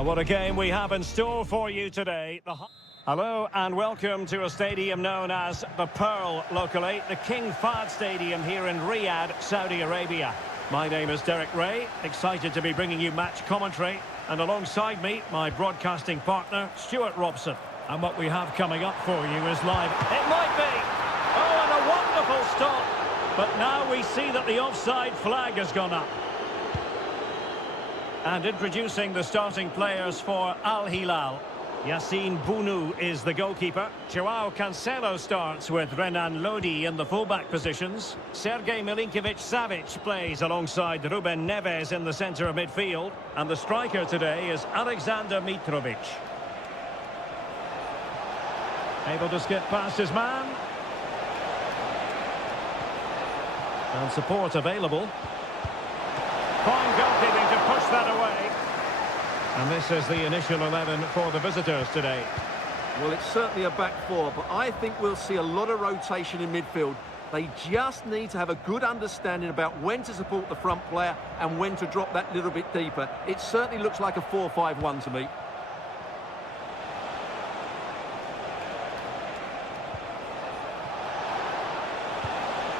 Well, what a game we have in store for you today. Hello and welcome to a stadium known as the Pearl locally, the King Fahd Stadium here in Riyadh, Saudi Arabia. My name is Derek Ray, excited to be bringing you match commentary, and alongside me, my broadcasting partner, Stuart Robson. And what we have coming up for you is live. It might be! Oh, and a wonderful stop! But now we see that the offside flag has gone up. And introducing the starting players for Al Hilal. Yassine Bounou is the goalkeeper. Joao Cancelo starts with Renan Lodi in the fullback positions. Sergej Milinkovic-Savic plays alongside Ruben Neves in the centre of midfield. And the striker today is Alexander Mitrovic. Able to skip past his man. And support available. Fine goalkeeping to push that away. And this is the initial 11 for the visitors today. Well, it's certainly a back four, but I think we'll see a lot of rotation in midfield. They just need to have a good understanding about when to support the front player and when to drop that little bit deeper. It certainly looks like a 4-5-1 to me.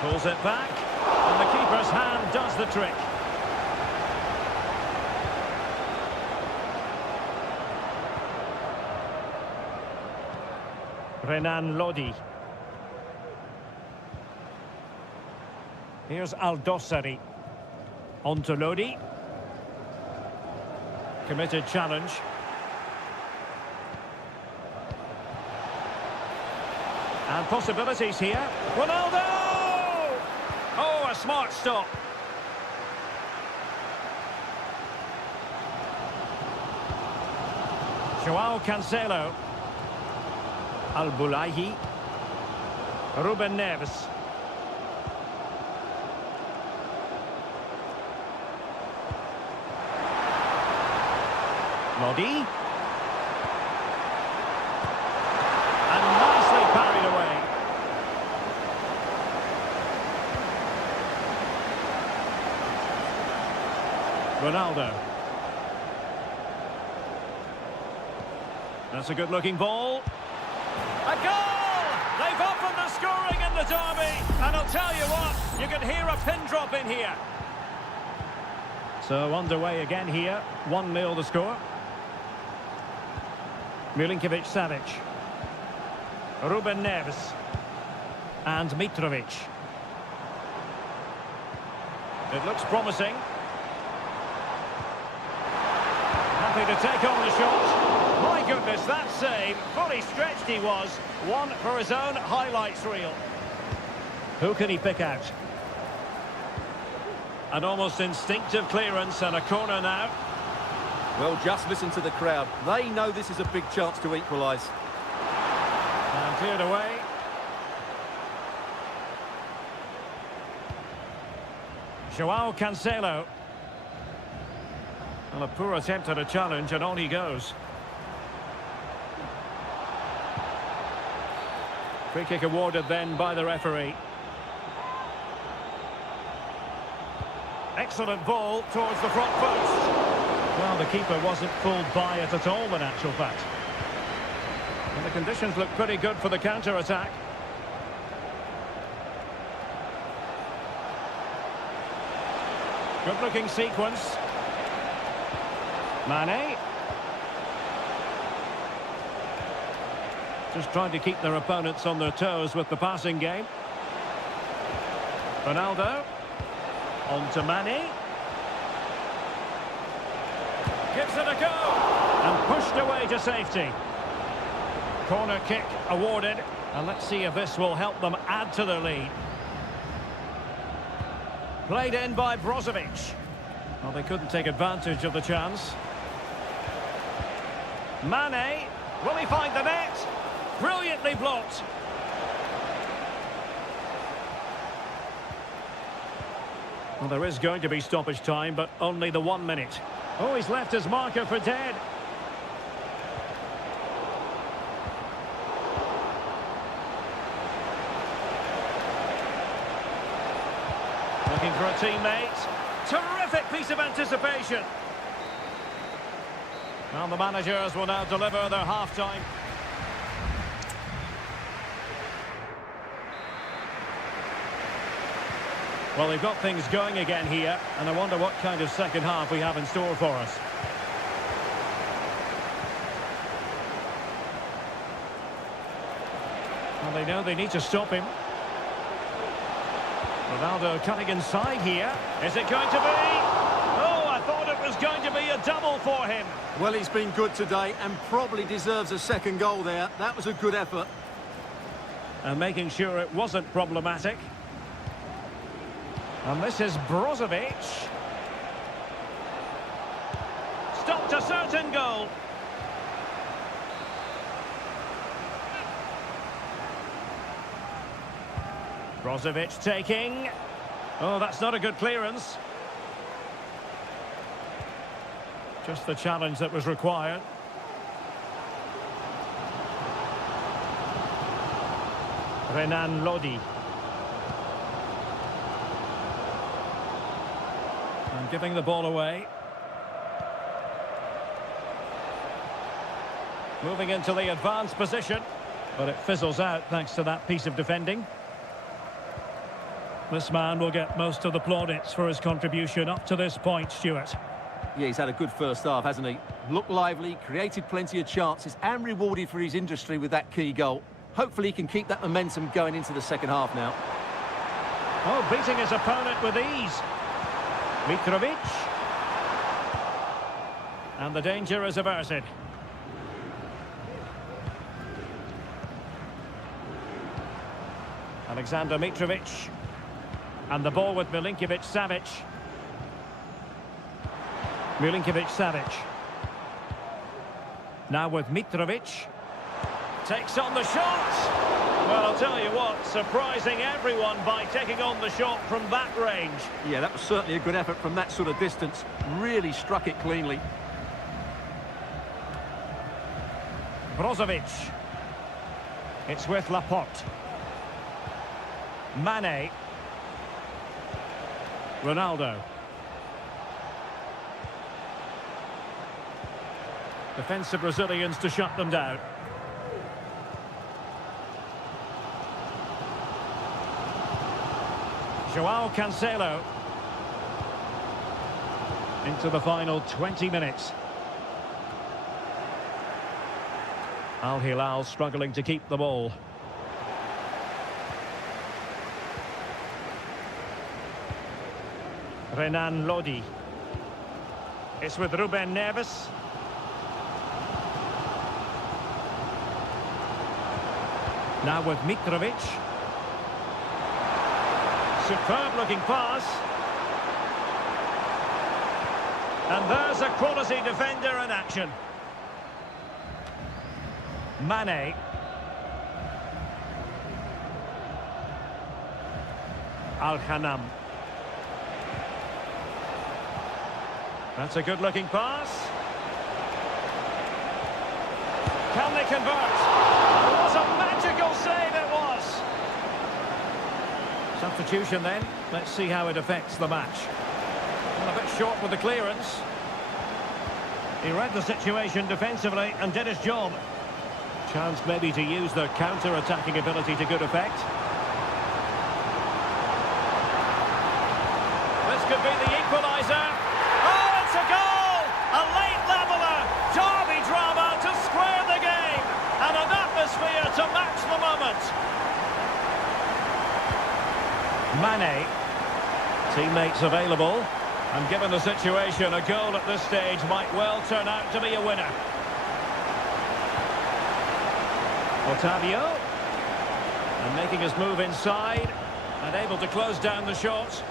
Pulls it back, and the keeper's hand does the trick. Renan Lodi. Here's Al-Dossari. On to Lodi. Committed challenge. And possibilities here. Ronaldo! Oh, a smart stop. Joao Cancelo. Al-Bulaihi. Ruben Neves. Lodi. And nicely parried away. Ronaldo. That's a good-looking ball. A goal! They've opened the scoring in the derby. And I'll tell you what, you can hear a pin drop in here. So underway again here. 1-0 the score. Milinkovic-Savic. Ruben Neves. And Mitrovic. It looks promising. Happy to take on the shot. My goodness, that save. Fully stretched he was. One for his own highlights reel. Who can he pick out? An almost instinctive clearance and a corner now. Well, just listen to the crowd. They know this is a big chance to equalise. And cleared away. Joao Cancelo. Well, a poor attempt at a challenge, and on he goes. Free kick awarded then by the referee. Excellent ball towards the front post. Well, the keeper wasn't fooled by it at all, in actual fact. And the conditions look pretty good for the counter-attack. Good-looking sequence. Mane. Just trying to keep their opponents on their toes with the passing game. Ronaldo. On to Mane. Gives it a go. And pushed away to safety. Corner kick awarded. And let's see if this will help them add to their lead. Played in by Brozovic. Well, they couldn't take advantage of the chance. Mane. Will he find the net? Brilliantly blocked. Well, there is going to be stoppage time, but only the 1 minute. Oh, he's left his marker for dead. Looking for a teammate. Terrific piece of anticipation. Well, the managers will now deliver their half-time. Well, they've got things going again here, and I wonder what kind of second half we have in store for us. Well, they know they need to stop him. Ronaldo cutting inside here. Is it going to be? Oh, I thought it was going to be a double for him. Well, he's been good today and probably deserves a second goal there. That was a good effort. And making sure it wasn't problematic. And this is Brozovic. Stopped a certain goal. Brozovic taking. Oh, that's not a good clearance. Just the challenge that was required. Renan Lodi. And giving the ball away. Moving into the advanced position. But it fizzles out thanks to that piece of defending. This man will get most of the plaudits for his contribution up to this point, Stuart. Yeah, he's had a good first half, hasn't he? Looked lively, created plenty of chances and rewarded for his industry with that key goal. Hopefully he can keep that momentum going into the second half now. Oh, beating his opponent with ease. Mitrovic. And the danger is averted. Alexander Mitrovic. And the ball with Milinkovic-Savic. Milinkovic-Savic. Now with Mitrovic. Takes on the shot. Well, I'll tell you what, surprising everyone by taking on the shot from that range. Yeah, that was certainly a good effort from that sort of distance. Really struck it cleanly. Brozovic. It's with Laporte. Mane. Ronaldo. Defensive Brazilians to shut them down. João Cancelo. Into the final 20 minutes. Al Hilal struggling to keep the ball. Renan Lodi. It's with Ruben Neves. Now with Mitrovic. Superb looking pass. And there's a quality defender in action. Mane. Al-Khanam. That's a good-looking pass. Can they convert? What a magical save it was! Substitution then. Let's see how it affects the match. Well, a bit short with the clearance. He read the situation defensively and did his job. Chance maybe to use their counter-attacking ability to good effect. This could be the equaliser. Oh, it's a goal! A late leveller. Derby drama to square the game. And an atmosphere to match the moment. Mane. Teammates available. And given the situation, a goal at this stage might well turn out to be a winner. Otavio. And making his move inside. And able to close down the shot.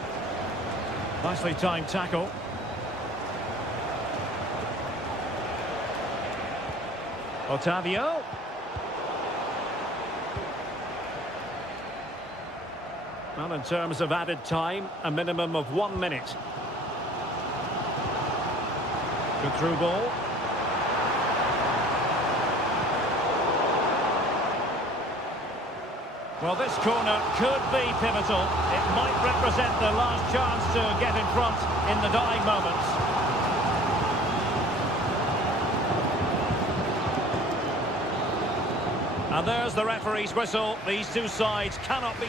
Nicely timed tackle. Otavio. Well, in terms of added time, a minimum of 1 minute. Good through ball. Well, this corner could be pivotal. It might represent their last chance to get in front in the dying moments. And there's the referee's whistle. These two sides cannot be...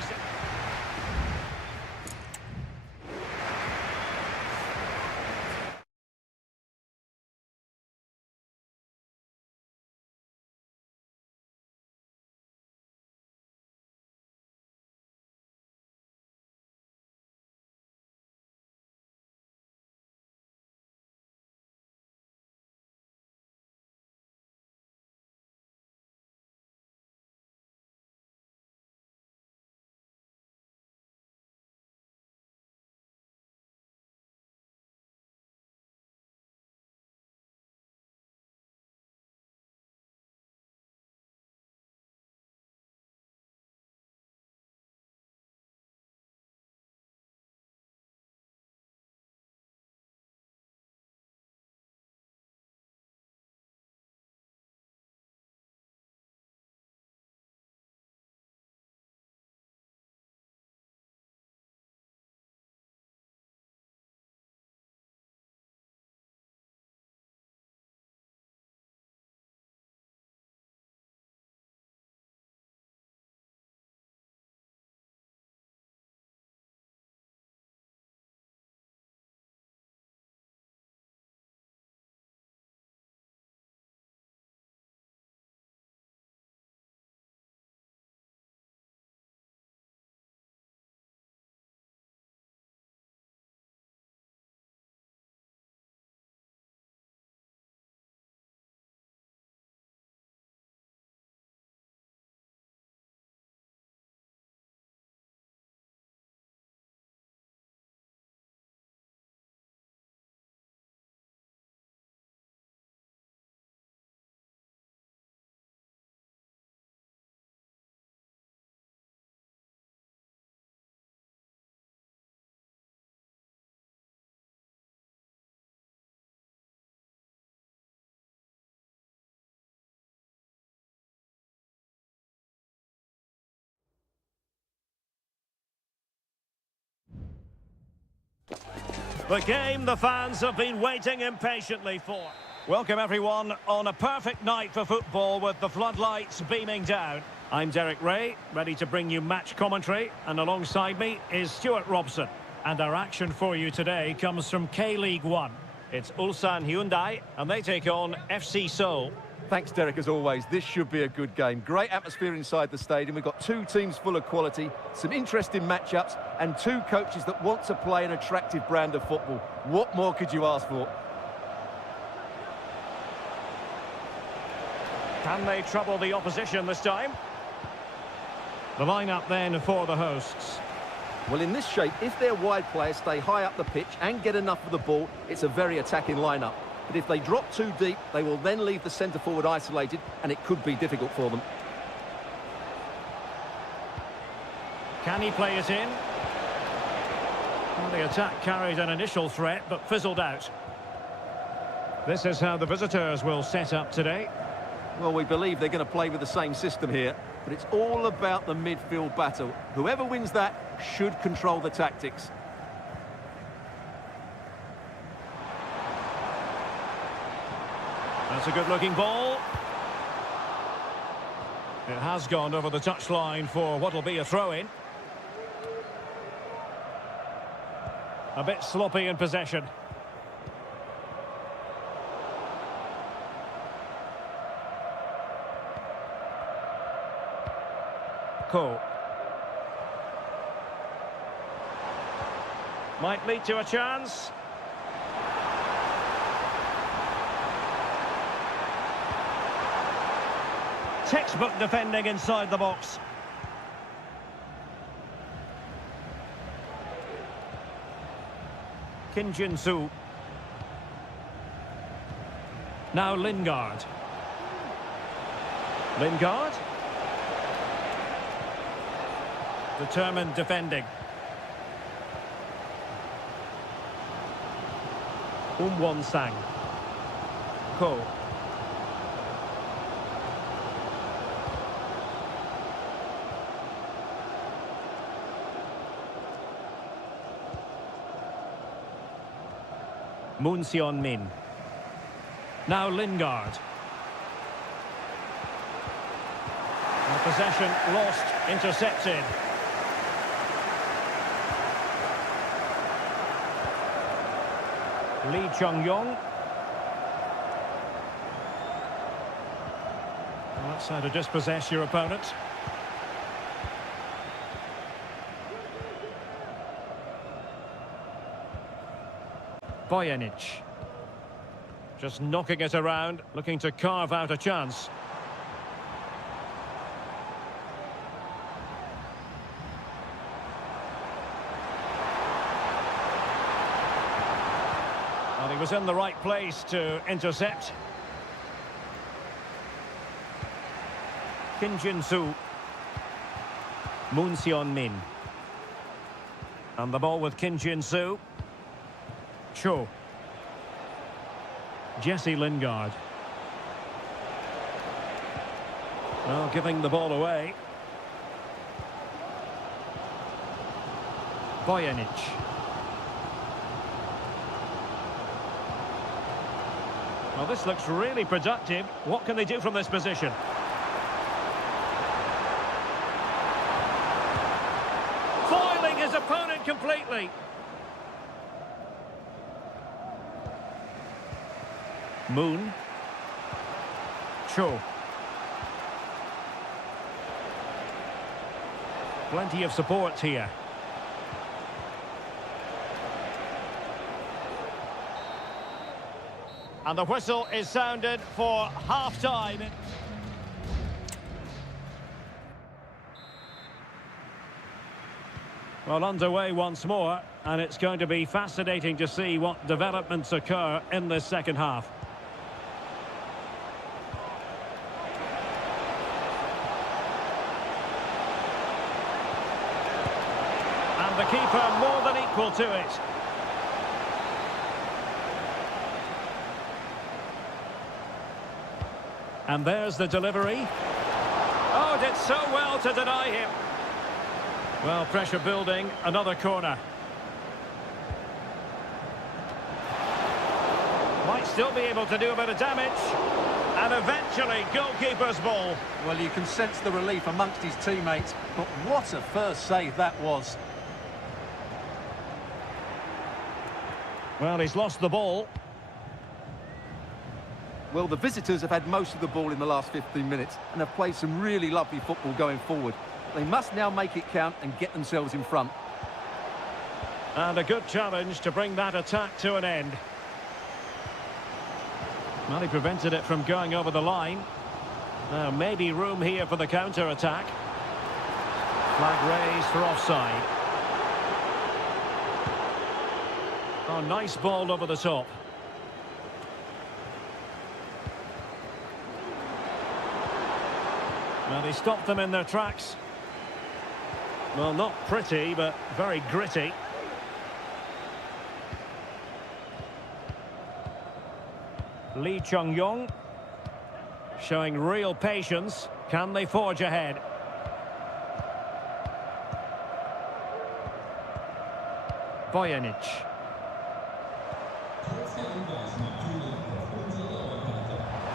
The game the fans have been waiting impatiently for. Welcome everyone on a perfect night for football with the floodlights beaming down. I'm Derek Ray, ready to bring you match commentary, and alongside me is Stuart Robson. And our action for you today comes from K-League 1. It's Ulsan Hyundai, and they take on FC Seoul. Thanks, Derek, as always. This should be a good game. Great atmosphere inside the stadium. We've got two teams full of quality, some interesting matchups, and two coaches that want to play an attractive brand of football. What more could you ask for? Can they trouble the opposition this time? The lineup then for the hosts. Well, in this shape, if their wide players stay high up the pitch and get enough of the ball, it's a very attacking lineup. But if they drop too deep, they will then leave the centre-forward isolated, and it could be difficult for them. Can he play it in? Well, the attack carried an initial threat, but fizzled out. This is how the visitors will set up today. Well, we believe they're going to play with the same system here, but it's all about the midfield battle. Whoever wins that should control the tactics. That's a good-looking ball. It has gone over the touchline for what will be a throw-in. A bit sloppy in possession. Cole. Might lead to a chance. Textbook defending inside the box. Kim Jin-soo. Now Lingard. Lingard. Determined defending. Won-sang. Ko. Moon Seon-min. Now Lingard. And possession lost, intercepted. Lee Chung-yong. That's how to dispossess your opponent. Bojanic. Just knocking it around, looking to carve out a chance. Well, he was in the right place to intercept. Kim Jin-soo. Moon Seon-min. And the ball with Kim Jin-soo. Cho. Jesse Lingard. Well, giving the ball away. Bojanic. Well, this looks really productive. What can they do from this position? Foiling his opponent completely. Moon. Cho. Plenty of support here. And the whistle is sounded for half-time. Well, underway once more, and it's going to be fascinating to see what developments occur in this second half. And the keeper more than equal to it. And there's the delivery. Oh, did so well to deny him. Well, pressure building, another corner. Might still be able to do a bit of damage. And eventually, goalkeeper's ball. Well, you can sense the relief amongst his teammates, but what a first save that was. Well, he's lost the ball. Well, the visitors have had most of the ball in the last 15 minutes and have played some really lovely football going forward. They must now make it count and get themselves in front. And a good challenge to bring that attack to an end. Well, he prevented it from going over the line. Now, maybe room here for the counter-attack. Flag raised for offside. Oh, nice ball over the top. Well, he stopped them in their tracks. Well, not pretty, but very gritty. Lee Chung-yong showing real patience. Can they forge ahead? Bojanic.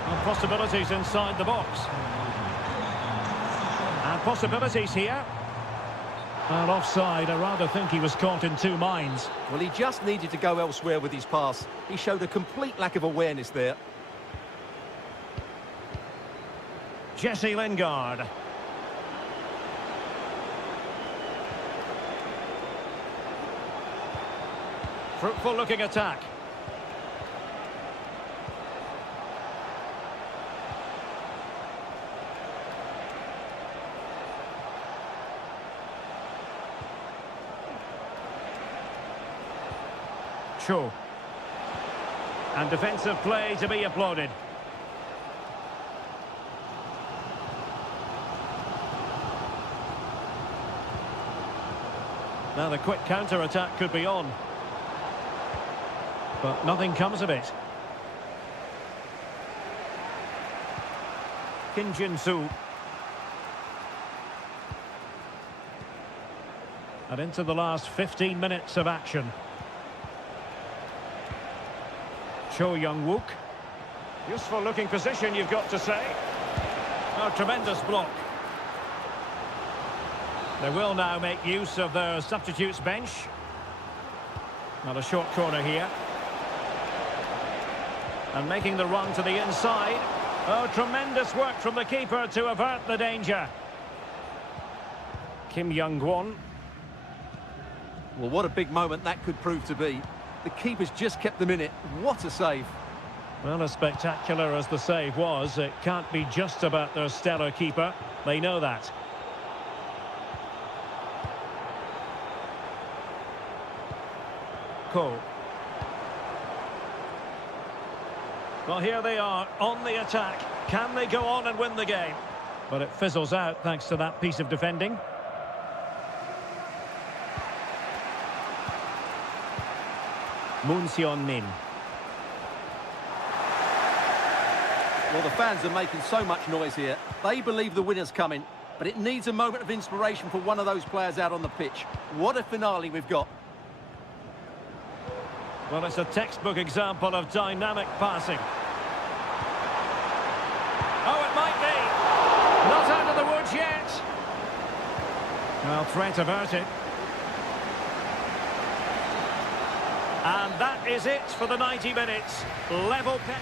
And possibilities inside the box. And possibilities here. And offside, I rather think he was caught in two minds. Well, he just needed to go elsewhere with his pass. He showed a complete lack of awareness there. Jesse Lingard. Fruitful looking attack. Cho. And defensive play to be applauded. Now the quick counter-attack could be on. But nothing comes of it. Kim Jin-soo. And into the last 15 minutes of action. Cho Young-wook. Useful looking position, you've got to say. Oh, tremendous block. They will now make use of their substitutes bench. Not a short corner here. And making the run to the inside. Oh, tremendous work from the keeper to avert the danger. Kim Young-won. Well, what a big moment that could prove to be. The keeper's just kept them in it. What a save. Well, as spectacular as the save was, it can't be just about their stellar keeper. They know that. Cole. Well, here they are on the attack. Can they go on and win the game? But it fizzles out thanks to that piece of defending. Moon Seon-min. Well, the fans are making so much noise here. They believe the winner's coming, but it needs a moment of inspiration for one of those players out on the pitch. What a finale we've got. Well, it's a textbook example of dynamic passing. Oh, it might be. Not out of the woods yet. Well, threat averted. And that is it for the 90 minutes. Level pet.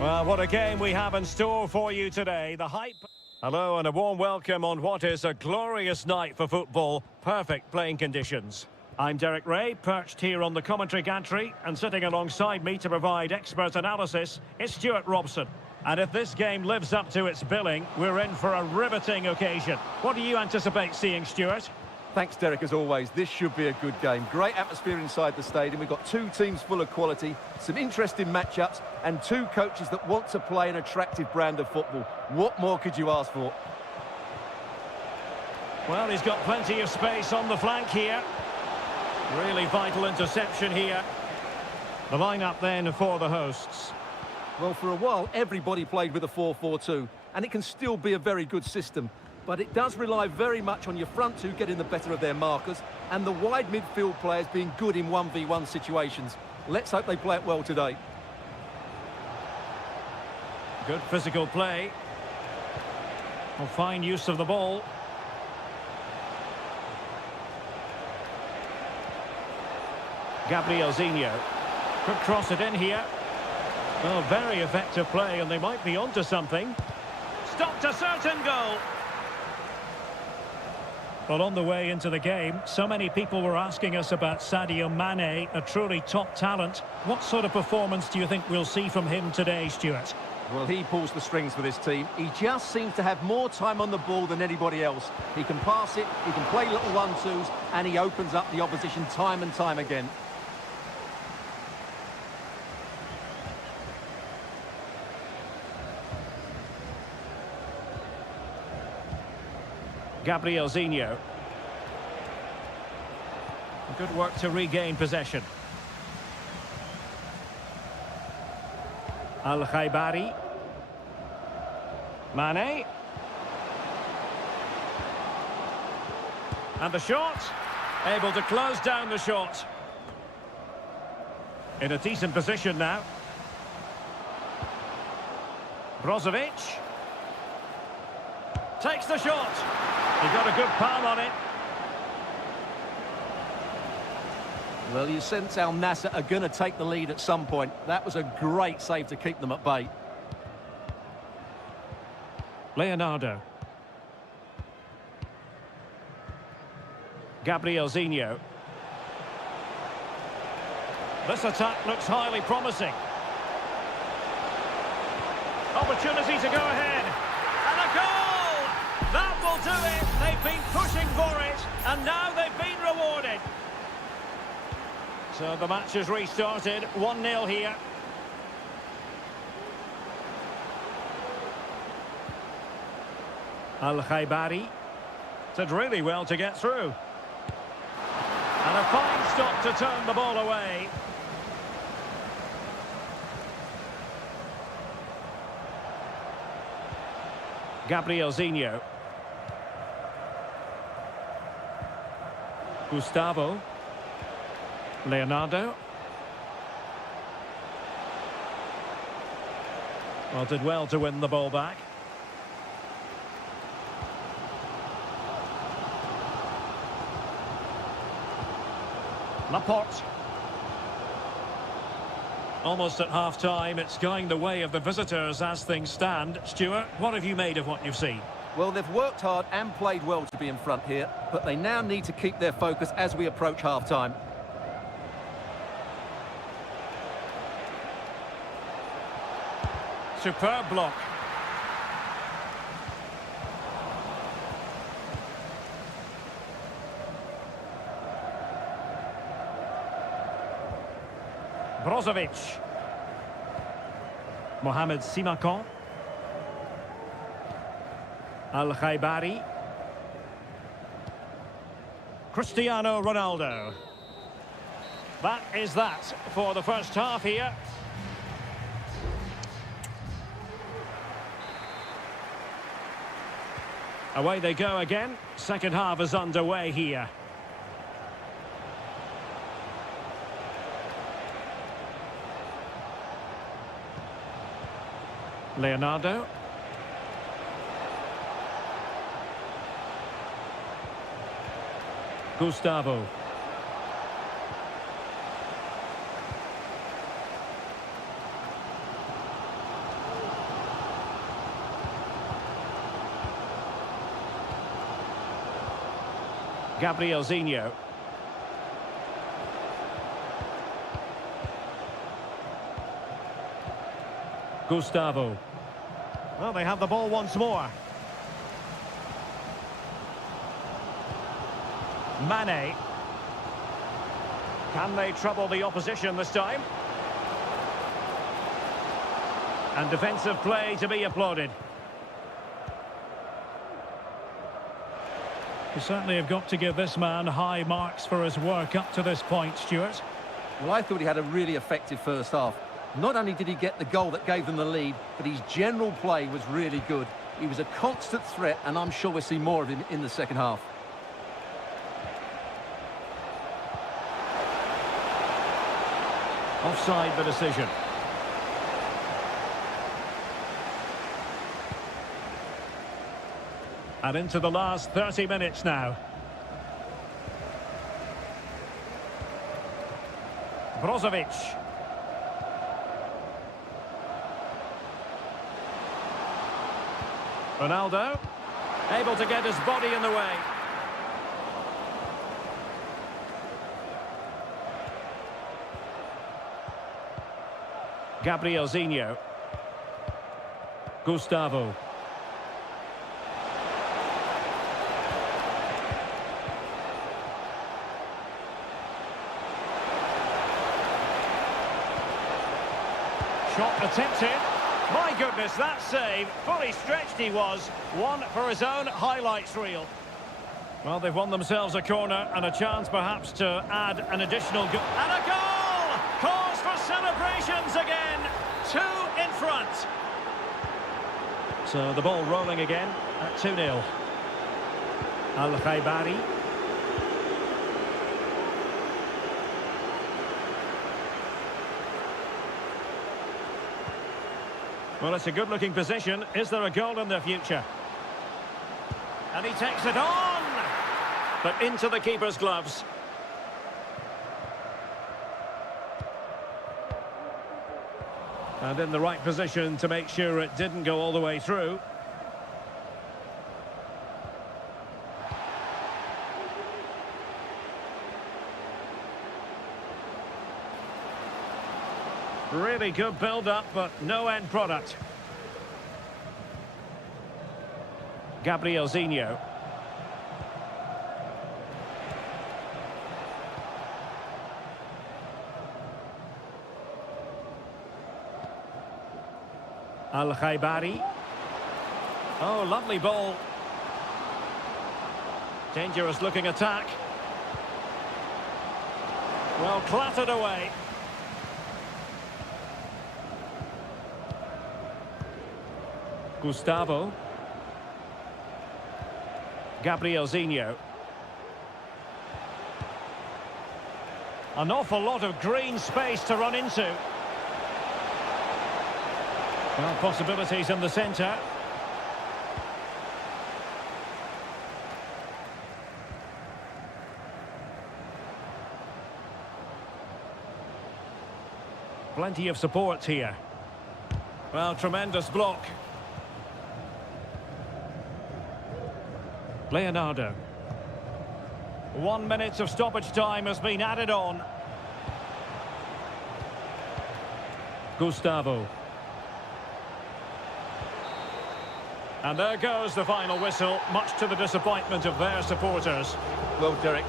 Well, what a game we have in store for you today. The hype. Hello and a warm welcome on what is a glorious night for football. Perfect playing conditions. I'm Derek Ray, perched here on the commentary gantry, and sitting alongside me to provide expert analysis is Stuart Robson. And if this game lives up to its billing, we're in for a riveting occasion. What do you anticipate seeing, Stuart? Thanks, Derek, as always. This should be a good game. Great atmosphere inside the stadium. We've got two teams full of quality, some interesting matchups, and two coaches that want to play an attractive brand of football. What more could you ask for? Well, he's got plenty of space on the flank here. Really vital interception here. The lineup then for the hosts. Well, for a while, everybody played with a 4-4-2, and it can still be a very good system. But it does rely very much on your front two getting the better of their markers and the wide midfield players being good in 1v1 situations. Let's hope they play it well today. Good physical play. Well, fine use of the ball. Gabrielzinho could cross it in here. Oh, very effective play, and they might be onto something. Stopped a certain goal. Well, on the way into the game, so many people were asking us about Sadio Mane, a truly top talent. What sort of performance do you think we'll see from him today, Stuart? Well, he pulls the strings for this team. He just seems to have more time on the ball than anybody else. He can pass it, he can play little one-twos, and he opens up the opposition time and time again. Gabrielzinho. Good work to regain possession. Al-Khaibari. Mane. And the shot. Able to close down the shot. In a decent position now. Brozovic. Takes the shot. He got a good palm on it. Well, you sense Al Nassr are going to take the lead at some point. That was a great save to keep them at bay. Leonardo. Gabrielzinho. This attack looks highly promising. Opportunity to go ahead. And a goal! That will do it. They've been pushing for it, and now they've been rewarded. So the match has restarted. 1-0 here. Al-Khaibari did really well to get through. And a fine stop to turn the ball away. Gabrielzinho. Gustavo. Leonardo. Well, did well to win the ball back. Laporte. Almost at half-time, it's going the way of the visitors as things stand. Stuart, what have you made of what you've seen? Well, they've worked hard and played well to be in front here, but they now need to keep their focus as we approach half-time. Superb block. Brozovic. Mohamed Simakon. Al-Khaibari. Cristiano Ronaldo. That is that for the first half here. Away they go again. Second half is underway here. Leonardo. Gustavo. Gabrielzinho. Gustavo. Well, they have the ball once more. Mane. Can they trouble the opposition this time? And defensive play to be applauded. You certainly have got to give this man high marks for his work up to this point, Stuart. Well, I thought he had a really effective first half. Not only did he get the goal that gave them the lead, but his general play was really good. He was a constant threat, and I'm sure we'll see more of him in the second half. Offside the decision. And into the last 30 minutes now. Brozovic. Ronaldo. Able to get his body in the way. Gabrielzinho. Gustavo. Shot attempted. My goodness, that save. Fully stretched he was. One for his own highlights reel. Well, they've won themselves a corner and a chance perhaps to add an additional goal. And a goal! Cause for celebrations again. 2 in front. So the ball rolling again at 2-0. Al-Khaibari. Well, it's a good-looking position. Is there a goal in the future? And he takes it on! But into the keeper's gloves. And in the right position to make sure it didn't go all the way through. Really good build-up, but no end product. Gabrielzinho. Al-Khaibari. Oh, lovely ball. Dangerous looking attack. Well, clattered away. Gustavo. Gabrielzinho. An awful lot of green space to run into. Well, possibilities in the centre. Plenty of support here. Well, tremendous block. Leonardo. 1 minute of stoppage time has been added on. Gustavo. And there goes the final whistle, much to the disappointment of their supporters. Well, Derek,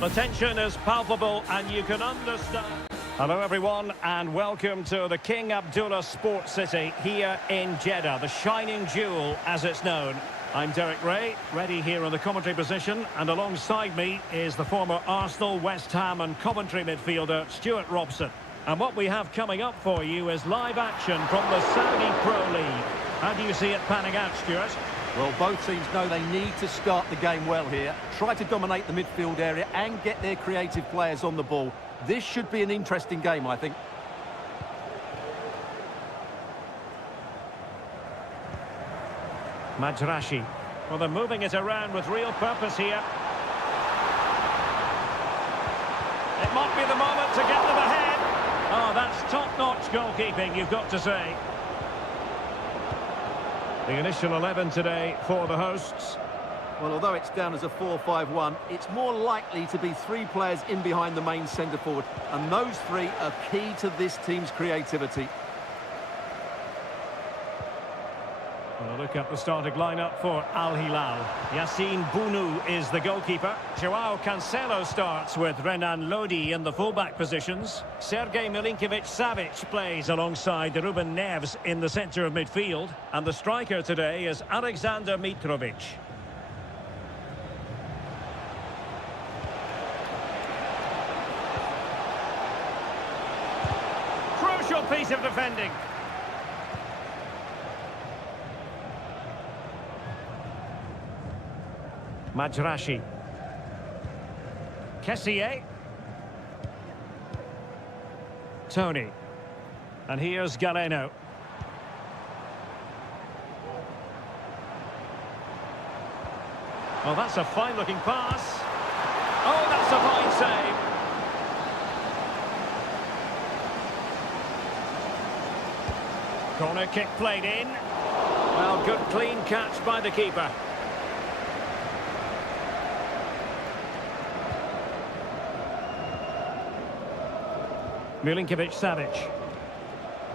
The tension is palpable and you can understand. Hello everyone and welcome to the King Abdullah Sports City here in Jeddah, the shining jewel as it's known. I'm Derek Ray, ready here in the commentary position, and alongside me is the former Arsenal, West Ham and Coventry midfielder Stuart Robson. And what we have coming up for you is live action from the Saudi Pro League. How do you see it panning out, Stuart? Well, both teams know they need to start the game well here, try to dominate the midfield area and get their creative players on the ball. This should be an interesting game, I think. Majrashi. Well, they're moving it around with real purpose here. It might be the moment to get them ahead. Oh, that's top-notch goalkeeping, you've got to say. The initial 11 today for the hosts. Well, although it's down as a 4-5-1, it's more likely to be three players in behind the main centre-forward, and those three are key to this team's creativity. Well, a look at the starting lineup for Al Hilal. Yassine Bounou is the goalkeeper. Joao Cancelo starts with Renan Lodi in the fullback positions. Sergej Milinkovic-Savic plays alongside Ruben Neves in the centre of midfield. And the striker today is Alexander Mitrovic. Crucial piece of defending. Majrashi. Kessié. Tony. And here's Galeno. Well, that's a fine-looking pass. Oh, that's a fine save. Corner kick played in. Well, good clean catch by the keeper. Milinkovic-Savic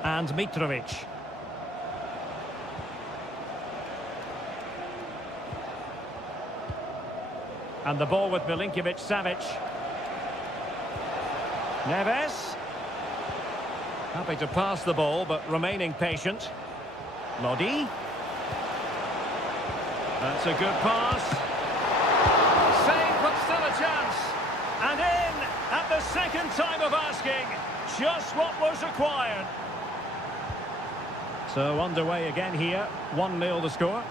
and Mitrovic. And the ball with Milinkovic-Savic. Neves. Happy to pass the ball, but remaining patient. Lodi. That's a good pass. Save, but still a chance. And in at the second time of asking. Just what was required. So underway again here. 1-0 the score.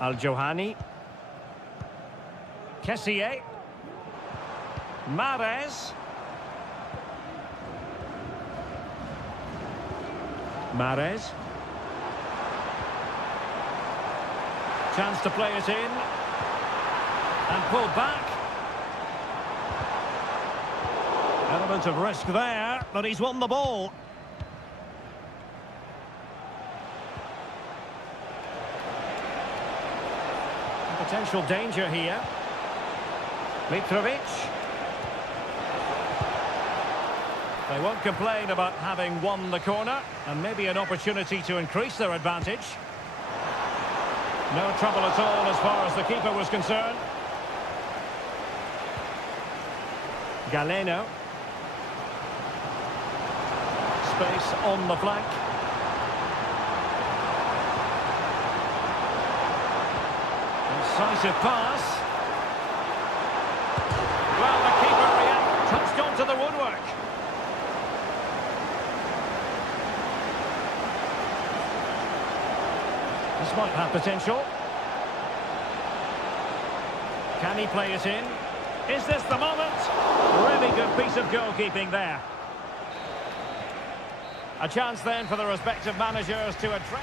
Al-Johani. Kessié. Mahrez. Mahrez. Chance to play it in. And pull back. Element of risk there, but he's won the ball. Potential danger here. Mitrovic. They won't complain about having won the corner, and maybe an opportunity to increase their advantage. No trouble at all as far as the keeper was concerned. Galeno. Space on the flank. Incisive pass. Well, the keeper touched onto the woodwork. This might have potential. Can he play it in? Is this the moment? Really good piece of goalkeeping there. A chance then for the respective managers to address.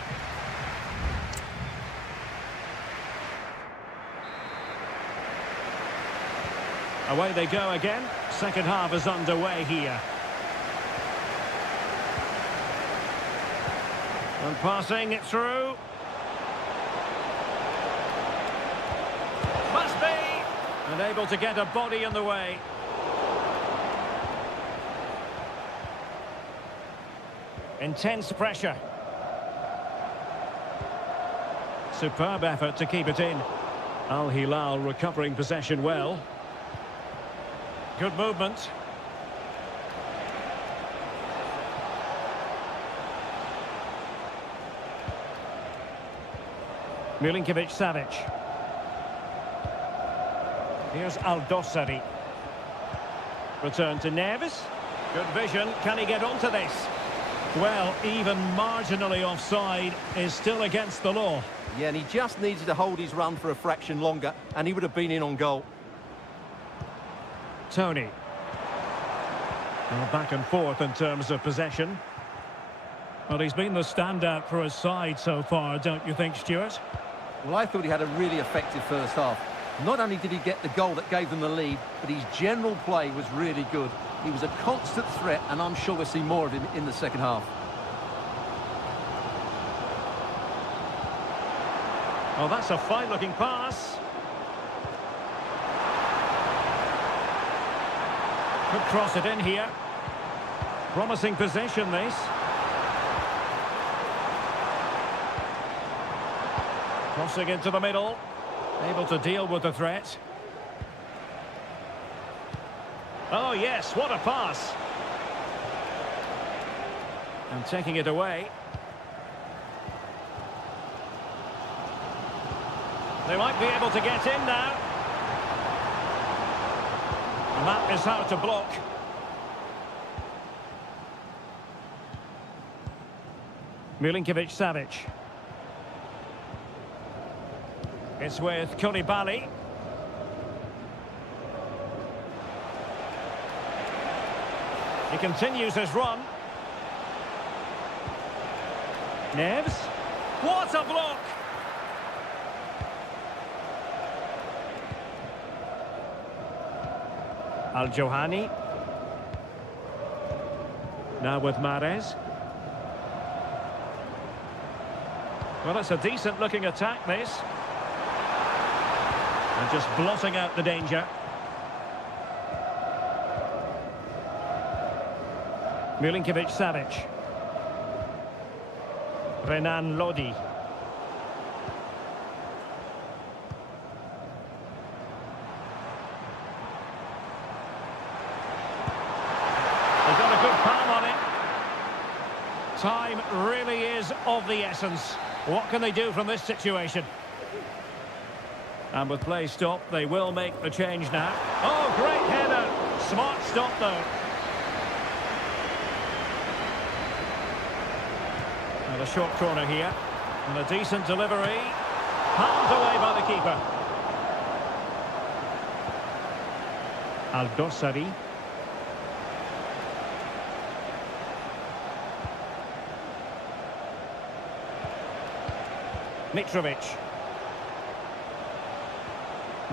Away they go again. Second half is underway here. And passing it through. Must be. And able to get a body in the way. Intense pressure. Superb effort to keep it in. Al Hilal recovering possession well. Good movement. Milinkovic-Savic. Here's Aldosari. Return to Neves. Good vision. Can he get onto this? Well, even marginally offside is still against the law. Yeah, and he just needed to hold his run for a fraction longer, and he would have been in on goal. Tony. Well, back and forth in terms of possession. Well, he's been the standout for his side so far, don't you think, Stuart? Well, I thought he had a really effective first half. Not only did he get the goal that gave them the lead, but his general play was really good. He was a constant threat, and I'm sure we'll see more of him in the second half. Oh, that's a fine-looking pass. Could cross it in here. Promising possession, this. Crossing into the middle. Able to deal with the threat. Oh, yes, what a pass. And taking it away. They might be able to get in now. And that is how to block. Milinkovic-Savic. It's with Koulibaly. He continues his run. Neves. What a block! Al-Johani. Now with Mahrez. Well, it's a decent-looking attack, this. And just blotting out the danger. Milinkovic-Savic. Renan Lodi. They've got a good palm on it. Time really is of the essence. What can they do from this situation? And with play stopped, they will make the change now. Oh, great header. Smart stop, though. And a short corner here. And a decent delivery. Palmed away by the keeper. Aldosari. Mitrovic.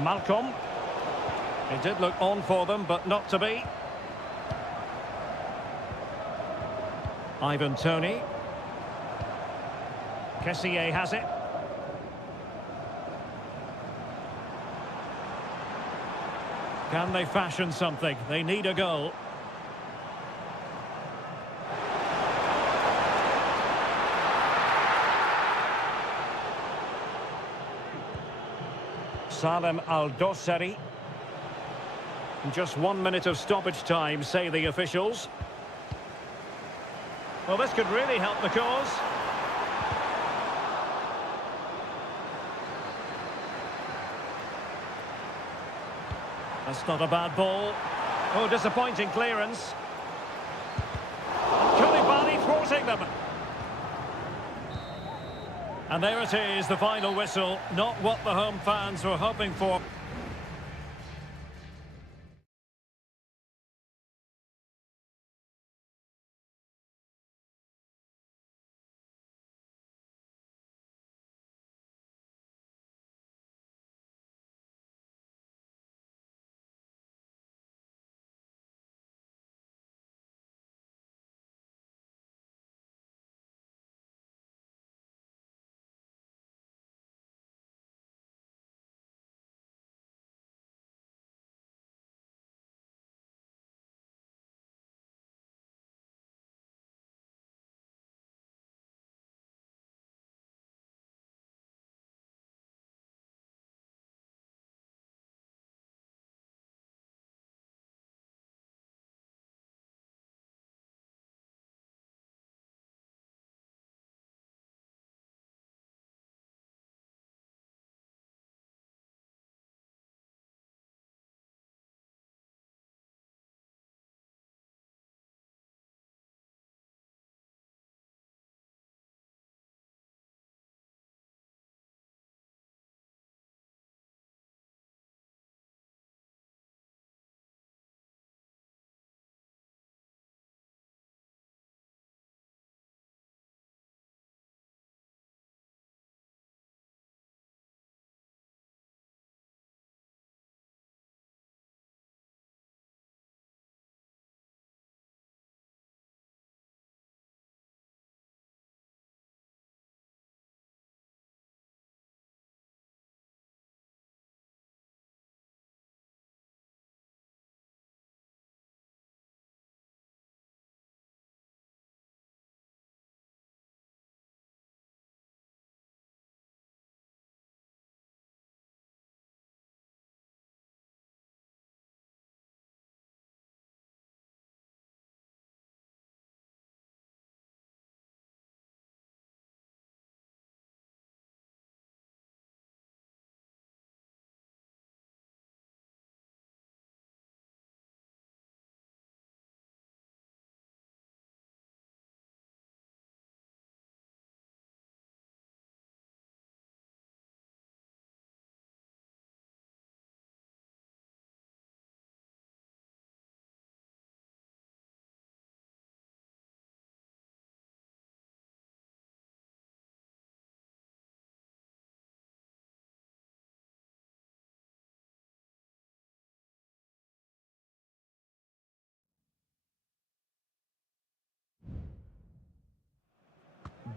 Malcolm. It did look on for them, but not to be. Ivan Toney. Kessié has it. Can they fashion something? They need a goal. Salem Aldosari. Just 1 minute of stoppage time, say the officials. Well, this could really help the cause. That's not a bad ball. Oh, disappointing clearance. Koulibaly thwarting them. And there it is, the final whistle. Not what the home fans were hoping for.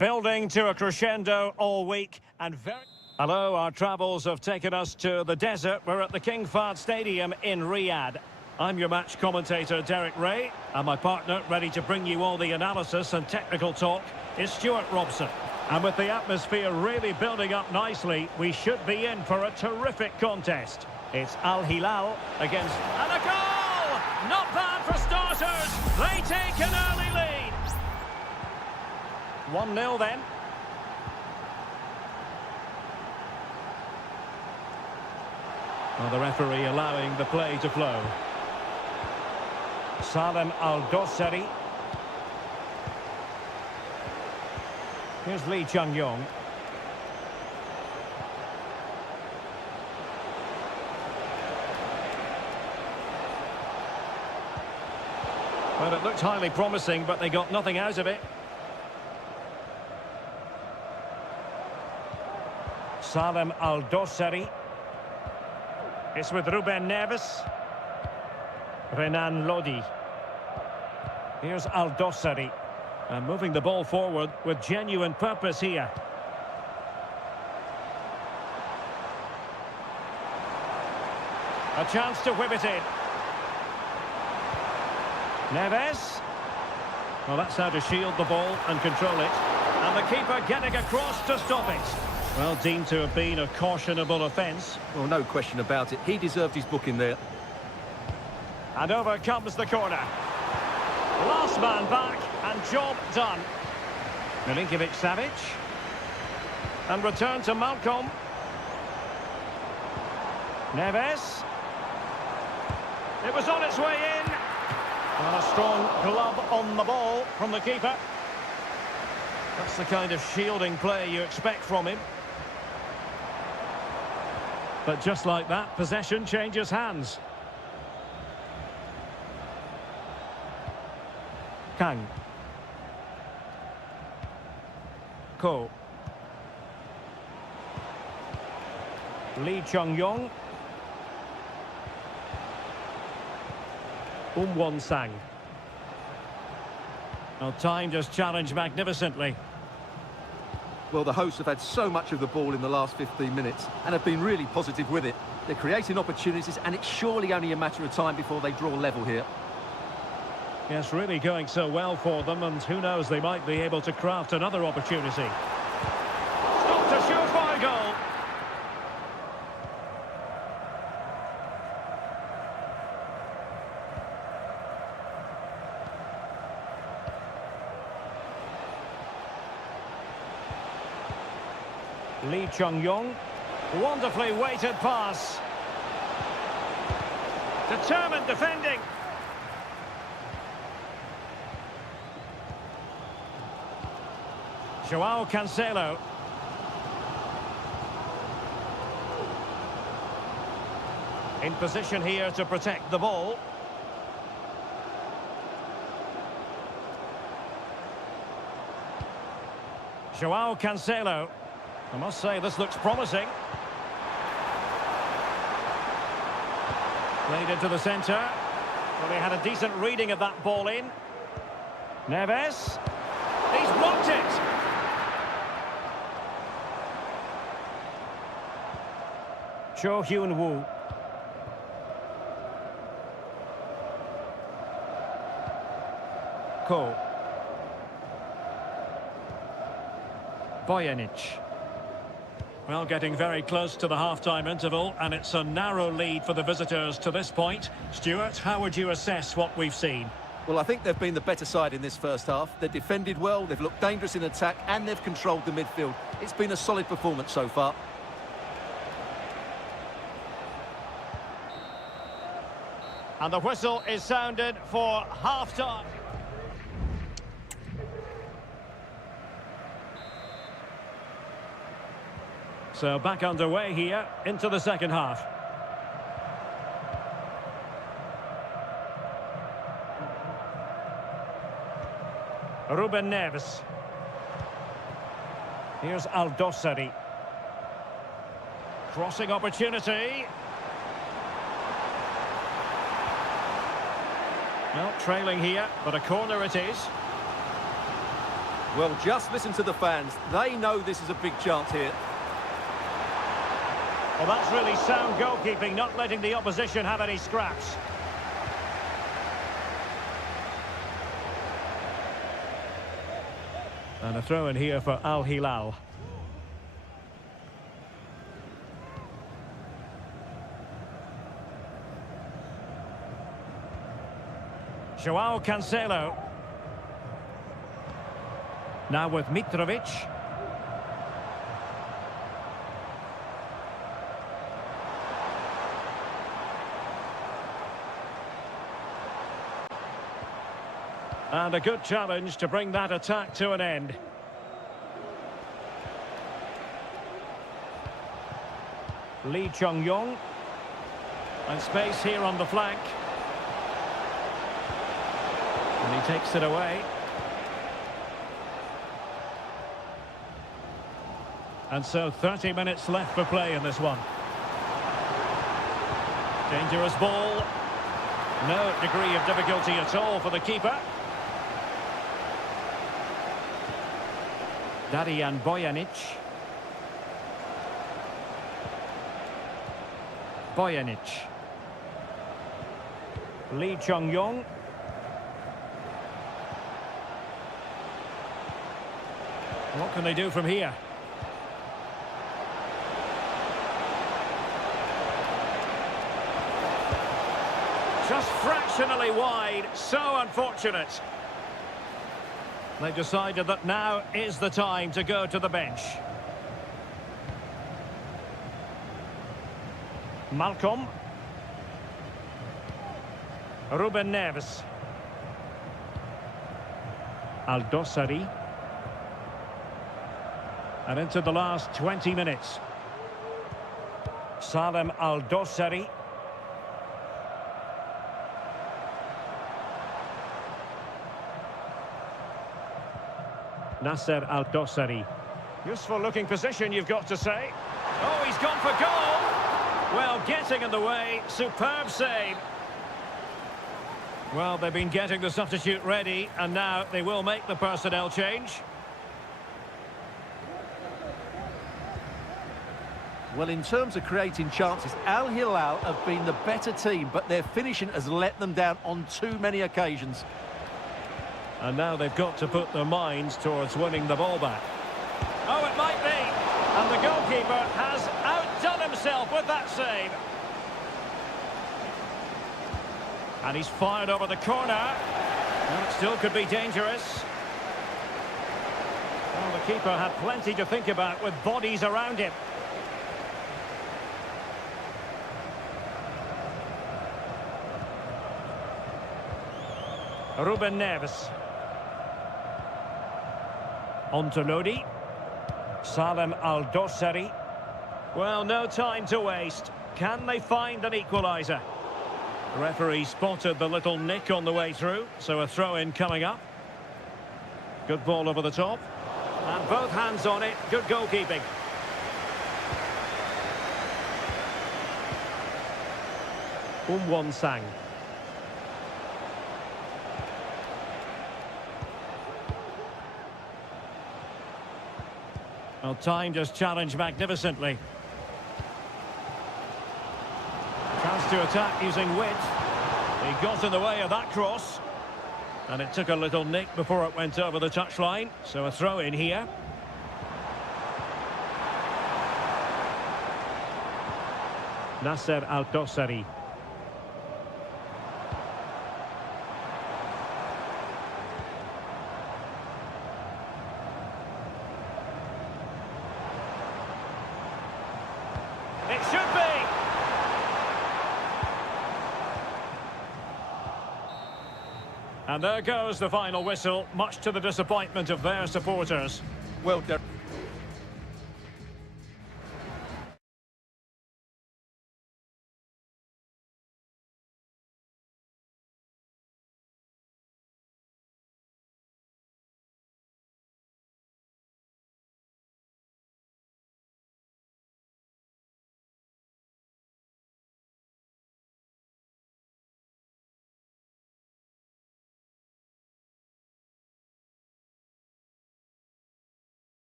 Building to a crescendo all week and very... Hello, our travels have taken us to the desert. We're at the King Fahd Stadium in Riyadh. I'm your match commentator, Derek Ray, and my partner, ready to bring you all the analysis and technical talk, is Stuart Robson. And with the atmosphere really building up nicely, we should be in for a terrific contest. It's Al Hilal against... And a goal! Not bad for starters. They take an early lead. 1-0 then. Well, the referee allowing the play to flow. Salem Al-Dossari. Here's Lee Chung-yong. Well, it looked highly promising, but they got nothing out of it. Salem Al-Dossari. It's with Ruben Neves. Renan Lodi. Here's Al-Dossari. And moving the ball forward with genuine purpose here. A chance to whip it in. Neves. Well, that's how to shield the ball and control it. And the keeper getting across to stop it. Well, deemed to have been a cautionable offence. Well, no question about it. He deserved his booking there. And over comes the corner. Last man back and job done. Milinkovic-Savic. And return to Malcolm. Neves. It was on its way in. And a strong glove on the ball from the keeper. That's the kind of shielding play you expect from him. But just like that, possession changes hands. Kang. Ko. Lee Chung-yong. Won-sang. Well, timed his challenge magnificently. Well, the hosts have had so much of the ball in the last 15 minutes and have been really positive with it. They're creating opportunities, and it's surely only a matter of time before they draw level here. Yes, really going so well for them, and who knows, they might be able to craft another opportunity. Stopped a surefire goal. Lee Chung-yong. Wonderfully weighted pass. Determined defending. Joao Cancelo. In position here to protect the ball. Joao Cancelo. I must say, this looks promising. Played into the centre. Well, they had a decent reading of that ball in. Neves. He's blocked it. Cho Hyun-woo. Ko. Bojanic. Well, getting very close to the half-time interval, and it's a narrow lead for the visitors to this point. Stuart, how would you assess what we've seen? Well, I think they've been the better side in this first half. They've defended well, they've looked dangerous in attack, and they've controlled the midfield. It's been a solid performance so far. And the whistle is sounded for half-time. So back underway here into the second half. Ruben Neves. Here's Al-Dossari. Crossing opportunity. Well, trailing here, but a corner it is. Well, just listen to the fans. They know this is a big chance here. Well, that's really sound goalkeeping, not letting the opposition have any scraps. And a throw in here for Al Hilal. Joao Cancelo. Now with Mitrovic. And a good challenge to bring that attack to an end. Lee Chung-yong. And space here on the flank. And he takes it away. And so 30 minutes left for play in this one. Dangerous ball. No degree of difficulty at all for the keeper. Darijan Bojanic. Bojanic. Lee Chung-yong. What can they do from here? Just fractionally wide. So unfortunate. They've decided that now is the time to go to the bench. Malcolm. Ruben Neves. Aldosari. And into the last 20 minutes. Salem Aldosari. Nasser Al-Dossari. Useful looking position, you've got to say. Oh, he's gone for goal. Well, getting in the way. Superb save. Well, they've been getting the substitute ready, and now they will make the personnel change. Well, in terms of creating chances, Al Hilal have been the better team, but their finishing has let them down on too many occasions. And now they've got to put their minds towards winning the ball back. Oh, it might be. And the goalkeeper has outdone himself with that save. And he's fired over the corner. Well, it still could be dangerous. Well, the keeper had plenty to think about with bodies around him. Ruben Neves. On to Lodi. Salem Al-Dossari. Well, no time to waste. Can they find an equaliser? The referee spotted the little nick on the way through, so a throw-in coming up. Good ball over the top. And both hands on it. Good goalkeeping. Won Sang. Well, timed his challenge magnificently. Chance to attack using width. He got in the way of that cross. And it took a little nick before it went over the touchline. So a throw in here. Nasser Al-Dossari. It should be. And there goes the final whistle, much to the disappointment of their supporters. Well done.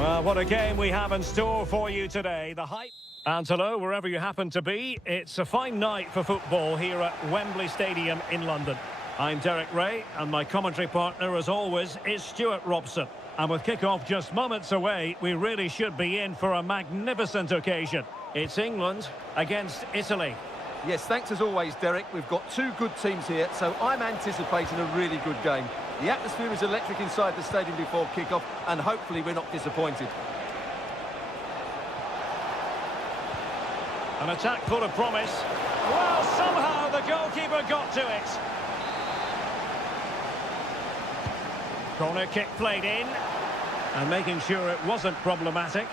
Well, what a game we have in store for you today. The hype. And hello, wherever you happen to be. It's a fine night for football here at Wembley Stadium in London. I'm Derek Ray, and my commentary partner, as always, is Stuart Robson. And with kick-off just moments away, we really should be in for a magnificent occasion. It's England against Italy. Yes, thanks as always, Derek. We've got two good teams here, so I'm anticipating a really good game. The atmosphere is electric inside the stadium before kick-off, and hopefully we're not disappointed. An attack full of promise. Well, somehow the goalkeeper got to it. Corner kick played in, and making sure it wasn't problematic.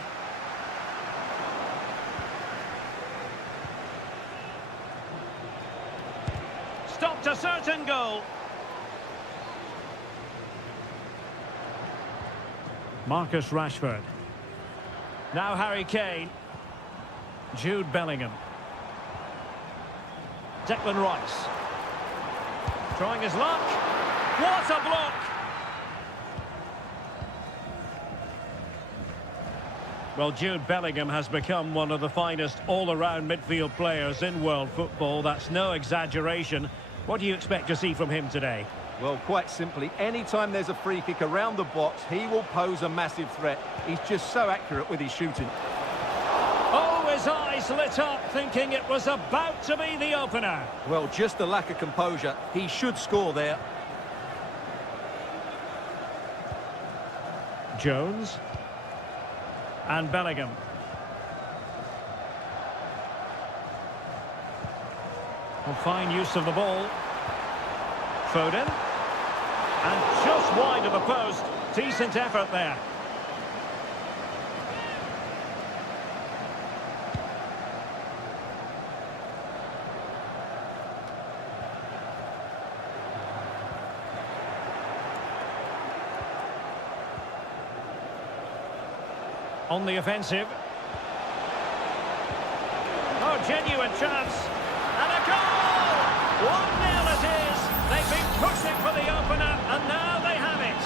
Stopped a certain goal. Marcus Rashford. Now Harry Kane. Jude Bellingham. Declan Rice. Trying his luck. What a block! Well, Jude Bellingham has become one of the finest all-around midfield players in world football. That's no exaggeration. What do you expect to see from him today? Well, quite simply, anytime there's a free kick around the box, he will pose a massive threat. He's just so accurate with his shooting. Oh, his eyes lit up, thinking it was about to be the opener. Well, just the lack of composure. He should score there. Jones. And Bellingham. Well, fine use of the ball. Foden. And just wide of the post. Decent effort there. On the offensive. Oh, genuine chance. And a goal! 1-0 it is. They've been pushing for the opener, and now they have it.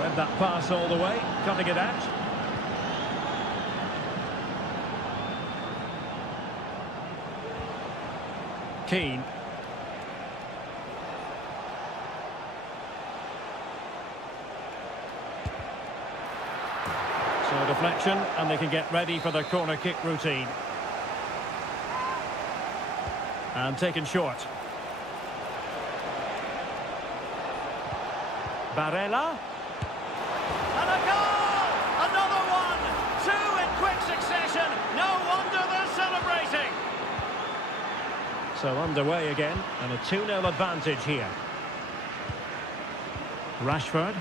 Read that pass all the way, cutting it out. Keane. So deflection, and they can get ready for their corner kick routine. And taken short. Barella. And a goal! Another one! Two in quick succession. No wonder they're celebrating. So underway again, and a 2-0 advantage here. Rashford.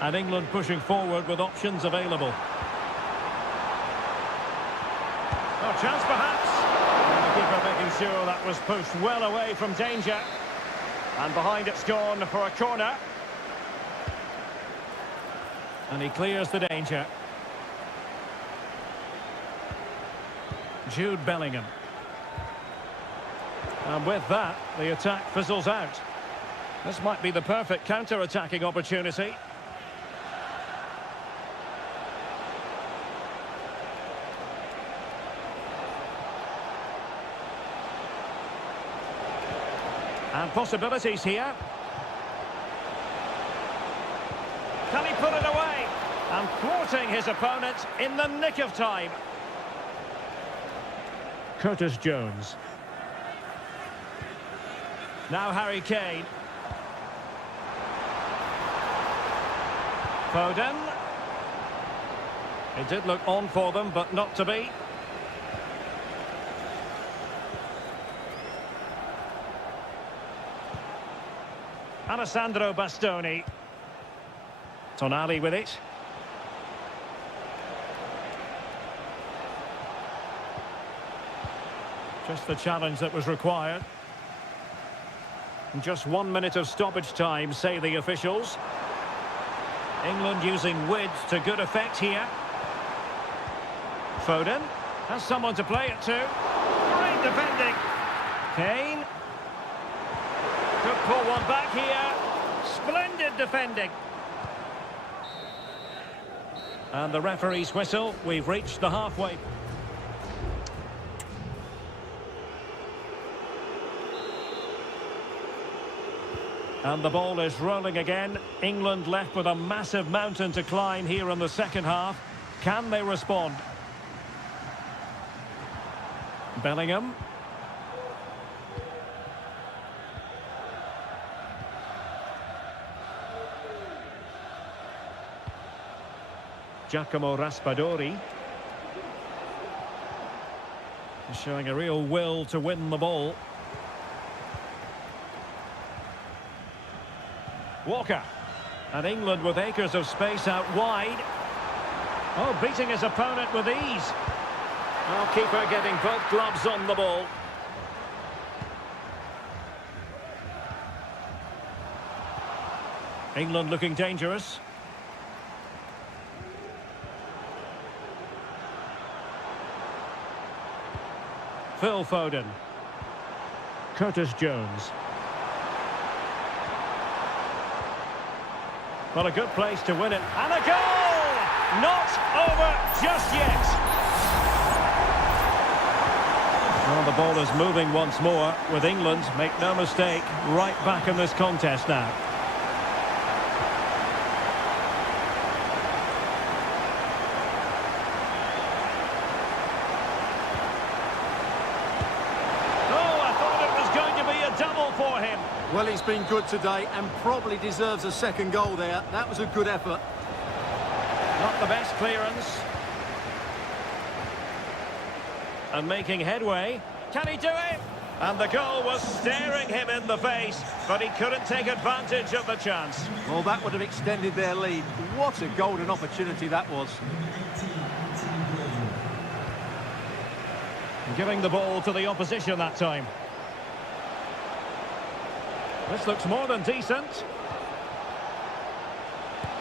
And England pushing forward with options available. Oh, chance perhaps. And the keeper making sure that was pushed well away from danger. And behind it's gone for a corner. And he clears the danger. Jude Bellingham. And with that, the attack fizzles out. This might be the perfect counter-attacking opportunity. And possibilities here. Can he put it away? And thwarting his opponent in the nick of time. Curtis Jones. Now Harry Kane. Foden. It did look on for them, but not to be. Alessandro Bastoni. Tonali with it. Just the challenge that was required. And just 1 minute of stoppage time, say the officials. England using width to good effect here. Foden has someone to play it to. Great defending. Kane. Could pull one back here. Splendid defending. And the referee's whistle. We've reached the halfway. And the ball is rolling again. England left with a massive mountain to climb here in the second half. Can they respond? Bellingham. Giacomo Raspadori. Showing a real will to win the ball. Walker. And England with acres of space out wide. Oh, beating his opponent with ease. Oh, keeper getting both gloves on the ball. England looking dangerous. Phil Foden. Curtis Jones. Well, a good place to win it. And a goal! Not over just yet. Well, the ball is moving once more with England, make no mistake, right back in this contest now. For him. Well, he's been good today and probably deserves a second goal there. That was a good effort. Not the best clearance. And making headway. Can he do it? And the goal was staring him in the face, but he couldn't take advantage of the chance. Well, that would have extended their lead. What a golden opportunity that was. Giving the ball to the opposition that time. This looks more than decent.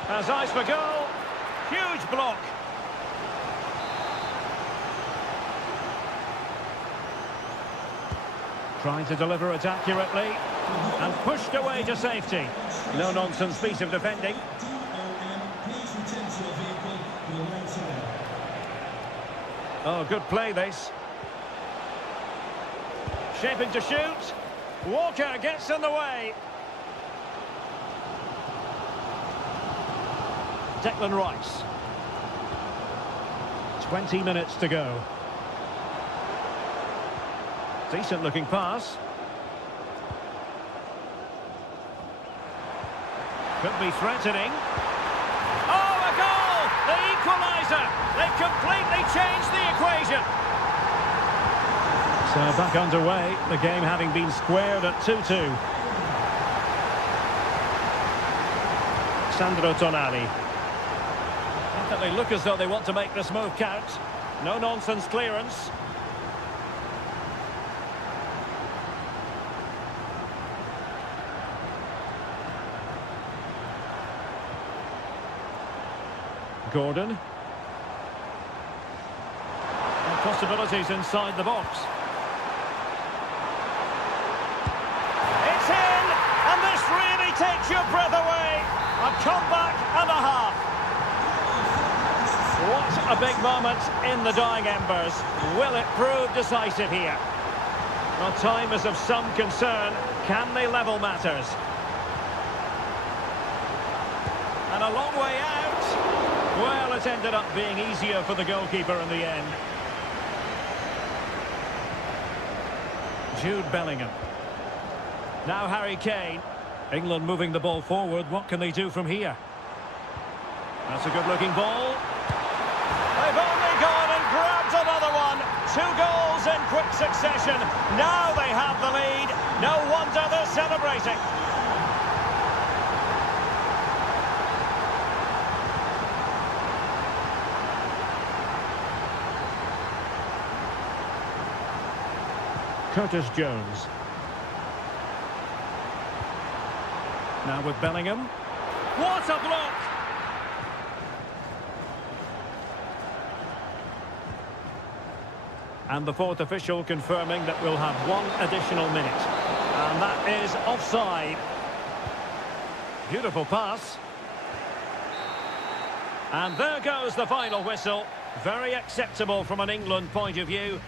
Has eyes for goal. Huge block. Trying to deliver it accurately. And pushed away to safety. No-nonsense piece of defending. Oh, good play this. Shaping to shoot. Walker gets in the way. Declan Rice. 20 minutes to go. Decent looking pass. Could be threatening. Oh, a goal! The equaliser! They've completely changed the equation. So back underway, the game having been squared at 2-2. Sandro Tonali. Definitely look as though they want to make this move count. No-nonsense clearance. Gordon. And possibilities inside the box. Takes your breath away. A comeback and a half. What a big moment in the dying embers. Will it prove decisive here? Well, time is of some concern. Can they level matters? And a long way out. Well, it ended up being easier for the goalkeeper in the end. Jude Bellingham. Now Harry Kane. England moving the ball forward. What can they do from here? That's a good-looking ball. They've only gone and grabbed another one. 2 goals in quick succession. Now they have the lead. No wonder they're celebrating. Curtis Jones. Now with Bellingham. What a block! And the fourth official confirming that we'll have 1 additional minute. And that is offside. Beautiful pass. And there goes the final whistle. Very acceptable from an England point of view.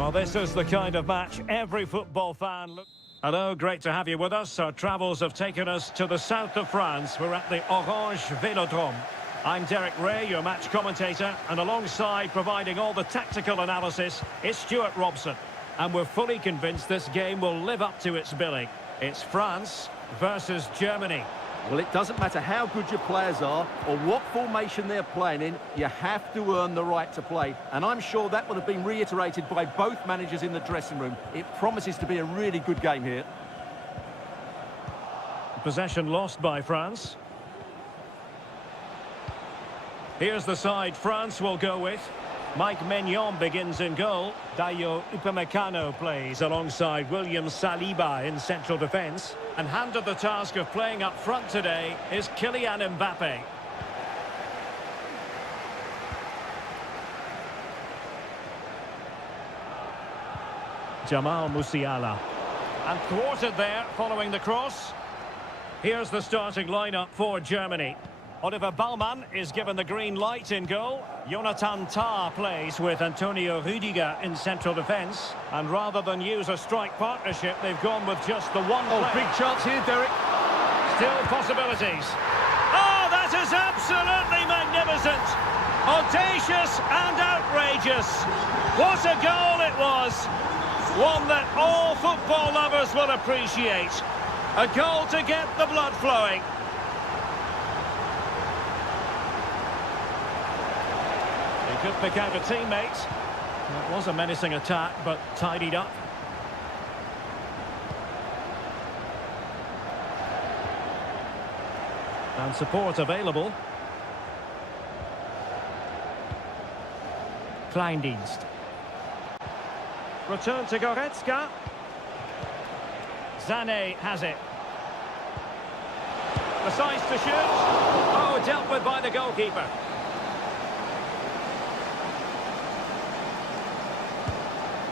Well, this is the kind of match every football fan looks... Hello, great to have you with us. Our travels have taken us to the south of France. We're at the Orange Vélodrome. I'm Derek Ray, your match commentator, and alongside providing all the tactical analysis is Stuart Robson. And we're fully convinced this game will live up to its billing. It's France versus Germany. Well, it doesn't matter how good your players are or what formation they're playing in, you have to earn the right to play. And I'm sure that would have been reiterated by both managers in the dressing room. It promises to be a really good game here. Possession lost by France. Here's the side France will go with. Mike Maignan begins in goal. Dayo Upamecano plays alongside William Saliba in central defence. And handed the task of playing up front today is Kylian Mbappe. Jamal Musiala. And thwarted there following the cross. Here's the starting lineup for Germany. Oliver Baumann is given the green light in goal. Jonathan Tah plays with Antonio Rüdiger in central defence. And rather than use a strike partnership, they've gone with just the one player. Oh, big chance here, Derek. Still possibilities. Oh, that is absolutely magnificent. Audacious and outrageous. What a goal it was. One that all football lovers will appreciate. A goal to get the blood flowing. Could pick out a teammate. That was a menacing attack, but tidied up. And support available. Kleindienst. Return to Goretzka. Sané has it. Decides to shoot. Oh, dealt with by the goalkeeper.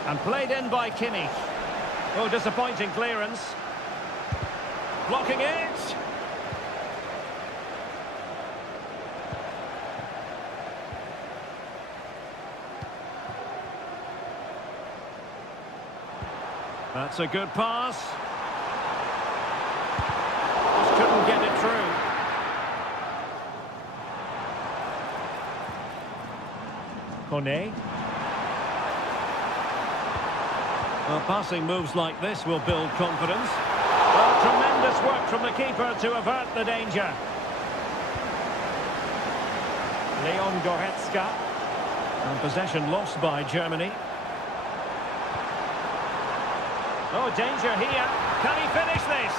And played in by Kimmich. Oh, disappointing clearance. Blocking it. That's a good pass. Just couldn't get it through. Kone. Well, passing moves like this will build confidence. Well, tremendous work from the keeper to avert the danger. Leon Goretzka. And possession lost by Germany. Oh, danger here. Can he finish this?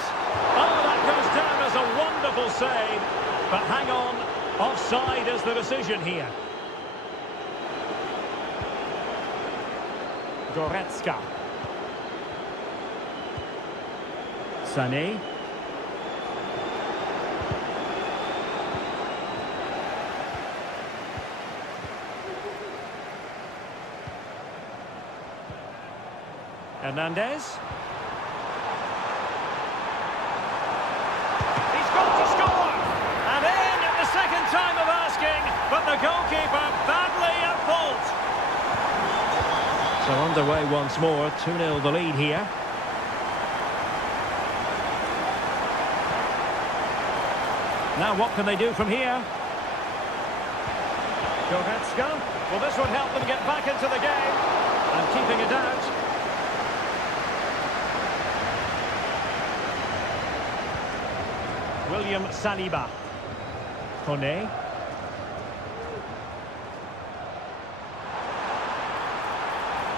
Oh, that goes down as a wonderful save. But hang on, offside is the decision here. Goretzka. Sané. Hernandez. He's got to score! And in at the second time of asking, but the goalkeeper badly at fault. So underway once more, 2-0 the lead here. Now what can they do from here? Goretzka. Well, this would help them get back into the game. And keeping it out. William Saliba. Kone.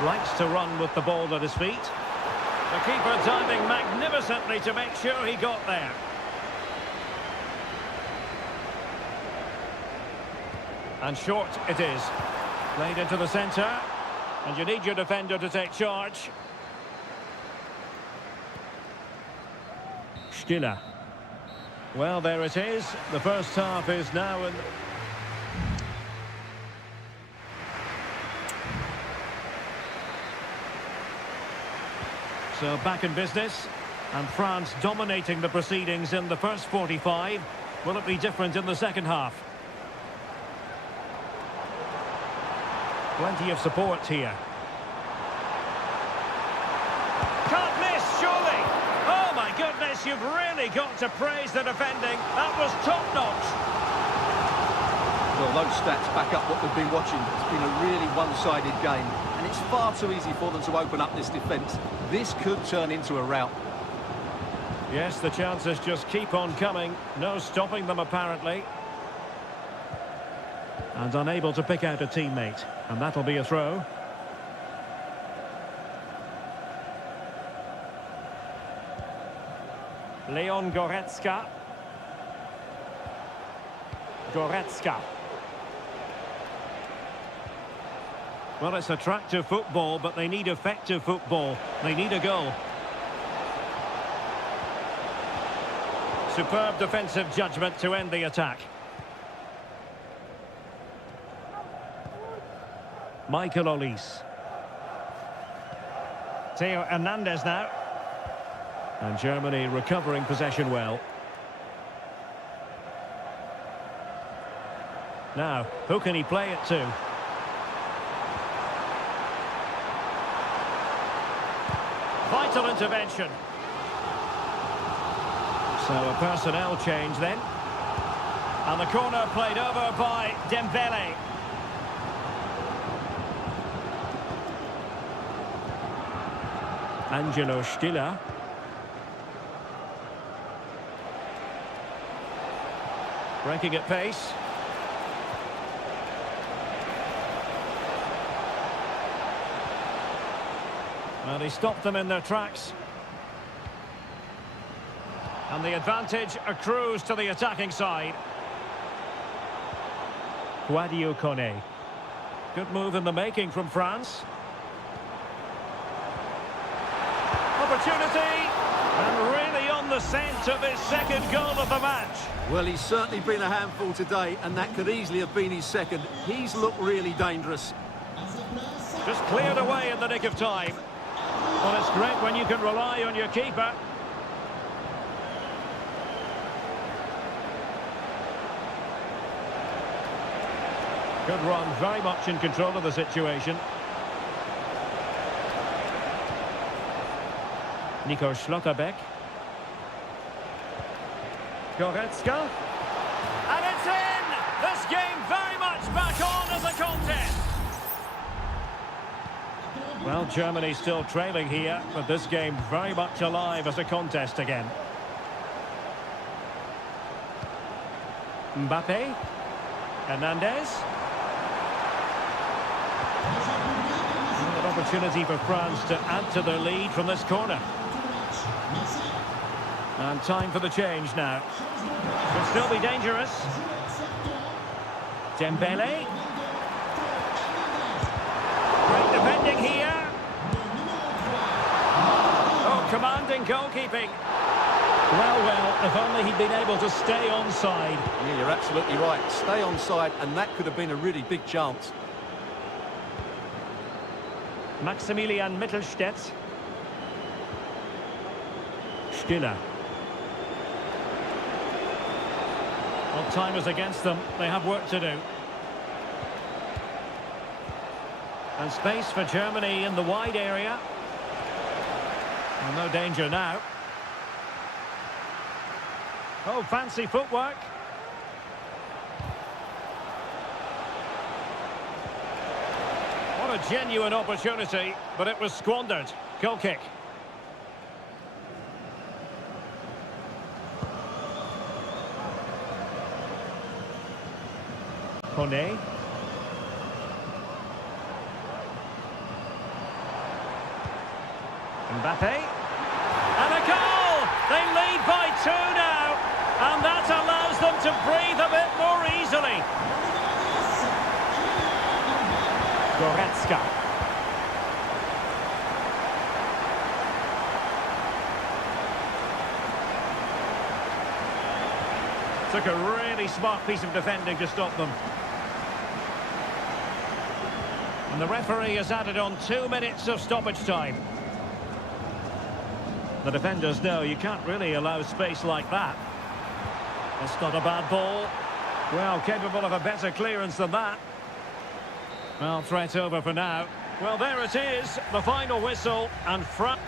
Likes to run with the ball at his feet. The keeper diving magnificently to make sure he got there. And short it is. Played into the centre. And you need your defender to take charge. Stiller. Well, there it is. The first half is now in... So back in business. And France dominating the proceedings in the first 45. Will it be different in the second half? Plenty of support here. Can't miss, surely. Oh, my goodness, you've really got to praise the defending. That was top-notch. Well, those stats back up what we've been watching. It's been a really one-sided game, and it's far too easy for them to open up this defence. This could turn into a rout. Yes, the chances just keep on coming. No stopping them, apparently. And unable to pick out a teammate. And that'll be a throw. Leon Goretzka. Goretzka. Well, it's attractive football, but they need effective football. They need a goal. Superb defensive judgment to end the attack. Michael Olise. Theo Hernandez now. And Germany recovering possession well. Now, who can he play it to? Vital intervention. So a personnel change then. And the corner played over by Dembele. Angelo Stiller. Breaking at pace. Well, he stopped them in their tracks. And the advantage accrues to the attacking side. Guadio Kone. Good move in the making from France. Opportunity, and really on the scent of his second goal of the match. Well, he's certainly been a handful today, and that could easily have been his second. He's looked really dangerous. Just cleared away in the nick of time. Well, it's great when you can rely on your keeper. Good run, very much in control of the situation. Nico Schlotterbeck. Goretzka. And it's in! This game very much back on as a contest. Well, Germany still trailing here, but this game very much alive as a contest again. Mbappe. Hernandez. opportunity for France to add to their lead from this corner. And time for the change now. Could still be dangerous. Dembele. Great defending here. Oh, commanding goalkeeping. Well, if only he'd been able to stay onside. Yeah, you're absolutely right. Stay onside, and that could have been a really big chance. Maximilian Mittelstädt. Stiller. Well, time is against them. They have work to do. And space for Germany in the wide area. Well, no danger now. Oh, fancy footwork. What a genuine opportunity, but it was squandered. Goal kick. Kone. Mbappe. And a goal! They lead by 2 now. And that allows them to breathe a bit more easily. Goretzka. Took a really smart piece of defending to stop them. And the referee has added on 2 minutes of stoppage time. The defenders know you can't really allow space like that. That's not a bad ball. Well, capable of a better clearance than that. Well, threat over for now. Well, there it is, the final whistle, and France.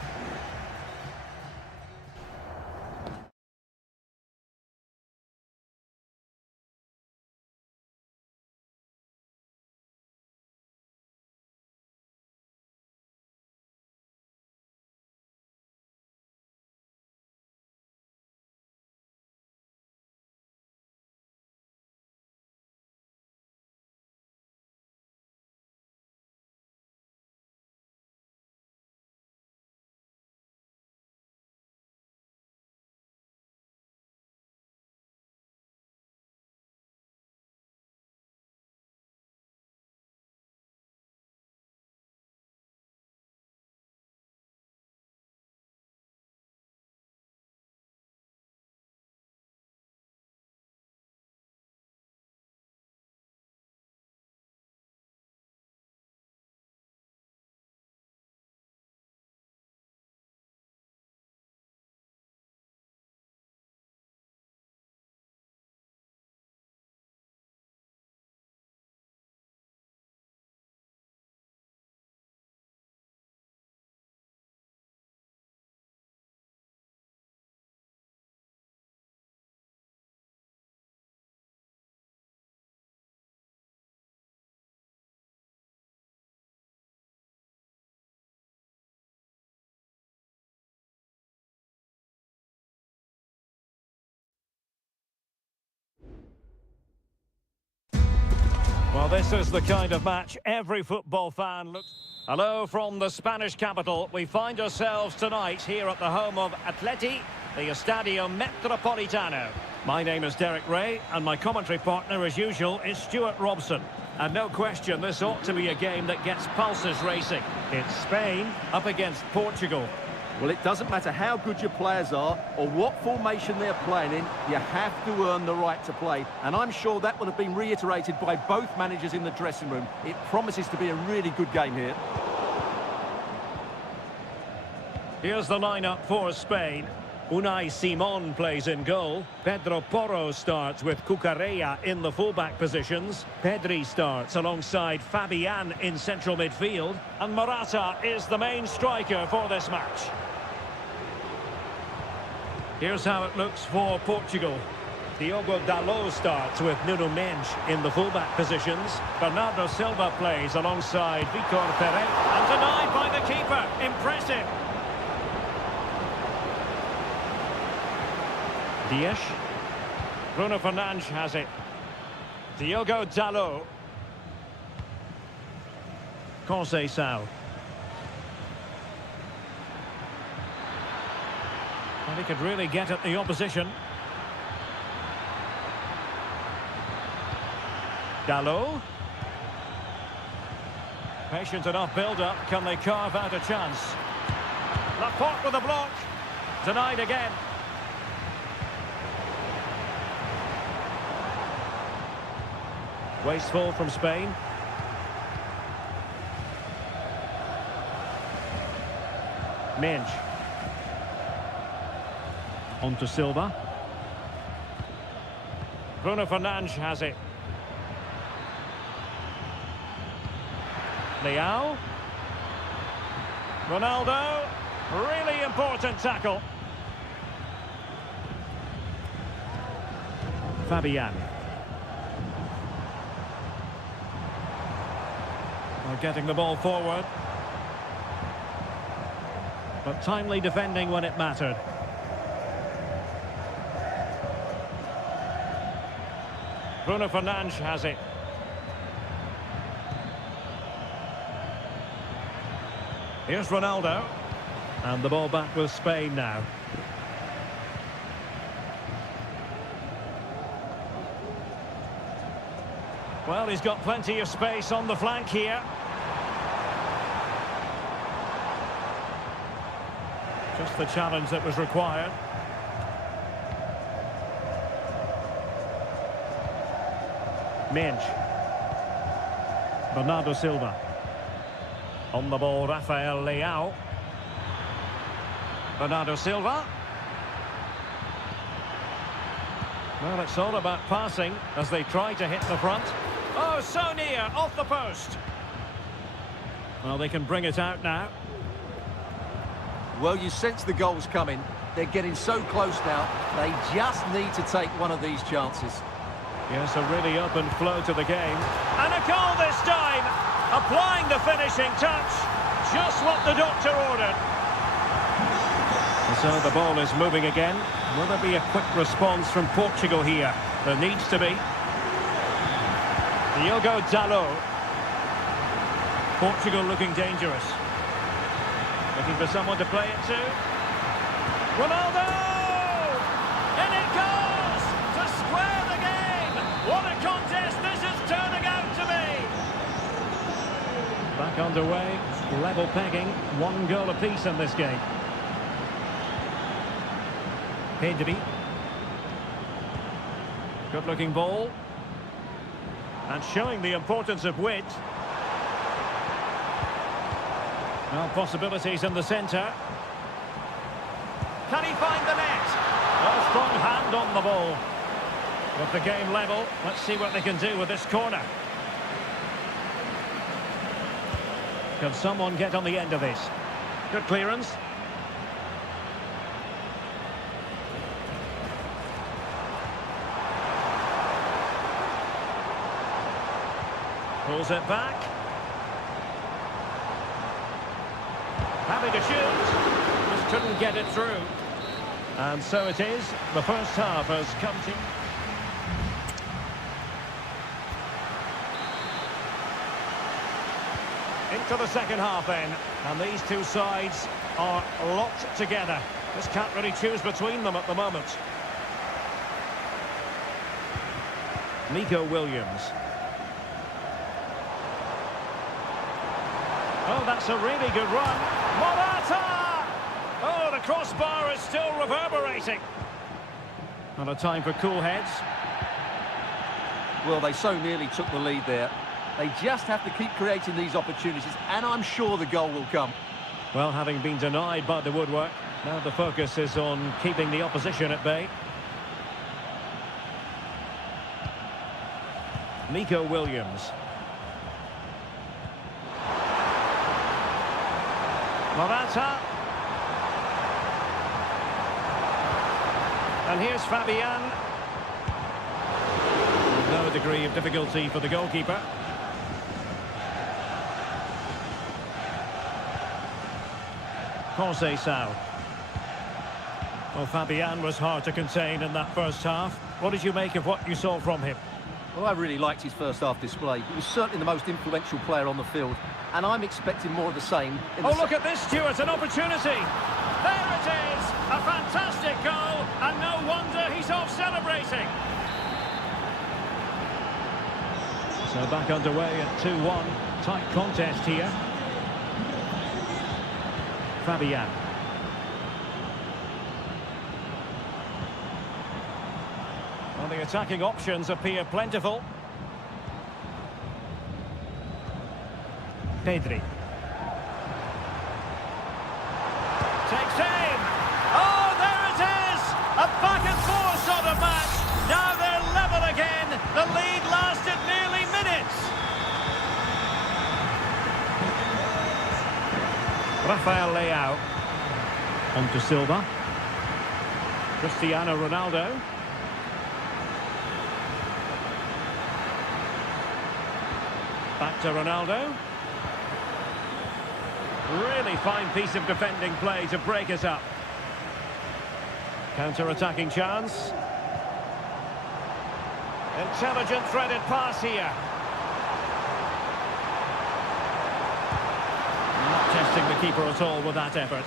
Well, this is the kind of match every football fan looks... Hello from the Spanish capital. We find ourselves tonight here at the home of Atleti, the Estadio Metropolitano. My name is Derek Ray, and my commentary partner, as usual, is Stuart Robson. And no question, this ought to be a game that gets pulses racing. It's Spain up against Portugal. Well, it doesn't matter how good your players are or what formation they're playing in, you have to earn the right to play. And I'm sure that will have been reiterated by both managers in the dressing room. It promises to be a really good game here. Here's the lineup for Spain. Unai Simon plays in goal. Pedro Porro starts with Cucurella in the fullback positions. Pedri starts alongside Fabian in central midfield. And Morata is the main striker for this match. Here's how it looks for Portugal. Diogo Dalot starts with Nuno Mendes in the fullback positions. Bernardo Silva plays alongside Vitor Pereira. And denied by the keeper. Impressive. Dias. Bruno Fernandes has it. Diogo Dalot. Conceição. And he could really get at the opposition. Dalot. Patient enough build-up. Can they carve out a chance? Laporte with a block. Denied again. Wasteful from Spain. Minge. On to Silva. Bruno Fernandes has it. Leao. Ronaldo. Really important tackle. Fabian. Well, getting the ball forward. But timely defending when it mattered. Bruno Fernandes has it. Here's Ronaldo. And the ball back with Spain now. Well, he's got plenty of space on the flank here. Just the challenge that was required. Minge. Bernardo Silva. On the ball, Rafael Leao. Bernardo Silva. Well, it's all about passing as they try to hit the front. Oh, so near, off the post. Well, they can bring it out now. Well, you sense the goal's coming. They're getting so close now. They just need to take one of these chances. Yes, a really open flow to the game. And a goal this time! Applying the finishing touch. Just what the doctor ordered. And so the ball is moving again. Will there be a quick response from Portugal here? There needs to be. Diogo Dalot. Portugal looking dangerous. Looking for someone to play it to. Ronaldo! In it goes! To square the game! What a contest this is turning out to be! Back underway, level pegging, 1 goal apiece in this game. Pedri. Good looking ball. And showing the importance of wit. Well, possibilities in the centre. Can he find the net? A strong hand on the ball. With the game level, let's see what they can do with this corner. Can someone get on the end of this? Good clearance. Pulls it back. Happy to shoot. Just couldn't get it through. And so it is. The first half has come to... Into the second half then. And these two sides are locked together. Just can't really choose between them at the moment. Nico Williams. Oh, that's a really good run. Morata! Oh, the crossbar is still reverberating. And a time for cool heads. Well, they so nearly took the lead there. They just have to keep creating these opportunities, and I'm sure the goal will come. Well, having been denied by the woodwork, now the focus is on keeping the opposition at bay. Nico Williams. Morata. And here's Fabian. No degree of difficulty for the goalkeeper. Conceição. Well, Fabian was hard to contain in that first half. What did you make of what you saw from him? Well, I really liked his first half display. He was certainly the most influential player on the field. And I'm expecting more of the same. Oh, look at this, Stuart, an opportunity. There it is, a fantastic So back underway at 2-1. Tight contest here. Fabian. Well, the attacking options appear plentiful. Pedri. Takes aim. Oh, there it is! A back and forth sort of match. Now they're level again. The lead lasted nearly minutes. Rafael Leao. On to Silva. Cristiano Ronaldo. Back to Ronaldo. Really fine piece of defending play to break us up. Counter-attacking chance. Intelligent threaded pass here. Not testing the keeper at all with that effort.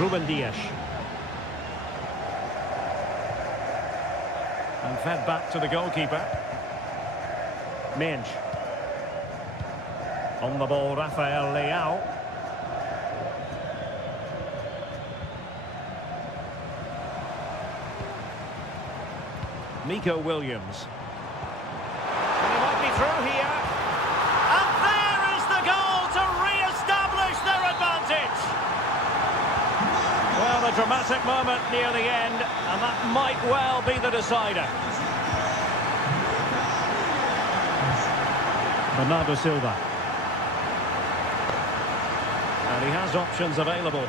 Ruben Dias. And fed back to the goalkeeper. Minge. On the ball, Rafael Leao. Nico Williams. And he might be through here. And there is the goal to re-establish their advantage. Well, a dramatic moment near the end, and that might well be the decider. Bernardo Silva. And he has options available.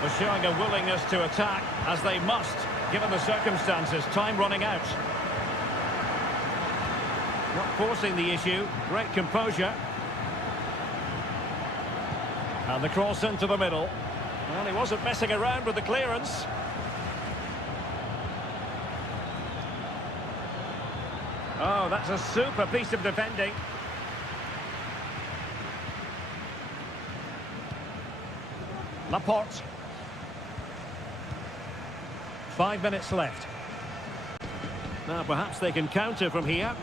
They're showing a willingness to attack, as they must, given the circumstances. Time running out. Not forcing the issue. Great composure. And the cross into the middle. Well, he wasn't messing around with the clearance. Oh, that's a super piece of defending. Laporte. 5 minutes left. Now perhaps they can counter from here.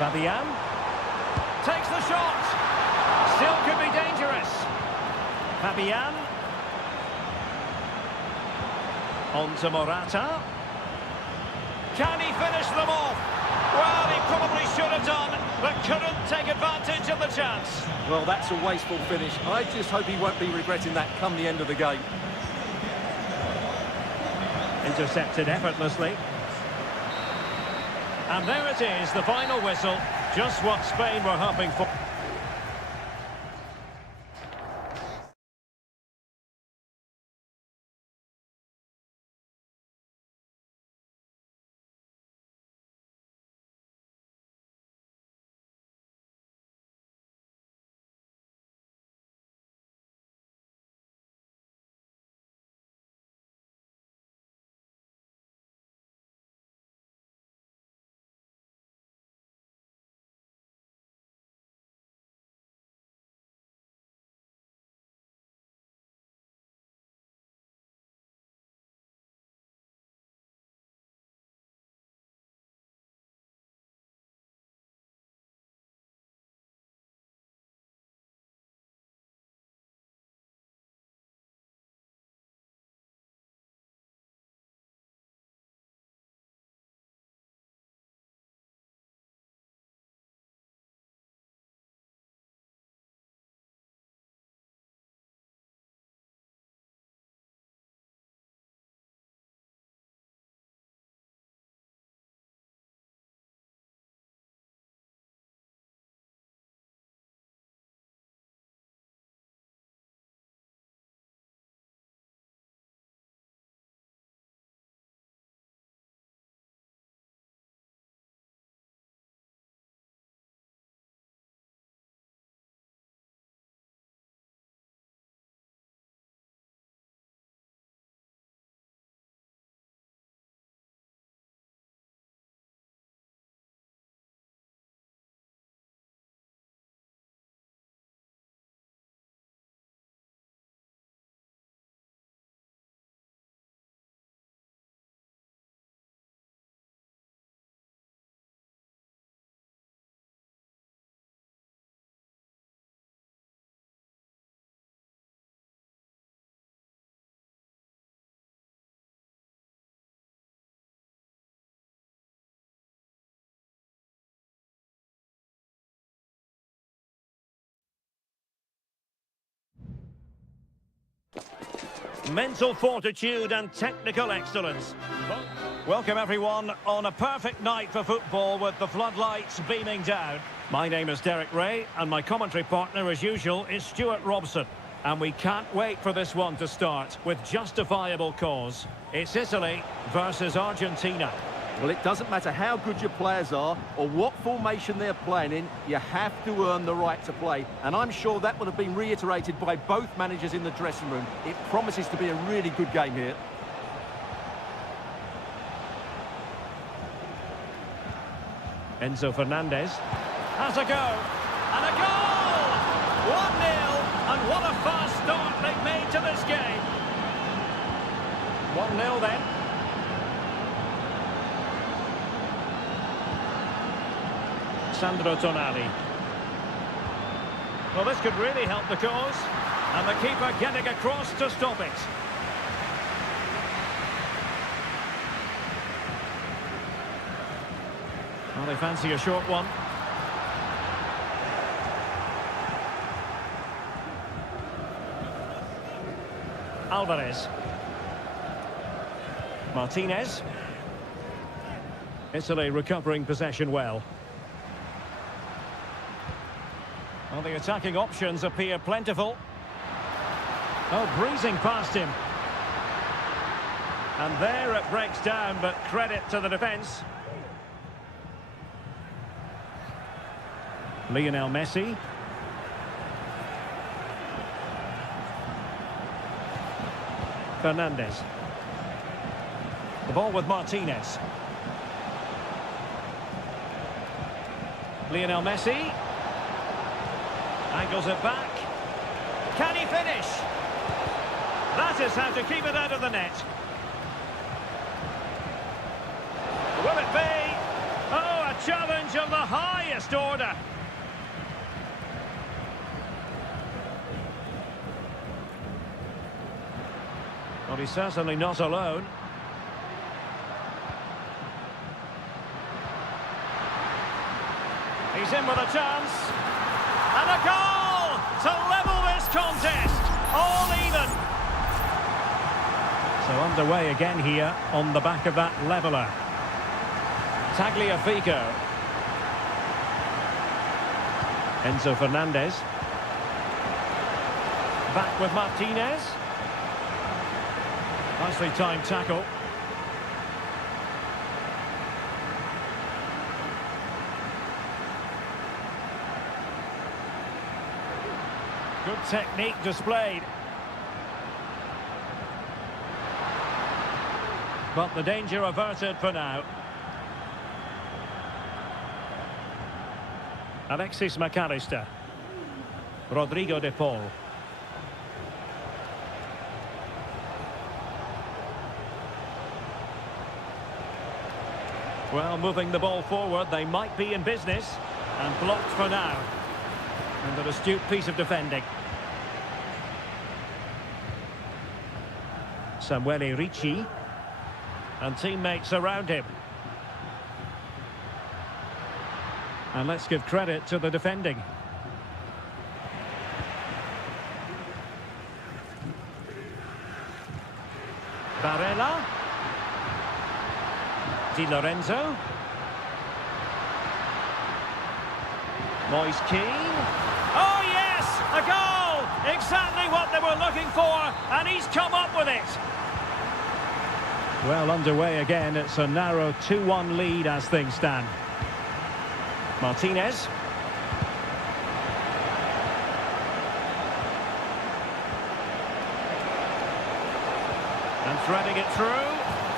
Fabian. Takes the shot. Still could be dangerous. Fabian. On to Morata. Can he finish them off? Well, he probably should have done, but couldn't take advantage of the chance. Well, that's a wasteful finish. I just hope he won't be regretting that come the end of the game. Intercepted effortlessly. And there it is, the final whistle. Just what Spain were hoping for. mental fortitude and technical excellence. Welcome everyone on a perfect night for football with the floodlights beaming down. My name is Derek Ray and my commentary partner as usual is Stuart Robson. And we can't wait for this one to start with justifiable cause. It's Italy versus Argentina. Well, it doesn't matter how good your players are or what formation they're playing in, you have to earn the right to play. And I'm sure that would have been reiterated by both managers in the dressing room. It promises to be a really good game here. Enzo Fernandez has a go, and a goal! 1-0, and what a fast start they've made to this game. 1-0 then. Sandro Tonali. Well, this could really help the cause, and the keeper getting across to stop it. Well, they fancy a short one. Alvarez. Martinez. Italy recovering possession well. Well, the attacking options appear plentiful. Oh, breezing past him. And there it breaks down, but credit to the defence. Lionel Messi. Fernandez. The ball with Martinez. Lionel Messi. Angles it back. Can he finish? That is how to keep it out of the net. Will it be? Oh, a challenge of the highest order. Well, he's certainly not alone. He's in with a chance. And a goal to level this contest. All even. So underway again here on the back of that leveller. Tagliafico. Enzo Fernandez. Back with Martinez. Nicely timed tackle. Good technique displayed. But the danger averted for now. Alexis McAllister. Rodrigo de Paul. Well, moving the ball forward, they might be in business. And blocked for now. And an astute piece of defending. Samuele Ricci. And teammates around him. And let's give credit to the defending. Barella. Di Lorenzo. Moise Keane. Oh yes, a goal! Exactly what they were looking for, and he's come up with it. Well, underway again. It's a narrow 2-1 lead as things stand. Martinez. And threading it through.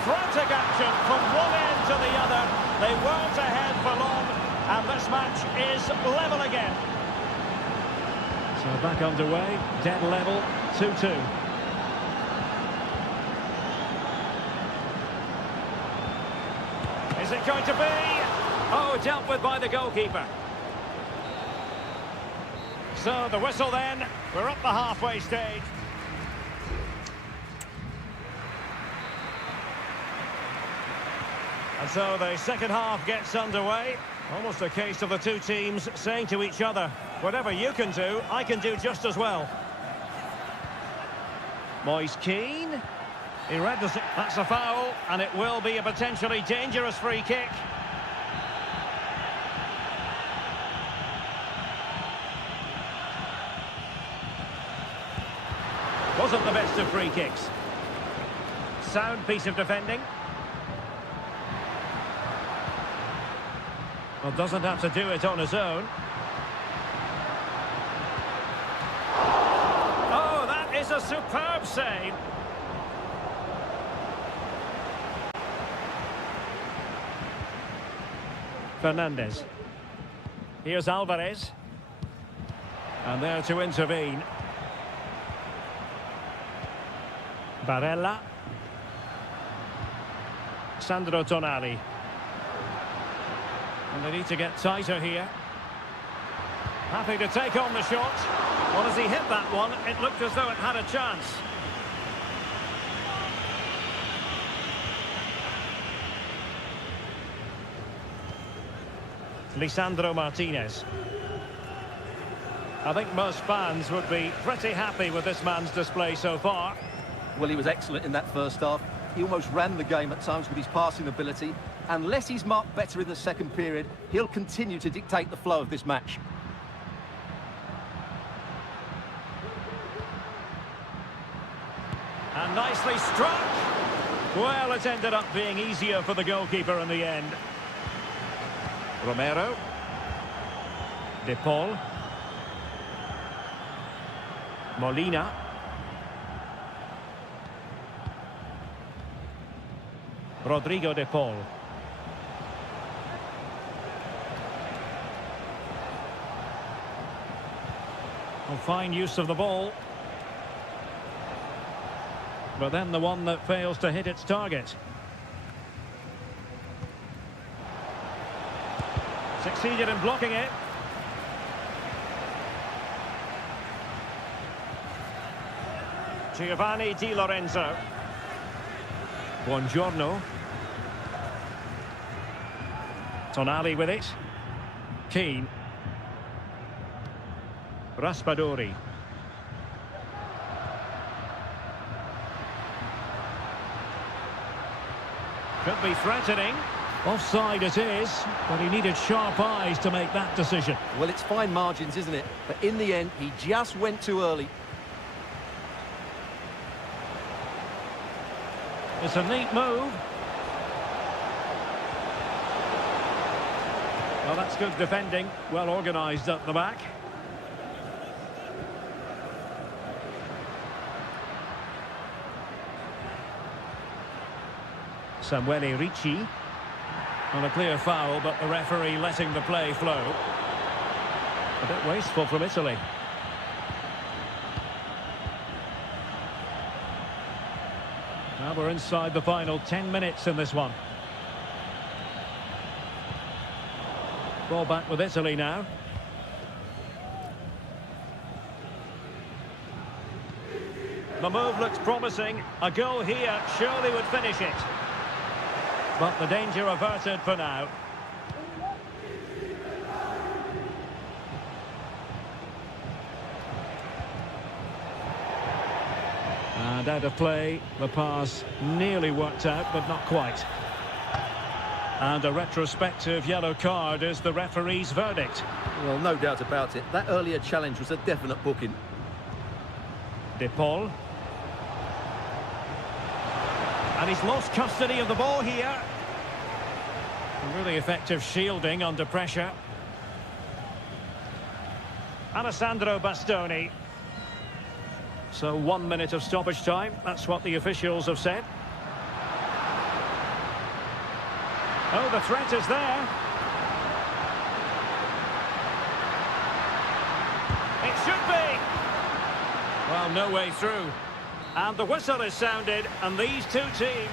Frantic action from one end to the other. They weren't ahead for long, and this match is level again. So back underway, dead level, 2-2. Is it going to be? Oh, dealt with by the goalkeeper. So the whistle then, we're up the halfway stage. And so the second half gets underway. Almost a case of the two teams saying to each other, whatever you can do, I can do just as well. Moyes Keane. He read the... That's a foul, and it will be a potentially dangerous free kick. Wasn't the best of free kicks. Sound piece of defending. Well, doesn't have to do it on his own. Oh, that is a superb save. Fernandez. Here's Alvarez. And there to intervene. Barella. Sandro Tonali. And they need to get tighter here. Happy to take on the shot. Well, as he hit that one, it looked as though it had a chance. Lisandro Martinez. I think most fans would be pretty happy with this man's display so far. Well, he was excellent in that first half. He almost ran the game at times with his passing ability. Unless he's marked better in the second period, he'll continue to dictate the flow of this match. And nicely struck. Well, it ended up being easier for the goalkeeper in the end. Romero. De Paul. Molina. Rodrigo De Paul. Well, fine use of the ball. But then the one that fails to hit its target. Succeeded in blocking it. Giovanni Di Lorenzo. Buongiorno. Tonali with it. Keane. Raspadori. Could be threatening. Offside it is, but he needed sharp eyes to make that decision. Well, it's fine margins, isn't it? But in the end, he just went too early. It's a neat move. Well, that's good defending. Well organised at the back. Samuele Ricci. On a clear foul, but the referee letting the play flow. A bit wasteful from Italy. Now we're inside the final 10 minutes in this one. Ball back with Italy now. The move looks promising. A goal here surely would finish it. But the danger averted for now. And out of play, the pass nearly worked out, but not quite. And a retrospective yellow card is the referee's verdict. Well, no doubt about it. That earlier challenge was a definite booking. De Paul. And he's lost custody of the ball here. Really effective shielding under pressure. Alessandro Bastoni. So 1 minute of stoppage time. That's what the officials have said. Oh, the threat is there. It should be. Well, no way through. And the whistle is sounded, and these two teams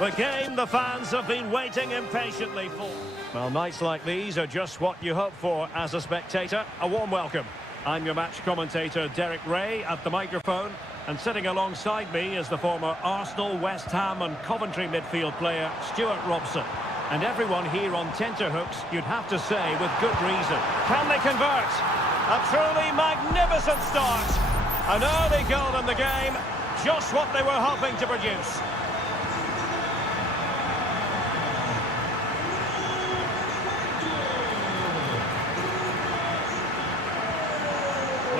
The game the fans have been waiting impatiently for. Well, nights like these are just what you hope for as a spectator. A warm welcome. I'm your match commentator, Derek Ray, at the microphone. And sitting alongside me is the former Arsenal, West Ham and Coventry midfield player, Stuart Robson. And everyone here on tenterhooks, you'd have to say, with good reason. Can they convert? A truly magnificent start. An early goal in the game. Just what they were hoping to produce.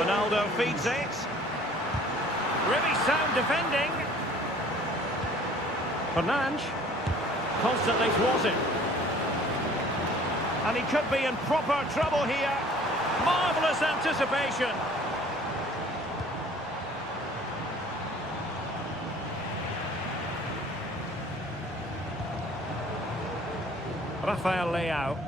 Ronaldo feeds it. Really sound defending. Fernandes constantly thwarted. And he could be in proper trouble here. Marvellous anticipation. Rafael Leao.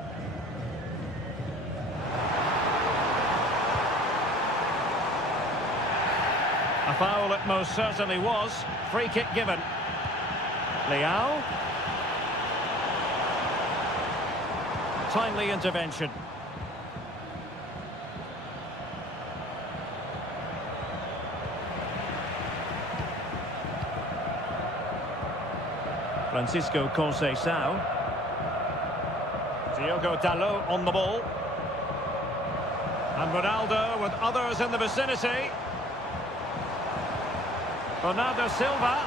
A foul it most certainly was. Free kick given. Leao. Timely intervention. Francisco Conceição. Diogo Dalot on the ball. And Ronaldo with others in the vicinity. Bernardo Silva.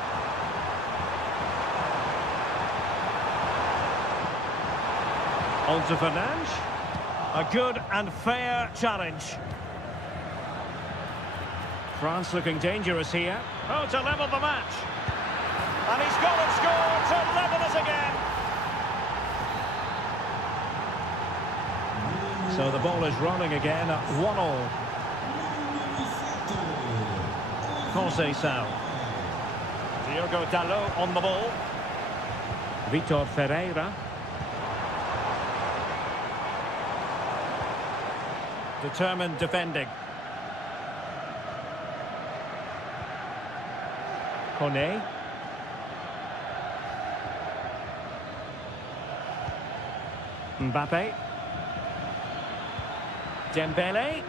On to Fernandes. A good and fair challenge. France looking dangerous here. Oh, to level the match. And he's got it scored to level it again. So the ball is rolling again at 1-1. Conceição. Diogo Dalot on the ball. Vitor Ferreira. Determined defending. Kone. Mbappe. Dembele.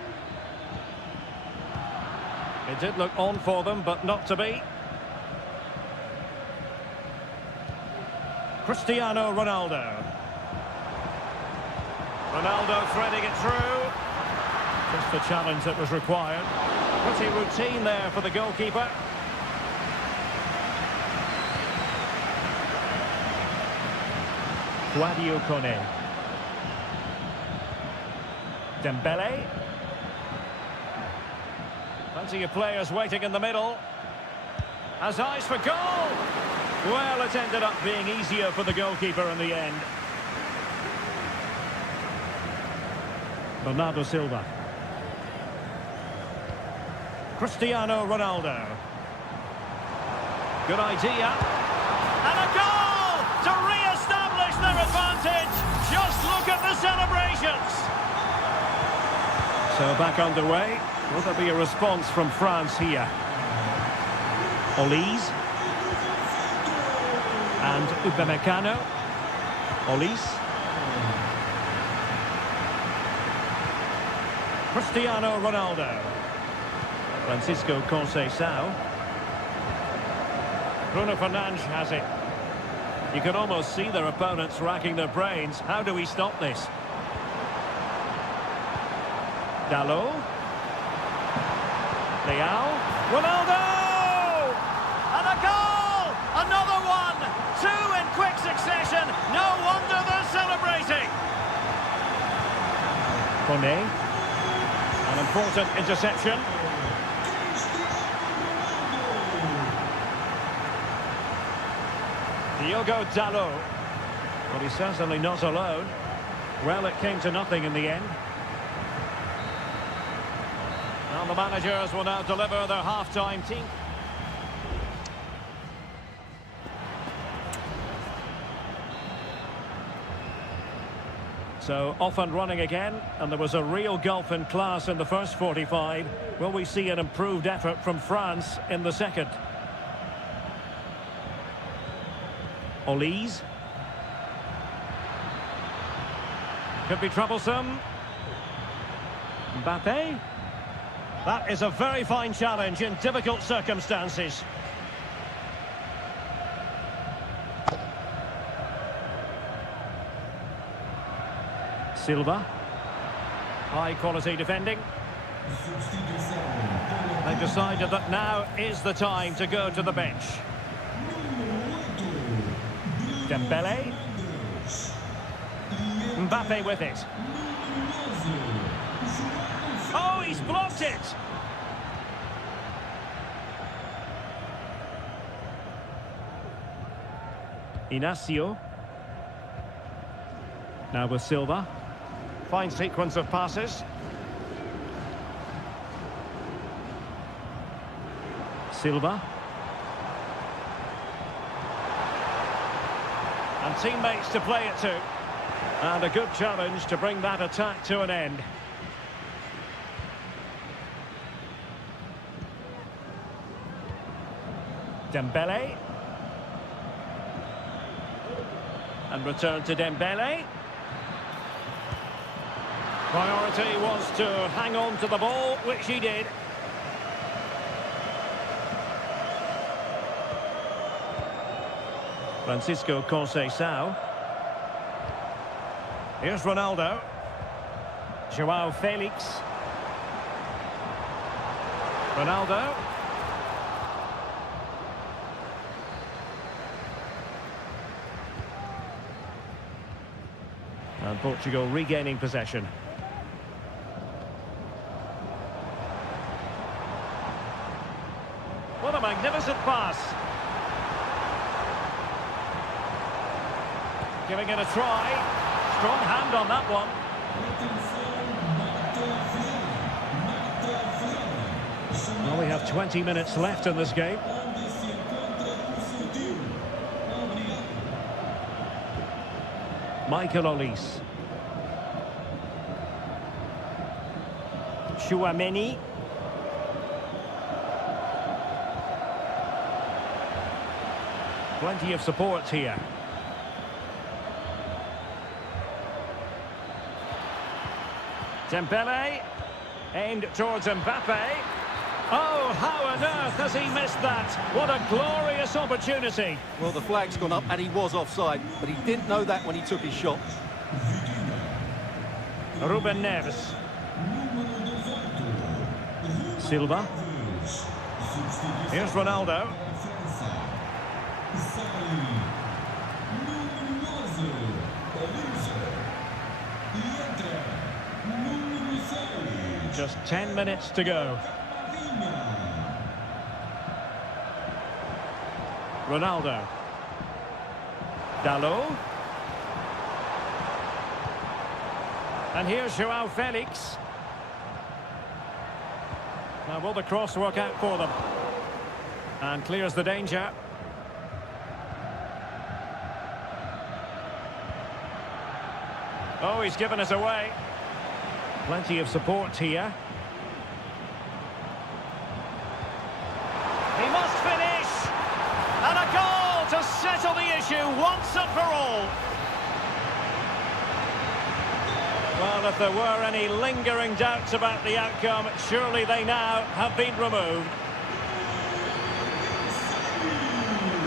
It did look on for them, but not to be. Cristiano Ronaldo. Ronaldo threading it through. Just the challenge that was required. Pretty routine there for the goalkeeper. Sadio Kone. Dembele. Plenty of players waiting in the middle. Has eyes for goal. Well, it ended up being easier for the goalkeeper in the end. Bernardo Silva. Cristiano Ronaldo. Good idea. And a goal to re-establish their advantage. Just look at the celebrations. So back underway. Will there be a response from France here? Olise. And Upamecano. Olise. Cristiano Ronaldo. Francisco Conceição. Bruno Fernandes has it. You can almost see their opponents racking their brains. How do we stop this? Dalot. Leao. Ronaldo! And a goal! Another one! Two in quick succession. No wonder they're celebrating. Kone. An important interception. Diogo Dalot. But he's certainly not alone. Well, it came to nothing in the end. And the managers will now deliver their half-time team. So, off and running again, and there was a real gulf in class in the first 45. Will we see an improved effort from France in the second? Olise. Could be troublesome. Mbappe. That is a very fine challenge in difficult circumstances. Silva. High quality defending. They've decided that now is the time to go to the bench. Dembele. Mbappe with it. Oh, he's blocked it! Inacio. Now with Silva. Fine sequence of passes. Silva. And teammates to play it to. And a good challenge to bring that attack to an end. Dembele. And return to Dembele. Priority was to hang on to the ball, which he did. Francisco Conceição. Here's Ronaldo. Joao Felix. Ronaldo. And Portugal regaining possession. What a magnificent pass. Giving it a try. Strong hand on that one. Well, we have 20 minutes left in this game. Michael Olise. Chouameni. Plenty of support here. Dembele. Aimed towards Mbappe. Oh, how on earth has he missed that? What a glorious opportunity. Well, the flag's gone up and he was offside, but he didn't know that when he took his shot. Ruben Neves. Silva. Here's Ronaldo. Just 10 minutes to go. Ronaldo. Dalot. And here's Joao Felix. Now will the cross work out for them? And clears the danger. Oh, he's given us away. Plenty of support here. He must finish! And a goal to settle the issue once and for all. Well, if there were any lingering doubts about the outcome, surely they now have been removed.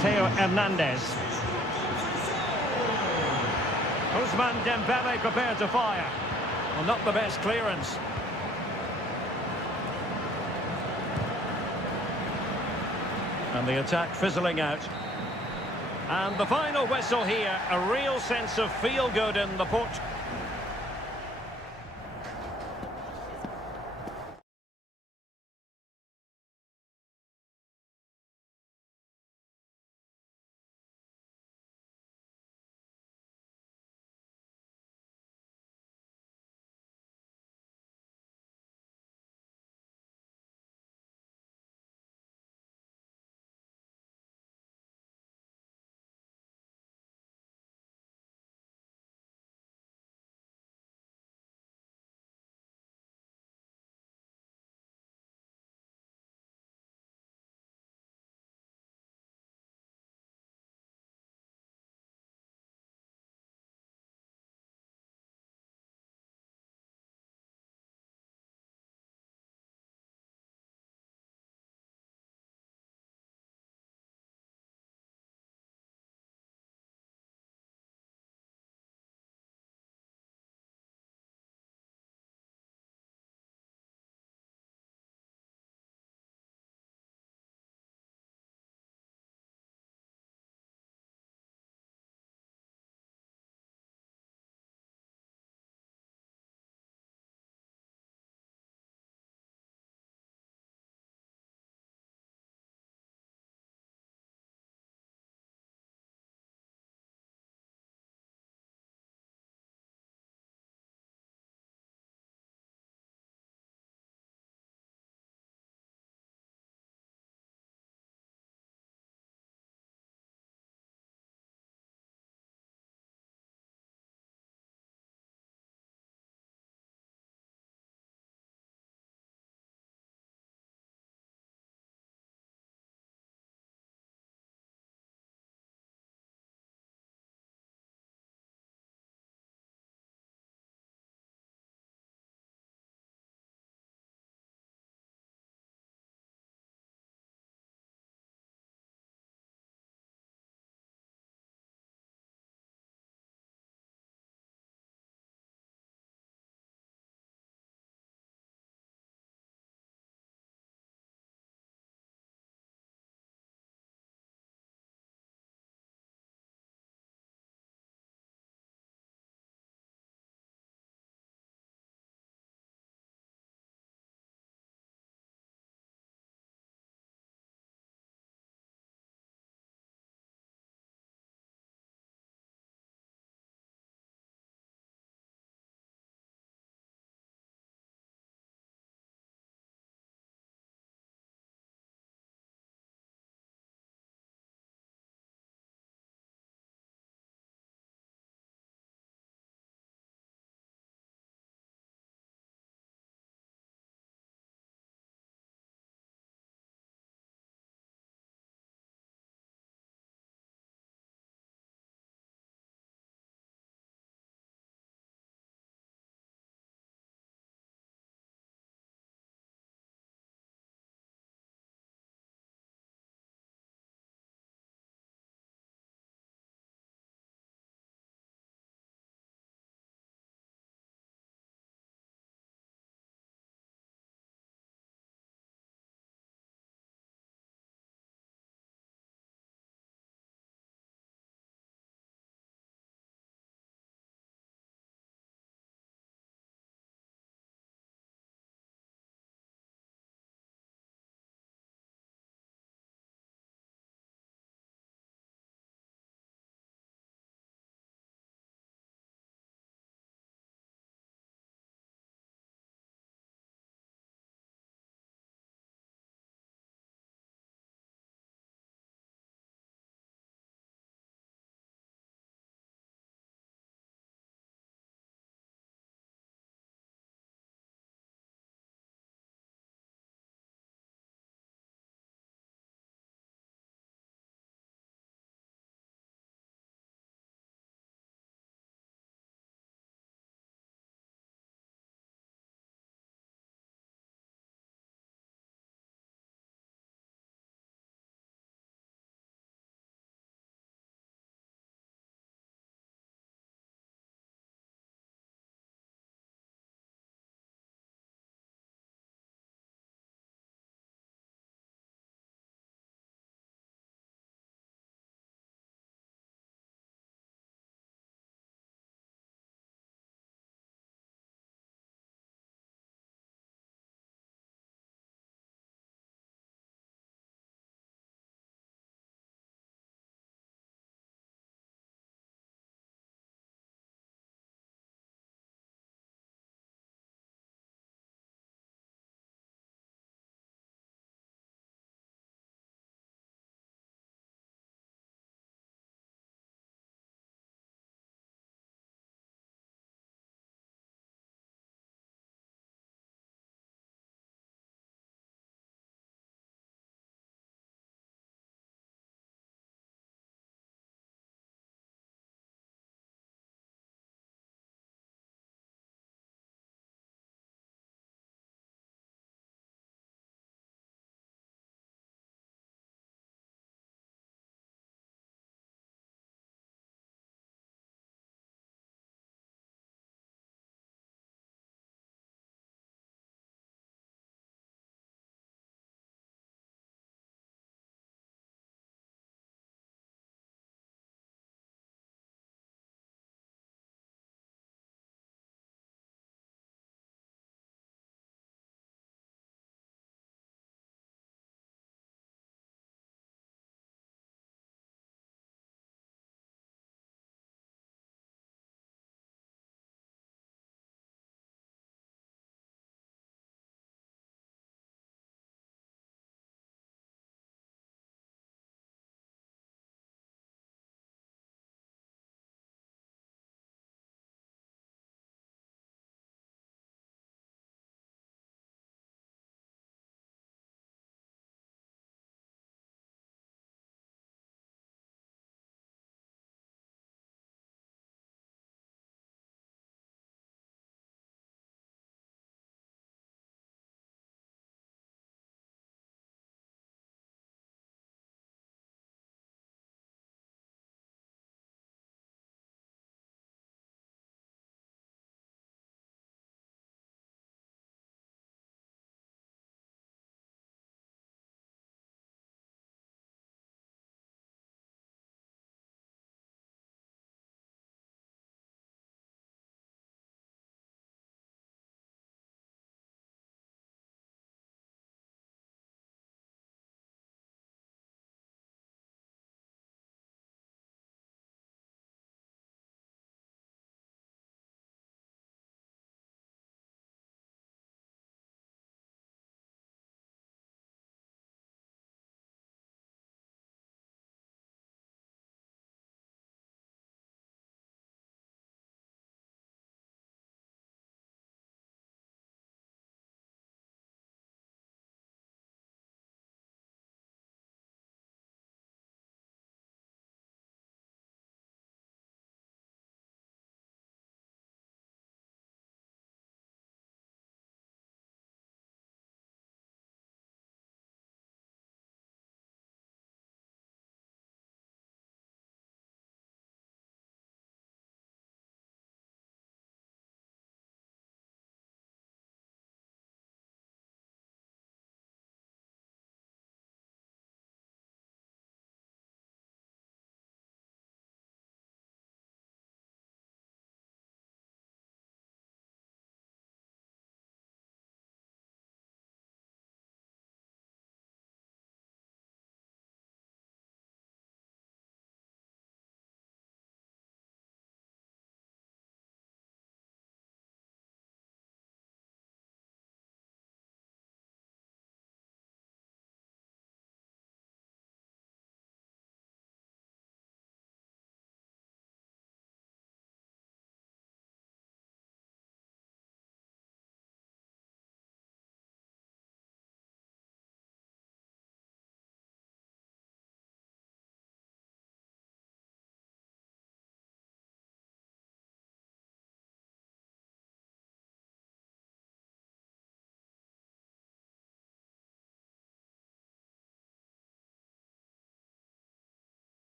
Theo Hernandez. Ousmane Dembele prepared to fire. Well, not the best clearance. And the attack fizzling out. And the final whistle here, a real sense of feel-good in the Portugal.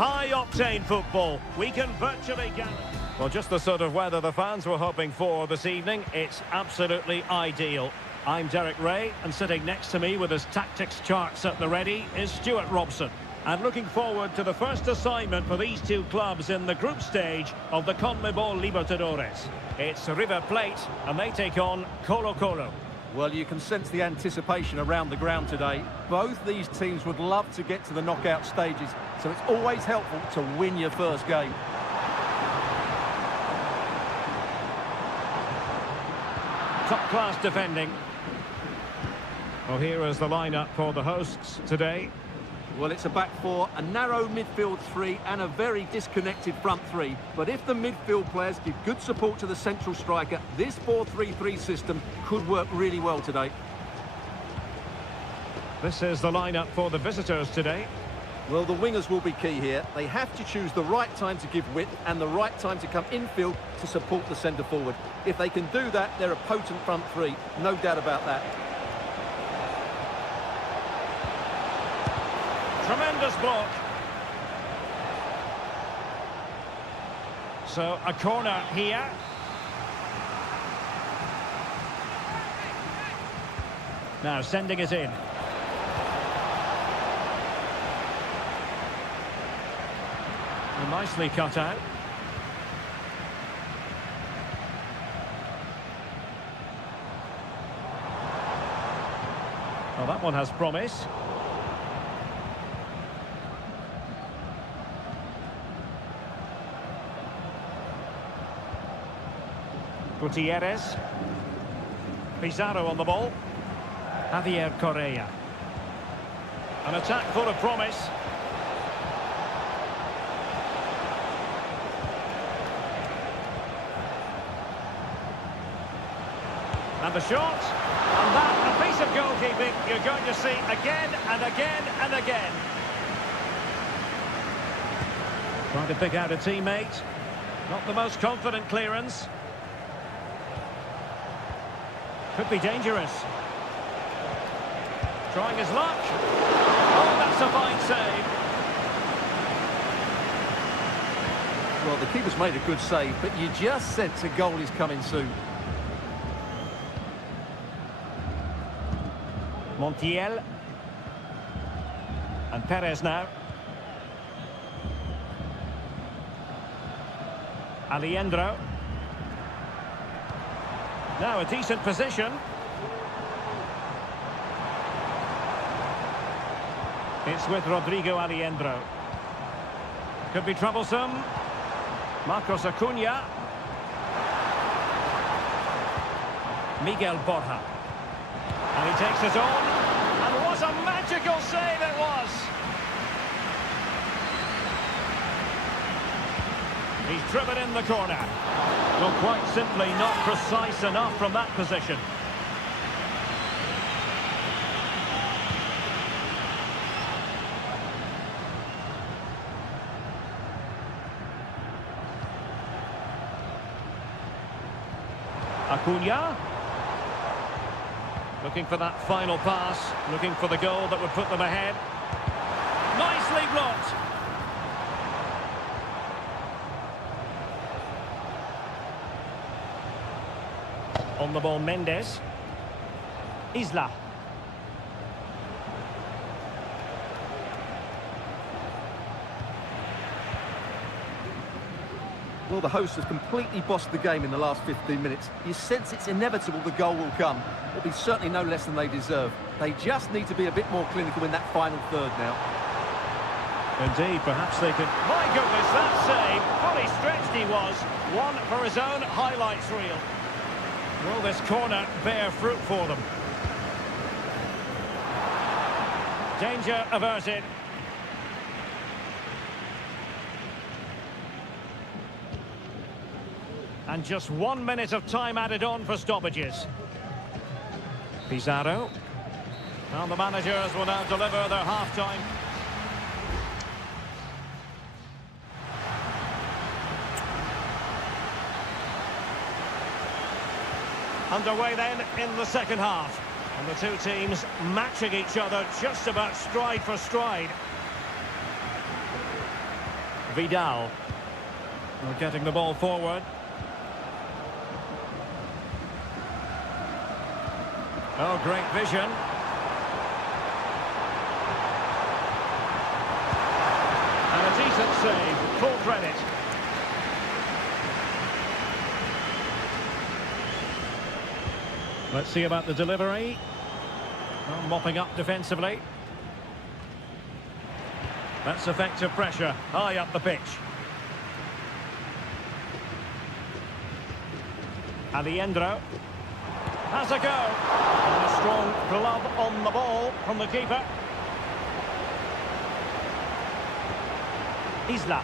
High-octane football. We can virtually guarantee... Well, just the sort of weather the fans were hoping for this evening. It's absolutely ideal. I'm Derek Ray, and sitting next to me with his tactics charts at the ready is Stuart Robson. And looking forward to the first assignment for these two clubs in the group stage of the CONMEBOL Libertadores. It's River Plate, and they take on Colo-Colo. Well, you can sense the anticipation around the ground today. Both these teams would love to get to the knockout stages, so it's always helpful to win your first game. Top-class defending. Well, here is the lineup for the hosts today. Well, it's a back four, a narrow midfield three, and a very disconnected front three. But if the midfield players give good support to the central striker, this 4-3-3 system could work really well today. This is the lineup for the visitors today. Well, the wingers will be key here. They have to choose the right time to give width and the right time to come infield to support the centre forward. If they can do that, they're a potent front three, no doubt about that. Tremendous block. So, a corner here. Now, sending it in. Nicely cut out. Well, that one has promise. Gutierrez. Pizarro on the ball. Javier Correa. An attack full of promise. And the shot, and that, a piece of goalkeeping you're going to see again and again and again. Trying to pick out a teammate. Not the most confident clearance. Could be dangerous. Trying his luck. Oh, that's a fine save. Well, the keeper's made a good save, but you just sense a goal is coming soon. Montiel. And Perez now. Aliendro. Now a decent position. It's with Rodrigo Aliendro. Could be troublesome. Marcos Acuna. Miguel Borja. And he takes it on, and what a magical save it was! He's driven in the corner. Well, quite simply not precise enough from that position. Acuna. Looking for that final pass, looking for the goal that would put them ahead. Nicely blocked. On the ball, Mendes. Isla. Well, the hosts have completely bossed the game in the last 15 minutes. You sense it's inevitable the goal will come. It'll be certainly no less than they deserve. They just need to be a bit more clinical in that final third now. Indeed, perhaps they could... My goodness, that save! Fully stretched he was. One for his own highlights reel. Will this corner bear fruit for them? Danger averted. And just 1 minute of time added on for stoppages. Pizarro. Now the managers will now deliver their half-time. Underway then in the second half. And the two teams matching each other just about stride for stride. Vidal. Well, getting the ball forward. Oh, great vision. And a decent save. Full credit. Let's see about the delivery. Well, mopping up defensively. That's effective pressure, high up the pitch. Aliendro has a go. And a strong glove on the ball from the keeper. Isla.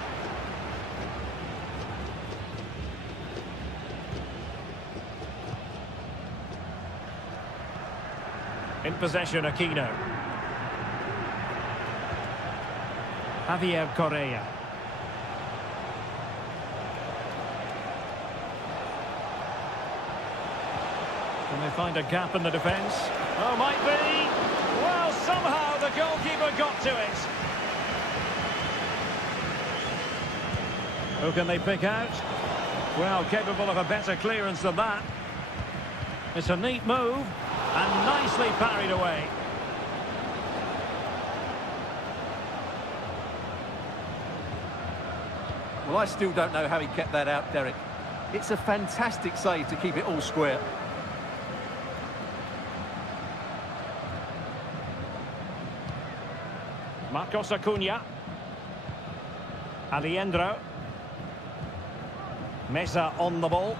In possession, Aquino. Javier Correa. Can they find a gap in the defence? Oh, might be. Well, somehow the goalkeeper got to it. Who can they pick out? Well, capable of a better clearance than that. It's a neat move and nicely parried away. Well, I still don't know how he kept that out, Derek. It's a fantastic save to keep it all square. Marcos Acuna. Aliendro. Mesa on the ball.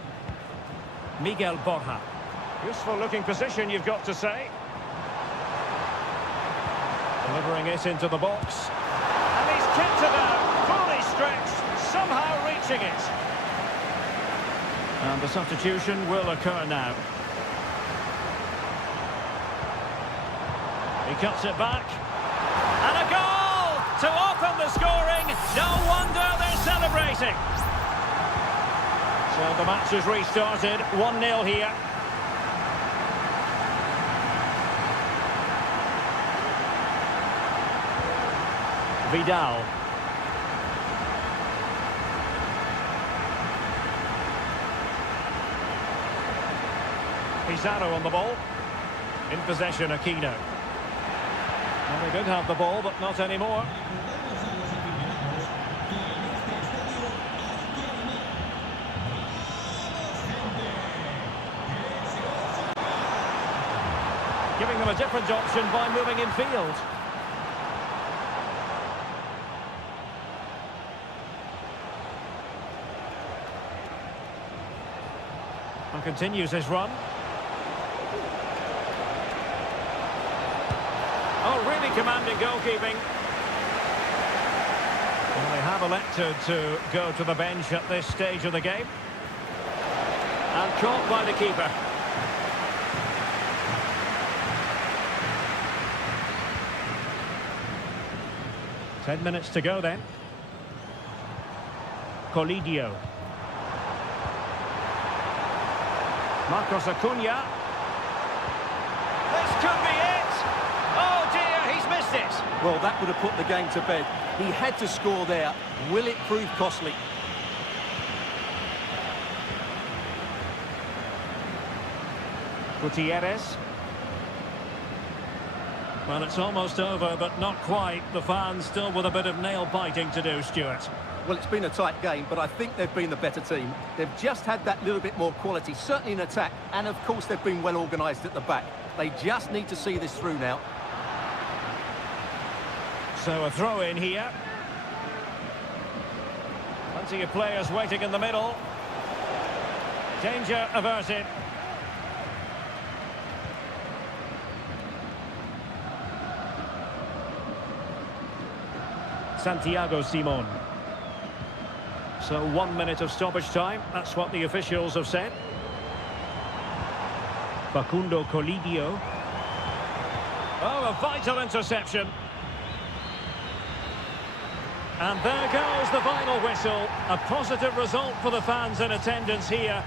Miguel Borja. Useful looking position, you've got to say. Delivering it into the box. And he's kept it out, fully stretched, somehow reaching it. And the substitution will occur now. He cuts it back. And a goal to open the scoring. No wonder they're celebrating. So the match has restarted, 1-0 here. Vidal. Pizarro on the ball. In possession, Aquino. Well, they did have the ball, but not anymore. Giving them a different option by moving in field. And continues his run. Oh, really commanding goalkeeping. Well, they have elected to go to the bench at this stage of the game. And caught by the keeper. Ten minutes to go then. Colidio. Marcos Acuna. This could be it. Oh dear, he's missed it. Well, that would have put the game to bed. He had to score there. Will it prove costly? Gutierrez. Well, it's almost over, but not quite. The fans still with a bit of nail-biting to do, Stuart. Well, it's been a tight game, but I think they've been the better team. They've just had that little bit more quality, certainly in attack, and of course they've been well organised at the back. They just need to see this through now. So a throw in here. Plenty of players waiting in the middle. Danger averted. Santiago Simon. So 1 minute of stoppage time. That's what the officials have said. Facundo Colidio. Oh, a vital interception. And there goes the final whistle. A positive result for the fans in attendance here.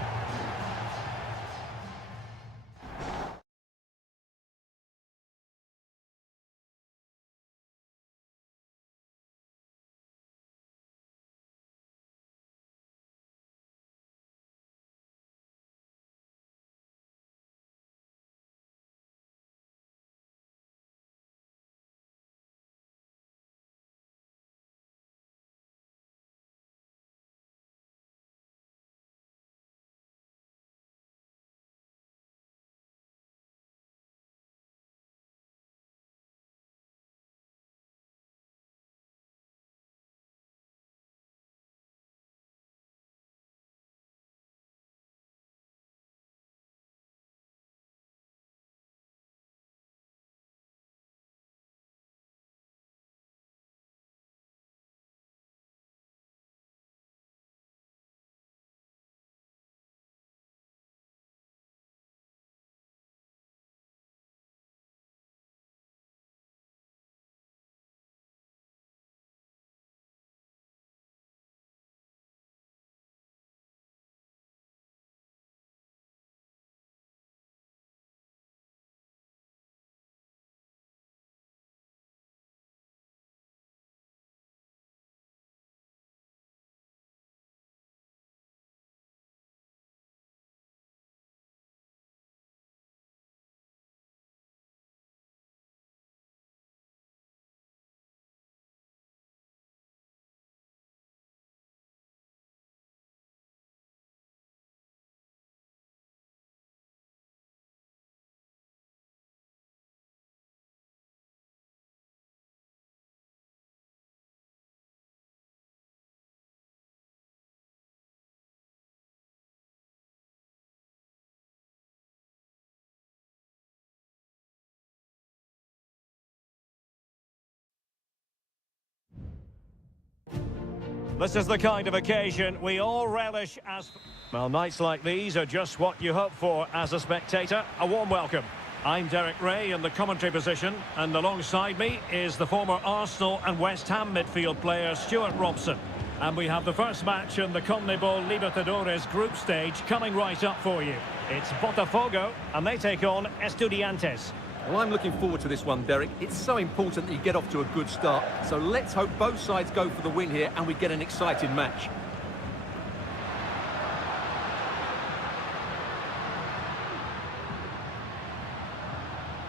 This is the kind of occasion we all relish as... Well, nights like these are just what you hope for as a spectator. A warm welcome. I'm Derek Ray in the commentary position, and alongside me is the former Arsenal and West Ham midfield player Stuart Robson. And we have the first match in the CONMEBOL Libertadores group stage coming right up for you. It's Botafogo, and they take on Estudiantes. Well, I'm looking forward to this one, Derek. It's so important that you get off to a good start. So let's hope both sides go for the win here and we get an exciting match.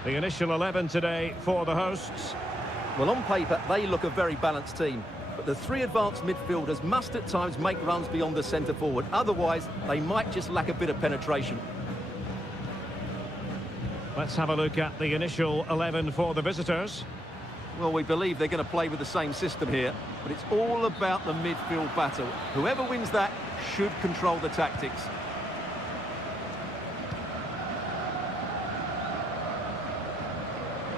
The initial 11 today for the hosts. Well, on paper, they look a very balanced team. But the three advanced midfielders must at times make runs beyond the centre forward. Otherwise, they might just lack a bit of penetration. Let's have a look at the initial 11 for the visitors. Well, we believe they're going to play with the same system here, but it's all about the midfield battle. Whoever wins that should control the tactics.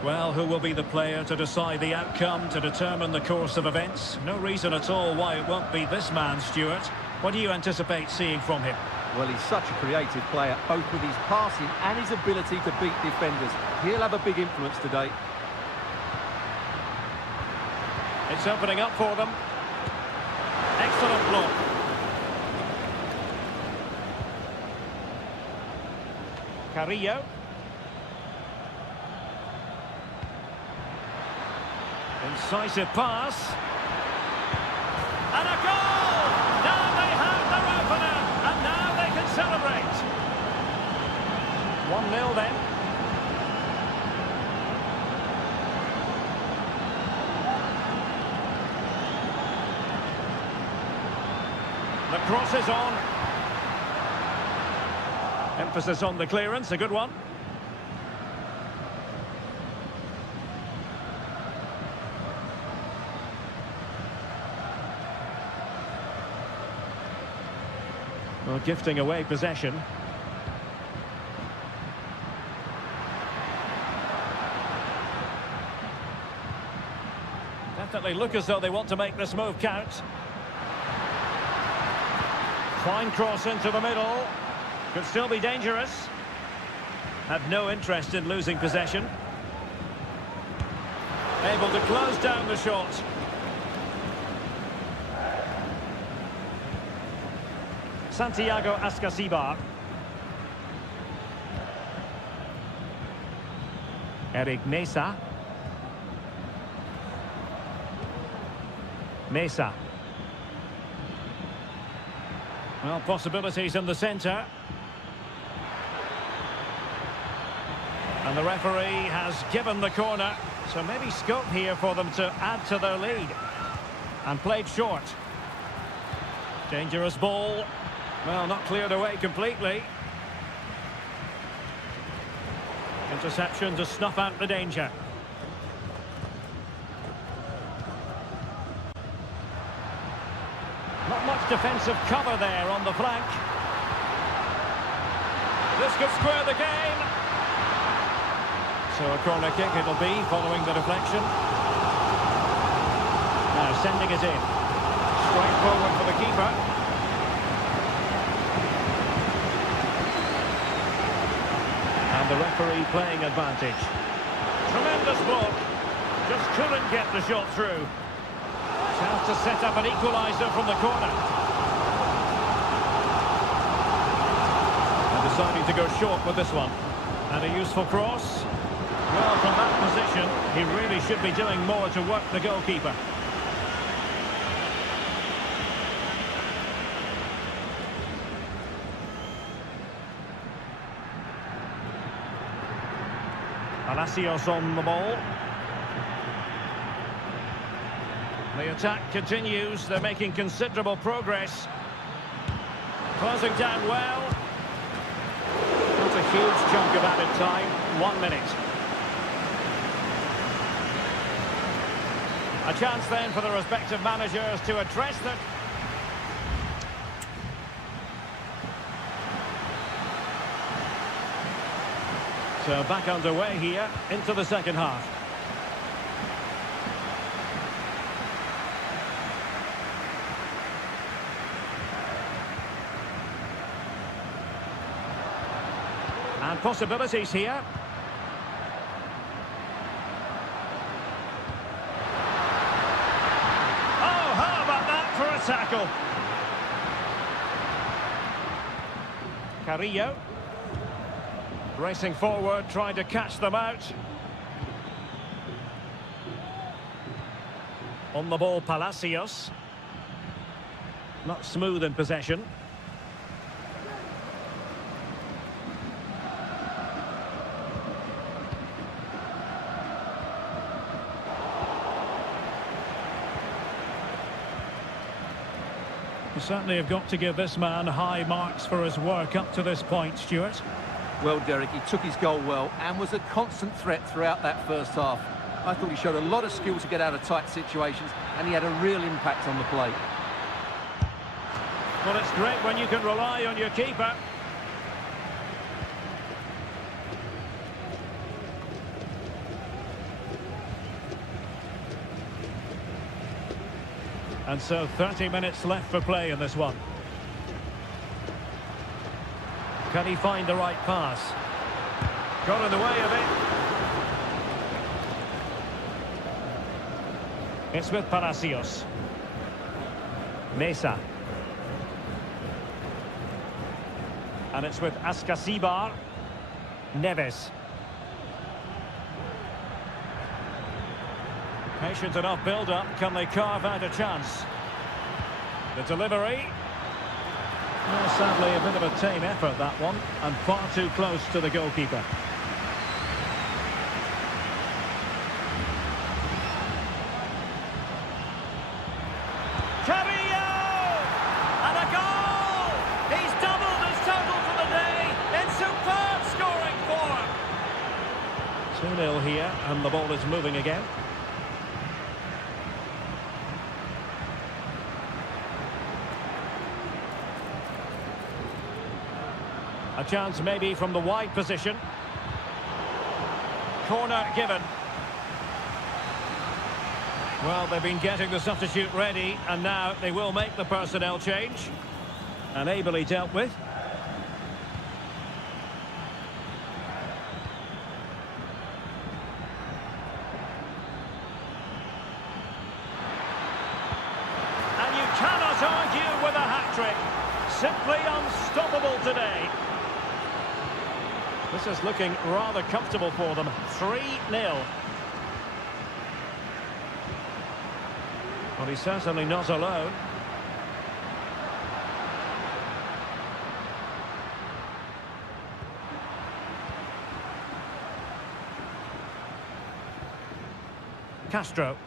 Well, who will be the player to decide the outcome, to determine the course of events? No reason at all why it won't be this man, Stuart. What do you anticipate seeing from him? Well, he's such a creative player, both with his passing and his ability to beat defenders. He'll have a big influence today. It's opening up for them. Excellent block. Carrillo. Incisive pass. And a goal! Now they have their opener, and now they can celebrate. 1-0 then. The cross is on. Emphasis on the clearance, a good one. Well, gifting away possession. Definitely look as though they want to make this move count. Fine cross into the middle. Could still be dangerous. Have no interest in losing possession. Able to close down the shot. Santiago Ascasibar. Eric Mesa. Mesa. Well, possibilities in the centre. And the referee has given the corner. So maybe scope here for them to add to their lead. And played short. Dangerous ball. Well, not cleared away completely. Interception to snuff out the danger. Not much defensive cover there on the flank. This could square the game. So a corner kick it'll be following the deflection. Now sending it in. Straight forward for the keeper. And the referee playing advantage. Tremendous block. Just couldn't get the shot through. Chance to set up an equaliser from the corner. And deciding to go short with this one. And a useful cross. Well, from that position, he really should be doing more to work the goalkeeper. Palacios on the ball. The attack continues. They're making considerable progress. Closing down well. Not a huge chunk of added time. 1 minute. A chance then for the respective managers to address them. So back underway here into the second half. And possibilities here. Oh, how about that for a tackle? Carrillo. Racing forward, trying to catch them out. On the ball, Palacios. Not smooth in possession. You certainly have got to give this man high marks for his work up to this point, Stuart. Well, Derek, he took his goal well and was a constant threat throughout that first half. I thought he showed a lot of skill to get out of tight situations, and he had a real impact on the play. Well, it's great when you can rely on your keeper. And so 30 minutes left for play in this one. Can he find the right pass? Got in the way of it. It's with Palacios. Mesa. And it's with Ascasibar. Neves. Patient enough build-up. Can they carve out a chance? The delivery. Well, sadly, a bit of a tame effort, that one. And far too close to the goalkeeper. Carrillo! And a goal! He's doubled his total for the day in superb scoring form. 2-0 here, and the ball is moving again. A chance maybe from the wide position. Corner given. Well, they've been getting the substitute ready, and now they will make the personnel change. And ably dealt with. And you cannot argue with a hat-trick. Simply unstoppable today. This is looking rather comfortable for them. 3-0. Well, he's certainly not alone. Castro.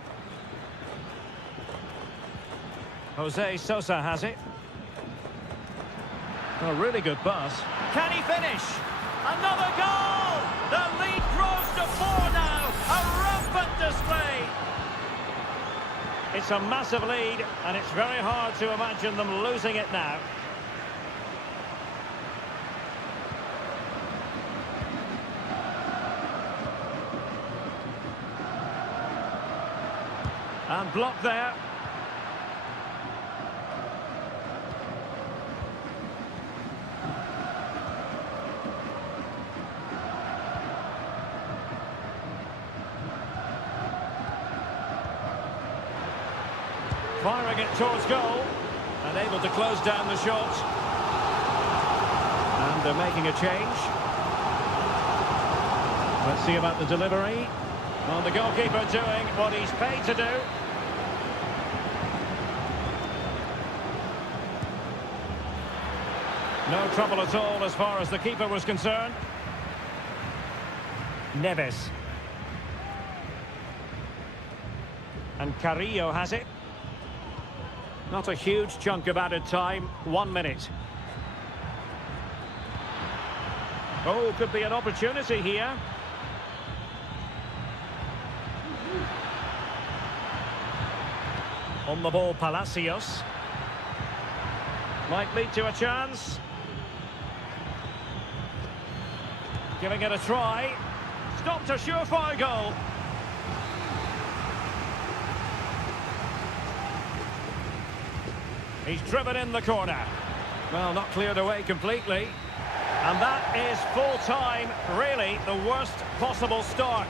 Jose Sosa has it. A really good pass. Can he finish? Another goal! The lead grows to 4 now. A rampant display. It's a massive lead, and it's very hard to imagine them losing it now. And blocked there. Firing it towards goal, and able to close down the shot. And they're making a change. Let's see about the delivery. Well, the goalkeeper doing what he's paid to do. No trouble at all as far as the keeper was concerned. Neves. And Carrillo has it. Not a huge chunk of added time. 1 minute. Oh, could be an opportunity here. On the ball, Palacios. Might lead to a chance. Giving it a try. Stopped a surefire goal. He's driven in the corner. Well, not cleared away completely. And that is full time, really the worst possible start.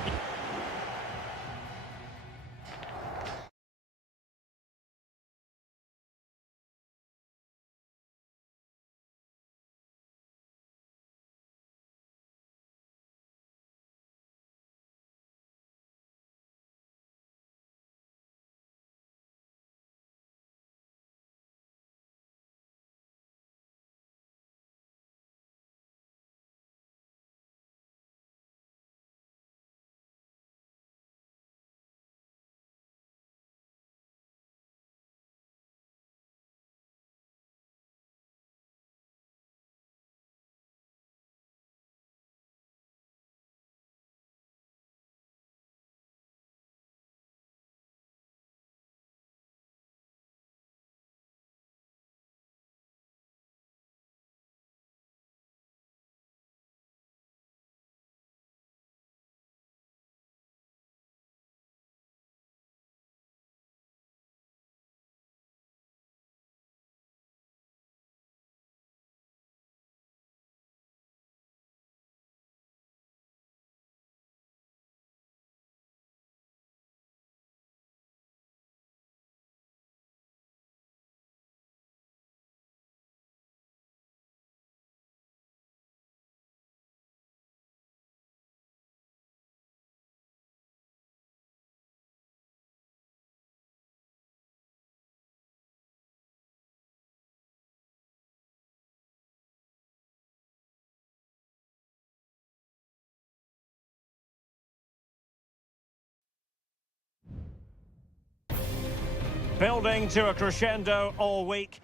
Building to a crescendo all week.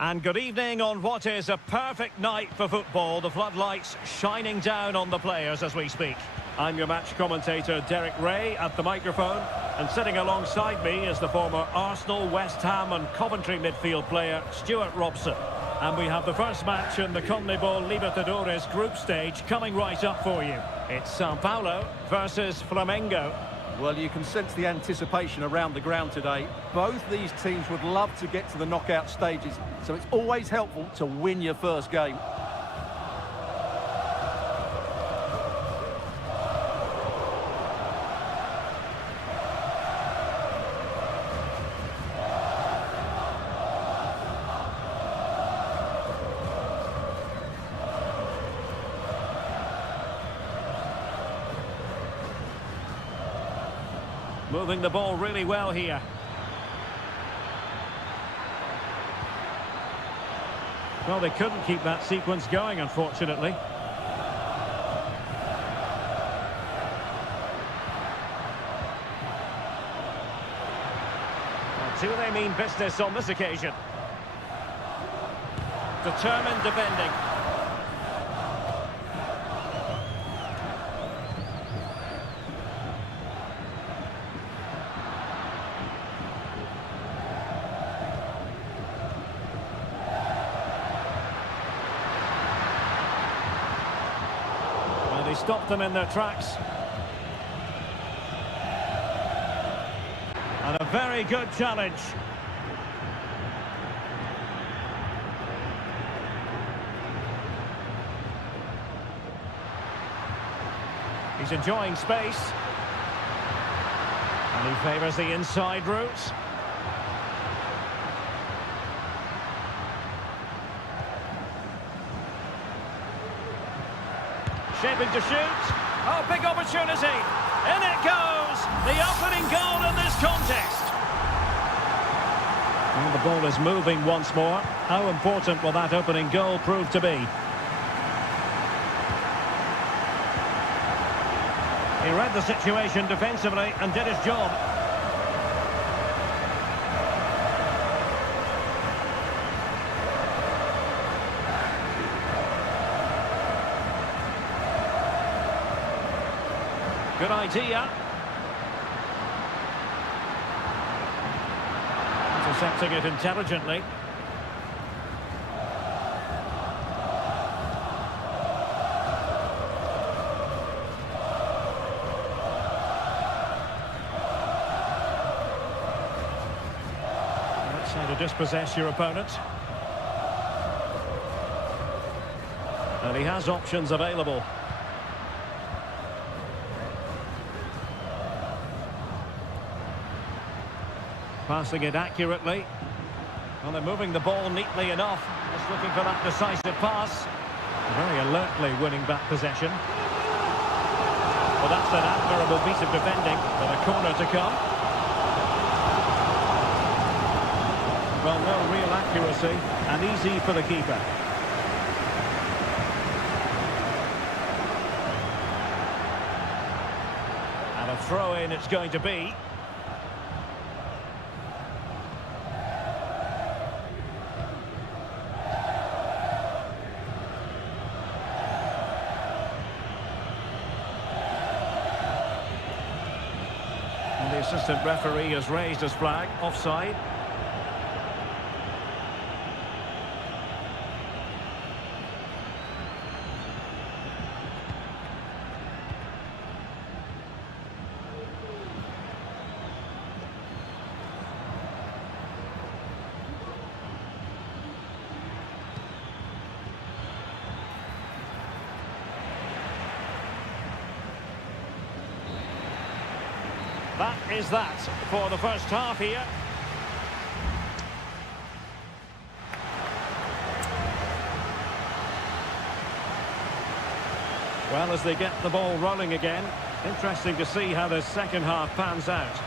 And good evening on what is a perfect night for football. The floodlights shining down on the players as we speak. I'm your match commentator, Derek Ray, at the microphone. And sitting alongside me is the former Arsenal, West Ham and Coventry midfield player, Stuart Robson. And we have the first match in the CONMEBOL Libertadores group stage coming right up for you. It's Sao Paulo versus Flamengo. Well, you can sense the anticipation around the ground today. Both these teams would love to get to the knockout stages, so it's always helpful to win your first game. Moving the ball really well here. Well, they couldn't keep that sequence going, unfortunately. And do they mean business on this occasion? Determined defending. They stopped them in their tracks. And a very good challenge. He's enjoying space. And he favours the inside route. Shaping to shoot. Oh, big opportunity. In it goes. The opening goal in this contest. And the ball is moving once more. How important will that opening goal prove to be? He read the situation defensively and did his job. Good idea. Intercepting it intelligently. That's how to dispossess your opponent. And he has options available. Passing it accurately. Well, they're moving the ball neatly enough. Just looking for that decisive pass. Very alertly winning back possession. Well, that's an admirable piece of defending. And a corner to come. Well, no real accuracy. And easy for the keeper. And a throw-in it's going to be. The assistant referee has raised his flag, offside. That is that for the first half here. Well, as they get the ball rolling again, interesting to see how the second half pans out.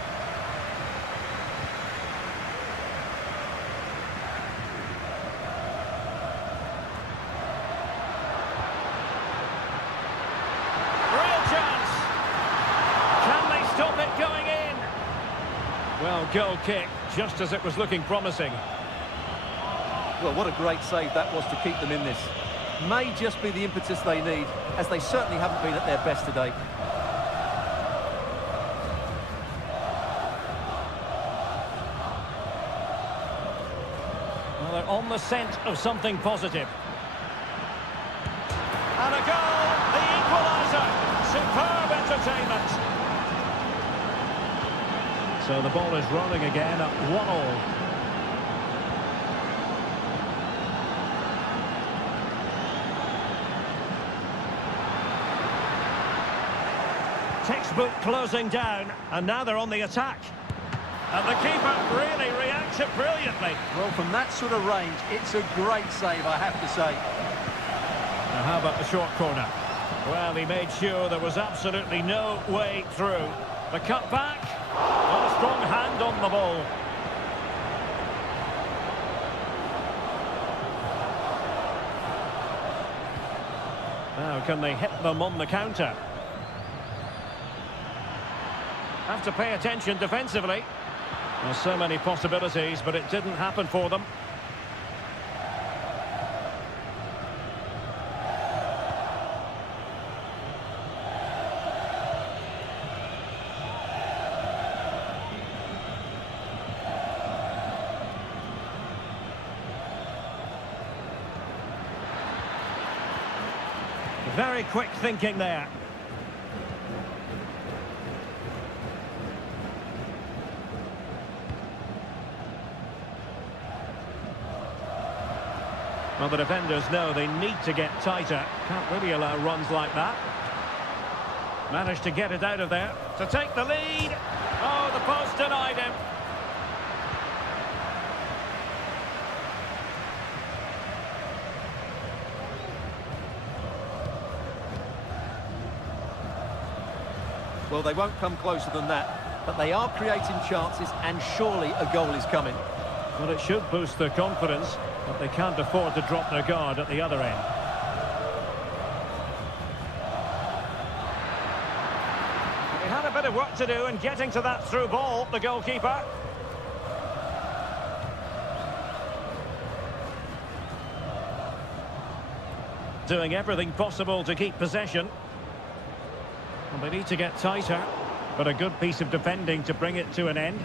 Well, goal kick, just as it was looking promising. Well, what a great save that was to keep them in this. May just be the impetus they need, as they certainly haven't been at their best today. Well, they're on the scent of something positive. And a goal, the equaliser. Superb entertainment. So the ball is rolling again at 1-1. Textbook closing down, and now they're on the attack. And the keeper really reacts it brilliantly. Well, from that sort of range, it's a great save, I have to say. Now, how about the short corner? Well, he made sure there was absolutely no way through. The cut back. Oh, strong hand on the ball. Now, can they hit them on the counter? Have to pay attention defensively. There's so many possibilities, but it didn't happen for them. Very quick thinking there. Well, the defenders know they need to get tighter. Can't really allow runs like that. Managed to get it out of there to take the lead. Oh, the post denied him. Well, they won't come closer than that, but they are creating chances, and surely a goal is coming. Well, it should boost their confidence, but they can't afford to drop their guard at the other end. He had a bit of work to do in getting to that through ball, the goalkeeper. Doing everything possible to keep possession. And they need to get tighter, but a good piece of defending to bring it to an end.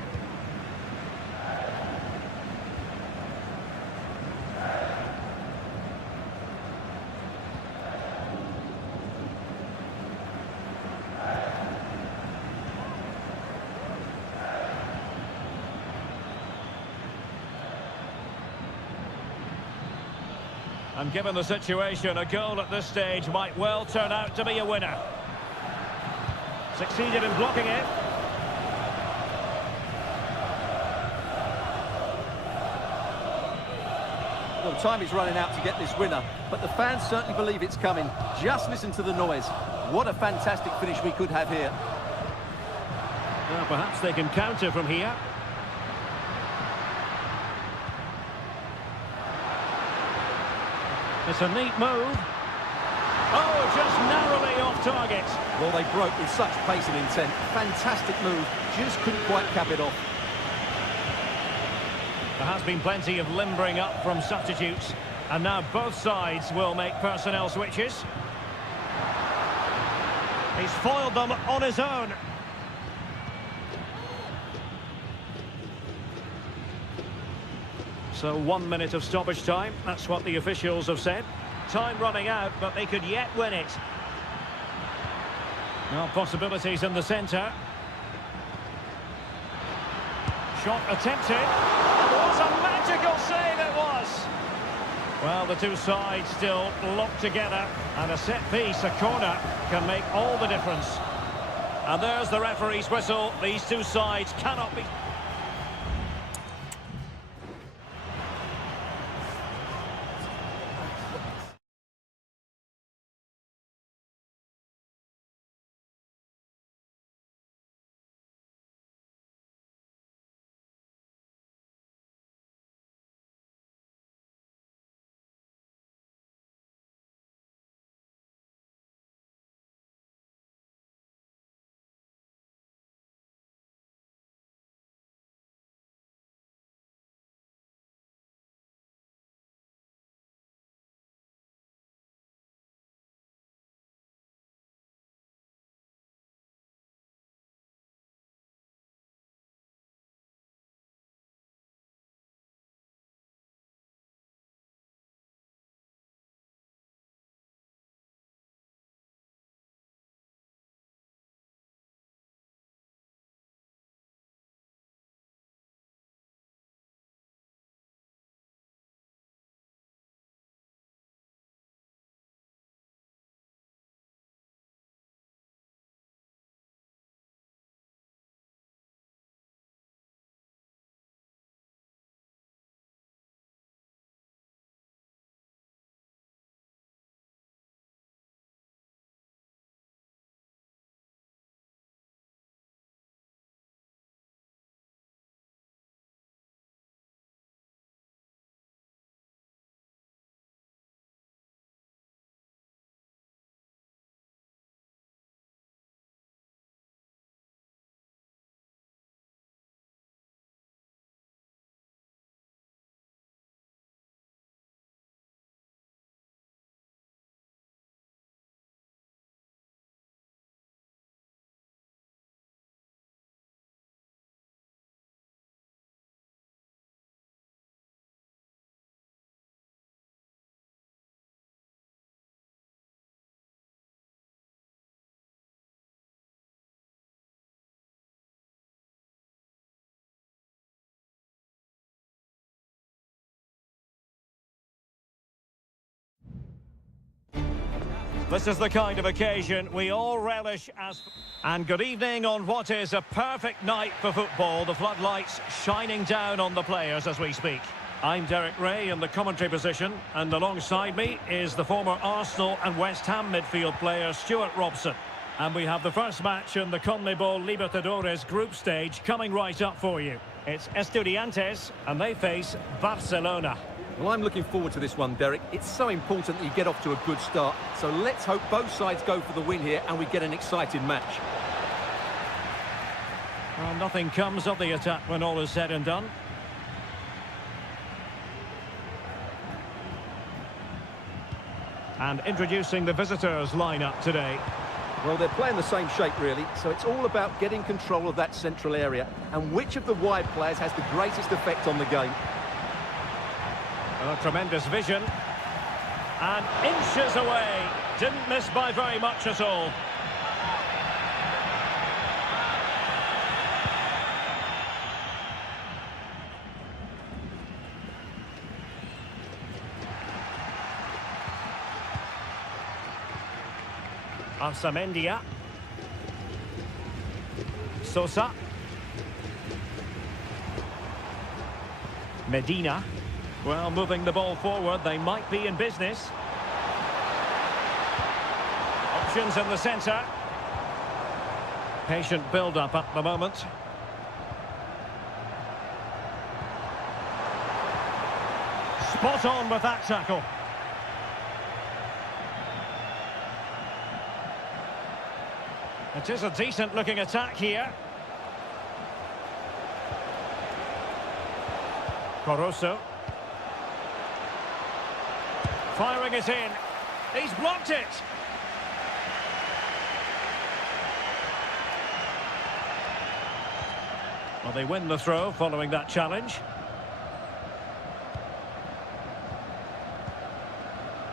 And given the situation, a goal at this stage might well turn out to be a winner. Succeeded in blocking it. Well, time is running out to get this winner, but the fans certainly believe it's coming. Just listen to the noise. What a fantastic finish we could have here. Well, perhaps they can counter from here. It's a neat move. Oh, just narrowly off target. Well, they broke with such pace and intent. Fantastic move. Just couldn't quite cap it off. There has been plenty of limbering up from substitutes. And now both sides will make personnel switches. He's foiled them on his own. So 1 minute of stoppage time. That's what the officials have said. Time running out, but they could yet win it. Now possibilities in the centre. Shot attempted. What a magical save it was! Well, the two sides still locked together, and a set piece, a corner, can make all the difference. And there's the referee's whistle. These two sides cannot be... This is the kind of occasion we all relish as... And good evening on what is a perfect night for football. The floodlights shining down on the players as we speak. I'm Derek Ray in the commentary position, and alongside me is the former Arsenal and West Ham midfield player Stuart Robson. And we have the first match in the CONMEBOL Libertadores group stage coming right up for you. It's Estudiantes, and they face Barcelona. Well, I'm looking forward to this one, Derek. It's so important that you get off to a good start. So let's hope both sides go for the win here and we get an exciting match. Well, nothing comes of the attack when all is said and done. And introducing the visitors lineup today. Well, they're playing the same shape, really, so it's all about getting control of that central area and which of the wide players has the greatest effect on the game. Oh, tremendous vision. And inches away. Didn't miss by very much at all. Arsamendia. Sosa. Medina. Well, moving the ball forward, they might be in business. Options in the centre. Patient build-up at the moment. Spot on with that tackle. It is a decent-looking attack here. Caruso. Firing it in. He's blocked it. Well, they win the throw following that challenge.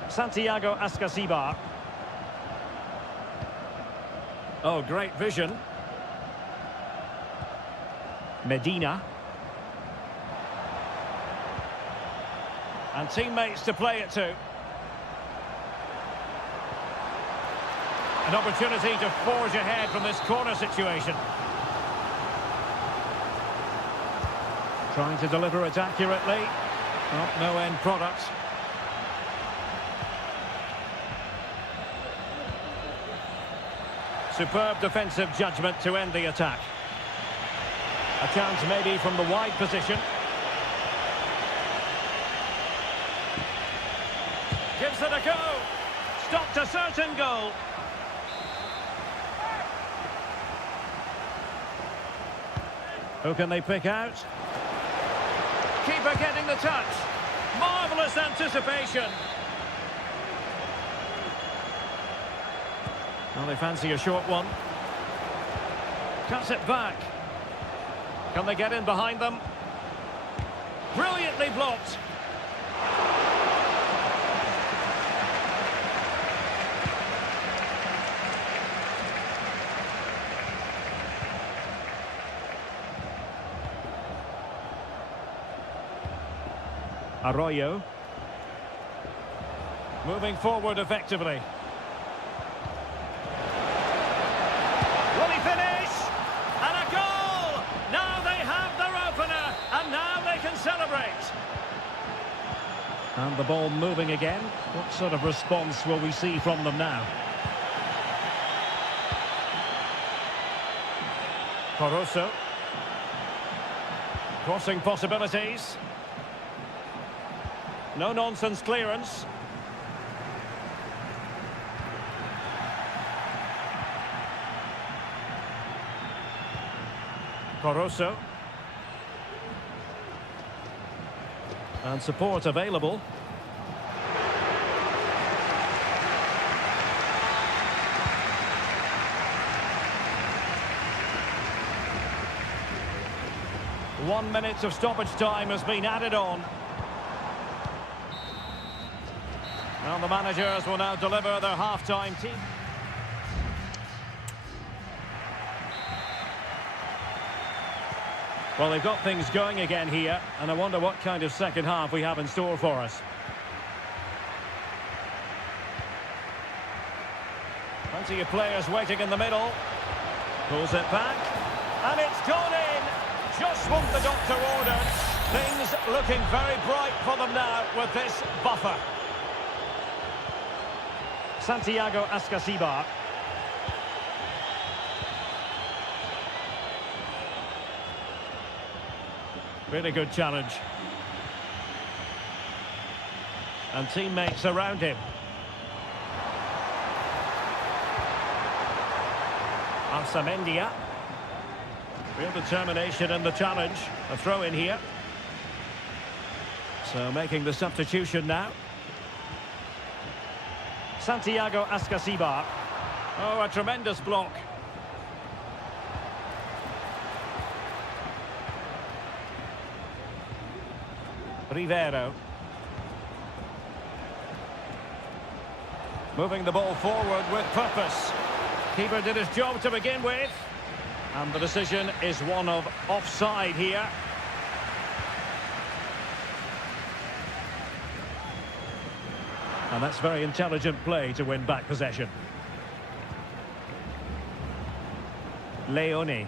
Santiago Ascasibar. Oh, great vision. Medina. And teammates to play it to. An opportunity to forge ahead from this corner situation. Trying to deliver it accurately. Oh, no end product. Superb defensive judgment to end the attack. A chance maybe from the wide position. Gives it a go. Stopped a certain goal. Who can they pick out? Keeper getting the touch. Marvellous anticipation. Well, they fancy a short one. Cuts it back. Can they get in behind them? Brilliantly blocked. Arroyo. Moving forward effectively. Will he finish? And a goal! Now they have their opener, and now they can celebrate. And the ball moving again. What sort of response will we see from them now? Caruso. Crossing possibilities. No-nonsense clearance. Caruso. And support available. One minute of stoppage time has been added on. And the managers will now deliver their half-time team. Well, they've got things going again here, and I wonder what kind of second half we have in store for us. Plenty of players waiting in the middle. Pulls it back, and it's gone in. Just what the doctor ordered. Things looking very bright for them now with this buffer. Santiago Ascasibar. Really good challenge. And teammates around him. Arsamendia. Real determination in the challenge. A throw in here. So making the substitution now. Santiago Ascasibar. Oh, a tremendous block. Rivero. Moving the ball forward with purpose. Keeper did his job to begin with. And the decision is one of offside here. And that's very intelligent play to win back possession. Leone.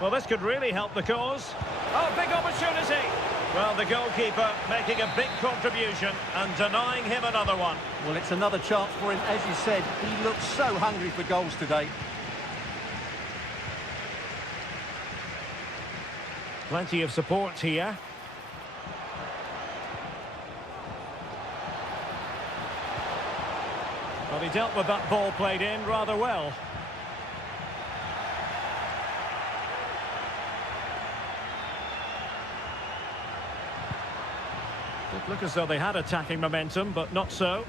Well, this could really help the cause. Oh, big opportunity. Well, the goalkeeper making a big contribution and denying him another one. Well, it's another chance for him. As you said, he looks so hungry for goals today. Plenty of support here. Well, he dealt with that ball played in rather well. It looked as though they had attacking momentum, but not so.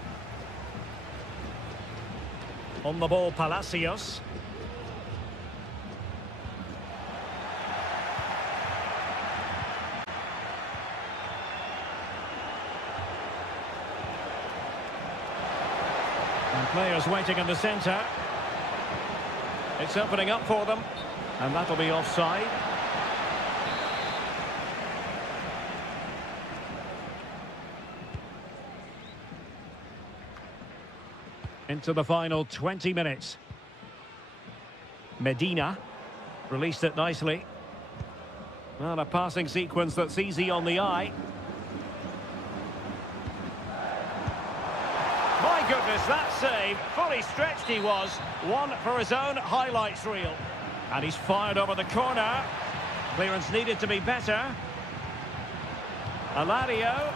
On the ball, Palacios. And players waiting in the centre. It's opening up for them, and that'll be offside. Into the final 20 minutes. Medina released it nicely. Well, a passing sequence that's easy on the eye. My goodness, that save. Fully stretched he was. One for his own highlights reel. And he's fired over the corner. Clearance needed to be better. Alario.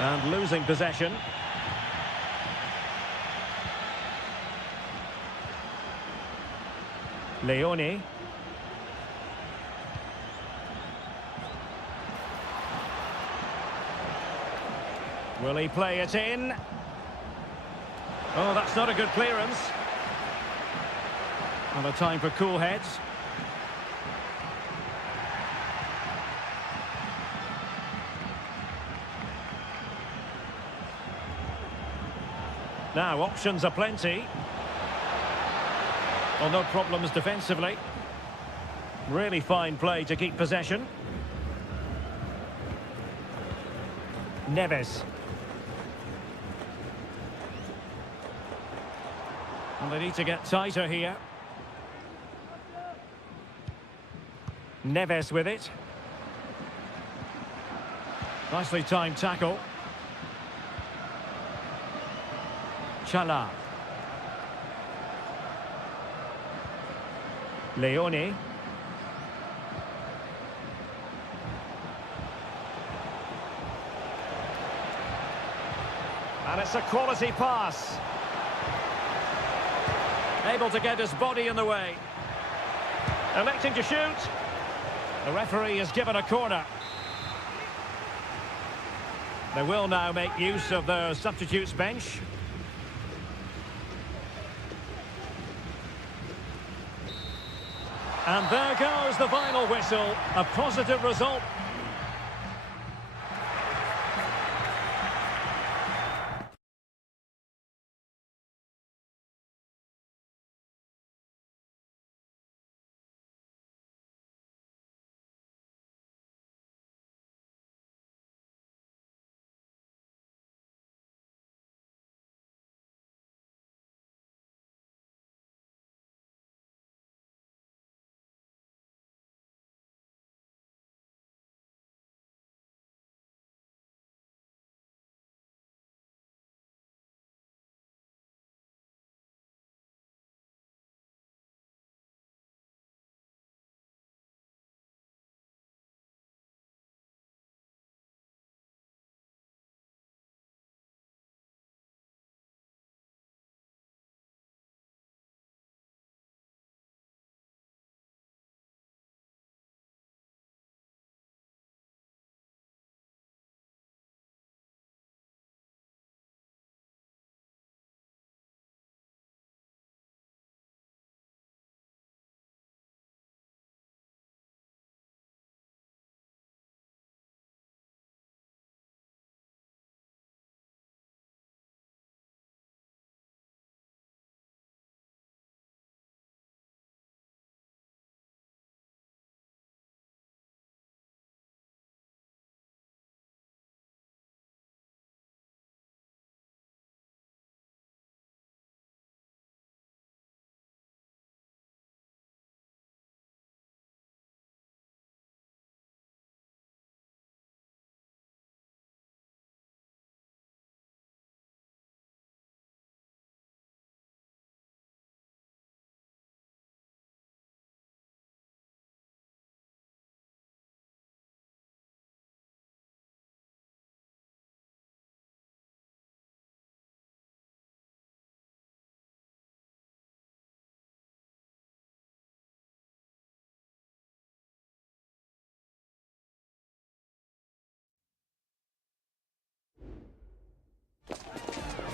And losing possession. Leone. Will he play it in? Oh, that's not a good clearance. And a time for cool heads. Now, options are plenty. Well, no problems defensively. Really fine play to keep possession. Neves. And they need to get tighter here. Neves with it. Nicely timed tackle. Chala. Leone. And it's a quality pass. Able to get his body in the way. Electing to shoot. The referee has given a corner. They will now make use of their substitutes bench. And there goes the final whistle. A positive result.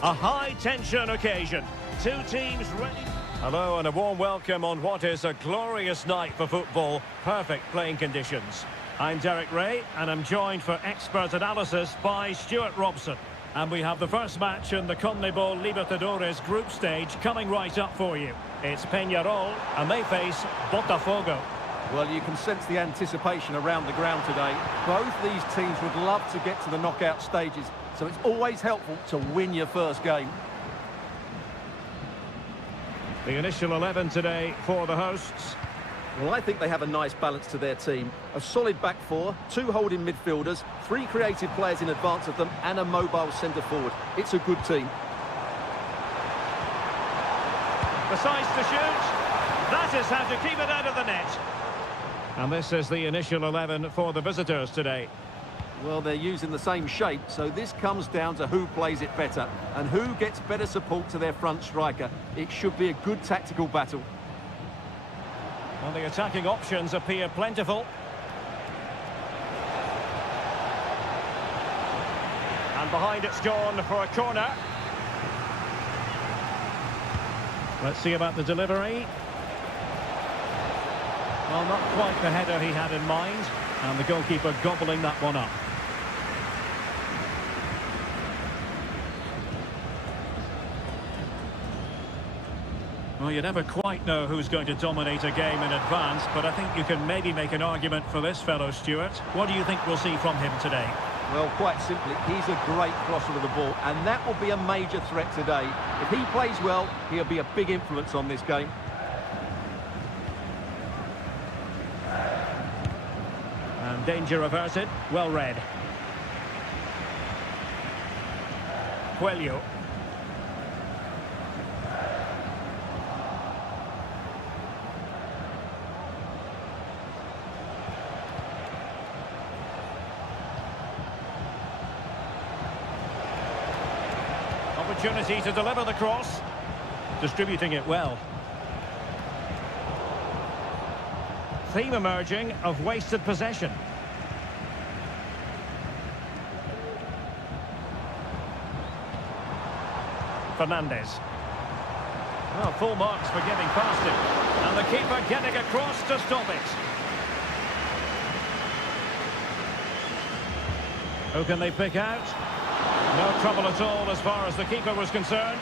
A high-tension occasion. Two teams ready. Hello and a warm welcome on what is a glorious night for football. Perfect playing conditions. I'm Derek Ray and I'm joined for expert analysis by Stuart Robson. And we have the first match in the CONMEBOL Libertadores group stage coming right up for you. It's Peñarol and they face Botafogo. Well, you can sense the anticipation around the ground today. Both these teams would love to get to the knockout stages, so it's always helpful to win your first game. The initial 11 today for the hosts. Well, I think they have a nice balance to their team. A solid back four, two holding midfielders, three creative players in advance of them, and a mobile centre-forward. It's a good team. Decides to shoot. That is how to keep it out of the net. And this is the initial 11 for the visitors today. Well, they're using the same shape, so this comes down to who plays it better and who gets better support to their front striker. It should be a good tactical battle. Well, the attacking options appear plentiful. And behind it's gone for a corner. Let's see about the delivery. Well, not quite the header he had in mind. And the goalkeeper gobbling that one up. Well, you never quite know who's going to dominate a game in advance, but I think you can maybe make an argument for this fellow, Stuart. What do you think we'll see from him today? Well, quite simply, he's a great crosser of the ball, and that will be a major threat today. If he plays well, he'll be a big influence on this game. And danger averted. Well read. Coelho. Opportunity to deliver the cross. Distributing it well. Theme emerging of wasted possession. Fernandez. Well, full marks for getting past it. And the keeper getting across to stop it. Who can they pick out? No trouble at all as far as the keeper was concerned.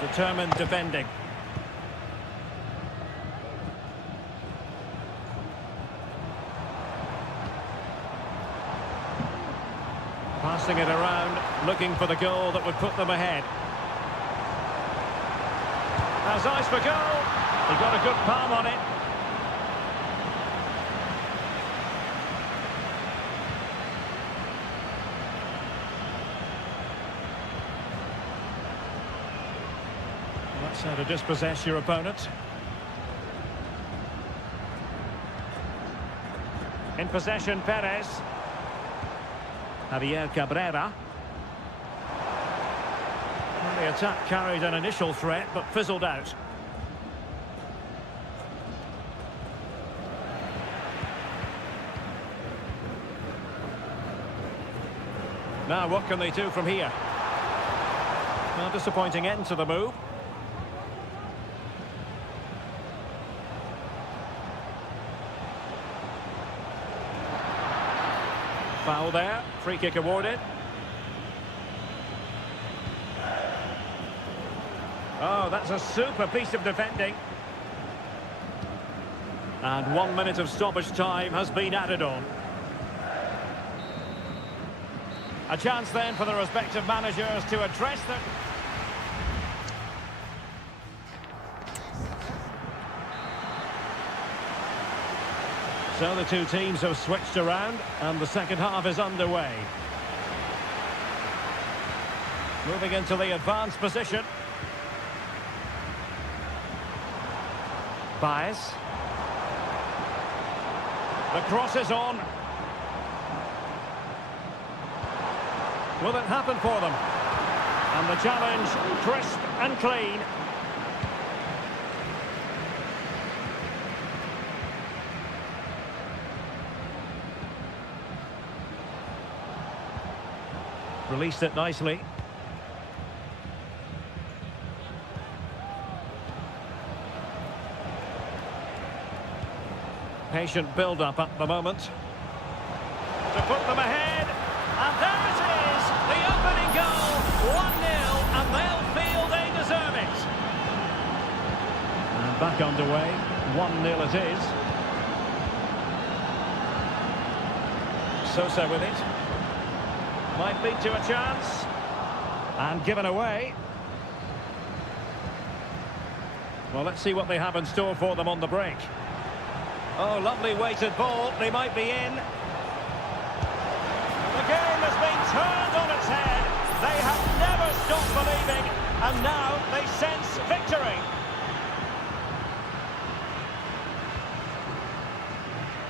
Determined defending. Passing it around, looking for the goal that would put them ahead. Has eyes for goal. He got a good palm on it. That's how to dispossess your opponent. In possession, Perez. Javier Cabrera. Well, the attack carried an initial threat, but fizzled out. Now, what can they do from here? Well, disappointing end to the move. Foul there, free kick awarded. Oh, that's a super piece of defending. And 1 minute of stoppage time has been added on. A chance then for the respective managers to address them. So the two teams have switched around and the second half is underway. Moving into the advanced position. Baez. The cross is on. Will it happen for them? And the challenge, crisp and clean. Released it nicely. Patient build-up at the moment. To put them ahead. And there it is! The opening goal! 1-0, and they'll feel they deserve it. And back underway. 1-0 it is. Sosa with it. Might lead to a chance. And given away. Well, let's see what they have in store for them on the break. Oh, lovely weighted ball. They might be in. The game has been turned on its head. They have never stopped believing. And now they sense victory.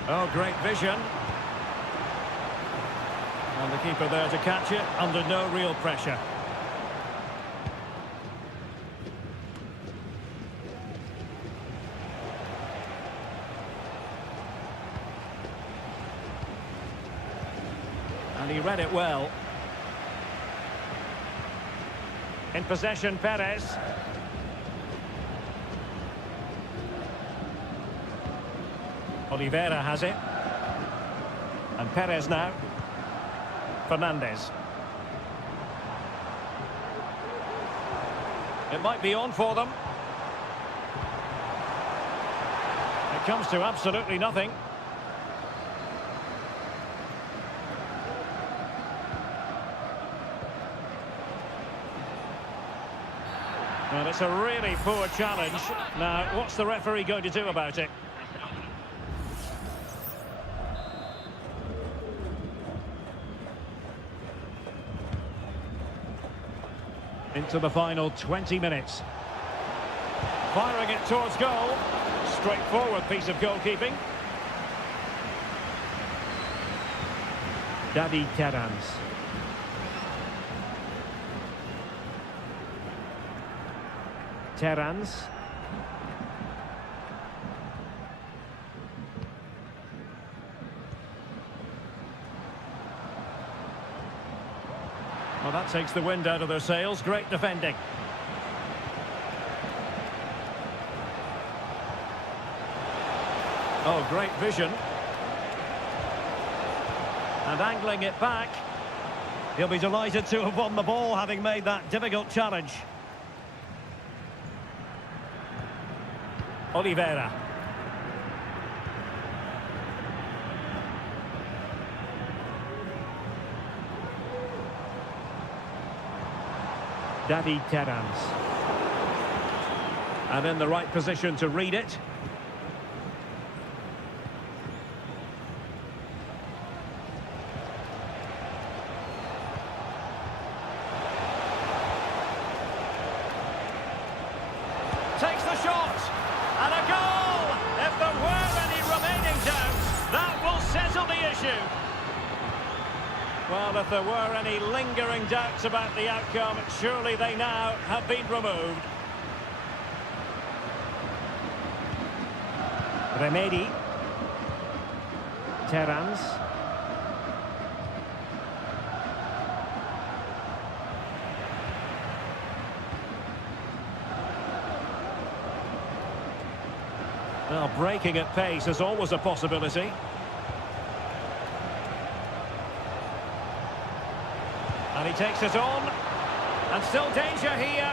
Oh, great vision. And the keeper there to catch it under no real pressure. And he read it well. In possession, Perez. Oliveira has it. And Perez now. Fernandez. It might be on for them. It comes to absolutely nothing. Well, it's a really poor challenge. Now, what's the referee going to do about it? Into the final 20 minutes. Firing it towards goal. Straightforward piece of goalkeeping. David Terans. Terans. Well, that takes the wind out of their sails. Great defending. Oh, great vision. And angling it back. He'll be delighted to have won the ball, having made that difficult challenge. Oliveira. David Terans. And in the right position to read it. Takes the shot. And a goal! If there were any remaining doubts, that will settle the issue. Well, if there were any lingering doubts about the outcome, surely they now have been removed. Remedi. Terans. Well, breaking at pace is always a possibility. And he takes it on. And still danger here.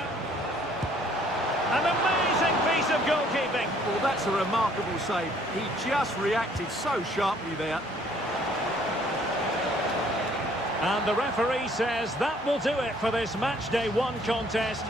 An amazing piece of goalkeeping. Well, that's a remarkable save. He just reacted so sharply there. And the referee says that will do it for this match day 1 contest.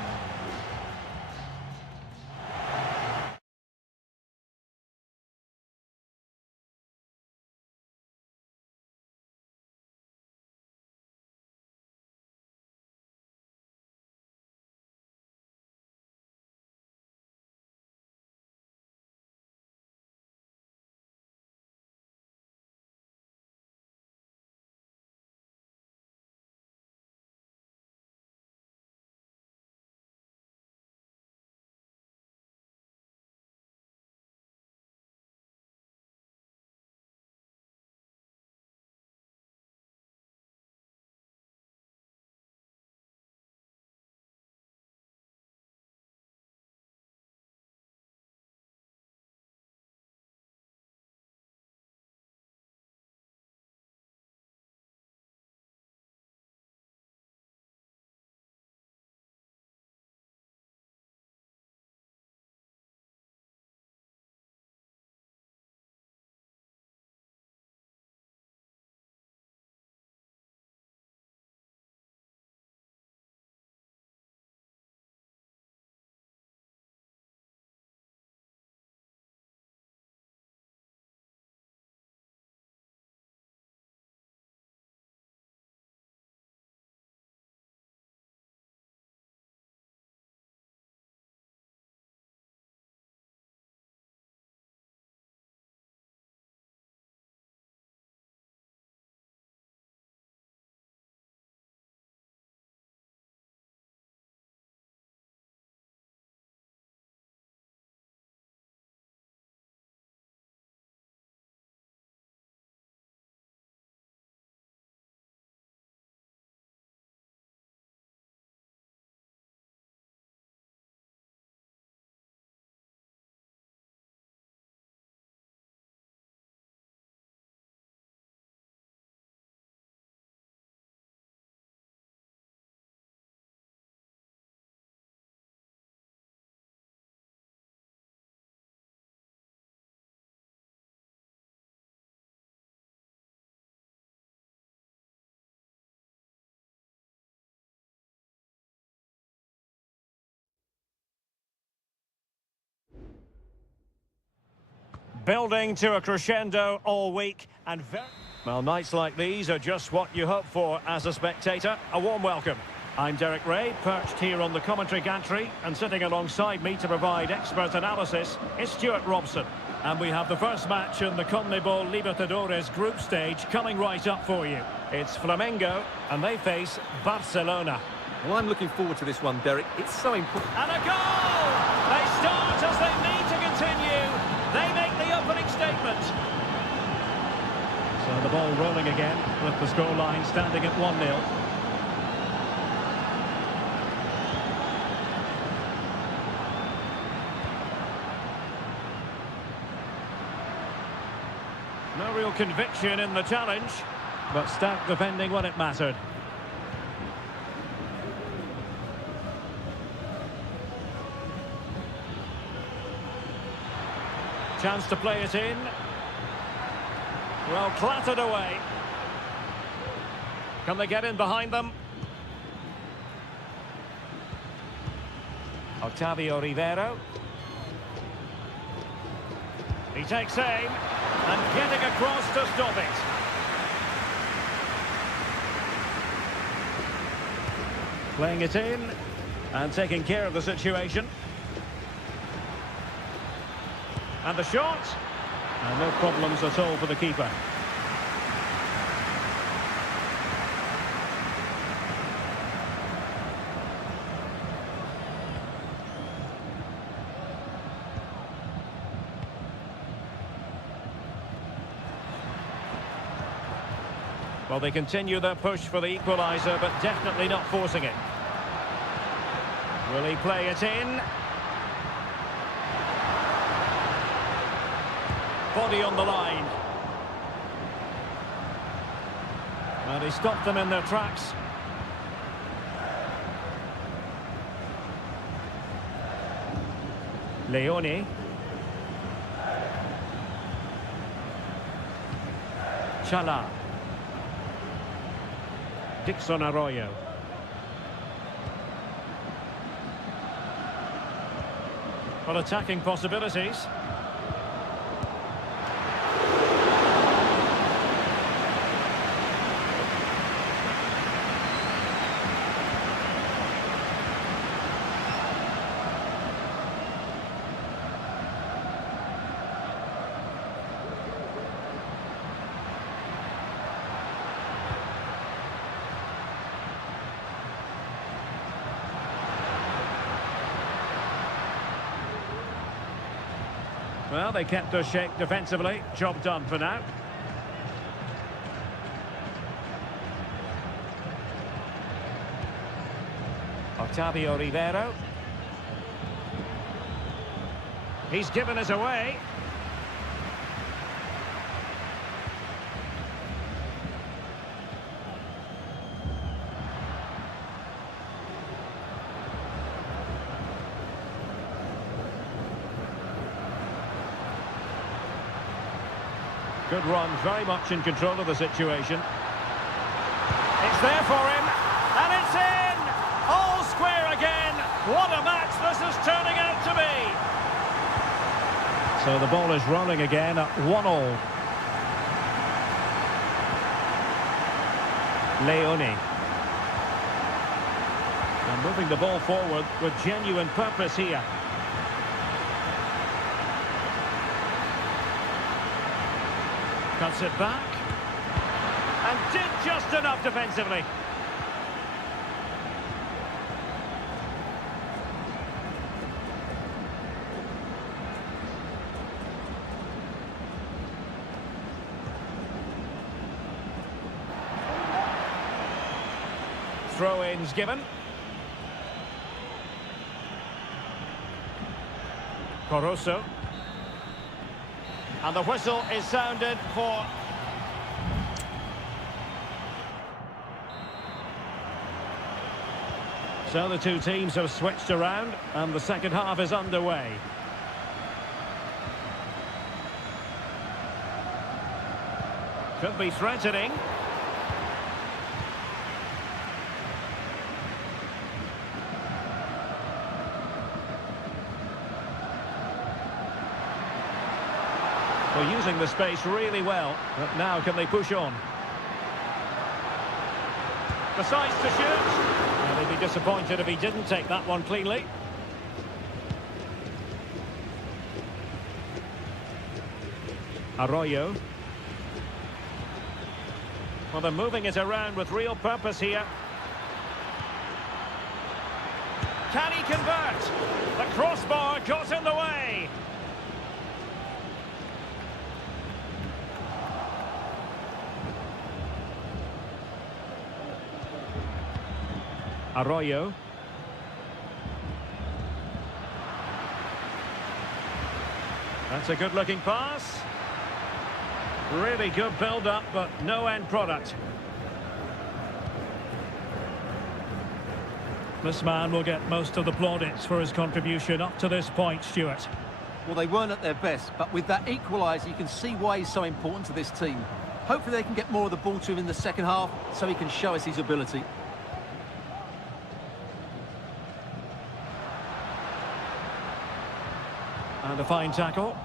Building to a crescendo all week and well, nights like these are just what you hope for as a spectator. A warm welcome. I'm Derek Ray, perched here on the commentary gantry, and sitting alongside me to provide expert analysis is Stuart Robson. And we have the first match in the CONMEBOL Libertadores group stage coming right up for you. It's Flamengo, and they face Barcelona. Well, I'm looking forward to this one, Derek. It's so important. And a goal! They start as they need to continue. They make the opening statement. So the ball rolling again, with the scoreline standing at 1-0. No real conviction in the challenge, but stout defending when it mattered. Chance to play it in. Well, clattered away. Can they get in behind them? Octavio Rivero. He takes aim. And getting across to stop it. Playing it in and taking care of the situation. And the shot. And no problems at all for the keeper. Well, they continue their push for the equaliser, but definitely not forcing it. Will he play it in? Body on the line. And he stopped them in their tracks. Leone. Chala. Dixon Arroyo. Well, attacking possibilities. Well, they kept their shape defensively. Job done for now. Octavio Rivero. He's given us away. Good run, very much in control of the situation. It's there for him, and it's in! All square again! What a match this is turning out to be! So the ball is rolling again at 1-1. Leone. And moving the ball forward with genuine purpose here. Cuts it back. And did just enough defensively. Throw-ins given. Coroso. And the whistle is sounded for... So the two teams have switched around and the second half is underway. Could be threatening. They're using the space really well, but now can they push on? Decides to shoot. Well, he'd be disappointed if he didn't take that one cleanly. Arroyo. Well, they're moving it around with real purpose here. Can he convert? The crossbar got in the way. Arroyo. That's a good-looking pass. Really good build-up, but no end product. This man will get most of the plaudits for his contribution up to this point, Stuart. Well, they weren't at their best, but with that equaliser, you can see why he's so important to this team. Hopefully they can get more of the ball to him in the second half so he can show us his ability. And a fine tackle.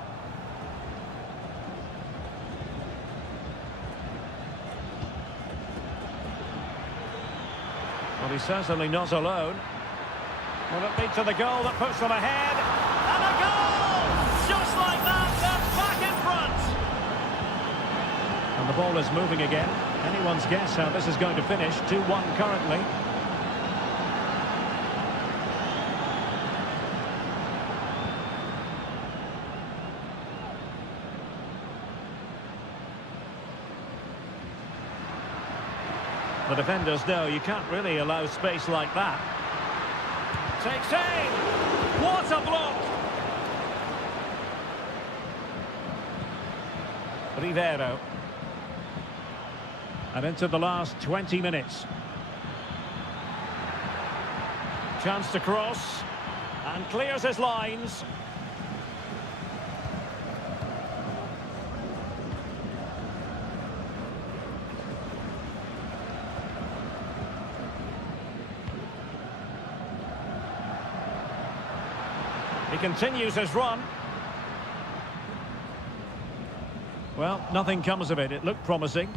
Well, he's certainly not alone. Will it lead to the goal that puts them ahead? And a goal! Just like that, they're back in front! And the ball is moving again. Anyone's guess how this is going to finish. 2-1 currently. The defenders know you can't really allow space like that. Takes aim! What a block! Rivero. And into the last 20 minutes. Chance to cross. And clears his lines. He continues his run. Well, nothing comes of it. It looked promising.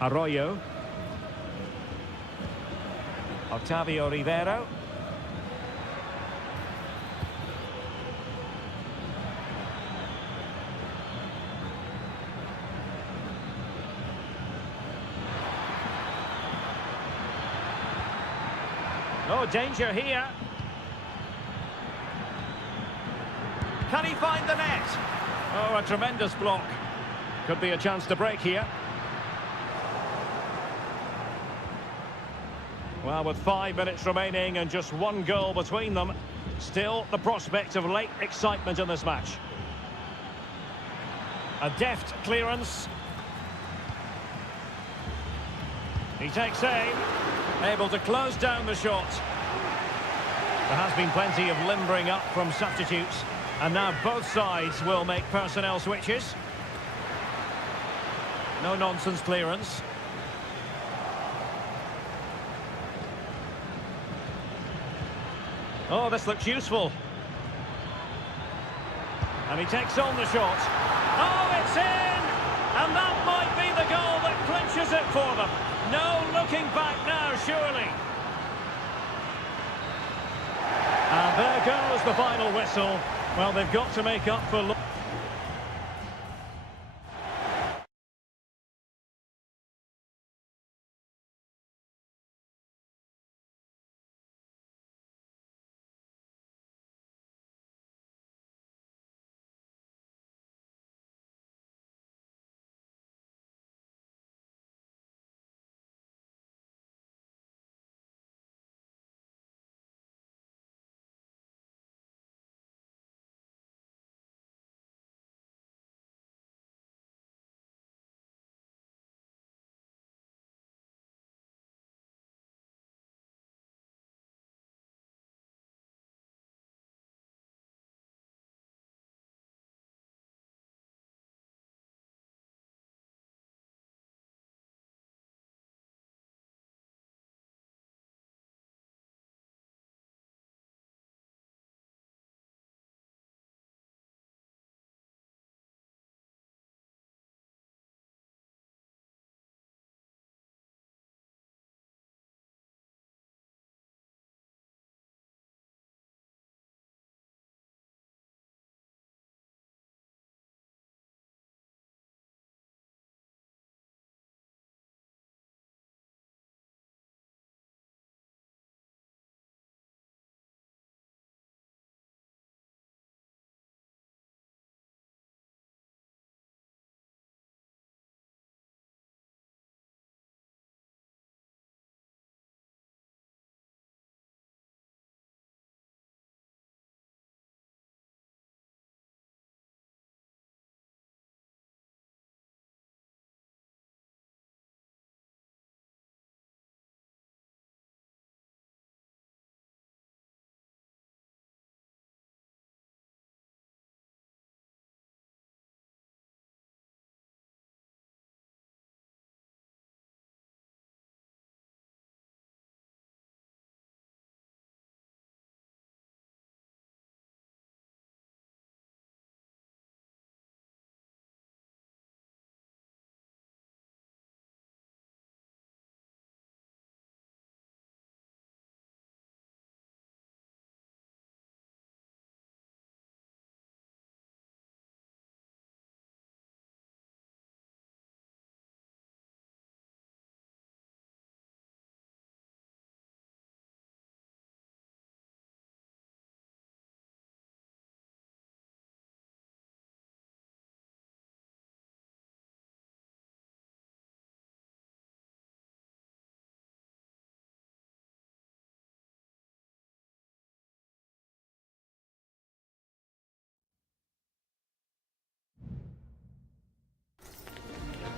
Arroyo. Octavio Rivero. Oh, danger here. Can he find the net? Oh, a tremendous block. Could be a chance to break here. Well, with 5 minutes remaining and just one goal between them, still the prospect of late excitement in this match. A deft clearance. He takes aim. Able to close down the shot. There has been plenty of limbering up from substitutes, and now both sides will make personnel switches. No nonsense clearance. Oh, this looks useful. And he takes on the shot. Oh, it's in! And that might be the goal that clinches it for them. No looking back now, surely. And there goes the final whistle. Well, they've got to make up for...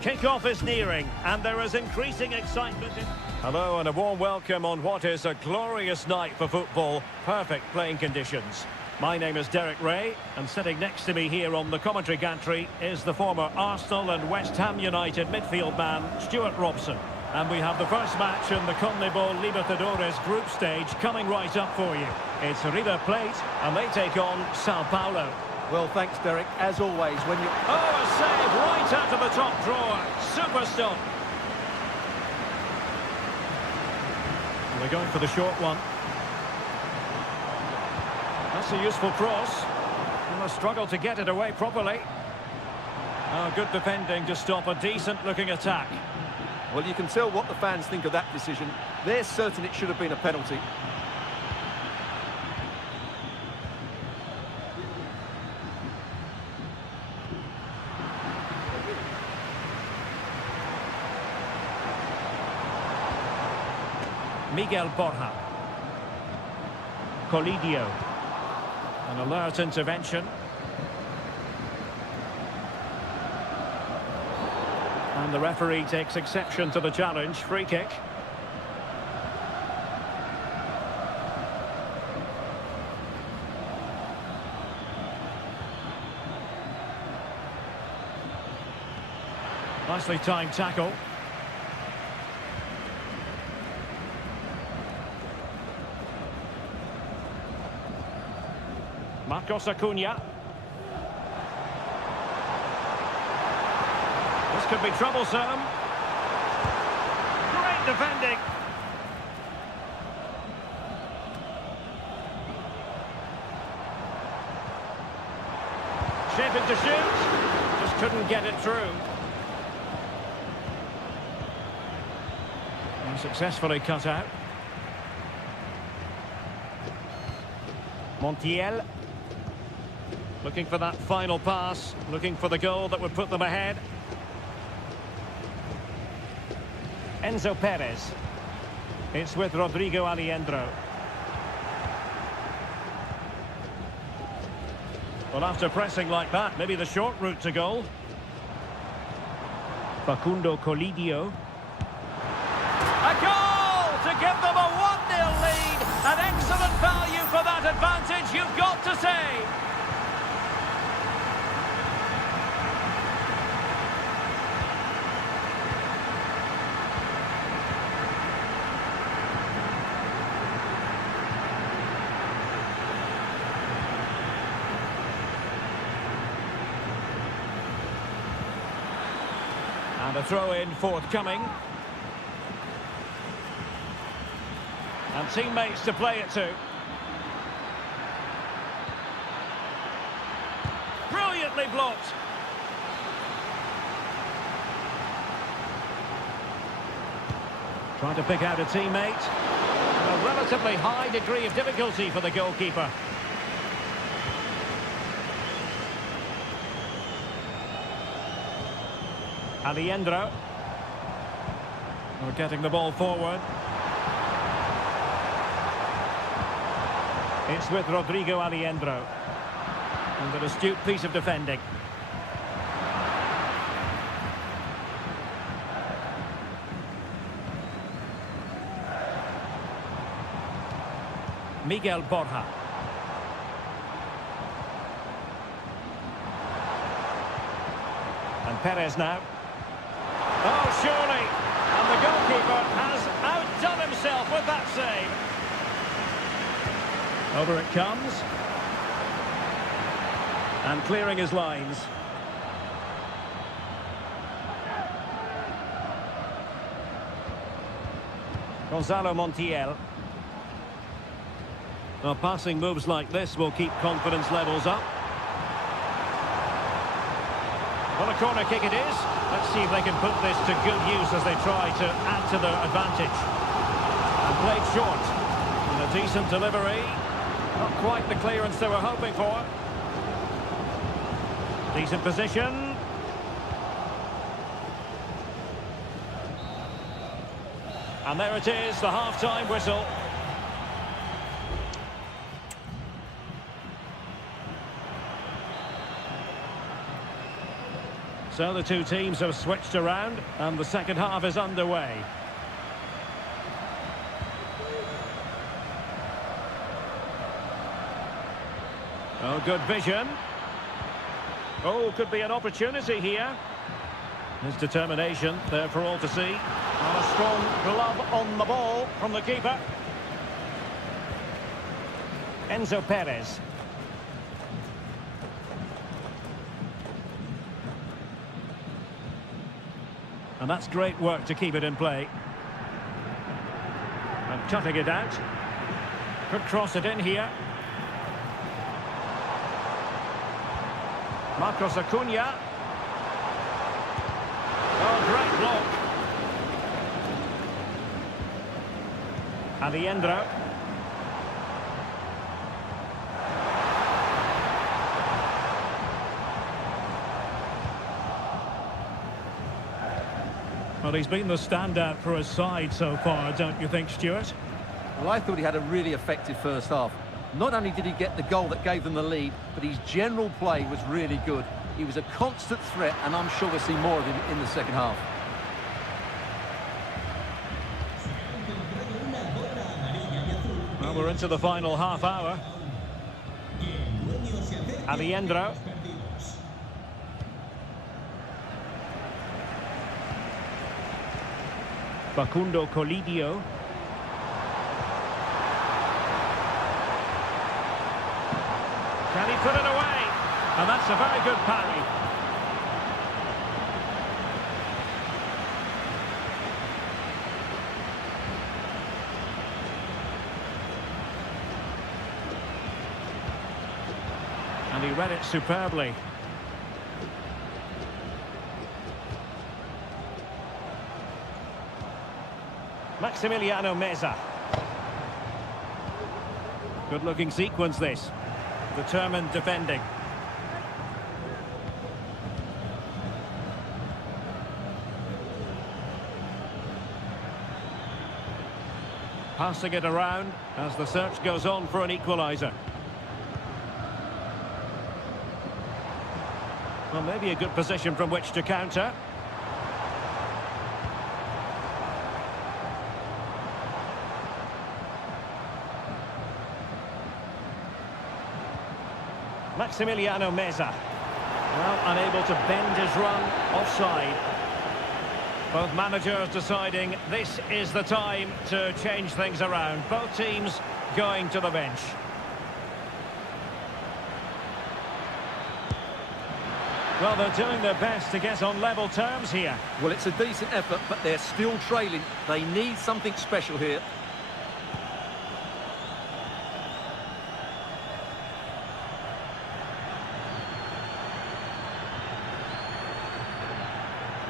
Kick-off is nearing, and there is increasing excitement. Hello, and a warm welcome on what is a glorious night for football. Perfect playing conditions. My name is Derek Ray, and sitting next to me here on the commentary gantry is the former Arsenal and West Ham United midfield man, Stuart Robson. And we have the first match in the CONMEBOL Libertadores group stage coming right up for you. It's River Plate, and they take on Sao Paulo. Well, thanks, Derek. As always, when you... Oh, a save right out of the top drawer. Super stop. They're going for the short one. That's a useful cross. And a struggle to get it away properly. Oh, good defending to stop a decent-looking attack. Well, you can tell what the fans think of that decision. They're certain it should have been a penalty. Miguel Borja. Colidio. An alert intervention. And the referee takes exception to the challenge. Free kick. Nicely timed tackle. Marcos Acuna. This could be troublesome. Great defending. Shaping to shoot. Just couldn't get it through. And successfully cut out. Montiel. Looking for that final pass, looking for the goal that would put them ahead. Enzo Perez. It's with Rodrigo Aliendro. Well, after pressing like that, maybe the short route to goal. Facundo Colidio. A goal to give them a 1-0 lead. An excellent value for that advantage, you've got to say. And a throw-in forthcoming. And teammates to play it to. Brilliantly blocked. Trying to pick out a teammate. A relatively high degree of difficulty for the goalkeeper. Aliendro. We're getting the ball forward. It's with Rodrigo Aliendro. And an astute piece of defending. Miguel Borja. And Perez now. Oh, surely. And the goalkeeper has outdone himself with that save. Over it comes. And clearing his lines. Gonzalo Montiel. Well, passing moves like this will keep confidence levels up. Well, a corner kick it is. Let's see if they can put this to good use as they try to add to their advantage. And played short. And a decent delivery. Not quite the clearance they were hoping for. Decent position. And there it is, the half-time whistle. So the two teams have switched around and the second half is underway. Oh, good vision. Oh, could be an opportunity here. His determination there for all to see. And a strong glove on the ball from the keeper. Enzo Perez. And that's great work to keep it in play. And cutting it out. Could cross it in here. Marcos Acuna. Oh, great block. Aliendro. Well, he's been the standout for his side so far, don't you think, Stuart? Well, I thought he had a really effective first half. Not only did he get the goal that gave them the lead, but his general play was really good. He was a constant threat, and I'm sure we'll see more of him in the second half. Well, we're into the final half hour. Aliendro. Facundo Colidio. Can he put it away? And that's a very good parry. And he read it superbly. Maximiliano Meza. Good-looking sequence, this. Determined defending. Passing it around as the search goes on for an equaliser. Well, maybe a good position from which to counter. Maximiliano Meza. Well, unable to bend his run, offside. Both managers deciding this is the time to change things around. Both teams going to the bench. Well, they're doing their best to get on level terms here. Well, it's a decent effort, but they're still trailing. They need something special here.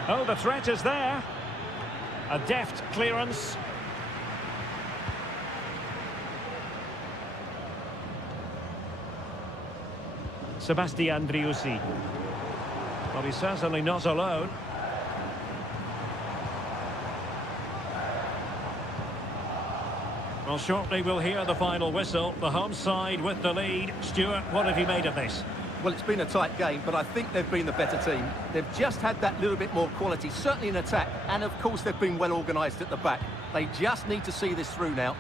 Oh, the threat is there. A deft clearance. Sebastian Driussi. Well, he's certainly not alone. Well, shortly we'll hear the final whistle. The home side with the lead. Stuart, what have you made of this? Well, it's been a tight game, but I think they've been the better team. They've just had that little bit more quality, certainly in attack, and of course they've been well organised at the back. They just need to see this through now.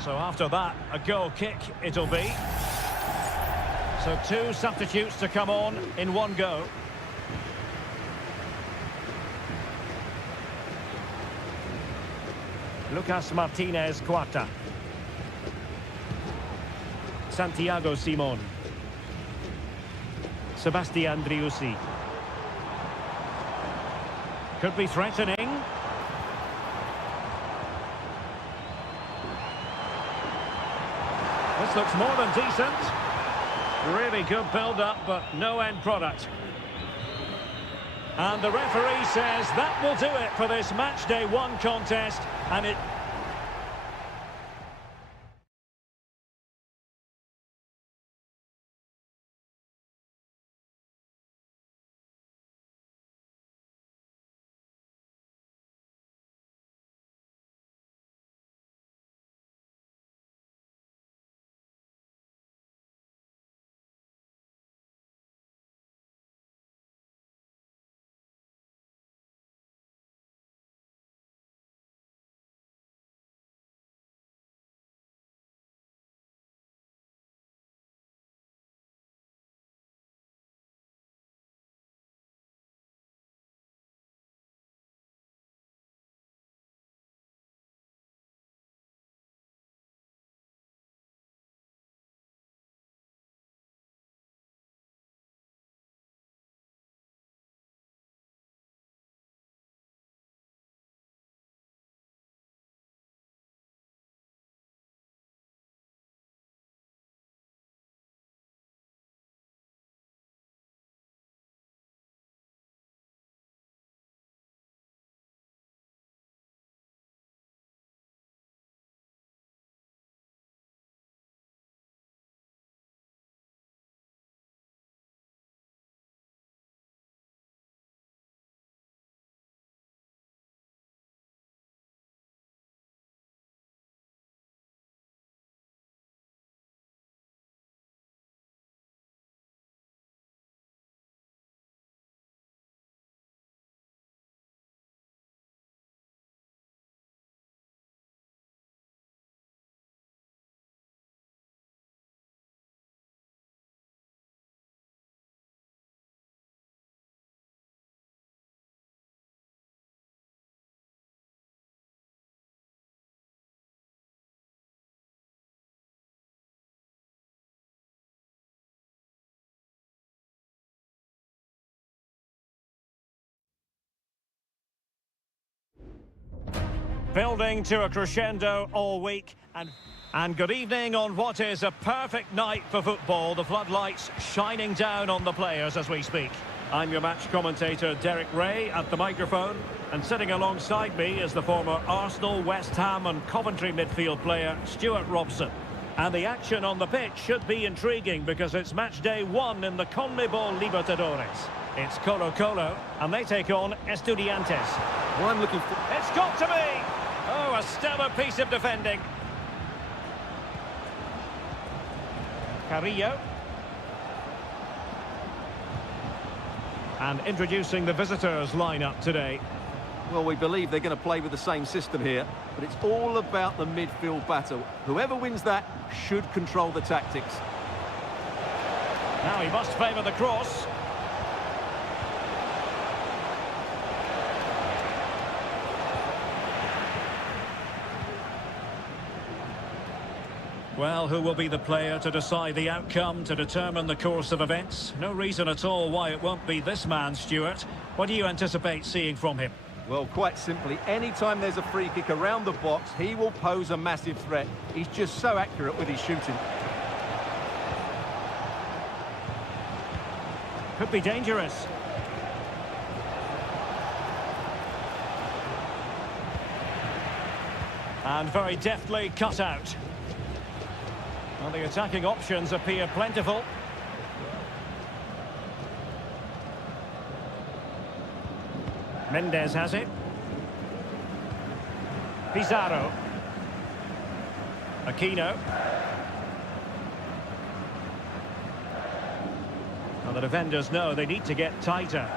So after that, a goal kick it'll be. So two substitutes to come on in one go. Lucas Martinez Cuarta. Santiago Simon. Sebastian Driussi. Could be threatening. This looks more than decent. Really good build-up, but no end product. And the referee says that will do it for this match day one contest, and it Building to a crescendo all week. And good evening on what is a perfect night for football. The floodlights shining down on the players as we speak. I'm your match commentator, Derek Ray, at the microphone. And sitting alongside me is the former Arsenal, West Ham and Coventry midfield player, Stuart Robson. And the action on the pitch should be intriguing because it's match day 1 in the CONMEBOL Libertadores. It's Colo-Colo, and they take on Estudiantes. Well, I'm looking for... It's got to be! Oh, a stellar piece of defending. Carrillo. And introducing the visitors lineup today. Well, we believe they're going to play with the same system here, but it's all about the midfield battle. Whoever wins that should control the tactics. Now he must favour the cross. Well, who will be the player to decide the outcome, to determine the course of events? No reason at all why it won't be this man, Stuart. What do you anticipate seeing from him? Well, quite simply, anytime there's a free kick around the box, he will pose a massive threat. He's just so accurate with his shooting. Could be dangerous. And very deftly cut out. Well, the attacking options appear plentiful. Mendes has it. Pizarro. Aquino. Well, the defenders know they need to get tighter.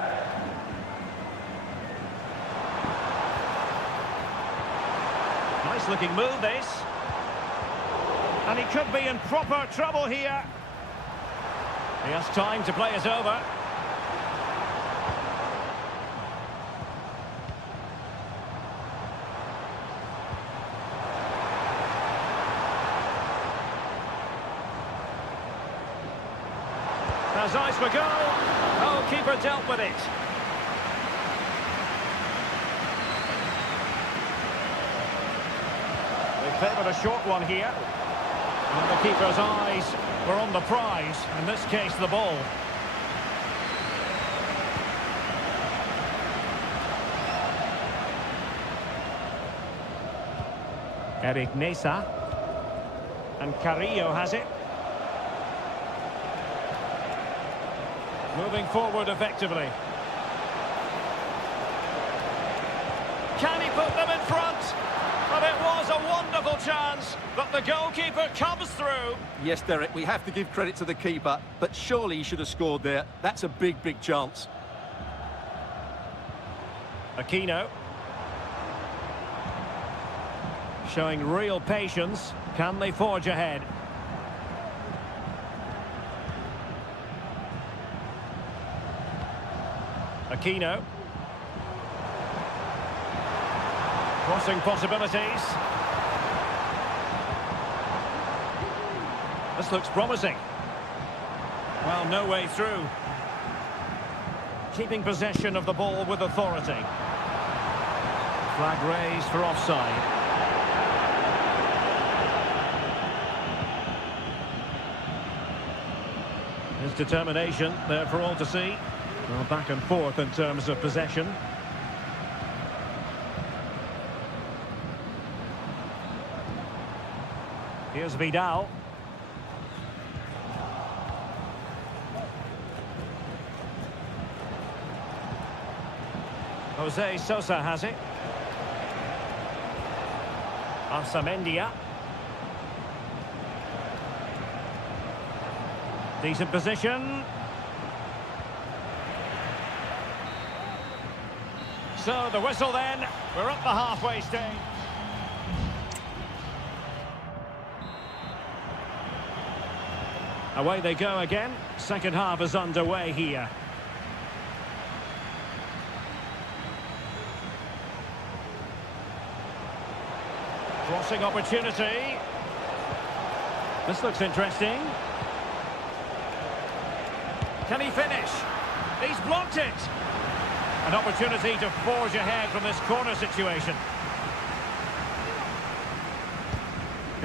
Nice looking move, this. And he could be in proper trouble here. He has time to play it over. Has eyes for goal. Oh, keeper dealt with it. They favoured a short one here. And the keeper's eyes were on the prize, in this case the ball. Eric Nesa. And Carrillo has it. Moving forward effectively. Can he put them in front? But it was a wonderful chance, but the goalkeeper comes through. Yes, Derek, we have to give credit to the keeper, but surely he should have scored there. That's a big, big chance. Aquino. Showing real patience. Can they forge ahead? Aquino. Crossing possibilities. This looks promising. Well, no way through. Keeping possession of the ball with authority. Flag raised for offside. His determination there for all to see. Well, back and forth in terms of possession. Here's Vidal. Jose Sosa has it. Arsamendia. Decent position. So the whistle then. We're up the halfway stage. Away they go again. Second half is underway here. Crossing opportunity. This looks interesting. Can he finish? He's blocked it. An opportunity to forge ahead from this corner situation.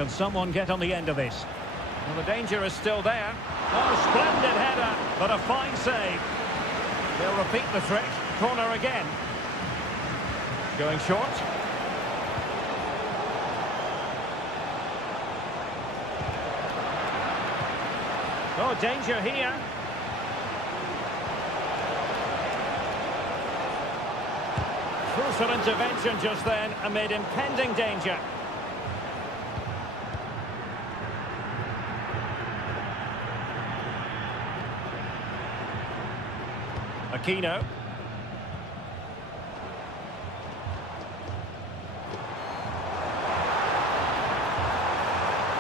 Can someone get on the end of this? Well, the danger is still there. Oh, splendid header, but a fine save. They'll repeat the trick. Corner again. Going short. Oh, danger here. Crucial intervention just then amid impending danger. Aquino.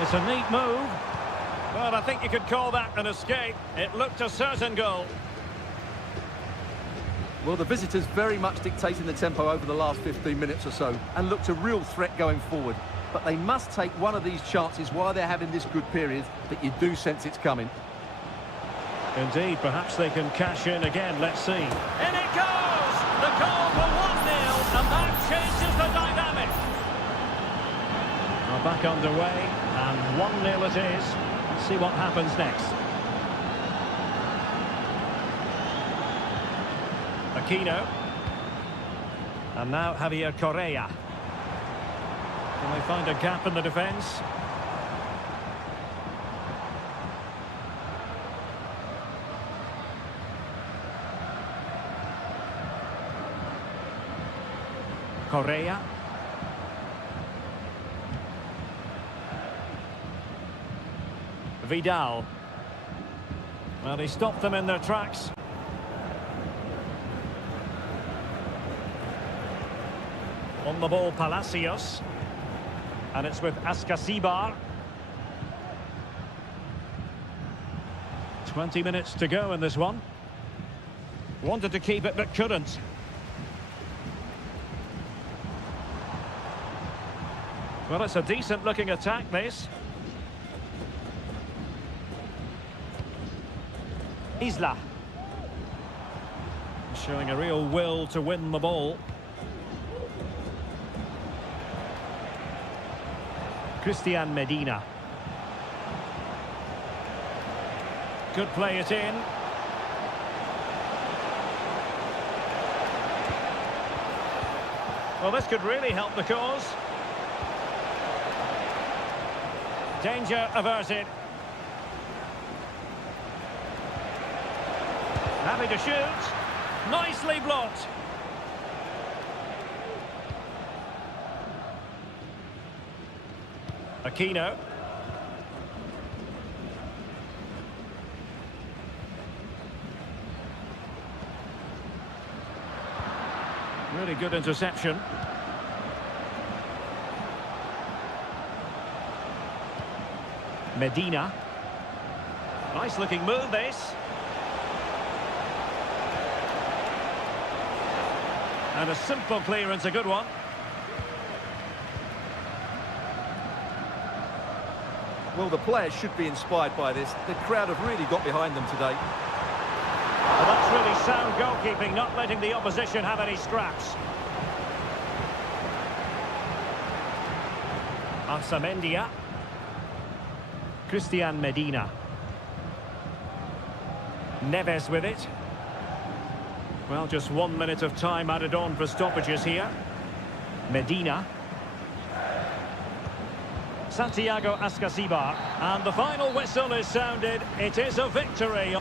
It's a neat move. Well, I think you could call that an escape. It looked a certain goal. Well, the visitors very much dictating the tempo over the last 15 minutes or so and looked a real threat going forward. But they must take one of these chances while they're having this good period that you do sense it's coming. Indeed, perhaps they can cash in again. Let's see. In it goes! The goal for 1-0, and that changes the dynamic. We're back underway, and 1-0 it is. Let's see what happens next. Aquino. And now Javier Correa. Can they find a gap in the defence? Correa. Vidal. Well, he stopped them in their tracks. On the ball, Palacios. And it's with Ascasibar. 20 minutes to go in this one. Wanted to keep it, but couldn't. Well, it's a decent-looking attack, this. Isla. Showing a real will to win the ball. Christian Medina. Could play it in. Well, this could really help the cause. Danger averted. Happy to shoot. Nicely blocked. Aquino. Really good interception. Medina. Nice looking move, this. And a simple clearance, a good one. Well, the players should be inspired by this. The crowd have really got behind them today. Well, that's really sound goalkeeping, not letting the opposition have any scraps. Arsamendia. Christian Medina. Neves with it. Well, just 1 minute of time added on for stoppages here. Medina. Santiago Ascasibar. And the final whistle is sounded. It is a victory.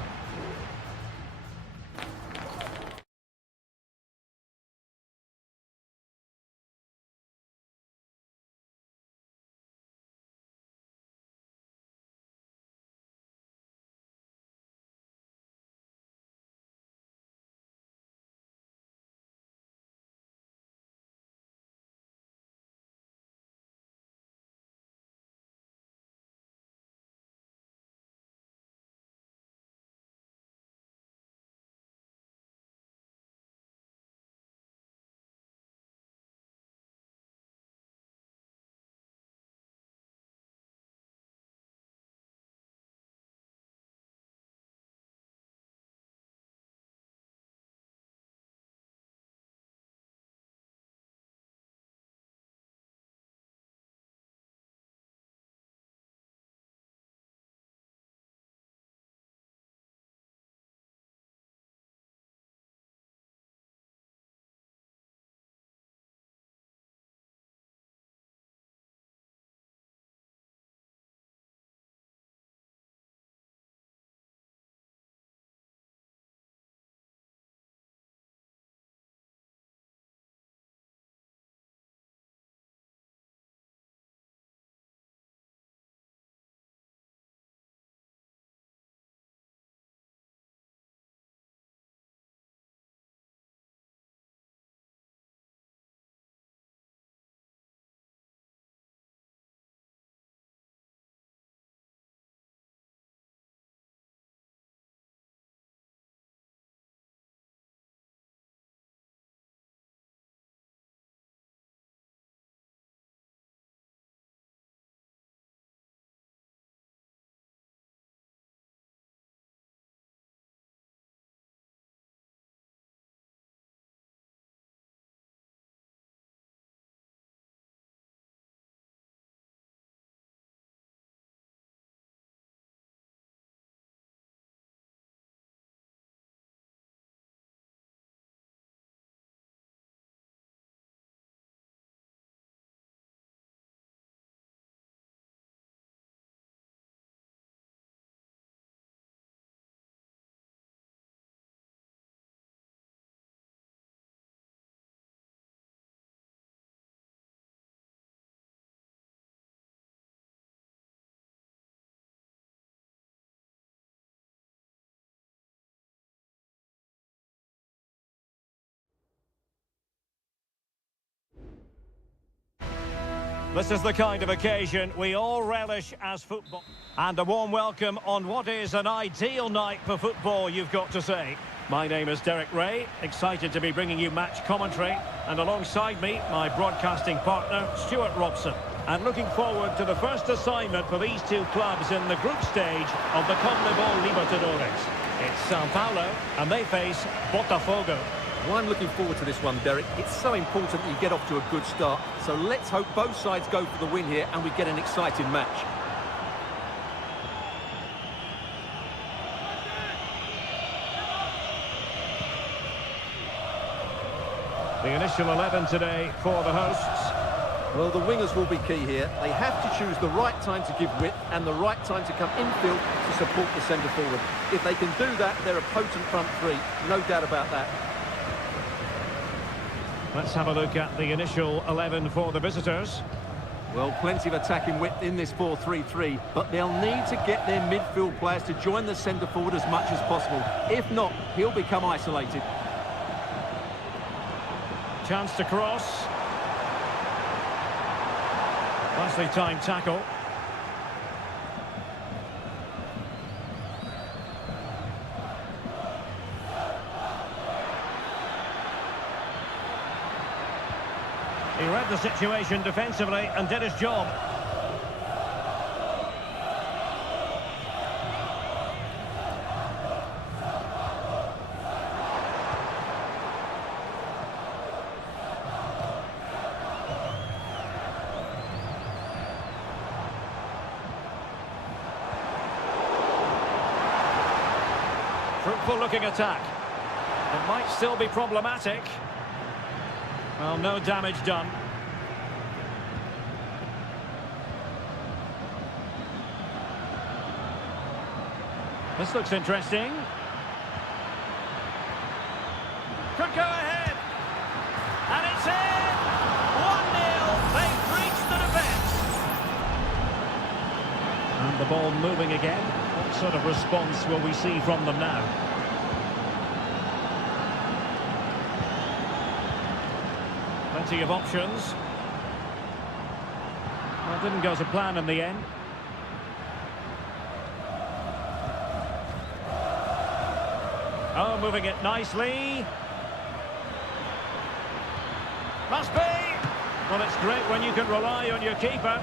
This is the kind of occasion we all relish as football. And a warm welcome on what is an ideal night for football, you've got to say. My name is Derek Ray, excited to be bringing you match commentary. And alongside me, my broadcasting partner, Stuart Robson. And looking forward to the first assignment for these two clubs in the group stage of the CONMEBOL Libertadores. It's Sao Paulo, and they face Botafogo. Well, I'm looking forward to this one, Derek. It's so important that you get off to a good start. So let's hope both sides go for the win here and we get an exciting match. The initial 11 today for the hosts. Well, the wingers will be key here. They have to choose the right time to give width and the right time to come infield to support the centre forward. If they can do that, they're a potent front three. No doubt about that. Let's have a look at the initial 11 for the visitors. Well, plenty of attacking width in this 4-3-3, but they'll need to get their midfield players to join the centre forward as much as possible. If not, he'll become isolated. Chance to cross. Nicely timed tackle. He read the situation defensively and did his job. Fruitful looking attack. It might still be problematic. Well, no damage done. This looks interesting. Could go ahead. And it's in! 1-0. They've breached the defence. And the ball moving again. What sort of response will we see from them now? Plenty of options. Well, it didn't go to plan in the end. Oh, moving it nicely. Must be. Well, it's great when you can rely on your keeper.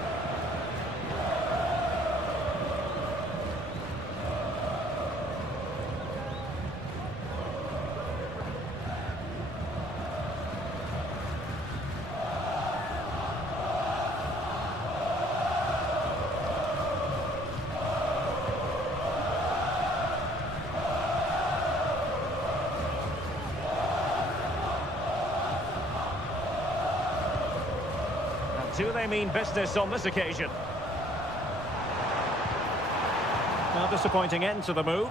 Do they mean business on this occasion? Well, disappointing end to the move.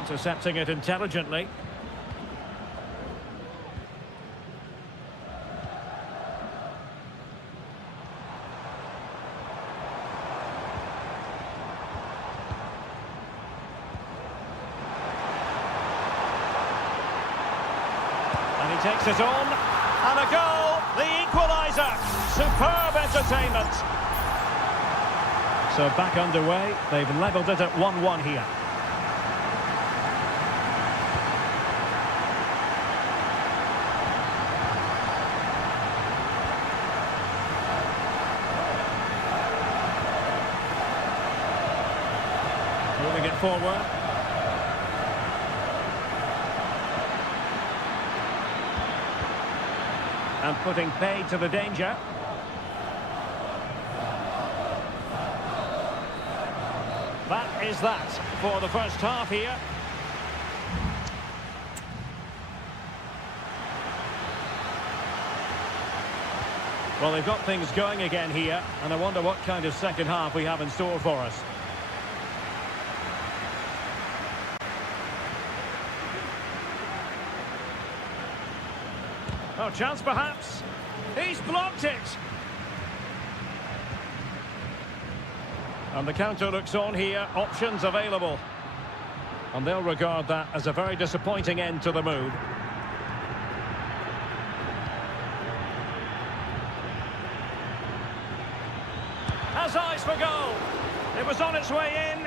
Intercepting it intelligently. And he takes it on, and a goal, the equaliser. Superb entertainment. So back underway, they've levelled it at 1-1 here. Moving it forward. And putting paid to the danger. That is that for the first half here. Well, they've got things going again here, and I wonder what kind of second half we have in store for us. Oh, chance perhaps. He's blocked it. And the counter looks on here, options available. And they'll regard that as a very disappointing end to the move. Has eyes for goal. It was on its way in.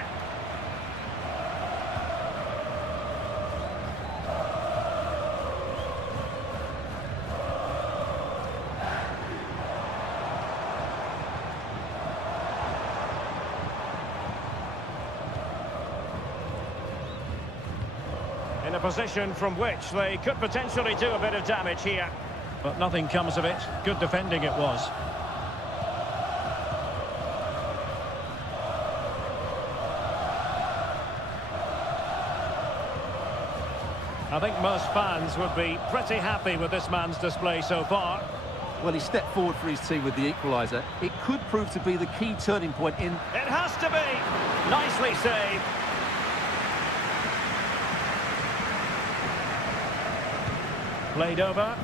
In a position from which they could potentially do a bit of damage here. But nothing comes of it. Good defending it was. I think most fans would be pretty happy with this man's display so far. Well, he stepped forward for his team with the equaliser. It could prove to be the key turning point in... It has to be! Nicely saved. Played over.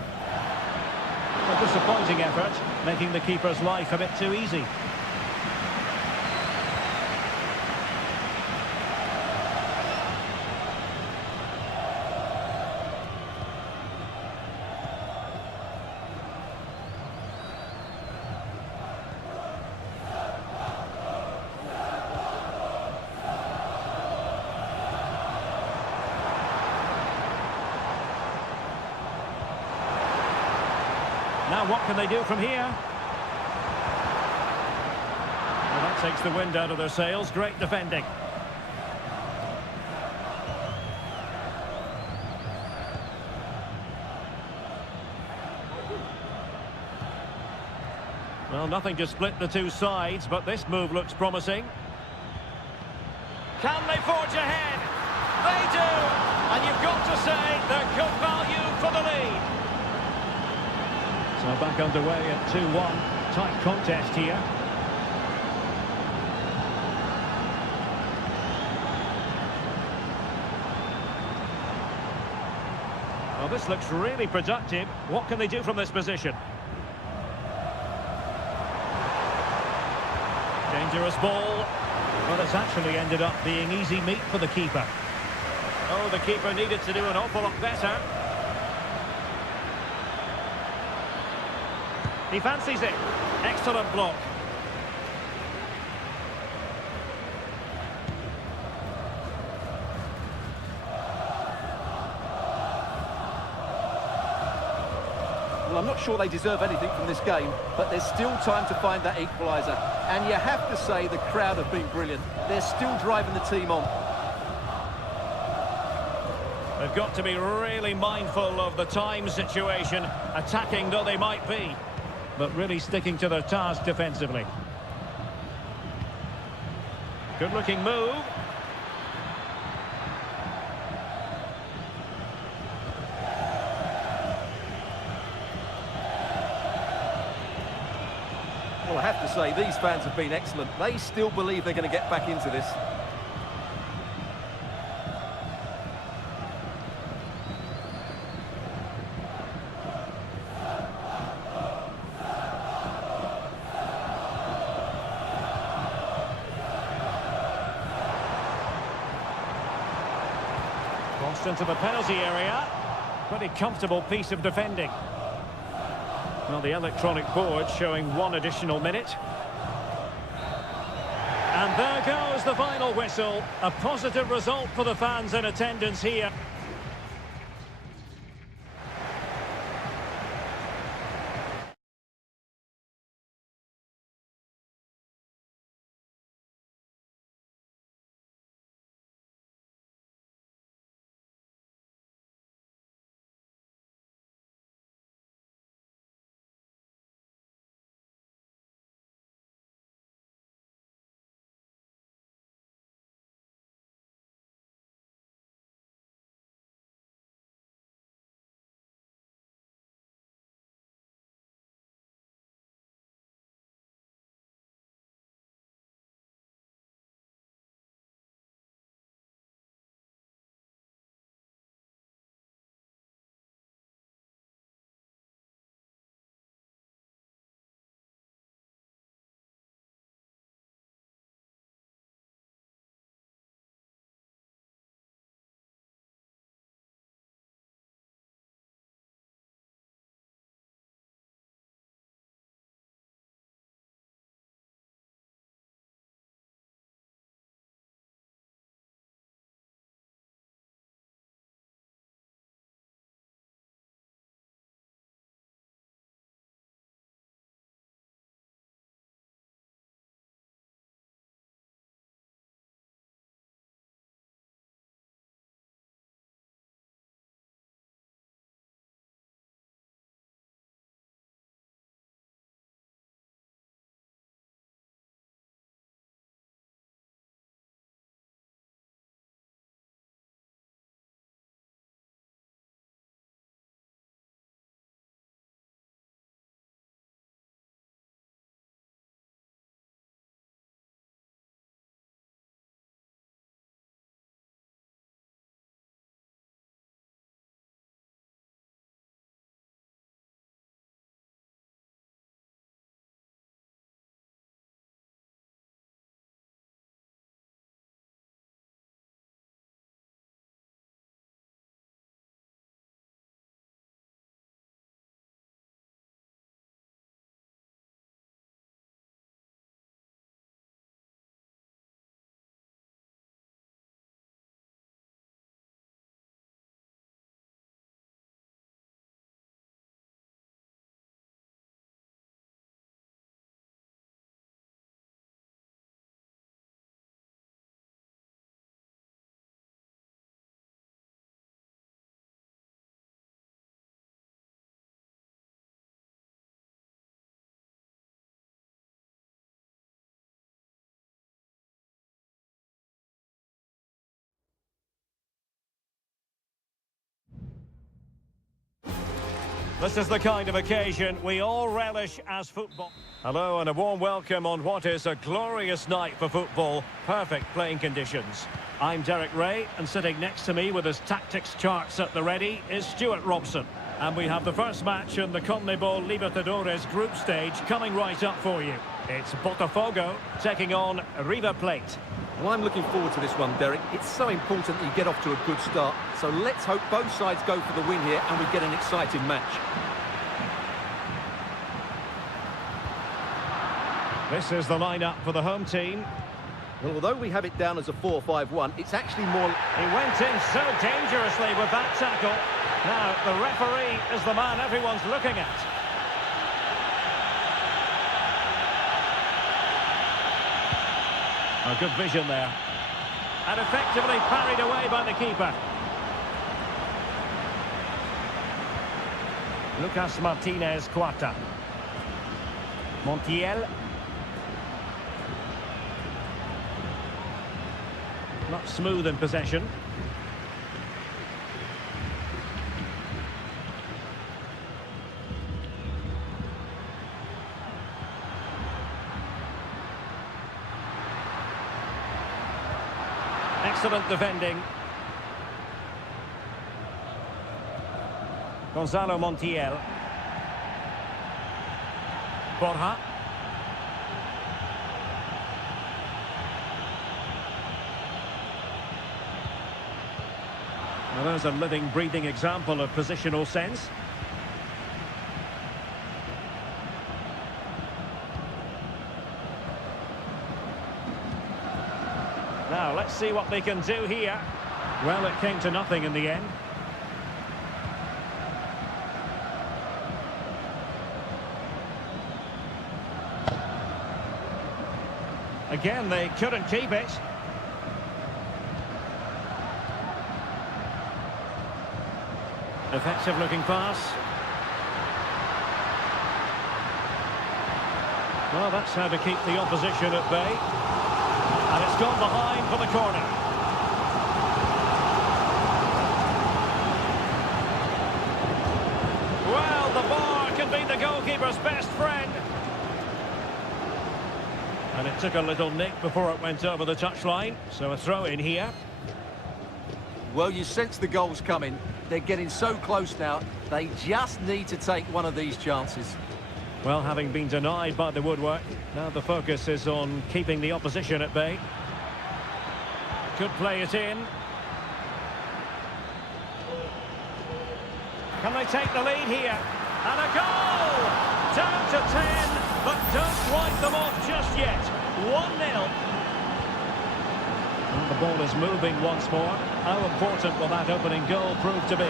A disappointing effort, making the keeper's life a bit too easy. Now what can they do from here? Well, that takes the wind out of their sails. Great defending. Well, nothing to split the two sides, but this move looks promising. Can they forge ahead? They do! And you've got to say they're good value for the lead. So back underway at 2-1. Tight contest here. Well, this looks really productive. What can they do from this position? Dangerous ball. Well, it's actually ended up being easy meat for the keeper. Oh, the keeper needed to do an awful lot better. He fancies it. Excellent block. Well, I'm not sure they deserve anything from this game, but there's still time to find that equaliser. And you have to say the crowd have been brilliant. They're still driving the team on. They've got to be really mindful of the time situation, attacking though they might be, but really sticking to their task defensively. Good-looking move. Well, I have to say, these fans have been excellent. They still believe they're going to get back into this. Crossed into the penalty area. Pretty comfortable piece of defending. Well, the electronic board showing 1 additional minute. And there goes the final whistle. A positive result for the fans in attendance here. This is the kind of occasion we all relish as football. Hello and a warm welcome on what is a glorious night for football. Perfect playing conditions. I'm Derek Ray, and sitting next to me with his tactics charts at the ready is Stuart Robson. And we have the first match in the CONMEBOL Libertadores group stage coming right up for you. It's Botafogo taking on River Plate. Well, I'm looking forward to this one, Derek. It's so important that you get off to a good start. So let's hope both sides go for the win here and we get an exciting match. This is the lineup for the home team. Well, although we have it down as a 4-5-1, it's actually more... He went in so dangerously with that tackle. Now, the referee is the man everyone's looking at. A good vision there. And effectively parried away by the keeper. Lucas Martinez Cuarta. Montiel. Not smooth in possession. Excellent defending. Gonzalo Montiel. Borja. Well, there's a living, breathing example of positional sense. Now, let's see what they can do here. Well, it came to nothing in the end. Again, they couldn't keep it. Effective looking pass. Well, that's how to keep the opposition at bay. And it's gone behind for the corner. Well, the bar can be the goalkeeper's best friend. And it took a little nick before it went over the touchline. So a throw in here. Well, you sense the goals coming. They're getting so close now. They just need to take one of these chances. Well, having been denied by the woodwork, now the focus is on keeping the opposition at bay. Could play it in. Can they take the lead here? And a goal! Down to 10, but don't write them off just yet. 1-0. And the ball is moving once more. How important will that opening goal prove to be?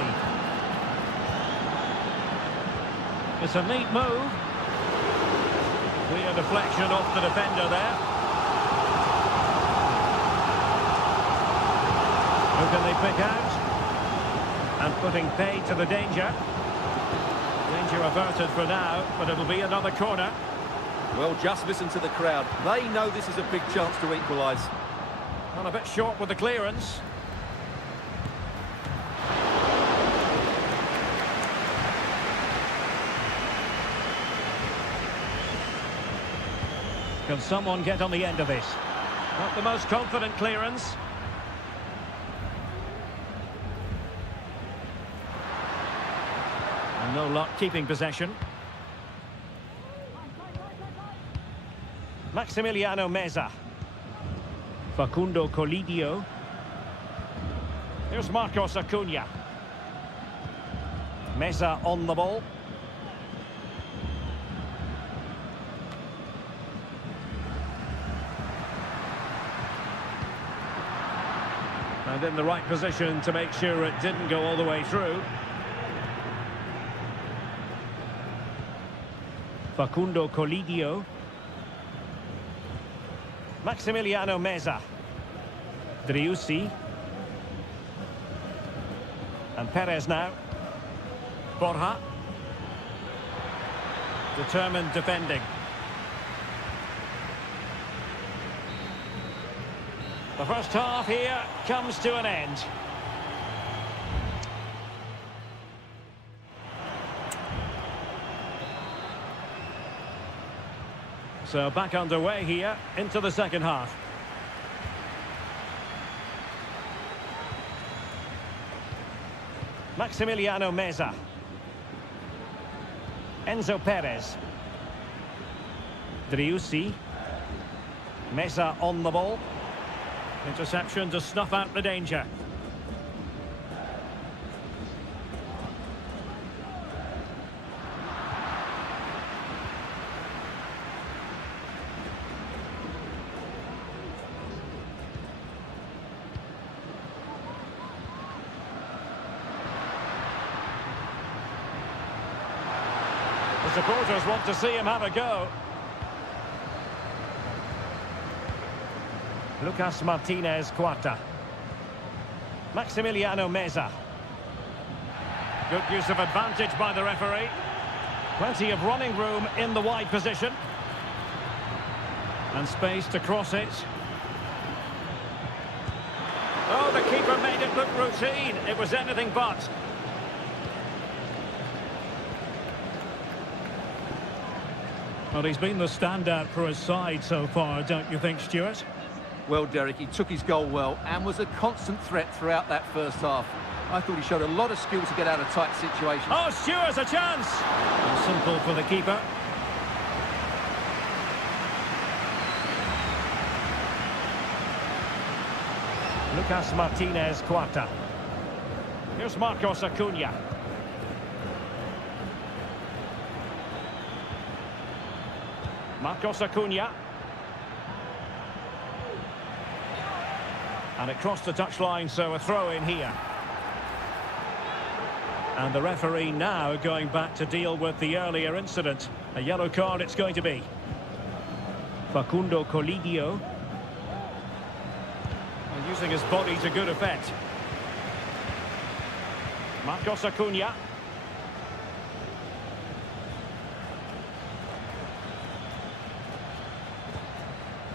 It's a neat move. Clear deflection off the defender there. Who can they pick out? And putting paid to the danger. Danger averted for now, but it'll be another corner. Well, just listen to the crowd. They know this is a big chance to equalise. And a bit short with the clearance. Can someone get on the end of this? Not the most confident clearance. And no luck keeping possession. Maximiliano Meza. Facundo Colidio. Here's Marcos Acuna. Meza on the ball. And in the right position to make sure it didn't go all the way through. Facundo Colidio. Maximiliano Meza. Driussi. And Perez now. Borja. Determined defending. The first half here comes to an end. So back underway here into the second half. Maximiliano Meza. Enzo Perez. Driussi. Meza on the ball. Interception to snuff out the danger. The supporters want to see him have a go. Lucas Martinez Cuarta. Maximiliano Meza. Good use of advantage by the referee. Plenty of running room in the wide position. And space to cross it. Oh, the keeper made it look routine. It was anything but. Well, he's been the standout for his side so far, don't you think, Stuart? Well, Derek, he took his goal well and was a constant threat throughout that first half. I thought he showed a lot of skill to get out of tight situations. Oh, Stuart's a chance! And simple for the keeper. Lucas Martinez Cuarta. Here's Marcos Acuna. Marcos Acuna. And it crossed the touchline, so a throw in here. And the referee now going back to deal with the earlier incident. A yellow card it's going to be. Facundo Colidio. And using his body to good effect. Marcos Acuna.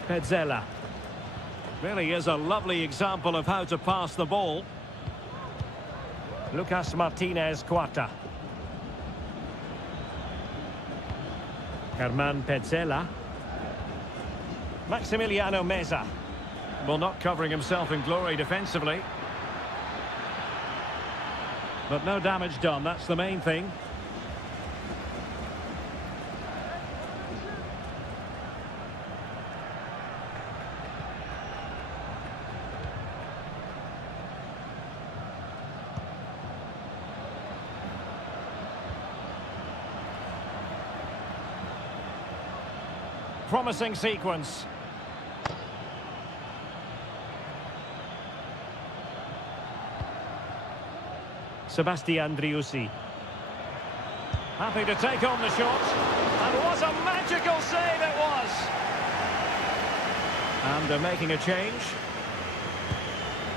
Petzela. Really is a lovely example of how to pass the ball. Lucas Martinez Cuarta. Germán Petzela. Maximiliano Meza. Well, not covering himself in glory defensively. But no damage done, that's the main thing. Promising sequence. Sebastian Driussi. Happy to take on the shot. And what a magical save it was! And they're making a change.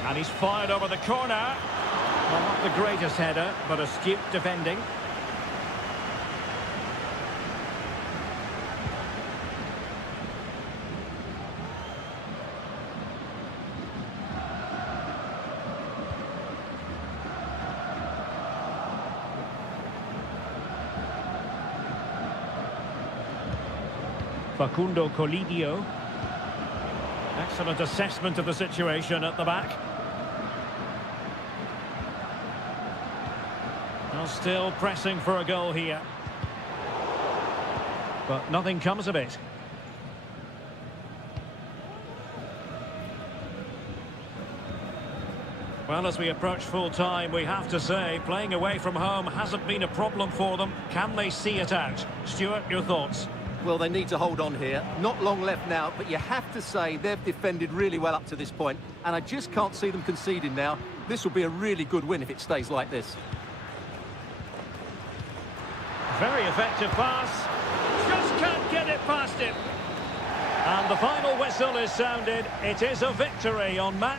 And he's fired over the corner. Well, not the greatest header, but astute defending. Facundo Colidio. Excellent assessment of the situation at the back. Well, still pressing for a goal here. But nothing comes of it. Well, as we approach full time, we have to say, playing away from home hasn't been a problem for them. Can they see it out? Stuart, your thoughts? Well, they need to hold on here. Not long left now, but you have to say they've defended really well up to this point, and I just can't see them conceding now. This will be a really good win if it stays like this. Very effective pass. Just can't get it past him. And the final whistle is sounded. It is a victory on match.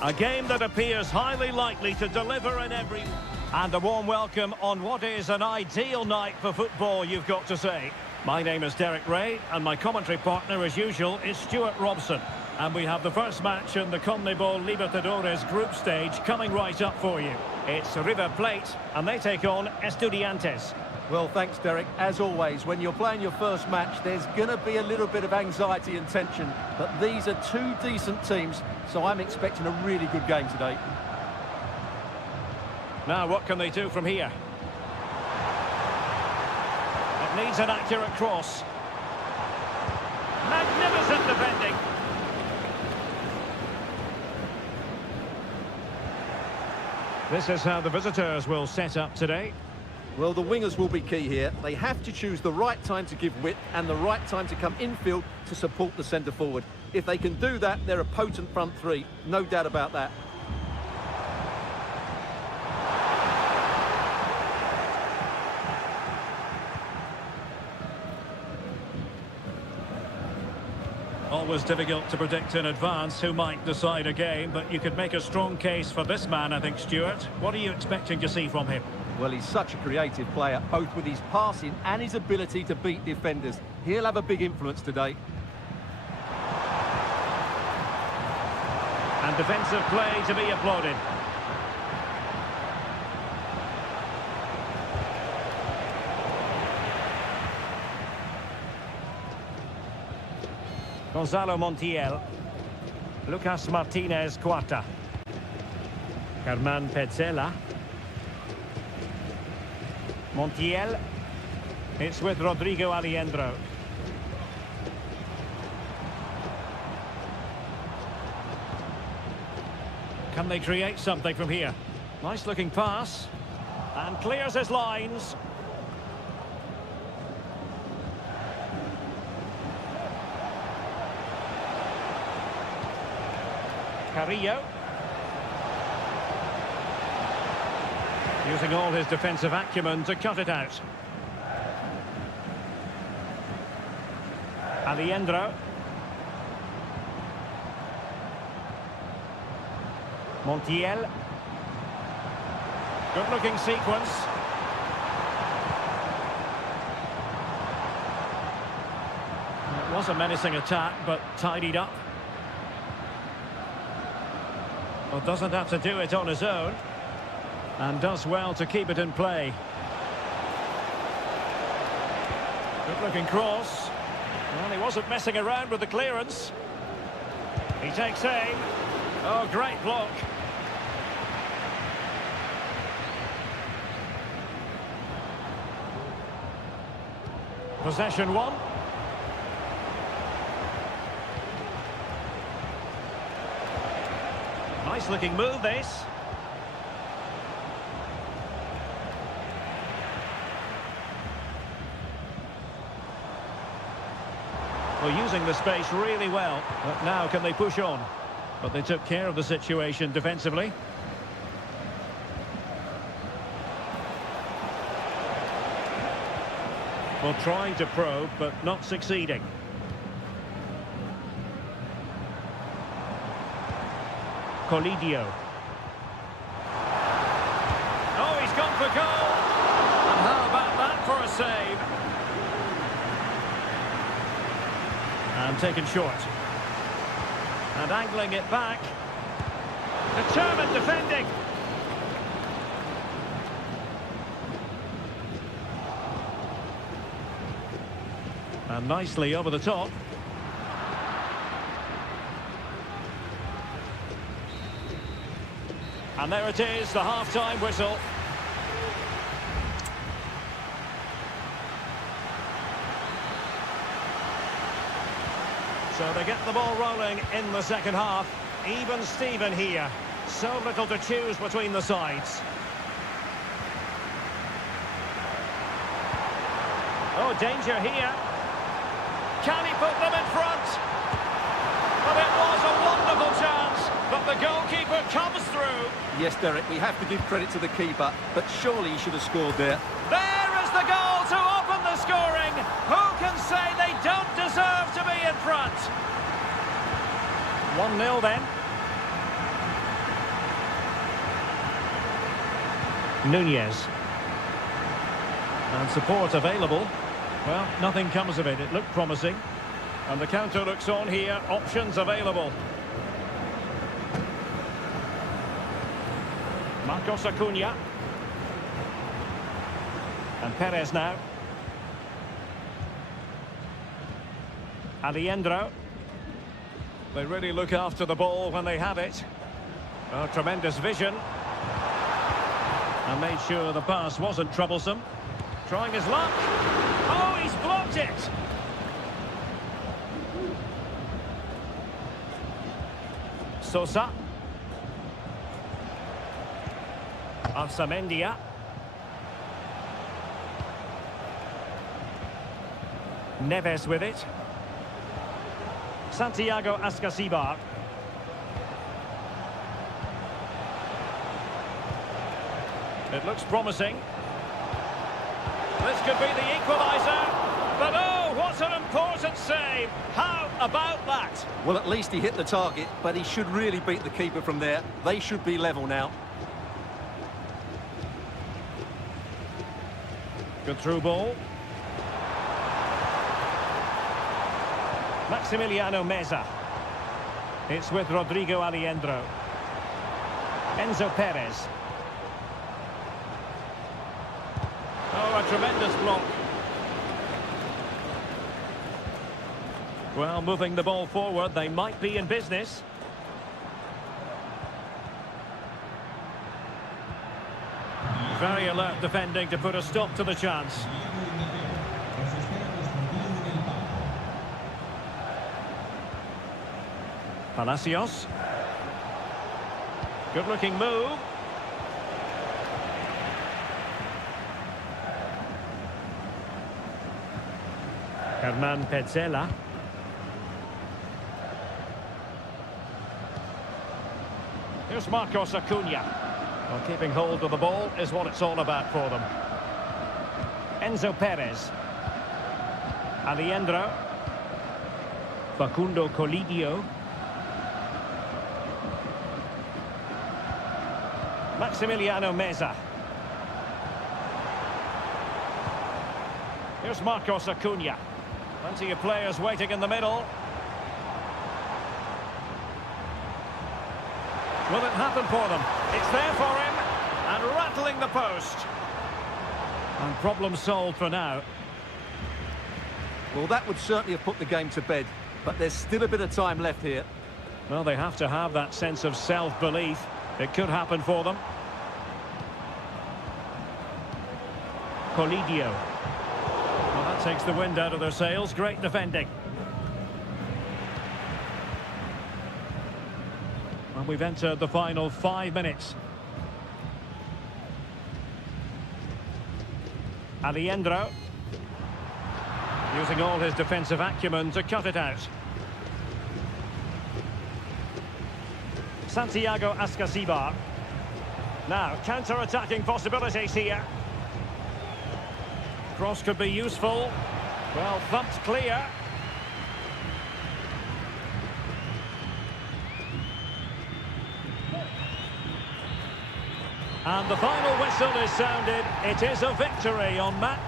A game that appears highly likely to deliver in every... And a warm welcome on what is an ideal night for football, you've got to say. My name is Derek Ray, and my commentary partner, as usual, is Stuart Robson. And we have the first match in the CONMEBOL Libertadores group stage coming right up for you. It's River Plate, and they take on Estudiantes. Well, thanks, Derek. As always, when you're playing your first match, there's going to be a little bit of anxiety and tension. But these are two decent teams, so I'm expecting a really good game today. Now, what can they do from here? It needs an accurate cross. Magnificent defending. This is how the visitors will set up today. Well, the wingers will be key here. They have to choose the right time to give width and the right time to come infield to support the centre-forward. If they can do that, they're a potent front three. No doubt about that. Always difficult to predict in advance who might decide a game, but you could make a strong case for this man, I think, Stuart. What are you expecting to see from him? Well, he's such a creative player, both with his passing and his ability to beat defenders. He'll have a big influence today. And defensive play to be applauded. Gonzalo Montiel. Lucas Martinez Cuarta. Germán Petzela. Montiel. It's with Rodrigo Aliendro. Can they create something from here? Nice looking pass. And clears his lines. Carrillo. Using all his defensive acumen to cut it out. Aliendro. Montiel. Good looking sequence. It was a menacing attack, but tidied up. Well, doesn't have to do it on his own. And does well to keep it in play. Good looking cross. Well, he wasn't messing around with the clearance. He takes aim. Oh, great block. Possession one. Nice looking move, this. Well, using the space really well. But now can they push on? But they took care of the situation defensively. Well, trying to probe, but not succeeding. Colidio. Oh, he's gone for goal! And how about that for a save? And taken short. And angling it back. Determined defending. And nicely over the top. And there it is, the half-time whistle. So they get the ball rolling in the second half. Even Steven here. So little to choose between the sides. Oh, danger here. Can he put them in front? But it was a wonderful chance, but the goalkeeper comes through. Yes, Derek, we have to give credit to the keeper, but surely he should have scored there. There is the goal to open the scoring. Who can say they don't deserve to be in front? 1-0 then. Nunez. And support available. Well, nothing comes of it. It looked promising. And the counter looks on here. Options available. Marcos Acuna. And Perez now. Alejandro. They really look after the ball when they have it. Oh, tremendous vision. And made sure the pass wasn't troublesome. Trying his luck. Oh, he's blocked it. Sosa. Arsamendia. Neves with it. Santiago Ascasibar. It looks promising. This could be the equaliser. But oh, what an important save. How about that? Well, at least he hit the target, but he should really beat the keeper from there. They should be level now. Good through ball. Maximiliano Meza. It's with Rodrigo Alejandro. Enzo Perez. Oh, a tremendous block. Well, moving the ball forward, they might be in business. Very alert defending to put a stop to the chance. Palacios. Good-looking move. Hernan Petzela. Here's Marcos Acuna. Well, keeping hold of the ball is what it's all about for them. Enzo Perez. Alejandro. Facundo Colidio. Maximiliano Meza. Here's Marcos Acuna. Plenty of players waiting in the middle. Will it happen for them? It's there for him. And rattling the post. And problem solved for now. Well, that would certainly have put the game to bed. But there's still a bit of time left here. Well, they have to have that sense of self-belief. It could happen for them. Colidio. Well, that takes the wind out of their sails. Great defending. And we've entered the final 5 minutes. Alejandro. Using all his defensive acumen to cut it out. Santiago Ascasibar. Now, counter-attacking possibilities here. Cross could be useful. Well, thumped clear. And the final whistle is sounded. It is a victory on match.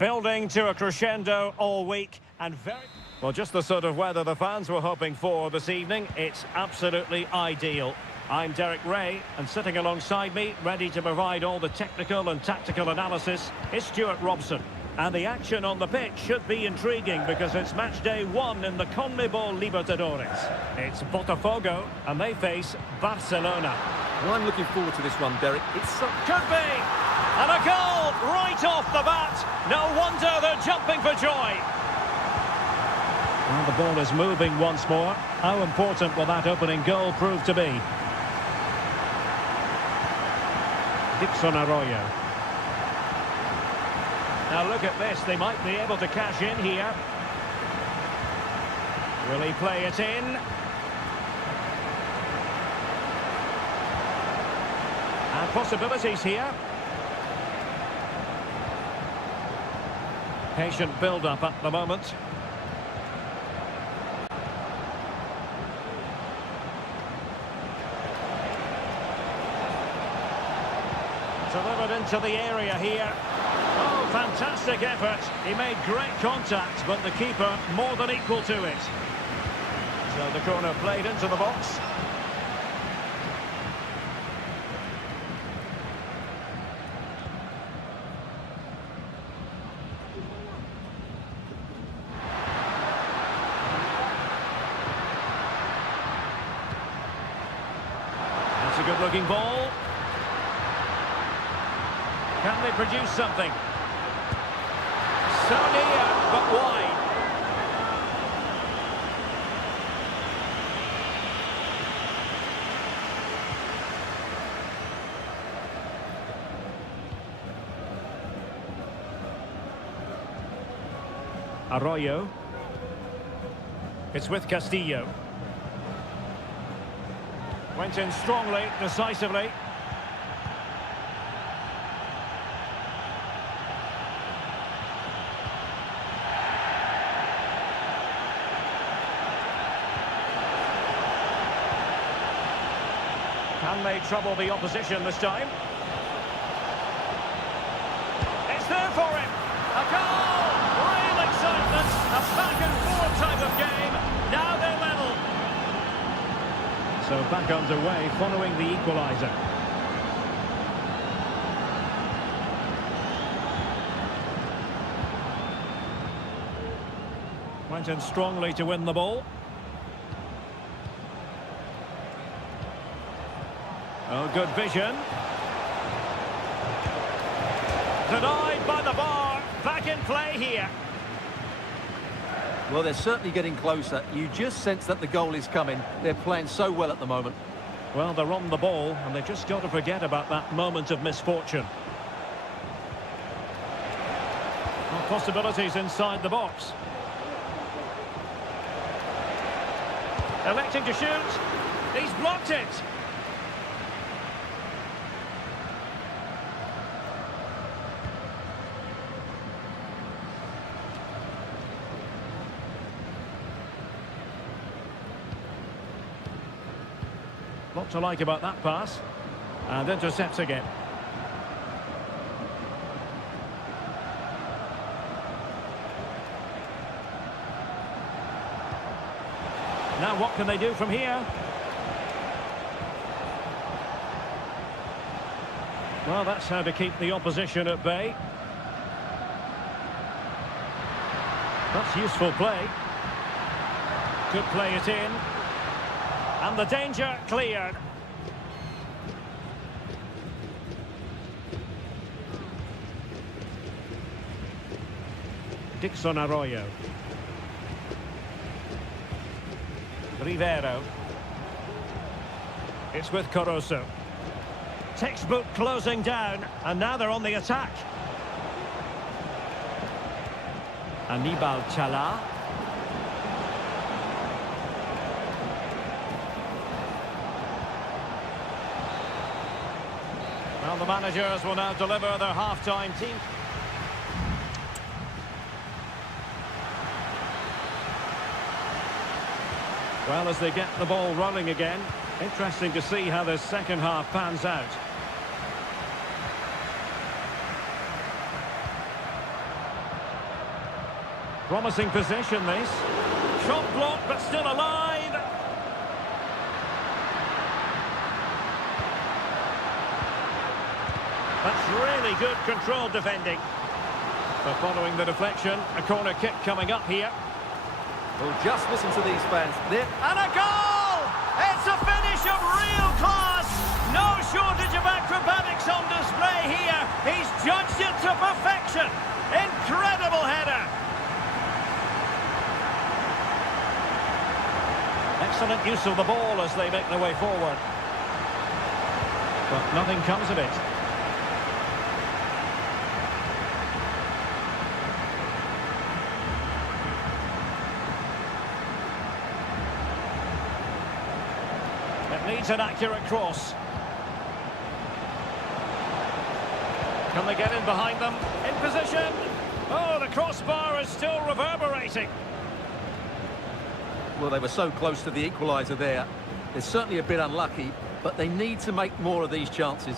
Building to a crescendo all week and very... Well, just the sort of weather the fans were hoping for this evening. It's absolutely ideal. I'm Derek Ray, and sitting alongside me, ready to provide all the technical and tactical analysis, is Stuart Robson. And the action on the pitch should be intriguing because it's match day 1 in the CONMEBOL Libertadores. It's Botafogo, and they face Barcelona. Well, I'm looking forward to this one, Derek. Could be! And a goal right off the bat. No wonder they're jumping for joy. Well, the ball is moving once more. How important will that opening goal prove to be? Dixon Arroyo. Now look at this, they might be able to cash in here. Will he play it in? And possibilities here. Patient build-up at the moment. Delivered into the area here. Oh, fantastic effort. He made great contact, but the keeper more than equal to it. So the corner played into the box. That's a good-looking ball. Can they produce something? So near, but wide. Arroyo. It's with Castillo. Went in strongly, decisively. Can they trouble the opposition this time? It's there for him! A goal! Real excitement! A back and forth type of game. Now they're level. So back underway following the equaliser. Went in strongly to win the ball. Oh, good vision. Denied by the bar. Back in play here. Well, they're certainly getting closer. You just sense that the goal is coming. They're playing so well at the moment. Well, they're on the ball, and they've just got to forget about that moment of misfortune. Well, possibilities inside the box. Electing to shoot. He's blocked it. Lot to like about that pass. And intercepts again. Now what can they do from here? Well, that's how to keep the opposition at bay. That's useful play. Could play it in. And the danger cleared. Dixon Arroyo. Rivero. It's with Corozo. Textbook closing down, and now they're on the attack. Anibal Chala. Well, the managers will now deliver their half-time team. Well, as they get the ball rolling again, interesting to see how this second half pans out. Promising position, this. Shot blocked, but still alive. That's really good controlled defending. So following the deflection, a corner kick coming up here. Well, just listen to these fans. And a goal! It's a finish of real class! No shortage of acrobatics on display here. He's judged it to perfection. Incredible header. Excellent use of the ball as they make their way forward. But nothing comes of it. It needs an accurate cross. Can they get in behind them? In position! Oh, the crossbar is still reverberating. Well, they were so close to the equaliser there. They're certainly a bit unlucky, but they need to make more of these chances.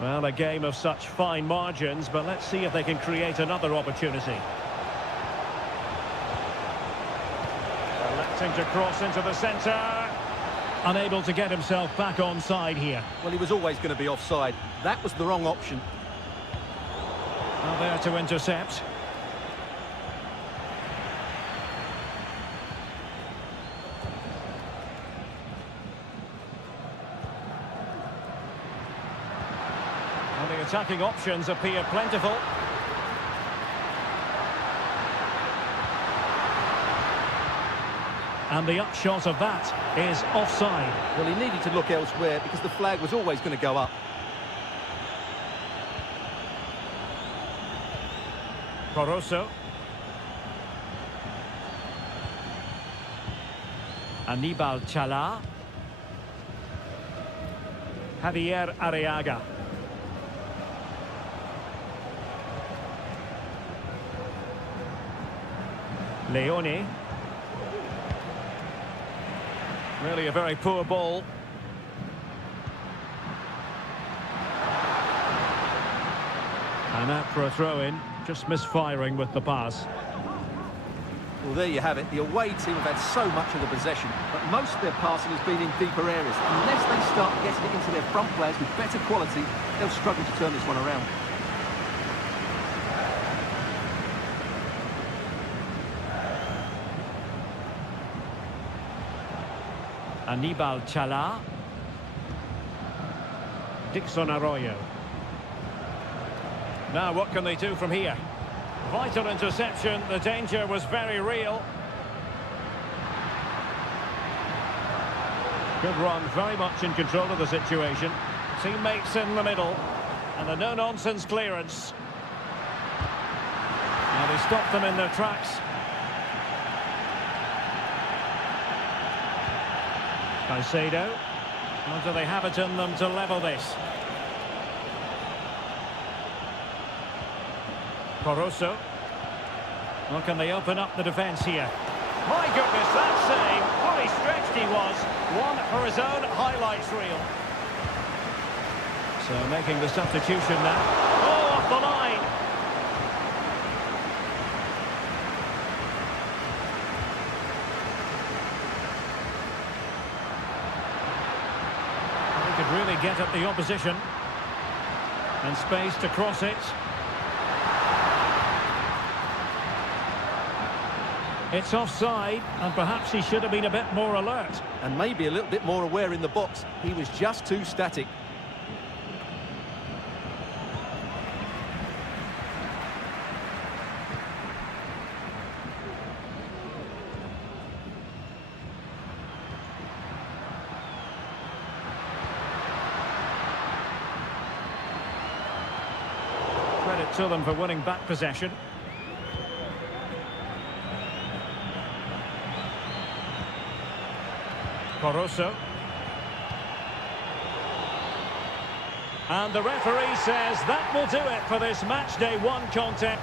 Well, a game of such fine margins, but let's see if they can create another opportunity. Electing to cross into the centre. Unable to get himself back onside here. Well, he was always going to be offside. That was the wrong option. Well, there to intercept. Well, the attacking options appear plentiful. And the upshot of that is offside. Well, he needed to look elsewhere because the flag was always going to go up. Corosso. Aníbal Chalá. Javier Arriaga. Leone. Really a very poor ball. And out for a throw-in, just misfiring with the pass. Well, there you have it. The away team have had so much of the possession, but most of their passing has been in deeper areas. Unless they start getting it into their front players with better quality, they'll struggle to turn this one around. Aníbal Chalá. Dixon Arroyo. Now what can they do from here? Vital interception, the danger was very real. Good run, very much in control of the situation. Teammates in the middle, and a no-nonsense clearance. Now they stopped them in their tracks. Caicedo. Or do they have it in them to level this? Corosso. Or can they open up the defence here? My goodness, that save! Fully stretched he was. One for his own highlights reel. So making the substitution now. Oh, off the line! He could really get at the opposition. And space to cross it. It's offside, and perhaps he should have been a bit more alert. And maybe a little bit more aware in the box. He was just too static. Credit to them for winning back possession. Corosso. And the referee says that will do it for this match day one contest.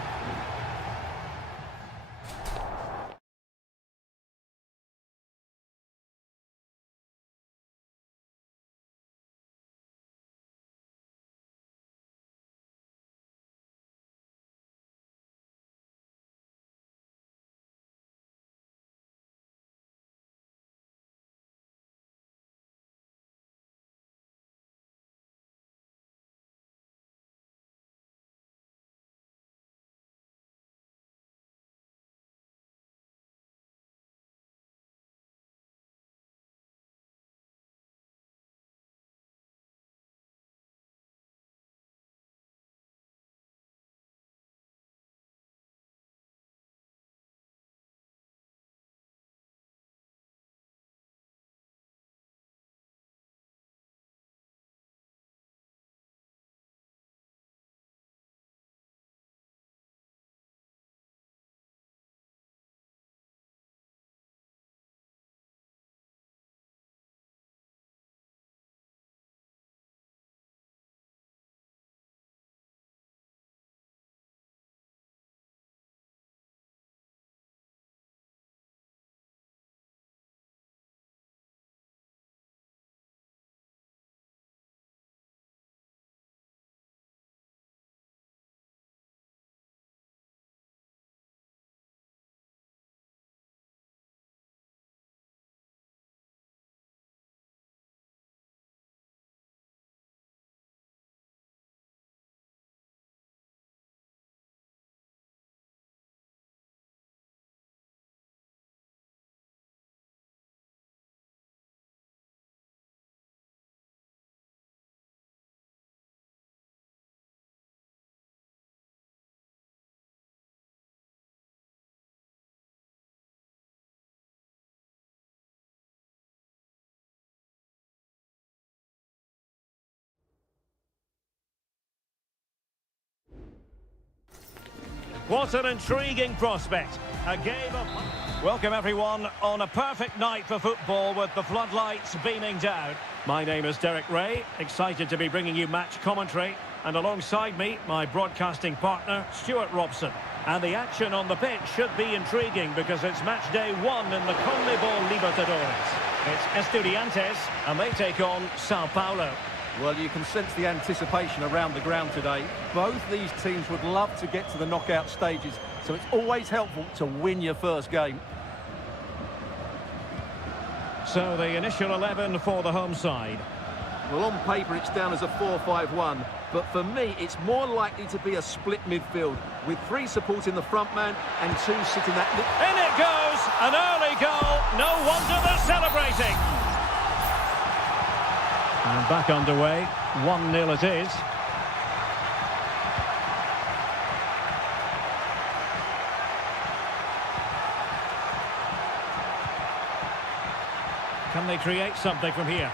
What an intriguing prospect. A game of... Welcome everyone on a perfect night for football with the floodlights beaming down. My name is Derek Ray, excited to be bringing you match commentary. And alongside me, my broadcasting partner, Stuart Robson. And the action on the pitch should be intriguing because it's match day 1 in the CONMEBOL Libertadores. It's Estudiantes and they take on Sao Paulo. Well, you can sense the anticipation around the ground today. Both these teams would love to get to the knockout stages, so it's always helpful to win your first game. So the initial 11 for the home side. Well, on paper it's down as a 4-5-1, but for me it's more likely to be a split midfield, with 3 supporting the front man and 2 sitting that... In it goes! An early goal! No wonder they're celebrating! And back underway, 1-0 it is. Can they create something from here?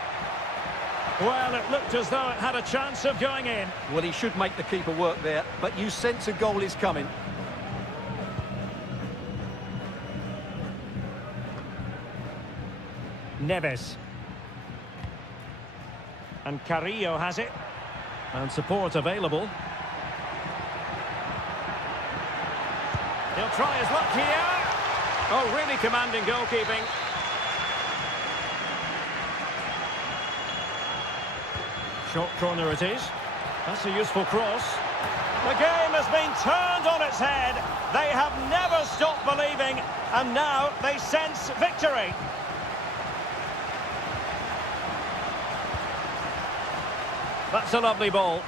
Well, it looked as though it had a chance of going in. Well, he should make the keeper work there, but you sense a goal is coming. Neves. And Carrillo has it. And support available. He'll try his luck here. Oh, really commanding goalkeeping. Short corner it is. That's a useful cross. The game has been turned on its head. They have never stopped believing, and now they sense victory. That's a lovely ball.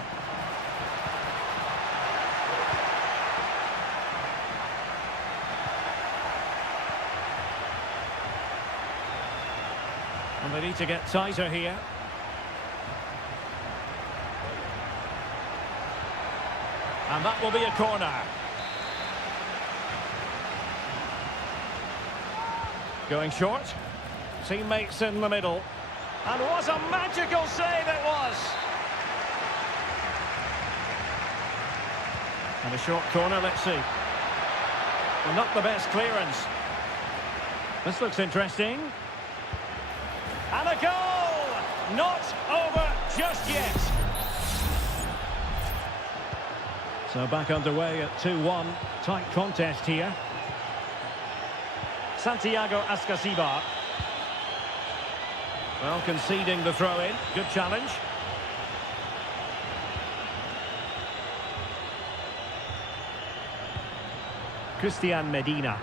And they need to get tighter here. And that will be a corner. Going short. Teammates in the middle. And what a magical save it was! And a short corner, let's see. Well, not the best clearance. This looks interesting. And a goal! Not over just yet. So back underway at 2-1. Tight contest here. Santiago Ascasibar. Well, conceding the throw-in. Good challenge. Christian Medina.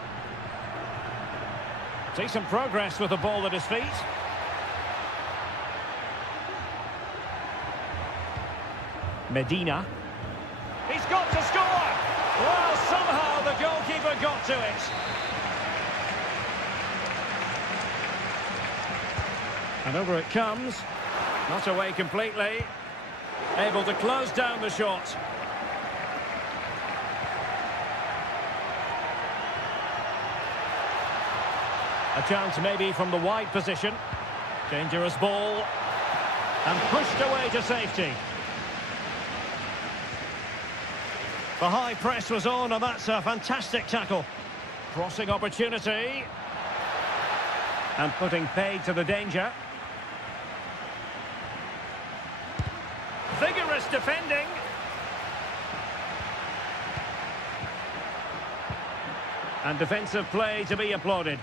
Decent progress with the ball at his feet. Medina. He's got to score! Well, somehow the goalkeeper got to it. And over it comes. Not away completely. Able to close down the shot. A chance maybe from the wide position. Dangerous ball. And pushed away to safety. The high press was on, and that's a fantastic tackle. Crossing opportunity. And putting paid to the danger. Vigorous defending. And defensive play to be applauded.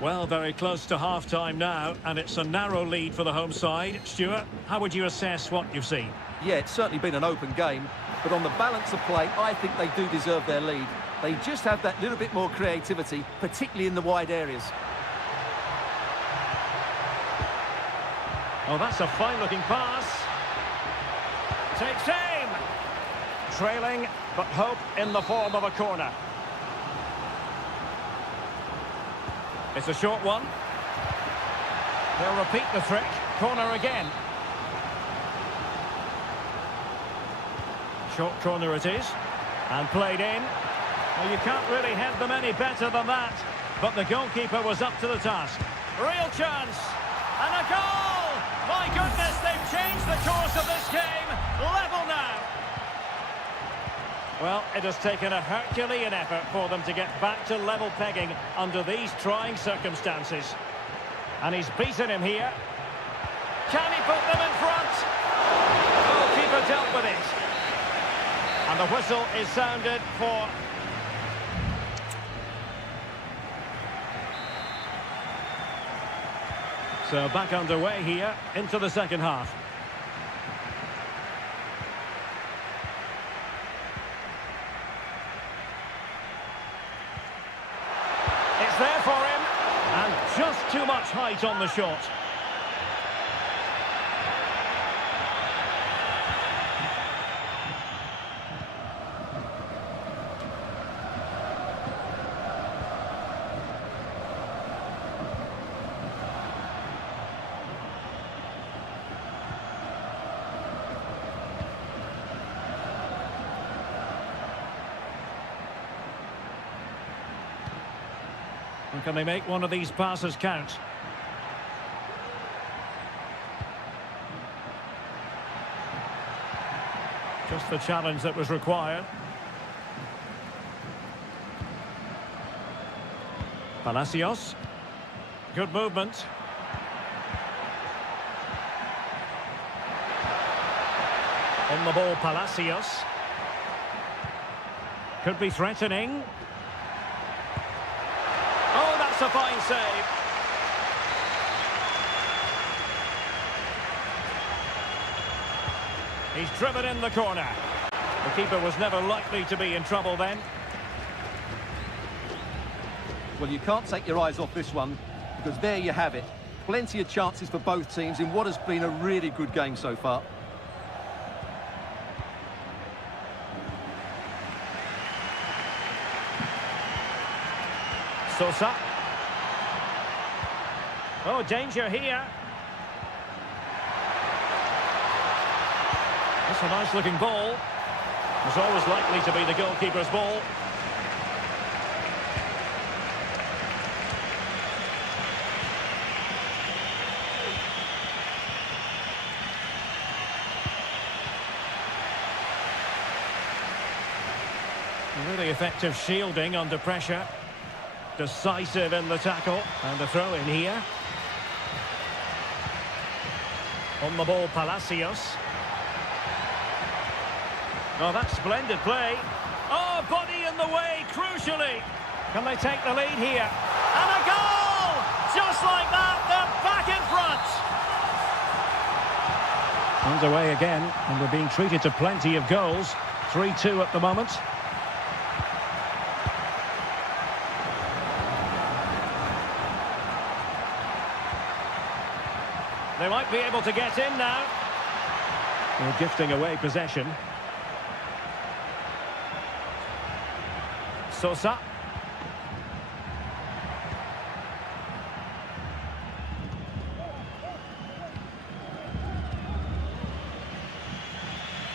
Well, very close to half-time now, and it's a narrow lead for the home side. Stuart, how would you assess what you've seen? Yeah, it's certainly been an open game, but on the balance of play, I think they do deserve their lead. They just have that little bit more creativity, particularly in the wide areas. Oh, that's a fine-looking pass. Takes aim. Trailing, but hope in the form of a corner. It's a short one. They'll repeat the trick. Corner again. Short corner it is. And played in. Well, you can't really head them any better than that. But the goalkeeper was up to the task. Real chance. And a goal! My goodness, change the course of this game. Level now. Well, it has taken a Herculean effort for them to get back to level pegging under these trying circumstances. And he's beaten him here. Can he put them in front? Oh, keeper dealt with it. And the whistle is sounded for... So back underway here into the second half. It's there for him. And just too much height on the shot. And can they make one of these passes count? Just the challenge that was required. Palacios. Good movement. On the ball, Palacios. Could be threatening. Oh, that's a fine save. He's driven in the corner. The keeper was never likely to be in trouble then. Well, you can't take your eyes off this one, because there you have it. Plenty of chances for both teams in what has been a really good game so far. Sosa. Oh, danger here. That's a nice-looking ball. It's always likely to be the goalkeeper's ball. Really effective shielding under pressure. Decisive in the tackle. And the throw in here. On the ball, Palacios. Oh, that's splendid play. Oh, body in the way, crucially. Can they take the lead here? And a goal! Just like that, they're back in front. Underway again, and we're being treated to plenty of goals. 3-2 at the moment. They might be able to get in now. They're gifting away possession. Sosa.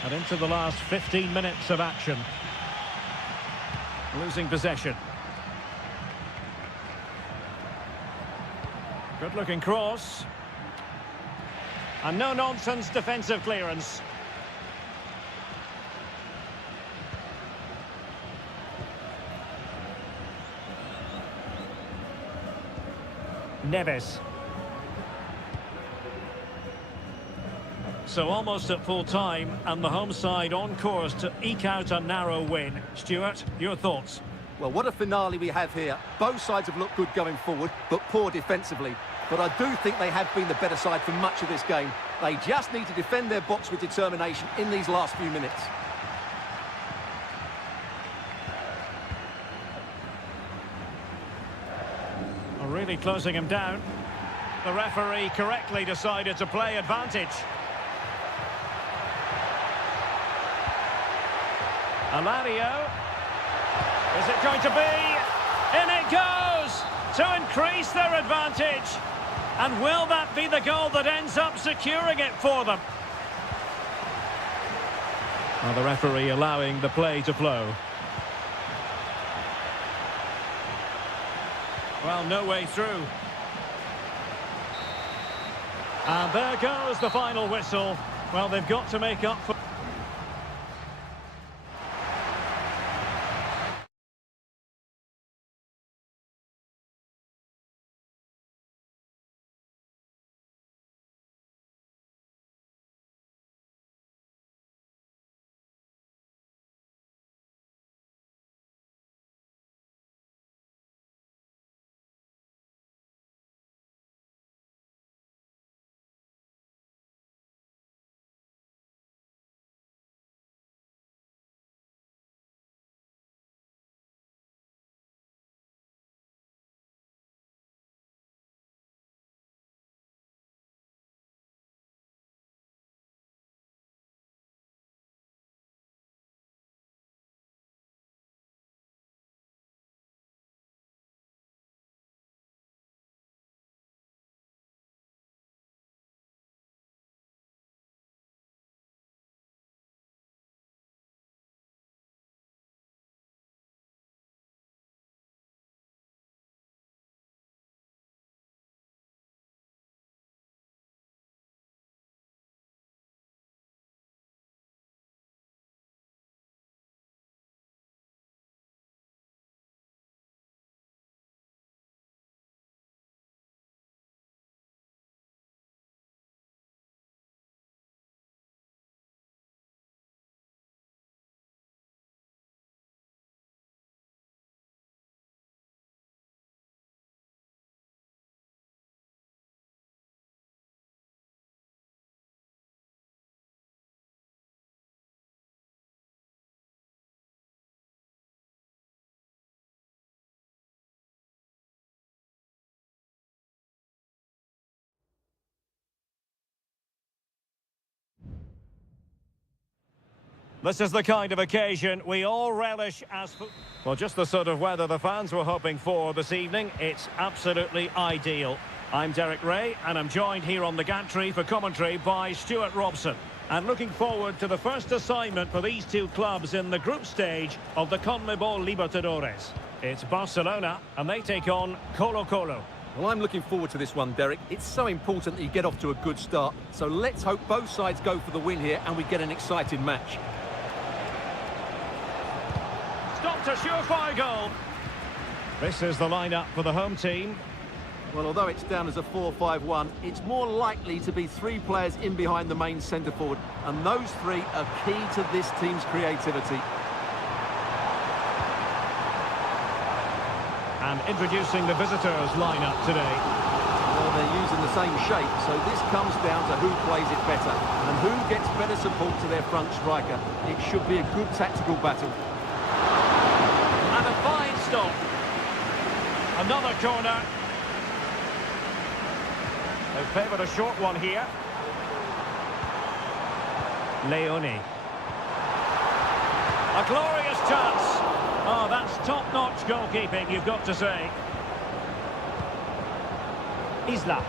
And into the last 15 minutes of action. Losing possession. Good-looking cross. And no-nonsense defensive clearance. Neves. So almost at full time, and the home side on course to eke out a narrow win. Stuart, your thoughts? Well, what a finale we have here. Both sides have looked good going forward, but poor defensively. But I do think they have been the better side for much of this game. They just need to defend their box with determination in these last few minutes. Really closing him down. The referee correctly decided to play advantage. Alario. Is it going to be? In it goes! To increase their advantage. And will that be the goal that ends up securing it for them? Well, the referee allowing the play to flow. Well, no way through. And there goes the final whistle. Well, they've got to make up for... This is the kind of occasion we all relish as... Well, just the sort of weather the fans were hoping for this evening. It's absolutely ideal. I'm Derek Ray, and I'm joined here on the gantry for commentary by Stuart Robson. And looking forward to the first assignment for these two clubs in the group stage of the CONMEBOL Libertadores. It's Barcelona, and they take on Colo-Colo. Well, I'm looking forward to this one, Derek. It's so important that you get off to a good start. So let's hope both sides go for the win here and we get an exciting match. Stopped a surefire goal. This is the lineup for the home team. Well, although it's down as a 4-5-1, it's more likely to be three players in behind the main centre-forward, and those three are key to this team's creativity. And introducing the visitors lineup today. Well, they're using the same shape, so this comes down to who plays it better and who gets better support to their front striker. It should be a good tactical battle. And a fine stop. Another corner. They've favoured a short one here. Leone. A glorious chance. Oh, that's top-notch goalkeeping, you've got to say. Isla.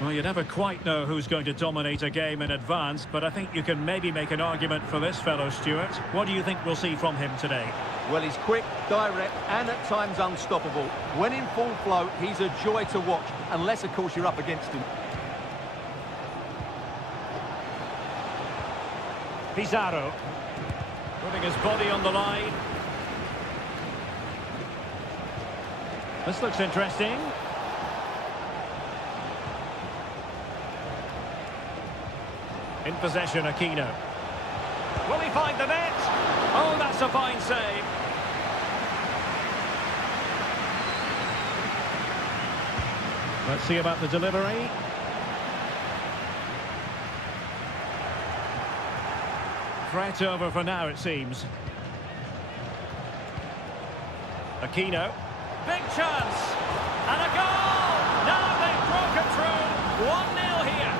Well, you never quite know who's going to dominate a game in advance, but I think you can maybe make an argument for this fellow, Stuart. What do you think we'll see from him today? Well, he's quick, direct, and at times unstoppable. When in full flow, he's a joy to watch, unless, of course, you're up against him. Pizarro. Putting his body on the line. This looks interesting. In possession, Aquino. Will he find the net? Oh, that's a fine save. Let's see about the delivery. Threat over for now, it seems. Aquino. Big chance. And a goal! Now they've broken through. 1-0 here.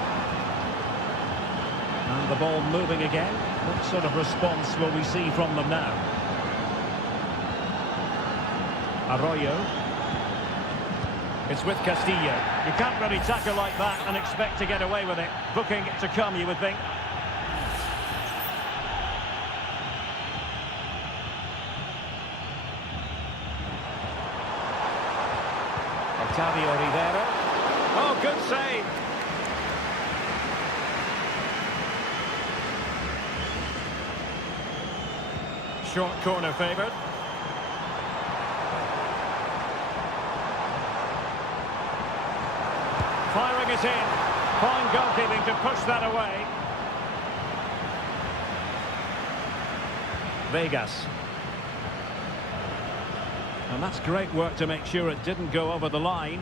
And the ball moving again. What sort of response will we see from them now? Arroyo. It's with Castillo. You can't really tackle like that and expect to get away with it. Booking to come, you would think. Octavio Rivera. Oh, good save. Short corner favoured. Firing it in. Fine goalkeeping to push that away. Vegas. And that's great work to make sure it didn't go over the line.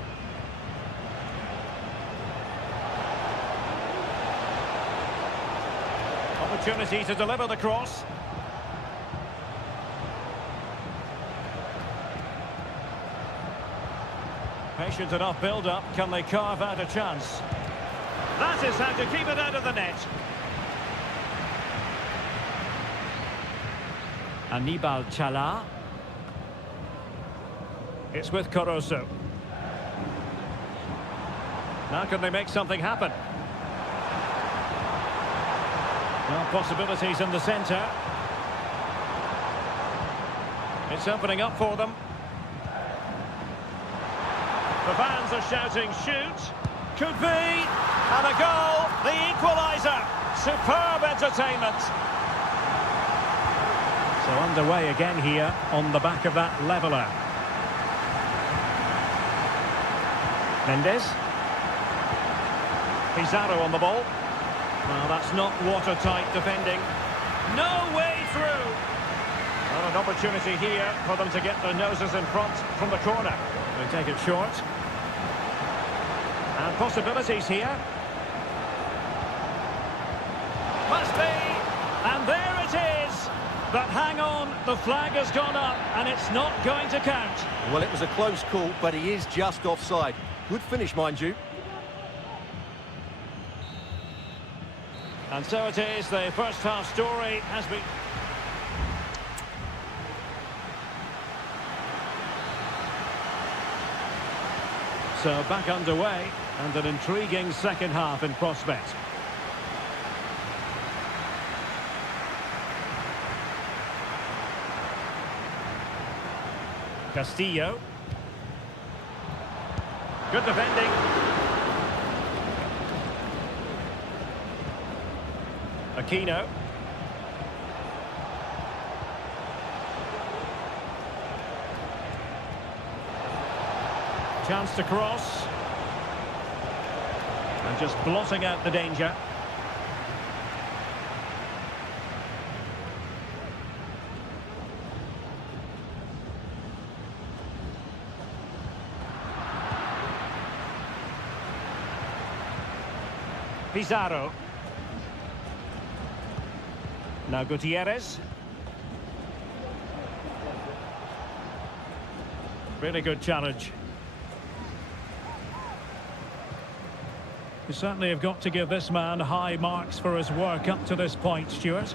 Opportunity to deliver the cross. Patient enough build-up. Can they carve out a chance? That is how to keep it out of the net. Aníbal Chala. It's with Caruso. Now can they make something happen? Well, possibilities in the centre. It's opening up for them. The fans are shouting, shoot. Could be. And a goal. The equaliser. Superb entertainment. So underway again here on the back of that leveller. Mendes. Pizarro on the ball. Well, that's not watertight defending. No way through. Well, an opportunity here for them to get their noses in front from the corner. They take it short. And possibilities here. Must be. And there it is. But hang on, the flag has gone up and it's not going to count. Well, it was a close call, but he is just offside. Good finish, mind you. And so it is, the first half story has been... So back underway, and an intriguing second half in prospect. Castillo. Good defending. Aquino. Chance to cross. And just blotting out the danger. Pizarro. Now Gutierrez. Really good challenge. You certainly have got to give this man high marks for his work up to this point, Stuart.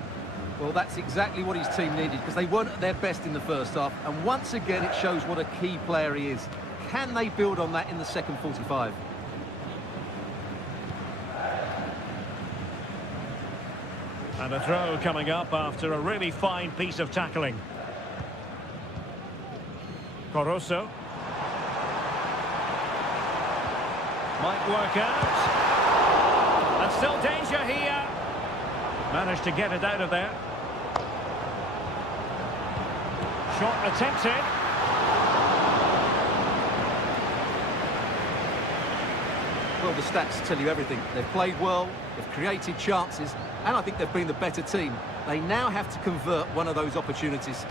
Well, that's exactly what his team needed, because they weren't at their best in the first half. And once again, it shows what a key player he is. Can they build on that in the second 45? And a throw coming up after a really fine piece of tackling. Caruso. Might work out. And still danger here. Managed to get it out of there. Shot attempted. Well, the stats tell you everything. They've played well, they've created chances, and I think they've been the better team. They now have to convert one of those opportunities.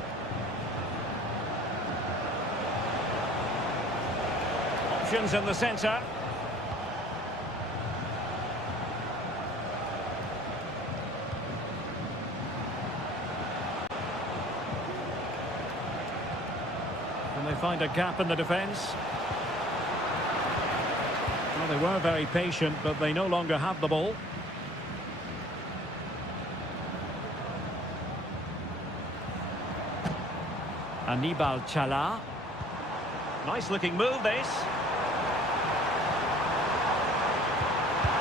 Options in the centre. Can they find a gap in the defence? Well, they were very patient, but they no longer have the ball. Aníbal Chala. Nice looking move, this.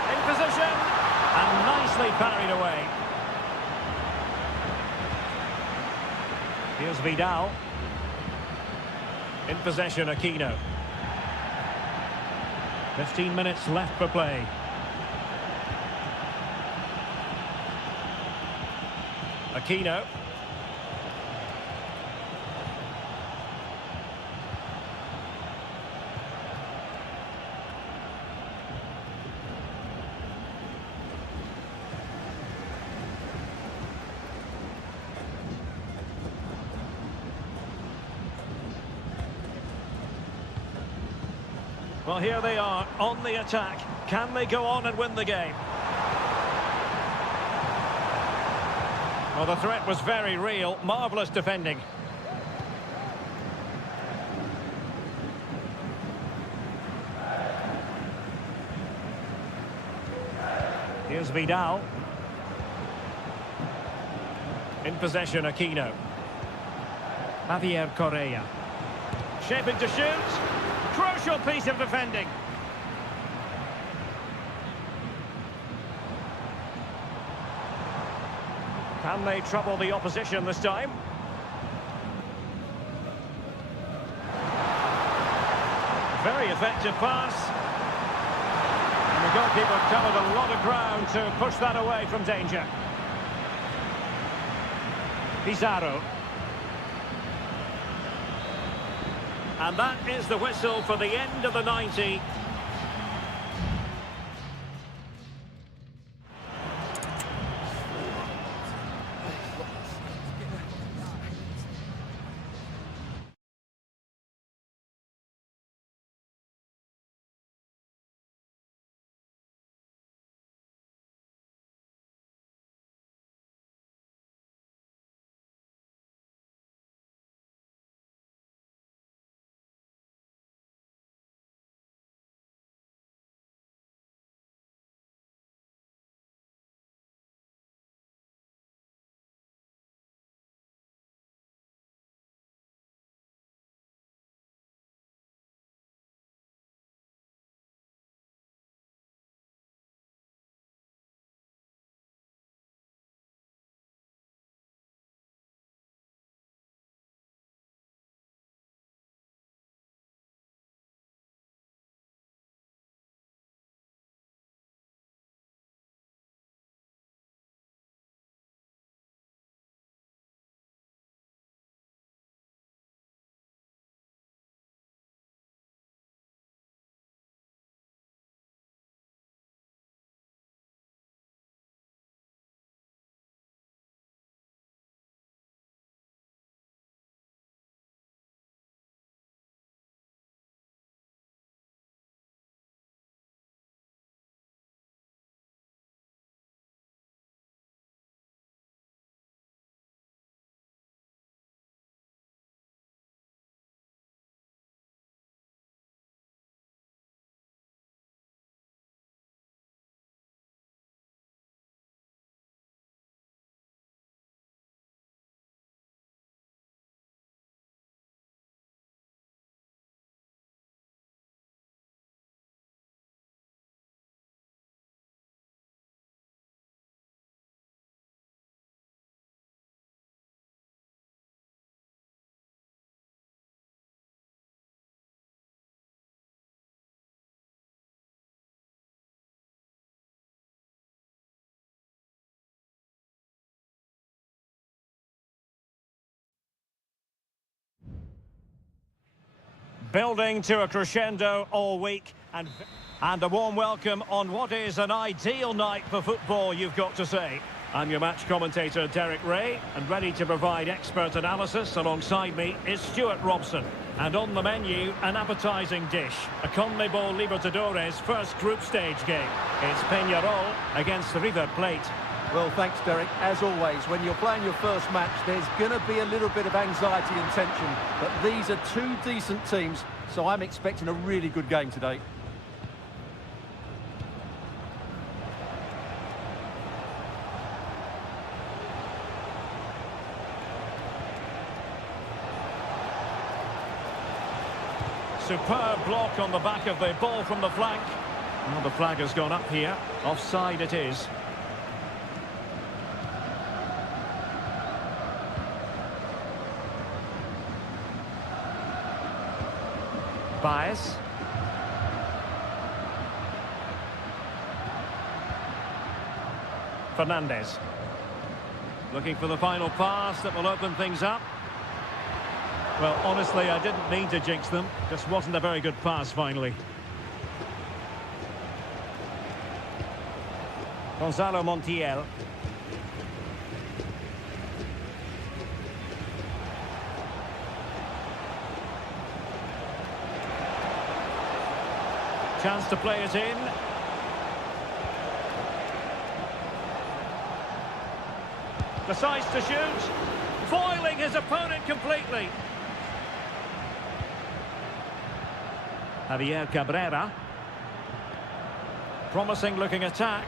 In position. And nicely parried away. Here's Vidal. In possession, Aquino. 15 minutes left for play. Aquino. Well, here they are on the attack. Can they go on and win the game? Well, the threat was very real. Marvellous defending. Here's Vidal. In possession, Aquino. Javier Correa. Shaping to shoot. Crucial piece of defending. Can they trouble the opposition this time? Very effective pass. And the goalkeeper covered a lot of ground to push that away from danger. Pizarro. And that is the whistle for the end of the 90. Building to a crescendo all week, and a warm welcome on what is an ideal night for football, you've got to say. I'm your match commentator, Derek Ray, and ready to provide expert analysis alongside me is Stuart Robson. And on the menu, an appetising dish, a CONMEBOL Libertadores first group stage game. It's Peñarol against River Plate. Well, thanks, Derek. As always, when you're playing your first match, there's going to be a little bit of anxiety and tension. But these are two decent teams, so I'm expecting a really good game today. Superb block on the back of the ball from the flank. Well, the flag has gone up here. Offside it is. Baez. Fernandez. Looking for the final pass that will open things up. Well, honestly, I didn't mean to jinx them. Just wasn't a very good pass, finally. Gonzalo Montiel. Chance to play it in. Decides to shoot. Foiling his opponent completely. Javier Cabrera. Promising looking attack.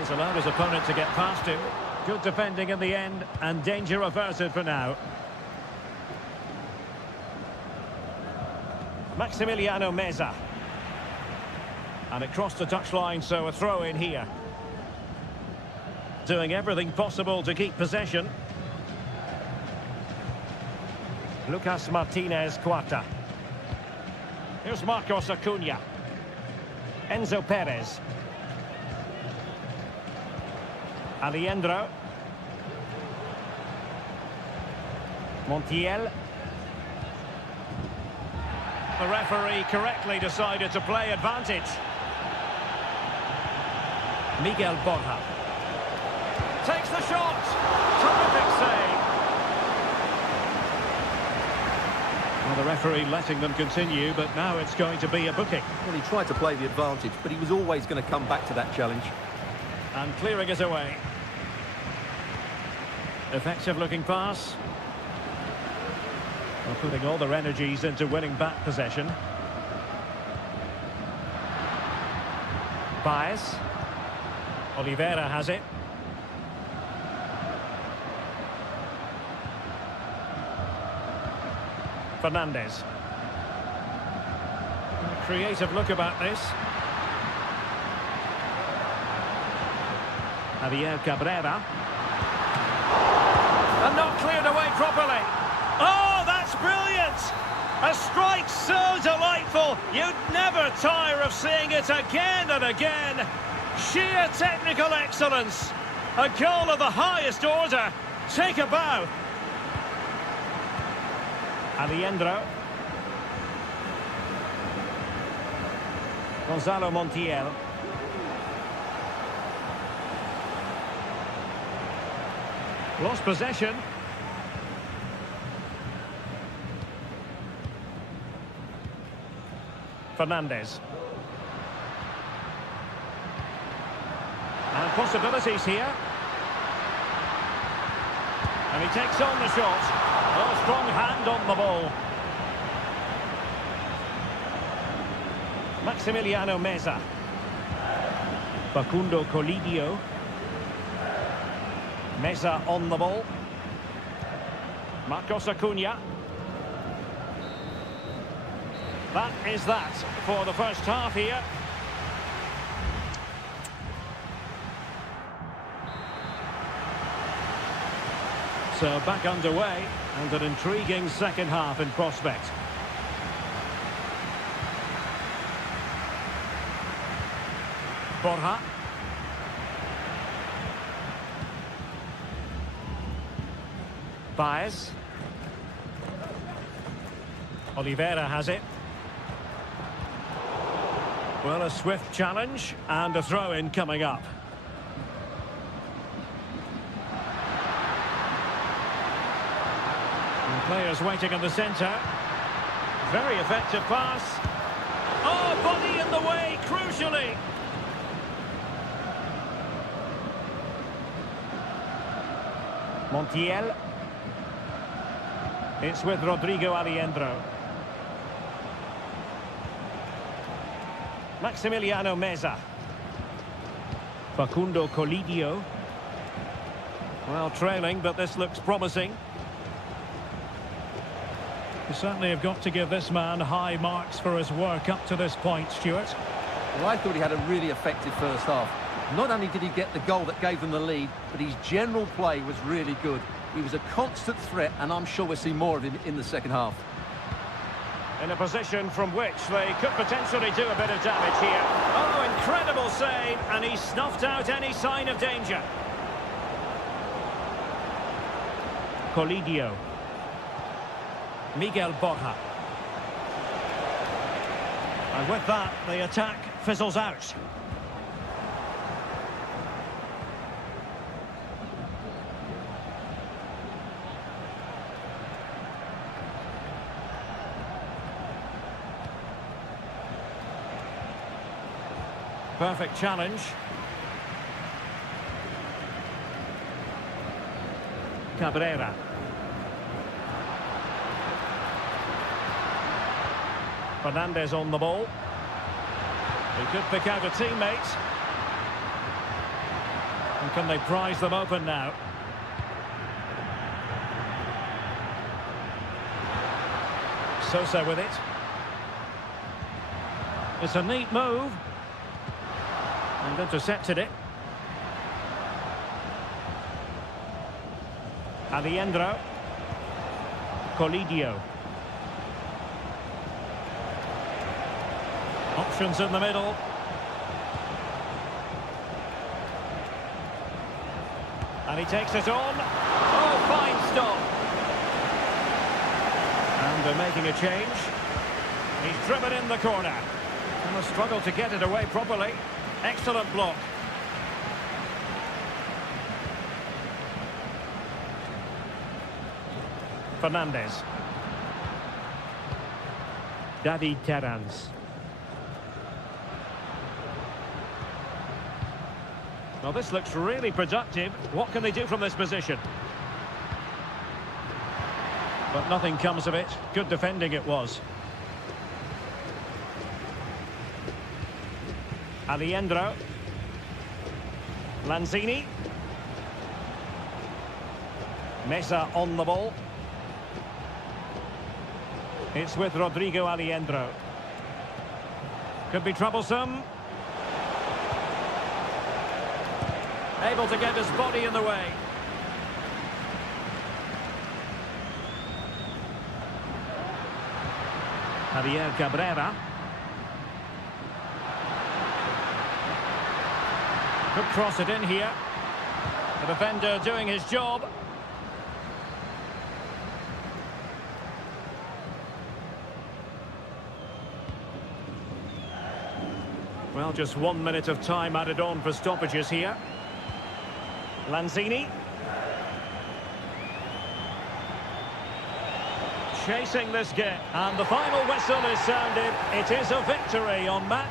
He's allowed his opponent to get past him. Good defending in the end, and danger averted for now. Maximiliano Meza. And it crossed the touchline, so a throw in here. Doing everything possible to keep possession. Lucas Martinez Cuarta. Here's Marcos Acuna. Enzo Perez. Aliendro. Montiel. The referee correctly decided to play advantage. Miguel Borja. Takes the shot. Terrific save. Well, the referee letting them continue, but now it's going to be a booking. Well, he tried to play the advantage, but he was always going to come back to that challenge. And clearing it away. Effective looking pass. Well, putting all their energies into winning back possession. Baez. Oliveira has it. Fernandez. Creative look about this. Javier Cabrera. And not cleared away properly. Oh, that's brilliant! A strike so delightful, you'd never tire of seeing it again and again. Sheer technical excellence. A goal of the highest order. Take a bow. Aliendro. Gonzalo Montiel. Lost possession. Fernandez. And possibilities here. And he takes on the shot. Oh, strong hand on the ball. Maximiliano Meza. Facundo Colidio. Meza on the ball. Marcos Acuna. That is that for the first half here. So back underway, and an intriguing second half in prospect. Borja. Baez. Oliveira has it. Well, a swift challenge and a throw-in coming up. And players waiting in the centre. Very effective pass. Oh, body in the way, crucially. Montiel. It's with Rodrigo Aliendro. Maximiliano Meza. Facundo Colidio. Well, trailing, but this looks promising. You certainly have got to give this man high marks for his work up to this point, Stuart. Well, I thought he had a really effective first half. Not only did he get the goal that gave them the lead, but his general play was really good. He was a constant threat, and I'm sure we'll see more of him in the second half. In a position from which they could potentially do a bit of damage here. Oh, And he snuffed out any sign of danger. Colidio. Miguel Borja. And with that, the attack fizzles out. Perfect challenge. Cabrera. Fernandez on the ball. He could pick out a teammate. And can they prise them open now? Sosa with it. It's a neat move. And intercepted it. Aliendro. Colidio. Options in the middle. And he takes it on. Oh, fine stop. And they're making a change. He's driven in the corner. And a struggle to get it away properly. Excellent block. Fernandez. David Terrans. Well, this looks really productive. What can they do from this position? But nothing comes of it. Good defending it was. Aliendro. Lanzini. Mesa on the ball. It's with Rodrigo Aliendro. Could be troublesome. Able to get his body in the way. Javier Cabrera. Could cross it in here. The defender doing his job. Well, just 1 minute of time added on for stoppages here. Lanzini. Chasing this game. And the final whistle is sounded. It is a victory on match.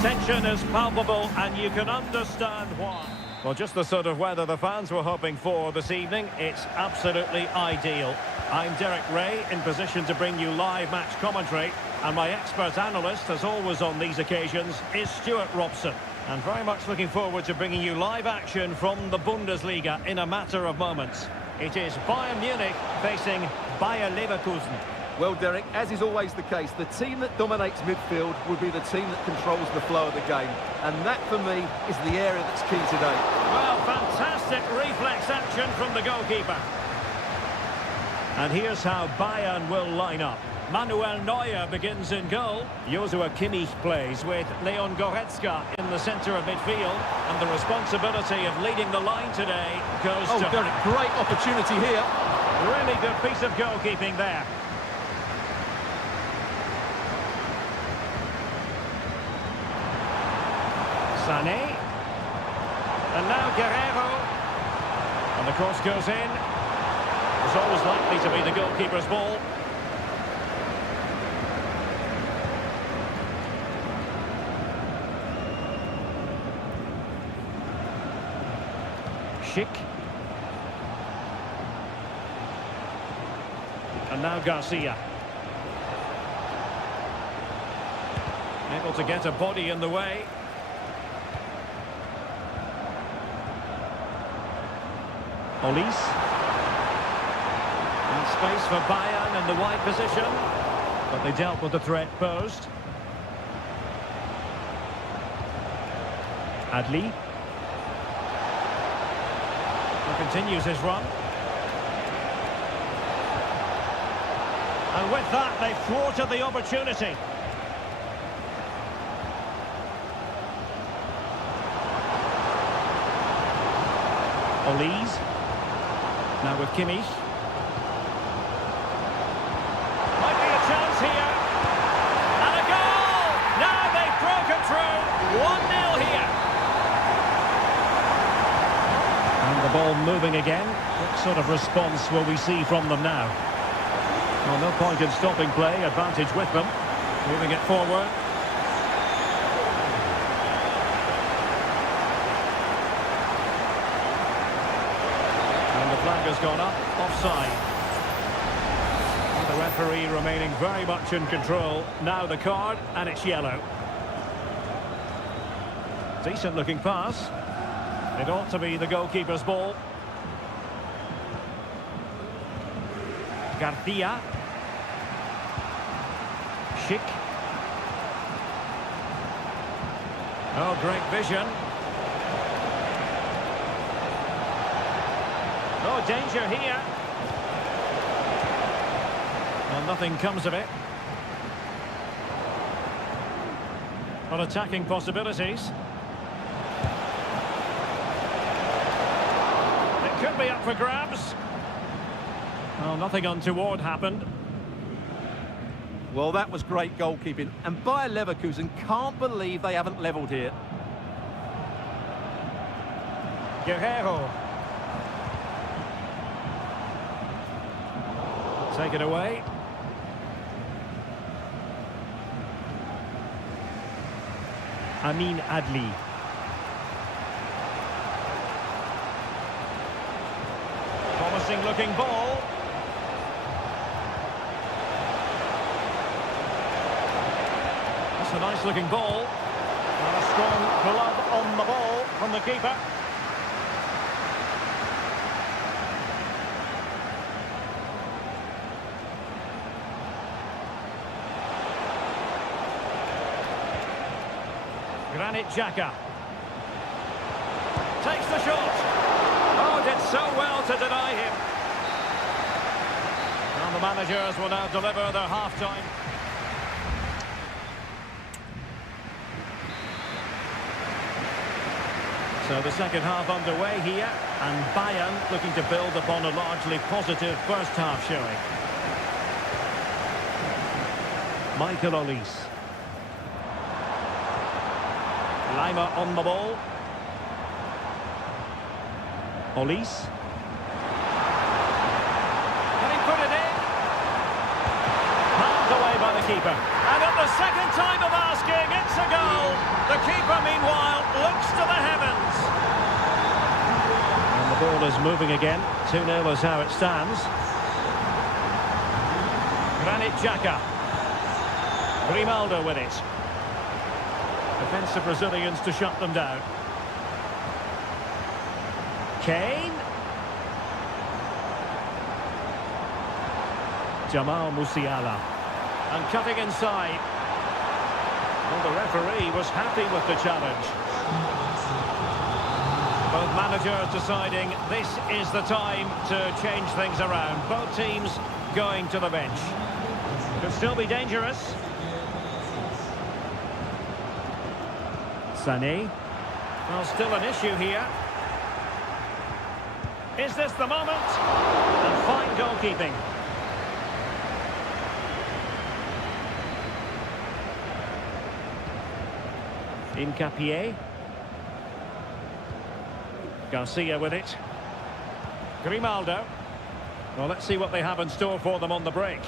tension is palpable and you can understand why. Well, just the sort of weather the fans were hoping for this evening. It's absolutely ideal. I'm Derek Ray, in position to bring you live match commentary. And my expert analyst, as always on these occasions, is Stuart Robson. And very much looking forward to bringing you live action from the Bundesliga in a matter of moments. It is Bayern Munich facing Bayer Leverkusen. Well, Derek, as is always the case, the team that dominates midfield will be the team that controls the flow of the game. And that, for me, is the area that's key today. Well, fantastic reflex action from the goalkeeper. And here's how Bayern will line up. Manuel Neuer begins in goal. Joshua Kimmich plays with Leon Goretzka in the centre of midfield. And the responsibility of leading the line today goes to... Derek, great opportunity here. Really good piece of goalkeeping there. Sané. And now Guerrero. And the cross goes in. It's always likely to be the goalkeeper's ball. Schick. And now Garcia. Able to get a body in the way. Olise. And space for Bayern in the wide position. But they dealt with the threat posed. Adli. Continues his run. And with that, they thwarted the opportunity. Olise. Now with Kimmich. Might be a chance here. And a goal! Now they've broken through. 1-0 here. And the ball moving again. What sort of response will we see from them now? Well, no point in stopping play. Advantage with them. Moving it forward. And the flag has gone up. Offside. And the referee remaining very much in control. Now the card, and it's yellow. Decent looking pass. It ought to be the goalkeeper's ball. Garcia. Schick. Oh, great vision. Oh, danger here. Well, nothing comes of it. But attacking possibilities. Could be up for grabs. Well, nothing untoward happened. Well, that was great goalkeeping. And Bayer Leverkusen can't believe they haven't levelled here. Guerrero. Take it away. Amin Adli. Promising looking ball. That's a nice looking ball. And a strong glove on the ball from the keeper. Granit Xhaka. Takes the shot. Oh, did so well to deny him. And the managers will now deliver their half-time. So the second half underway here, and Bayern looking to build upon a largely positive first half showing. Michael Olise. Lima on the ball. Olise. Can he put it in? Palmed away by the keeper. keeper. And at the second time of asking, it's a goal. The keeper, meanwhile, looks to the heavens. And the ball is moving again. 2-0 is how it stands. Granit Xhaka. Grimaldo with it. Defensive Brazilians to shut them down. Kane. Jamal Musiala. And cutting inside. Well, the referee was happy with the challenge. Both managers deciding this is the time to change things around. Both teams going to the bench. Could still be dangerous. Sané. Well, still an issue here. Is this the moment? And fine goalkeeping. Hincapié. Garcia with it. Grimaldo. Well, let's see what they have in store for them on the break.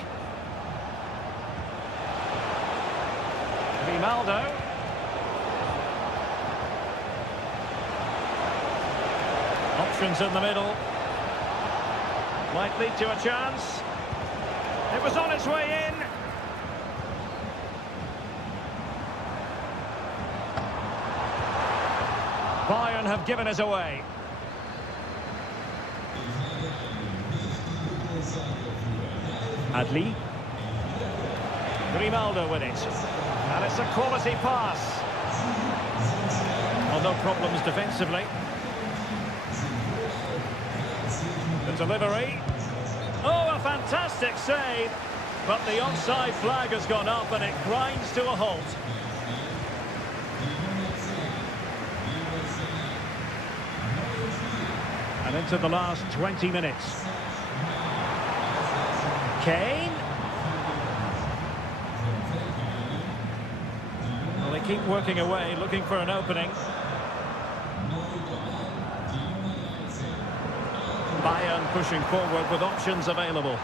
Grimaldo. Options in the middle. Might lead to a chance. It was on its way in. Bayern have given us away. Adli. Grimaldo with it. And it's a quality pass. Well, no problems defensively. The delivery. Oh, a fantastic save. But the offside flag has gone up and it grinds to a halt. And into the last 20 minutes. Kane. Well, they keep working away, looking for an opening. Bayern pushing forward with options available.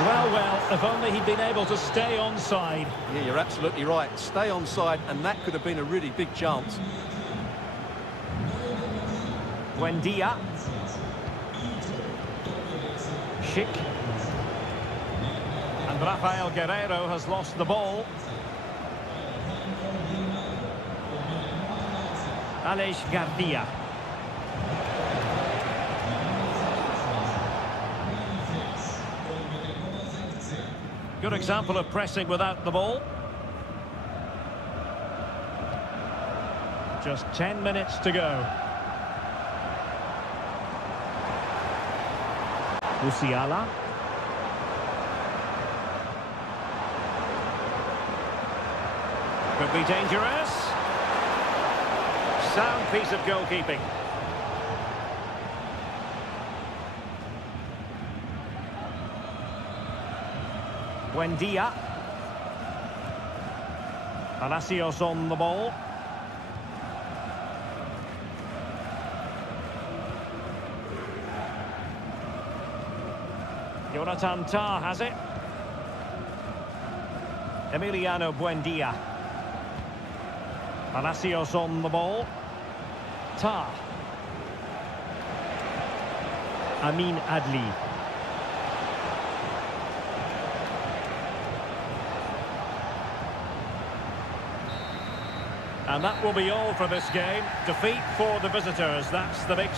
Well, if only he'd been able to stay onside. Yeah, you're absolutely right. Stay onside, and that could have been a really big chance. Buendia. Schick. And Rafael Guerreiro has lost the ball. Aleix Garcia. Good example of pressing without the ball. Just 10 minutes to go. Musiala. Could be dangerous. Sound piece of goalkeeping. Buendia. Palacios on the ball. Jonathan Tah has it. Emiliano Buendia. Palacios on the ball. Tah. Amin Adli. And that will be all for this game. Defeat for the visitors. That's the big...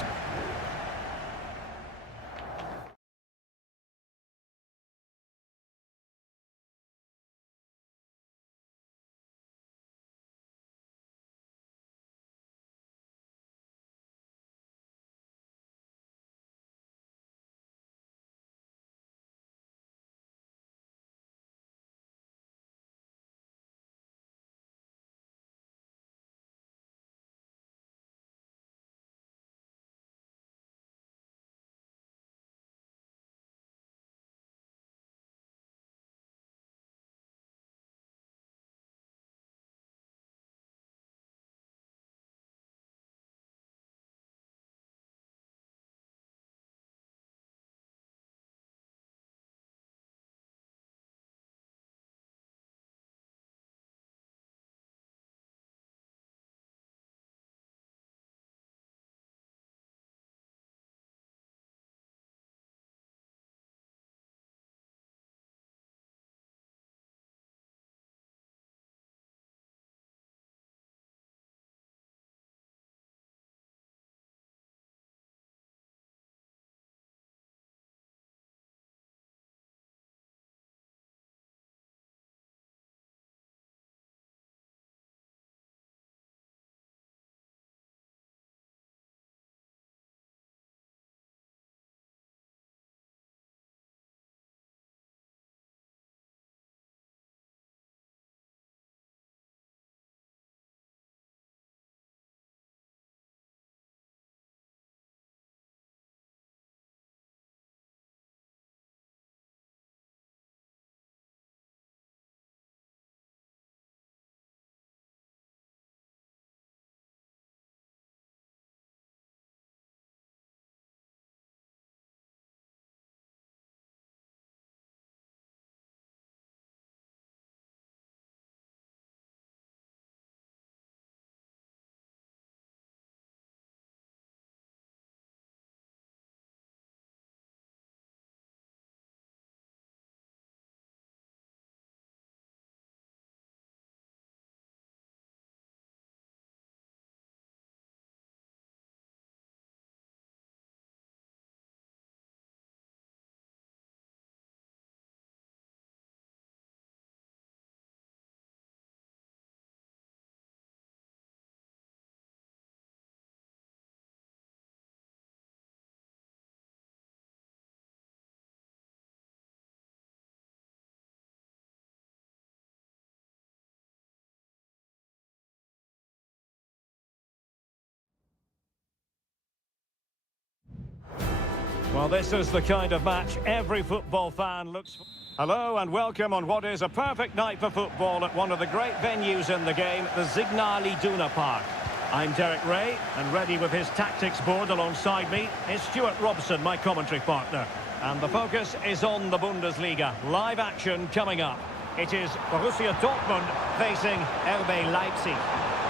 Well, this is the kind of match every football fan looks for. Hello and welcome on what is a perfect night for football at one of the great venues in the game, the Signal Iduna Park. I'm Derek Ray, and ready with his tactics board alongside me is Stuart Robson, my commentary partner. And the focus is on the Bundesliga. Live action coming up. It is Borussia Dortmund facing RB Leipzig.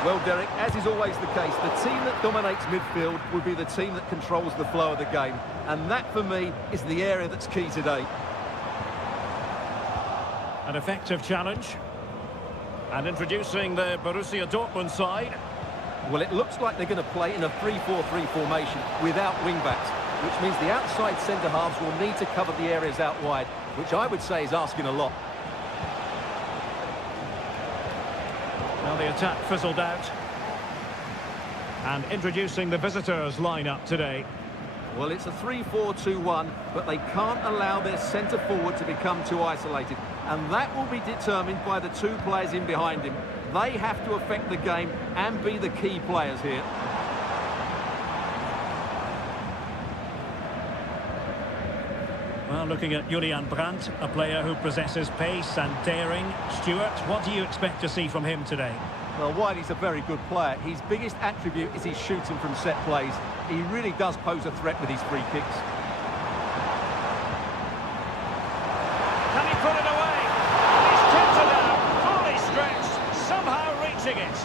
Well, Derek, as is always the case, the team that dominates midfield will be the team that controls the flow of the game. And that, for me, is the area that's key today. An effective challenge. And introducing the Borussia Dortmund side. Well, it looks like they're going to play in a 3-4-3 formation without wing-backs, which means the outside centre-halves will need to cover the areas out wide, which I would say is asking a lot. Now the attack fizzled out. And introducing the visitors' lineup today. Well, it's a 3-4-2-1, but they can't allow their centre-forward to become too isolated. And that will be determined by the two players in behind him. They have to affect the game and be the key players here. Well, looking at Julian Brandt, a player who possesses pace and daring. Stuart, what do you expect to see from him today? Well, while he's a very good player, his biggest attribute is his shooting from set plays. He really does pose a threat with his free kicks. Can he put it away? He's tipped it out, fully stretched, somehow reaching it.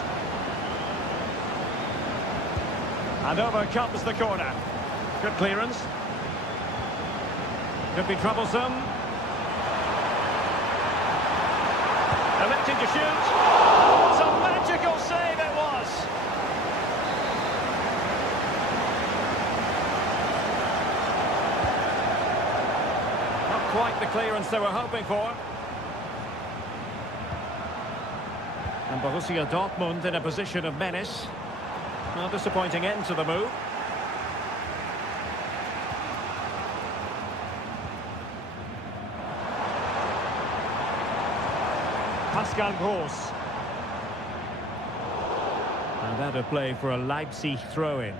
And over comes the corner. Good clearance. Could be troublesome. Electing to shoot. It's a magical save it was. Not quite the clearance they were hoping for. And Borussia Dortmund in a position of menace. Well, disappointing end to the move. Pascal Gross. And that a play for a Leipzig throw-in.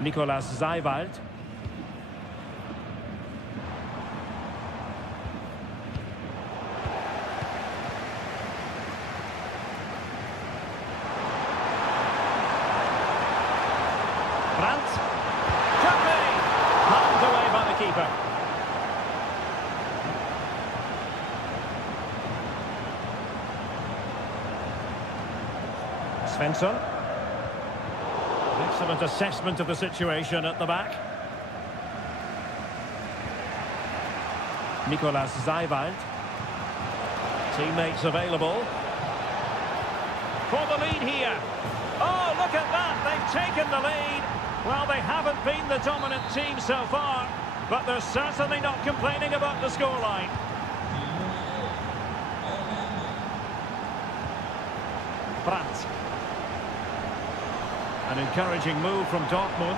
Nicolas Seiwald. Brandt. Could be! Palmed away by the keeper. Svensson. Excellent assessment of the situation at the back. Nicolas Seiwald. Teammates available. For the lead here. Oh, look at that. They've taken the lead. Well, they haven't been the dominant team so far, but they're certainly not complaining about the scoreline. Brandt. An encouraging move from Dortmund.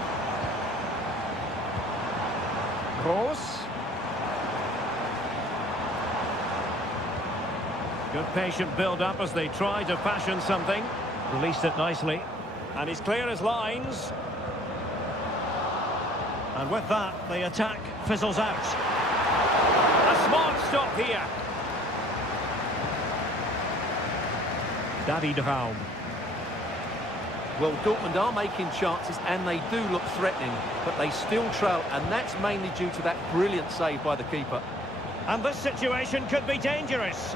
Gross. Good patient build-up as they try to fashion something. Released it nicely. And he's clear as lines. And with that, the attack fizzles out. A smart stop here. David Raum. Well, Dortmund are making chances and they do look threatening, but they still trail, and that's mainly due to that brilliant save by the keeper. And this situation could be dangerous.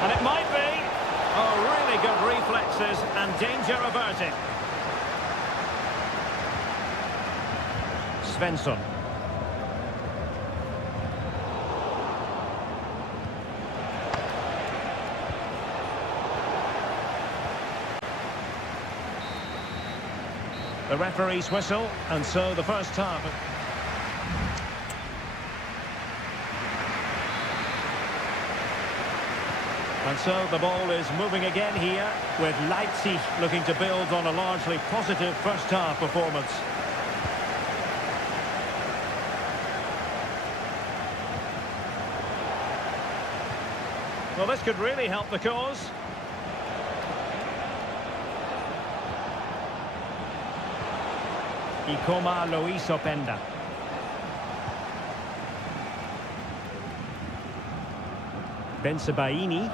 And it might be. Oh, really good reflexes and danger averted. Svensson. The referee's whistle, and so the first half. And so the ball is moving again here, with Leipzig looking to build on a largely positive first half performance. Well, this could really help the cause. lo hizo Penda. Bensebaini.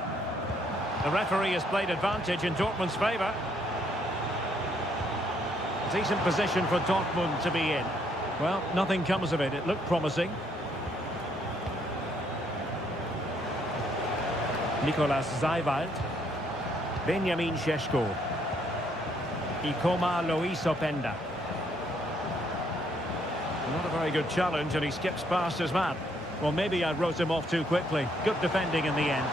The referee has played advantage in Dortmund's favour. Decent position for Dortmund to be in. Well, nothing comes of it. It looked promising. Nicolas Zaiwald. Benjamin Šeško. Lo hizo Penda. Not a very good challenge, and he skips past his man. Well, maybe I wrote him off too quickly. Good defending in the end.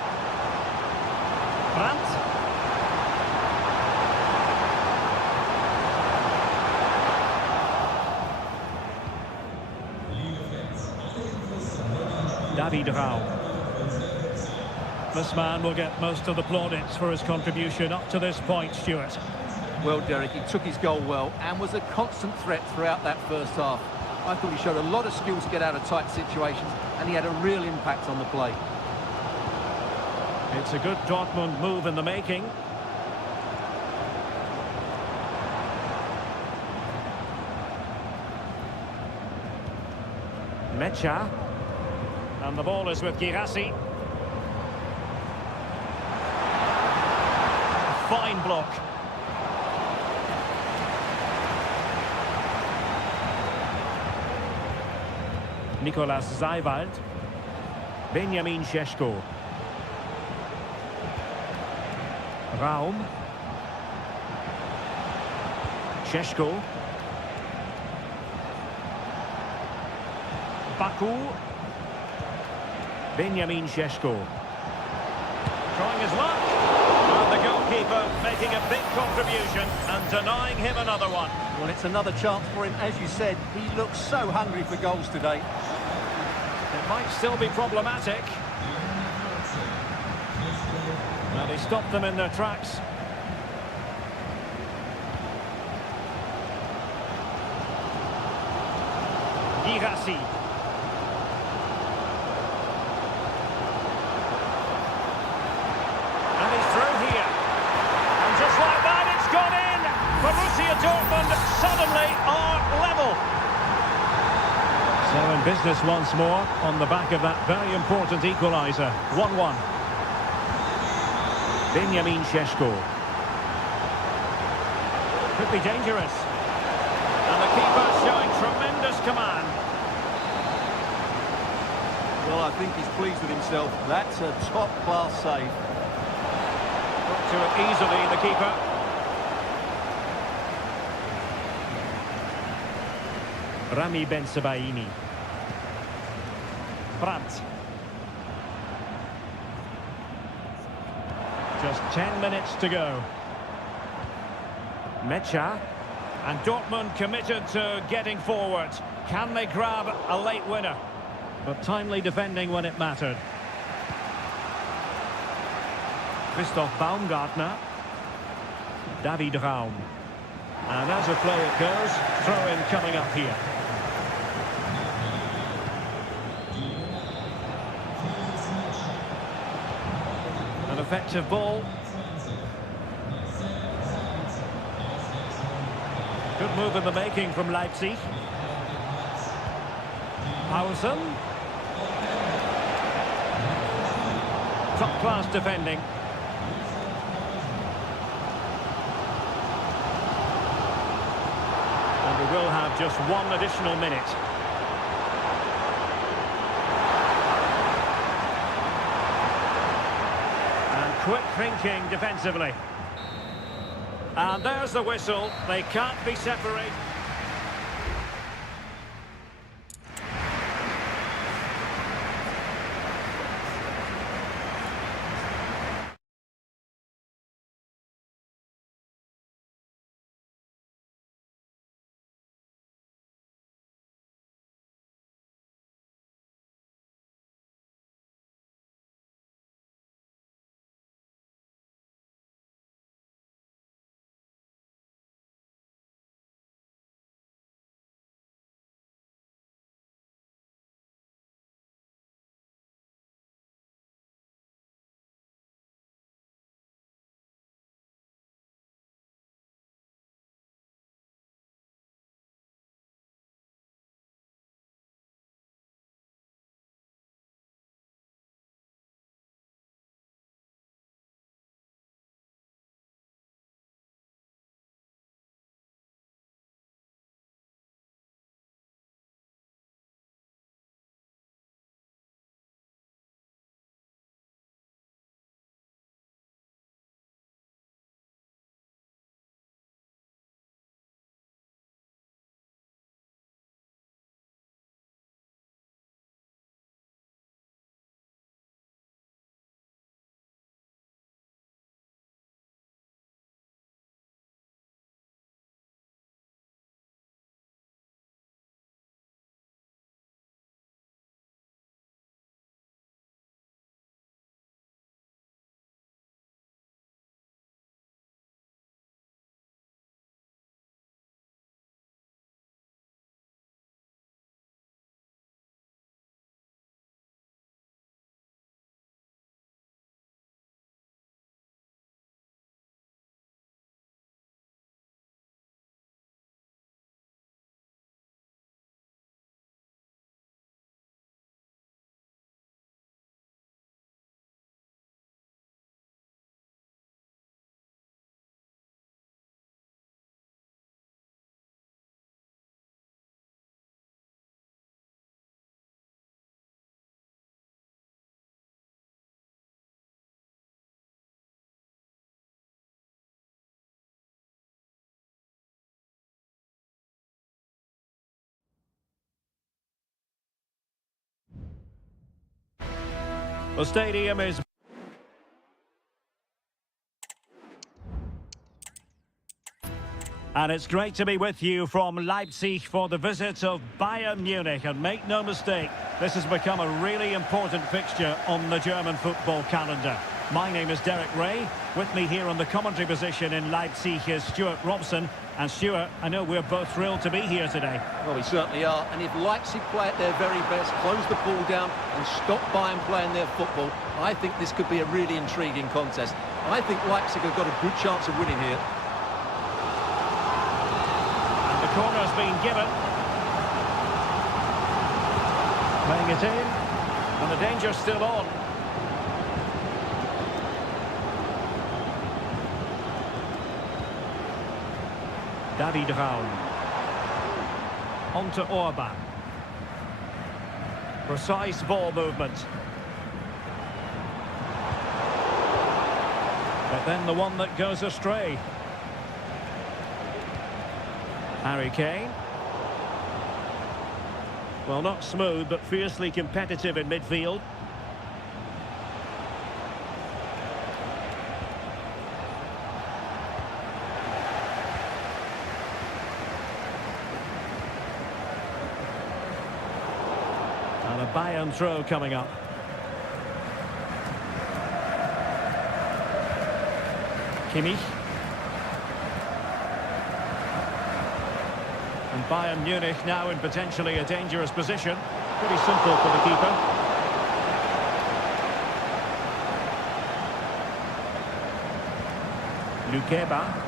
Brandt. David Raum. This man will get most of the plaudits for his contribution up to this point, Stuart. Well, Derek, he took his goal well and was a constant threat throughout that first half. I thought he showed a lot of skill to get out of tight situations, and he had a real impact on the play. It's a good Dortmund move in the making. Mecha. And the ball is with Girassi. Fine block. Nicolas Zaiwald. Benjamin Šeško. Raum. Šeško. Baku. Benjamin Šeško. Trying his luck. And the goalkeeper making a big contribution and denying him another one. Well, it's another chance for him. As you said, he looks so hungry for goals today. It might still be problematic. Well, they stopped them in their tracks. Girassi. And he's through here. And just like that, it's gone in. Borussia Dortmund suddenly are level. So in business once more on the back of that very important equaliser. 1-1. Benjamin Šeško. Could be dangerous. And the keeper showing tremendous command. Well, I think he's pleased with himself. That's a top-class save. Got to it easily, the keeper. Rami Bensebaini. Brandt. Just 10 minutes to go. Mecha. And Dortmund committed to getting forward. Can they grab a late winner? But timely defending when it mattered. Christoph Baumgartner. David Raum. And as a play it goes, throw-in coming up here. An effective ball. Good move in the making from Leipzig. Hausen. Top-class defending. And we will have just one additional minute. And quick thinking defensively. And there's the whistle. They can't be separated. The stadium is... And it's great to be with you from Leipzig for the visit of Bayern Munich. And make no mistake, this has become a really important fixture on the German football calendar. My name is Derek Ray. With me here on the commentary position in Leipzig is Stuart Robson. And Stuart, I know we're both thrilled to be here today. Well, we certainly are. And if Leipzig play at their very best, close the ball down and stop Bayern playing their football, I think this could be a really intriguing contest. I think Leipzig have got a good chance of winning here. And the corner's been given. Playing it in. And the danger's still on. David Raum. On to Orban. Precise ball movement. But then the one that goes astray. Harry Kane. Well, not smooth, but fiercely competitive in midfield. And a Bayern throw coming up. Kimmich. And Bayern Munich now in potentially a dangerous position. Pretty simple for the keeper. Lukeba.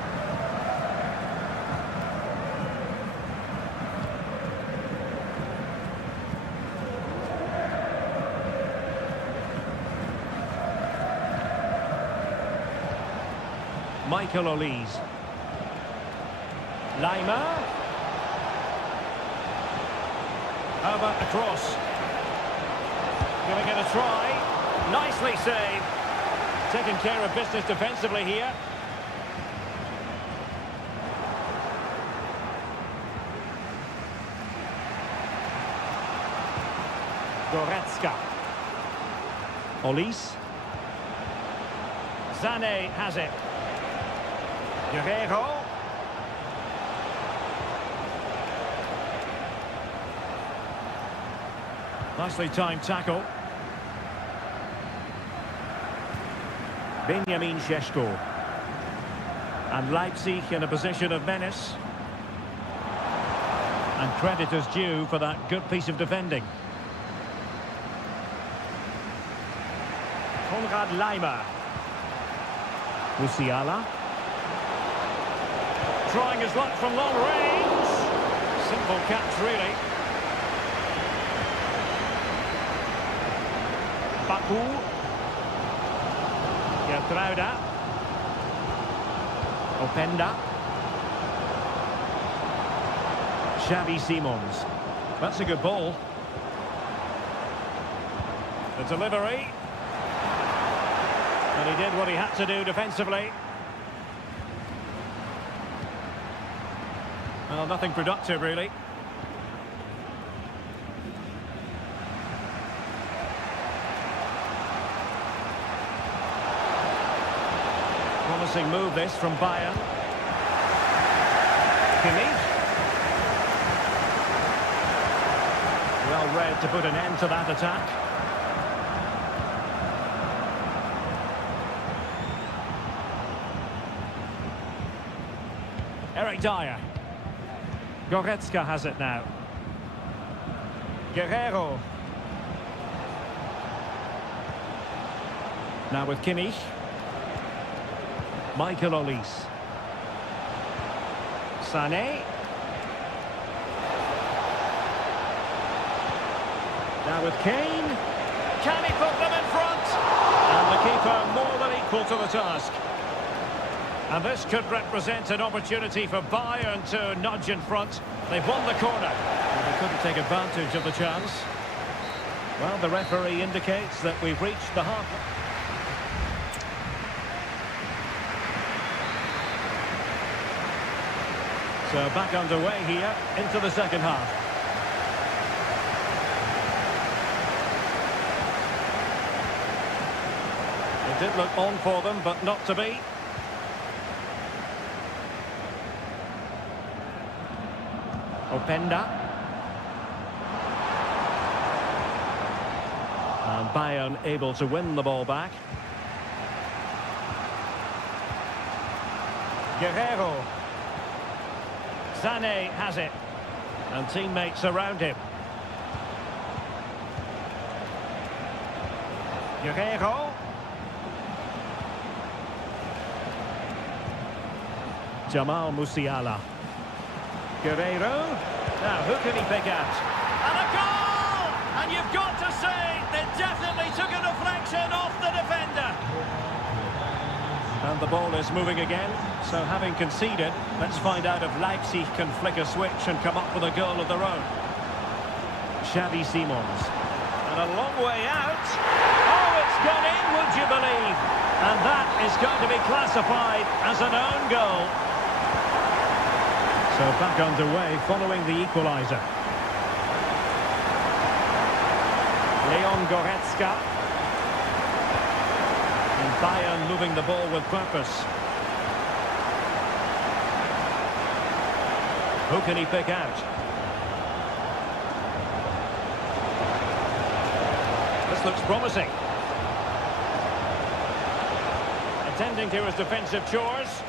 Michael Olise. Lima. How about the cross? Giving it a try. Nicely saved. Taking care of business defensively here. Goretzka. Olise. Sané has it. Guerrero. Nicely timed tackle. Benjamin Šeško. And Leipzig in a position of menace. And credit is due for that good piece of defending. Konrad Laimer. Musiala. Trying his luck from long range. Simple catch, really. Baku. Gertruida. Openda. Xavi Simons. That's a good ball. The delivery. And he did what he had to do defensively. Well, nothing productive, really. Promising move this from Bayern. Kimmich. Well read to put an end to that attack. Eric Dyer. Goretzka has it now. Guerrero. Now with Kimmich. Michael Olise. Sané. Now with Kane. Can he put them in front? And the keeper more than equal to the task. And this could represent an opportunity for Bayern to nudge in front. They've won the corner. And they couldn't take advantage of the chance. Well, the referee indicates that we've reached the half. So back underway here into the second half. Did look on for them, but not to be. Openda. And Bayern able to win the ball back. Guerrero. Sané has it. And teammates around him. Guerrero. Jamal Musiala. Guerrero. Now, who can he pick out? And a goal! And you've got to say, they definitely took a deflection off the defender. And the ball is moving again. So having conceded, let's find out if Leipzig can flick a switch and come up with a goal of their own. Xavi Simons. And a long way out. Oh, it's gone in, would you believe? And that is going to be classified as an own goal. So back underway following the equaliser. Leon Goretzka. And Bayern moving the ball with purpose. Who can he pick out? This looks promising. Attending to his defensive chores.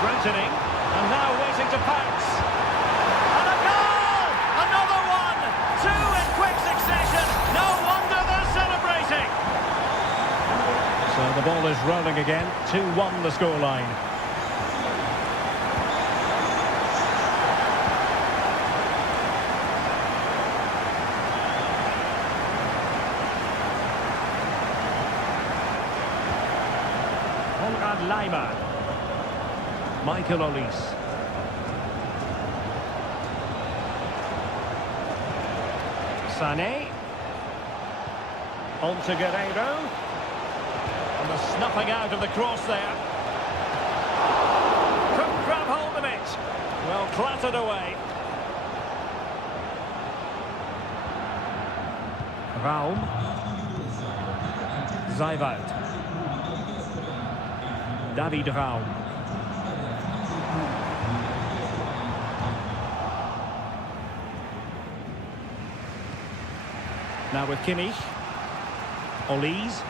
Threatening, and now waiting to pounce. And a goal! Another one! Two in quick succession. No wonder they're celebrating. So the ball is rolling again. 2-1 the scoreline. Konrad Laimer. Michael Olise. Sané. On to Guerrero. And the snuffing out of the cross there. Couldn't grab hold of it. Well, clattered away. Raum. Zijwoud. David Raum. Now with Kimmich. Olise.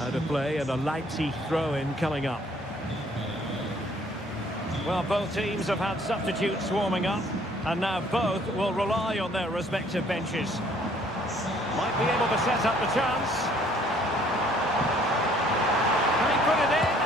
Out of play and a Leipzig throw-in coming up. Well, both teams have had substitutes warming up, and now both will rely on their respective benches. Might be able to set up the chance. Can he put it in?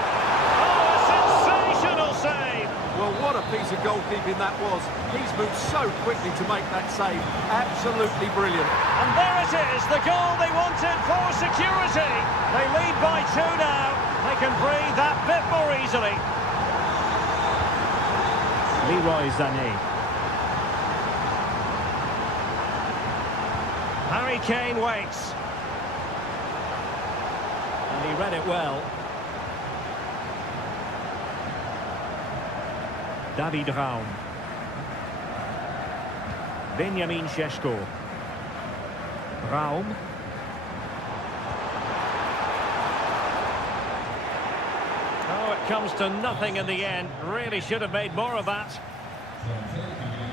Oh, a sensational save! Well, what a piece of goalkeeping that was. He's moved so quickly to make that save. Absolutely brilliant. And there it is, the goal they wanted for security. They lead by 2 now. They can breathe that bit more easily. Leroy Sané. Harry Kane waits. And he read it well. David Raum. Benjamin Šeško. Raum. Oh, it comes to nothing in the end. Really should have made more of that.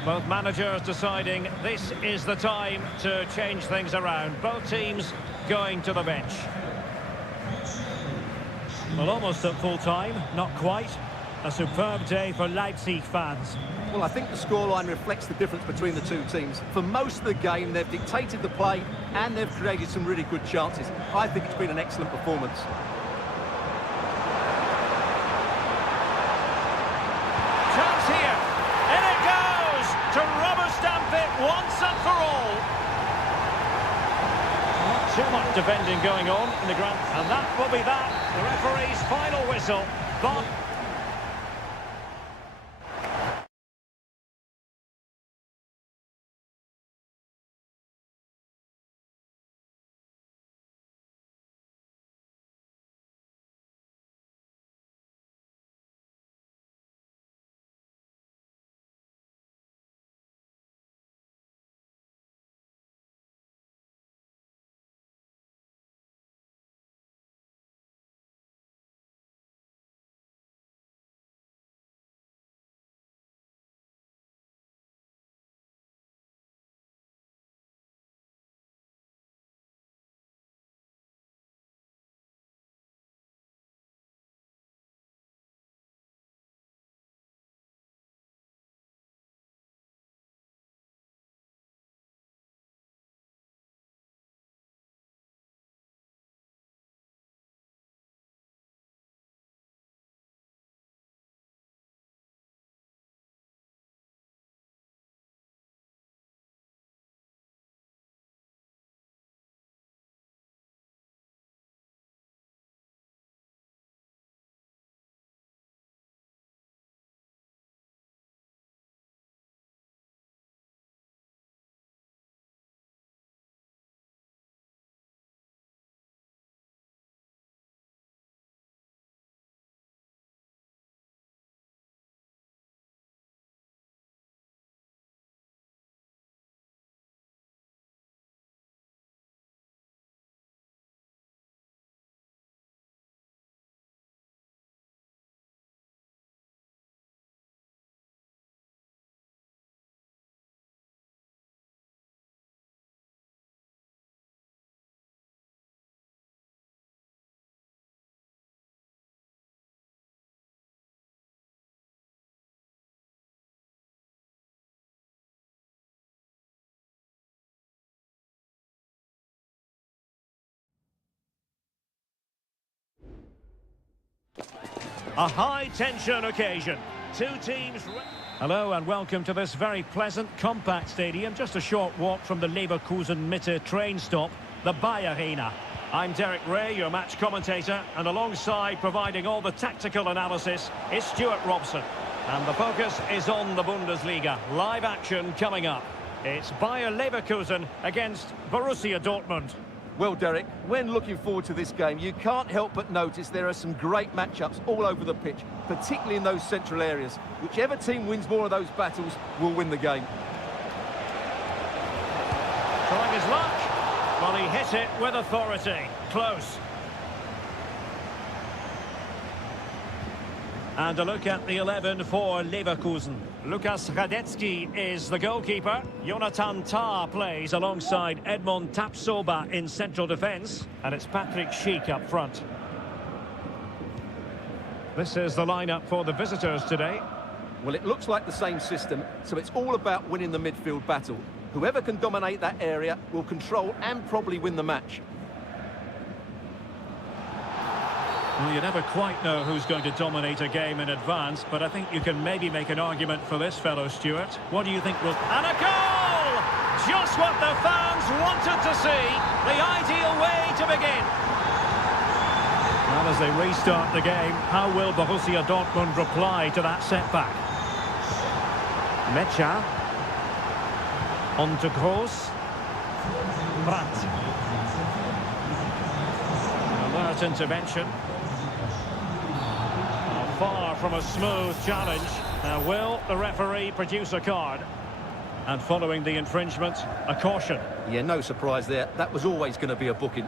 Both managers deciding this is the time to change things around. Both teams going to the bench. Well, almost at full time, not quite. A superb day for Leipzig fans. Well, I think the scoreline reflects the difference between the two teams. For most of the game, they've dictated the play and they've created some really good chances. I think it's been an excellent performance. Chance here. In it goes to rubber stamp it once and for all. Not too much defending going on in the ground. And that will be that. The referee's final whistle. But A high-tension occasion. Two teams... Hello and welcome to this very pleasant, compact stadium, just a short walk from the Leverkusen-Mitte train stop, the Bayer Arena. I'm Derek Ray, your match commentator, and alongside providing all the tactical analysis is Stuart Robson. And the focus is on the Bundesliga. Live action coming up. It's Bayer Leverkusen against Borussia Dortmund. Well, Derek, when looking forward to this game, you can't help but notice there are some great matchups all over the pitch, particularly in those central areas. Whichever team wins more of those battles will win the game. Trying his luck. Well, he hit it with authority. Close. And a look at the 11 for Leverkusen. Lukas Radetzky is the goalkeeper. Jonathan Tah plays alongside Edmond Tapsoba in central defence. And it's Patrick Schick up front. This is the lineup for the visitors today. Well, it looks like the same system, so it's all about winning the midfield battle. Whoever can dominate that area will control and probably win the match. Well, you never quite know who's going to dominate a game in advance, but I think you can maybe make an argument for this fellow, Stuart. What do you think will... And a goal! Just what the fans wanted to see. The ideal way to begin. Well, as they restart the game, how will Borussia Dortmund reply to that setback? Mecha. On to Gross. Brandt. Alert intervention. Far from a smooth challenge. Now, will the referee produce a card? And following the infringement, a caution. Yeah, no surprise there. That was always going to be a booking.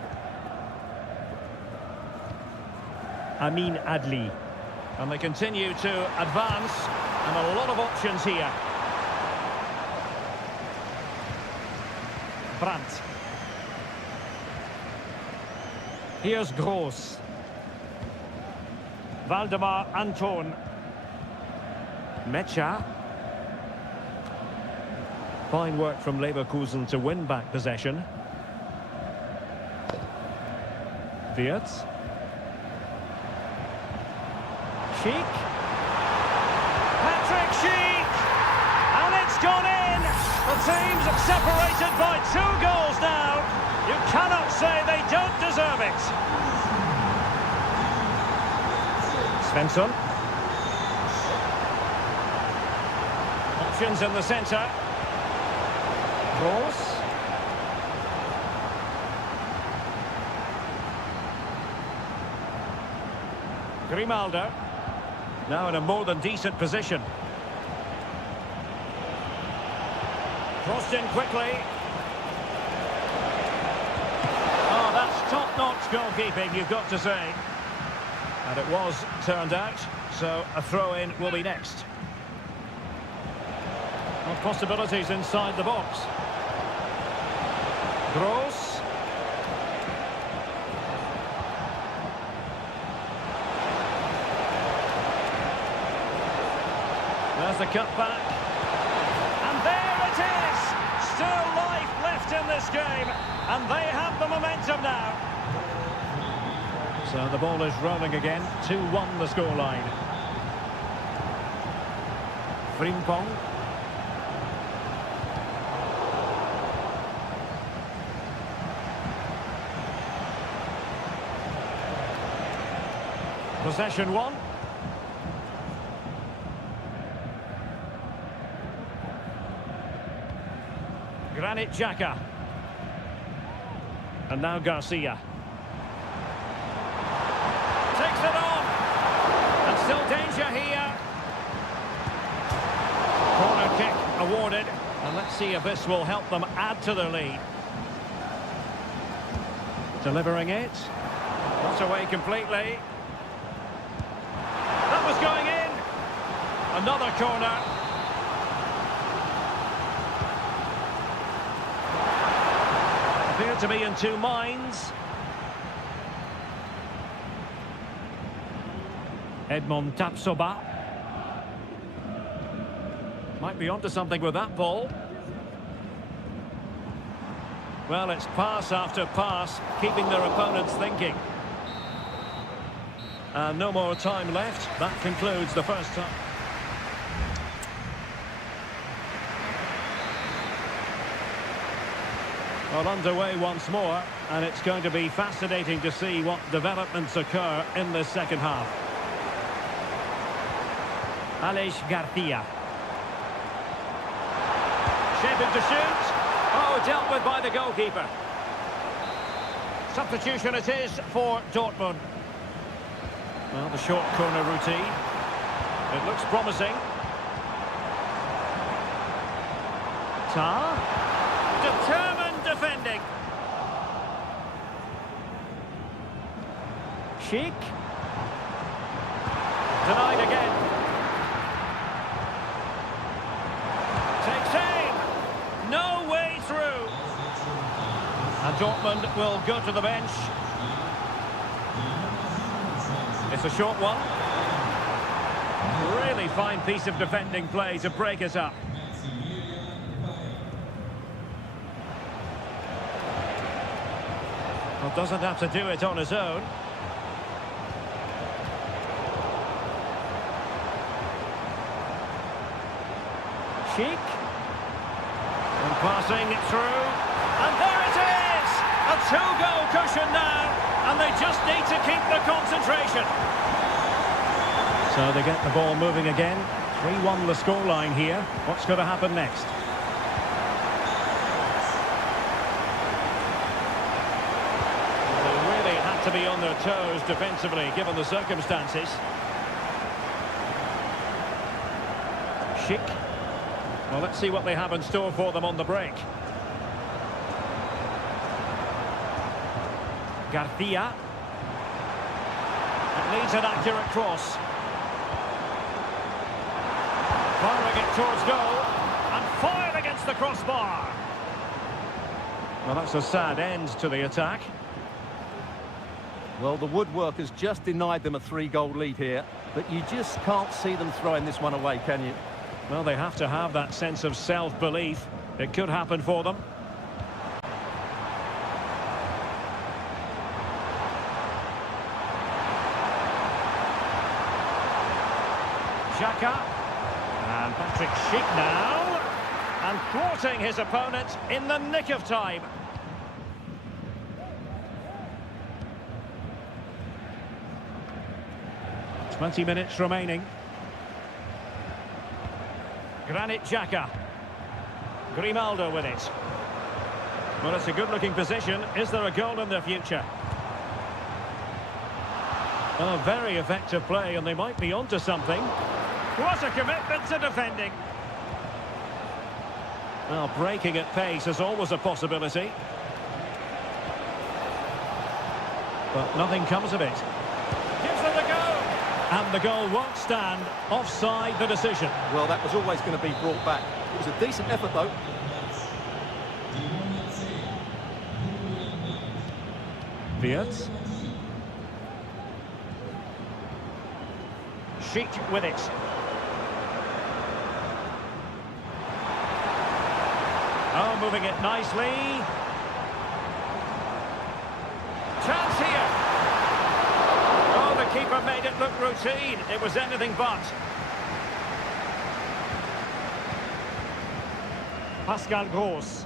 Amin Adli. And they continue to advance. And a lot of options here. Brandt. Here's Gross. Valdemar Anton. Mecha. Fine work from Leverkusen to win back possession. Wirtz. Schick. Patrick Schick. And it's gone in. The teams are separated by 2 goals now. You cannot say they don't deserve it. Svensson. Options in the centre. Gross. Grimaldo. Now in a more than decent position. Crossed in quickly. Oh, that's top-notch goalkeeping, you've got to say. And it was turned out, so a throw-in will be next. Well, possibilities inside the box. Gross. There's the cut back. And there it is! Still life left in this game, and they have the momentum now. So the ball is rolling again. 2-1 the scoreline. Frimpong. Possession 1. Granit Xhaka. And now Garcia. Takes it on. And still danger here. Corner kick awarded. And let's see if this will help them add to their lead. Delivering it. Not away completely. That was going in. Another corner. Appear to be in 2 minds. Edmond Tapsoba. Might be onto something with that ball. Well, it's pass after pass, keeping their opponents thinking. And no more time left. That concludes the first time. Well, underway once more, and it's going to be fascinating to see what developments occur in this second half. Alex Garcia. Shaping to shoot. Oh, dealt with by the goalkeeper. Substitution it is for Dortmund. Well, the short corner routine. It looks promising. Tar. Determined defending. Sheik. Denied again. Takes aim. No way through. And Dortmund will go to the bench. It's a short one. Really fine piece of defending play to break us up. Well, doesn't have to do it on his own. Sheik. And passing it through. And there it is! A two-goal cushion now. And they just need to keep the concentration. So they get the ball moving again. 3-1 the scoreline here. What's going to happen next? To be on their toes defensively, given the circumstances. Sheik. Well, let's see what they have in store for them on the break. Garcia. It needs an accurate cross. Firing it towards goal. And fired against the crossbar. Well, that's a sad end to the attack. Well, the woodwork has just denied them a 3-goal lead here, but you just can't see them throwing this one away, can you? Well, they have to have that sense of self-belief. It could happen for them. Xhaka. And Patrick Sheik now. And thwarting his opponent in the nick of time. 20 minutes remaining. Granit Xhaka. Grimaldo with it. Well, it's a good-looking position. Is there a goal in the future? Oh, very effective play, and they might be onto something. What a commitment to defending. Well, breaking at pace is always a possibility. But nothing comes of it. Gives them the go. And the goal won't stand. Offside the decision. Well, that was always going to be brought back. It was a decent effort, though. Wirtz. Sheik with it. Oh, moving it nicely. Chance here. Oh, the keeper made it look routine. It was anything but. Pascal Gross.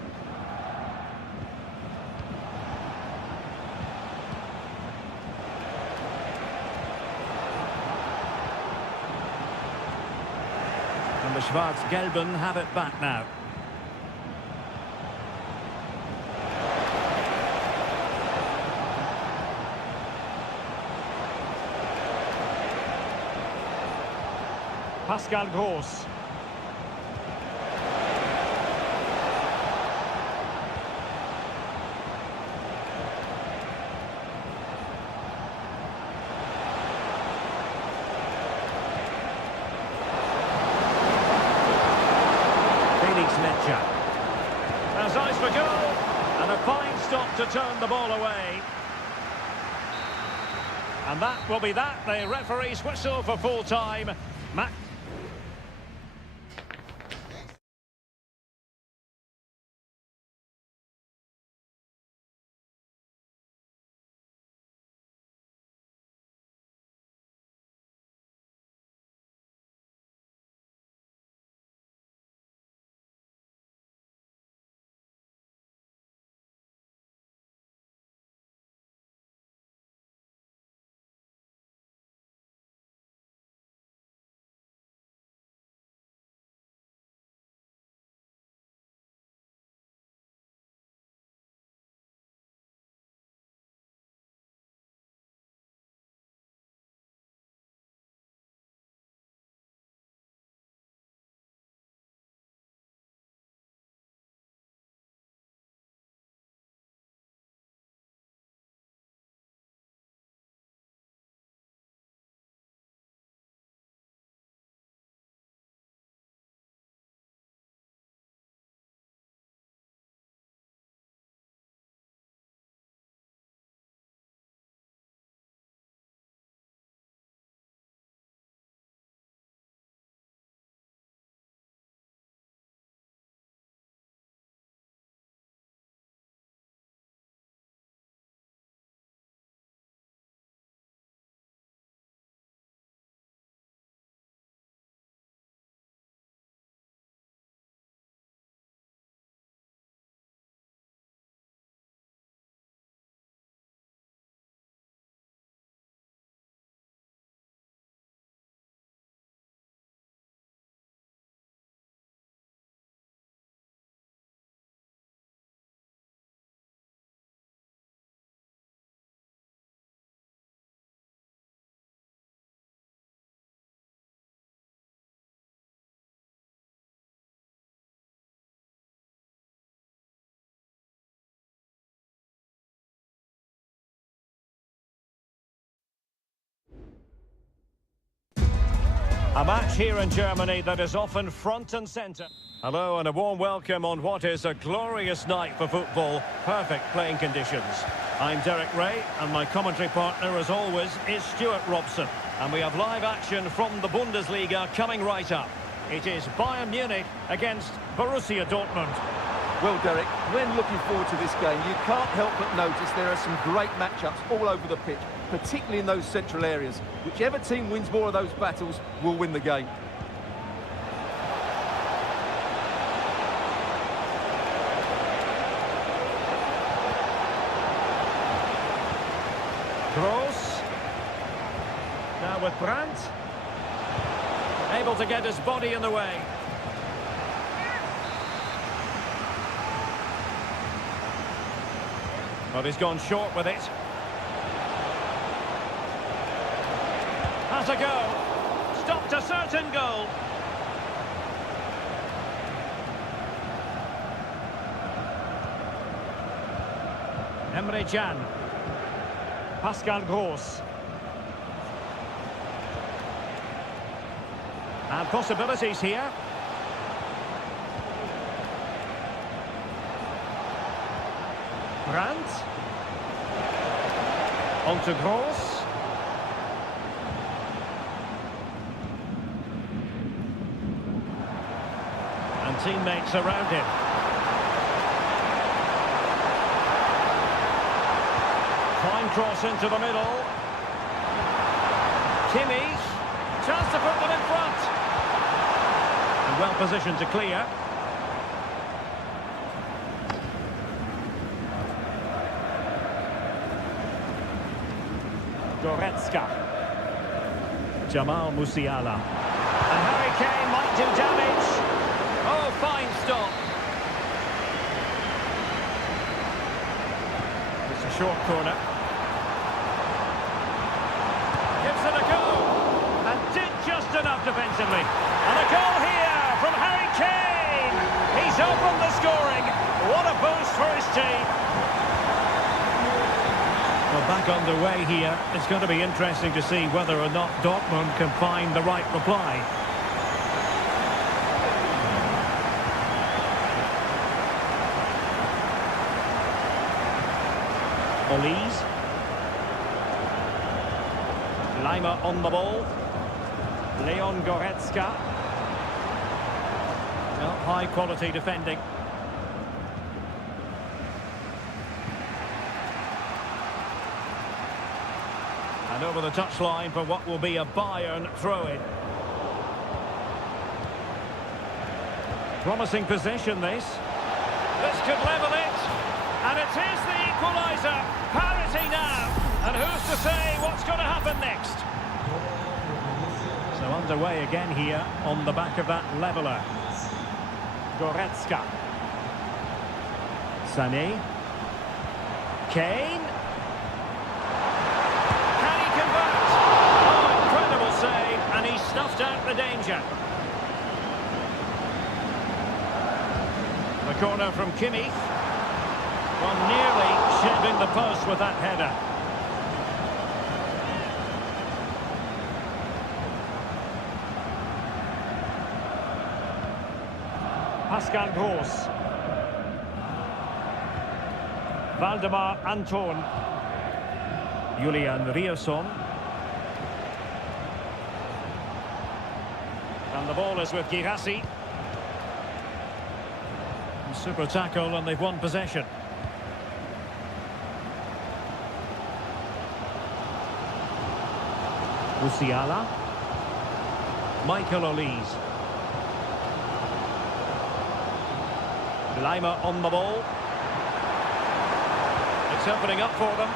And the Schwarz-Gelben have it back now. Pascal Gross. Has eyes for goal, and a fine stop to turn the ball away. And that will be that. The referee's whistle for full time. A match here in Germany that is often front and centre. Hello and a warm welcome on what is a glorious night for football. Perfect playing conditions. I'm Derek Ray and my commentary partner as always is Stuart Robson. And we have live action from the Bundesliga coming right up. It is Bayern Munich against Borussia Dortmund. Well, Derek, when looking forward to this game, you can't help but notice there are some great matchups all over the pitch, particularly in those central areas. Whichever team wins more of those battles will win the game. Kroos. Now with Brandt. Able to get his body in the way. But he's gone short with it. Has a go. Stopped a certain goal. Emre Can. Pascal Gross. And possibilities here. Brandt. On to Gross. And teammates around him. Fine cross into the middle. Kimmich. Chance to put them in front. And well positioned to clear. Goretzka. Jamal Musiala. And Harry Kane might do damage. Oh, fine stop. It's a short corner. Gives it a go. And did just enough defensively. And a goal here from Harry Kane. He's opened the scoring. What a boost for his team. Well, back underway here. It's going to be interesting to see whether or not Dortmund can find the right reply. Olise. Lima on the ball. Leon Goretzka. Well, high quality defending. And over the touchline for what will be a Bayern throw-in. Promising possession, this. This could level it. And it is the equaliser. Parity now. And who's to say what's going to happen next? So underway again here on the back of that leveller. Goretzka. Sané. Kane. Save, and he snuffed out the danger. The corner from Kimmich. Well, nearly shaving the post with that header. Pascal Gross. Valdemar Anton. Julian Rierson. And the ball is with Girassi. Super tackle and they've won possession. Musiala. Michael Olise. Lima on the ball. It's opening up for them.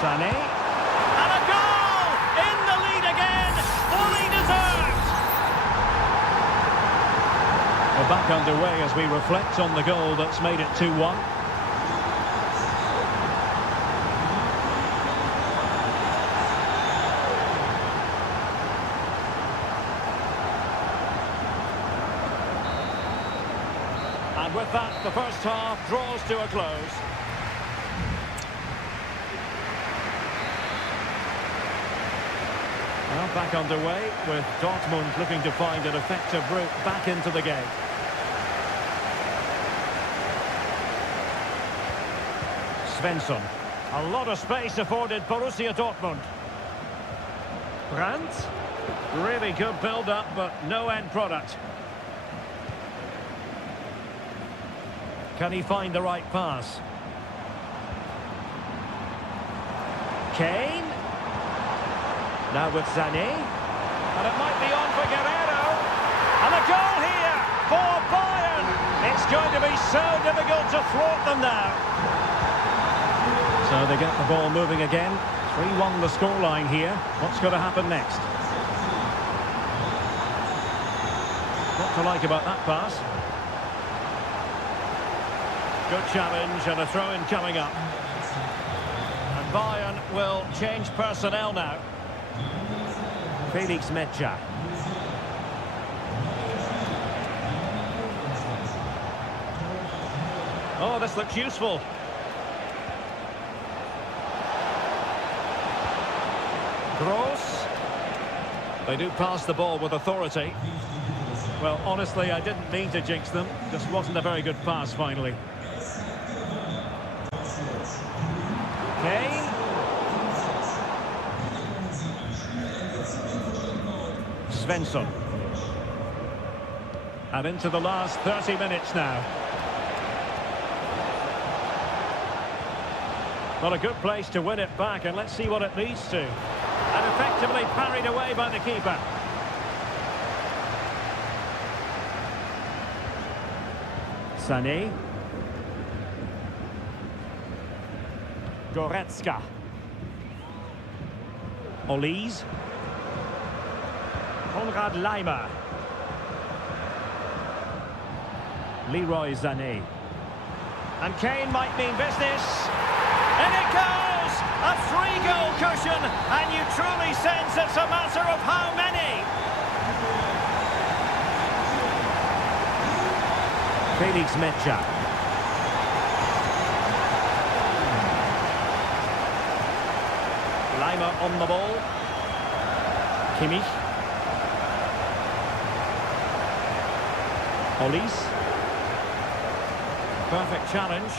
Sané. And a goal! In the lead again! Fully deserved! We're back underway as we reflect on the goal that's made it 2-1. And with that, the first half draws to a close. Well, back underway with Dortmund looking to find an effective route back into the game. Svensson. A lot of space afforded Borussia Dortmund. Brandt. Really good build-up, but no end product. Can he find the right pass? Kane. Now with Sané. And it might be on for Guerrero. And a goal here for Bayern. It's going to be so difficult to thwart them now. So they get the ball moving again. 3-1 the scoreline here. What's going to happen next? What to like about that pass? Good challenge and a throw-in coming up. And Bayern will change personnel now. Felix Mecha. Oh, this looks useful. Gross. They do pass the ball with authority. Well, honestly, I didn't mean to jinx them. Just wasn't a very good pass, finally. Kane. Svensson. And into the last 30 minutes now. Well, a good place to win it back, and let's see what it leads to. And effectively parried away by the keeper. Sané. Goretzka. Olise. Konrad Laimer. Leroy Sané. And Kane might mean business. And it goes! A 3-goal cushion, and you truly sense it's a matter of how many. Felix Mecha. Laimer on the ball. Kimmich. Olise. Perfect challenge.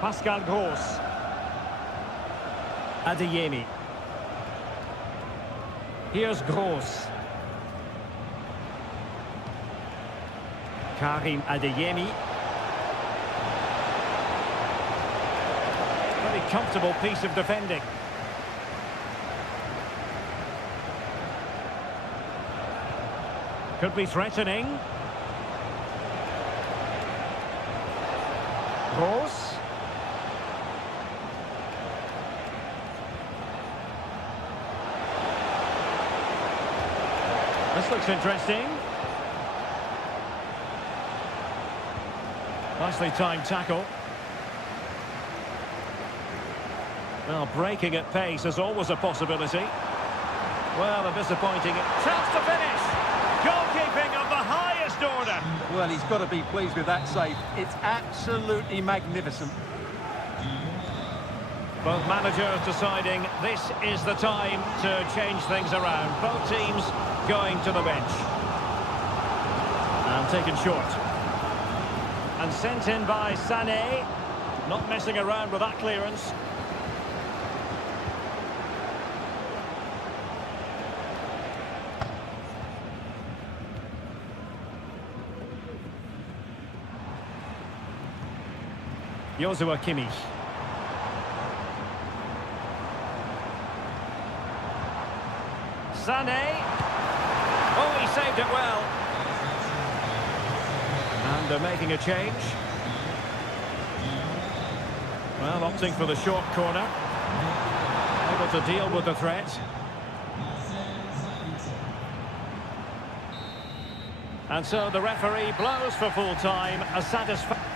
Pascal Gross. Adeyemi. Here's Gross. Karim Adeyemi. Very comfortable piece of defending. Could be threatening. Gross. This looks interesting. Nicely timed tackle. Well, breaking at pace is always a possibility. Well, a disappointing chance to finish. Goalkeeping of the highest order. Well, he's got to be pleased with that save. It's absolutely magnificent. Both managers deciding this is the time to change things around. Both teams going to the bench. And taken short. And sent in by Sané. Not messing around with that clearance. Joshua Kimmich. Sané. Oh, he saved it well. And they're making a change. Well, opting for the short corner. Able to deal with the threat. And so the referee blows for full time. A satisfactory.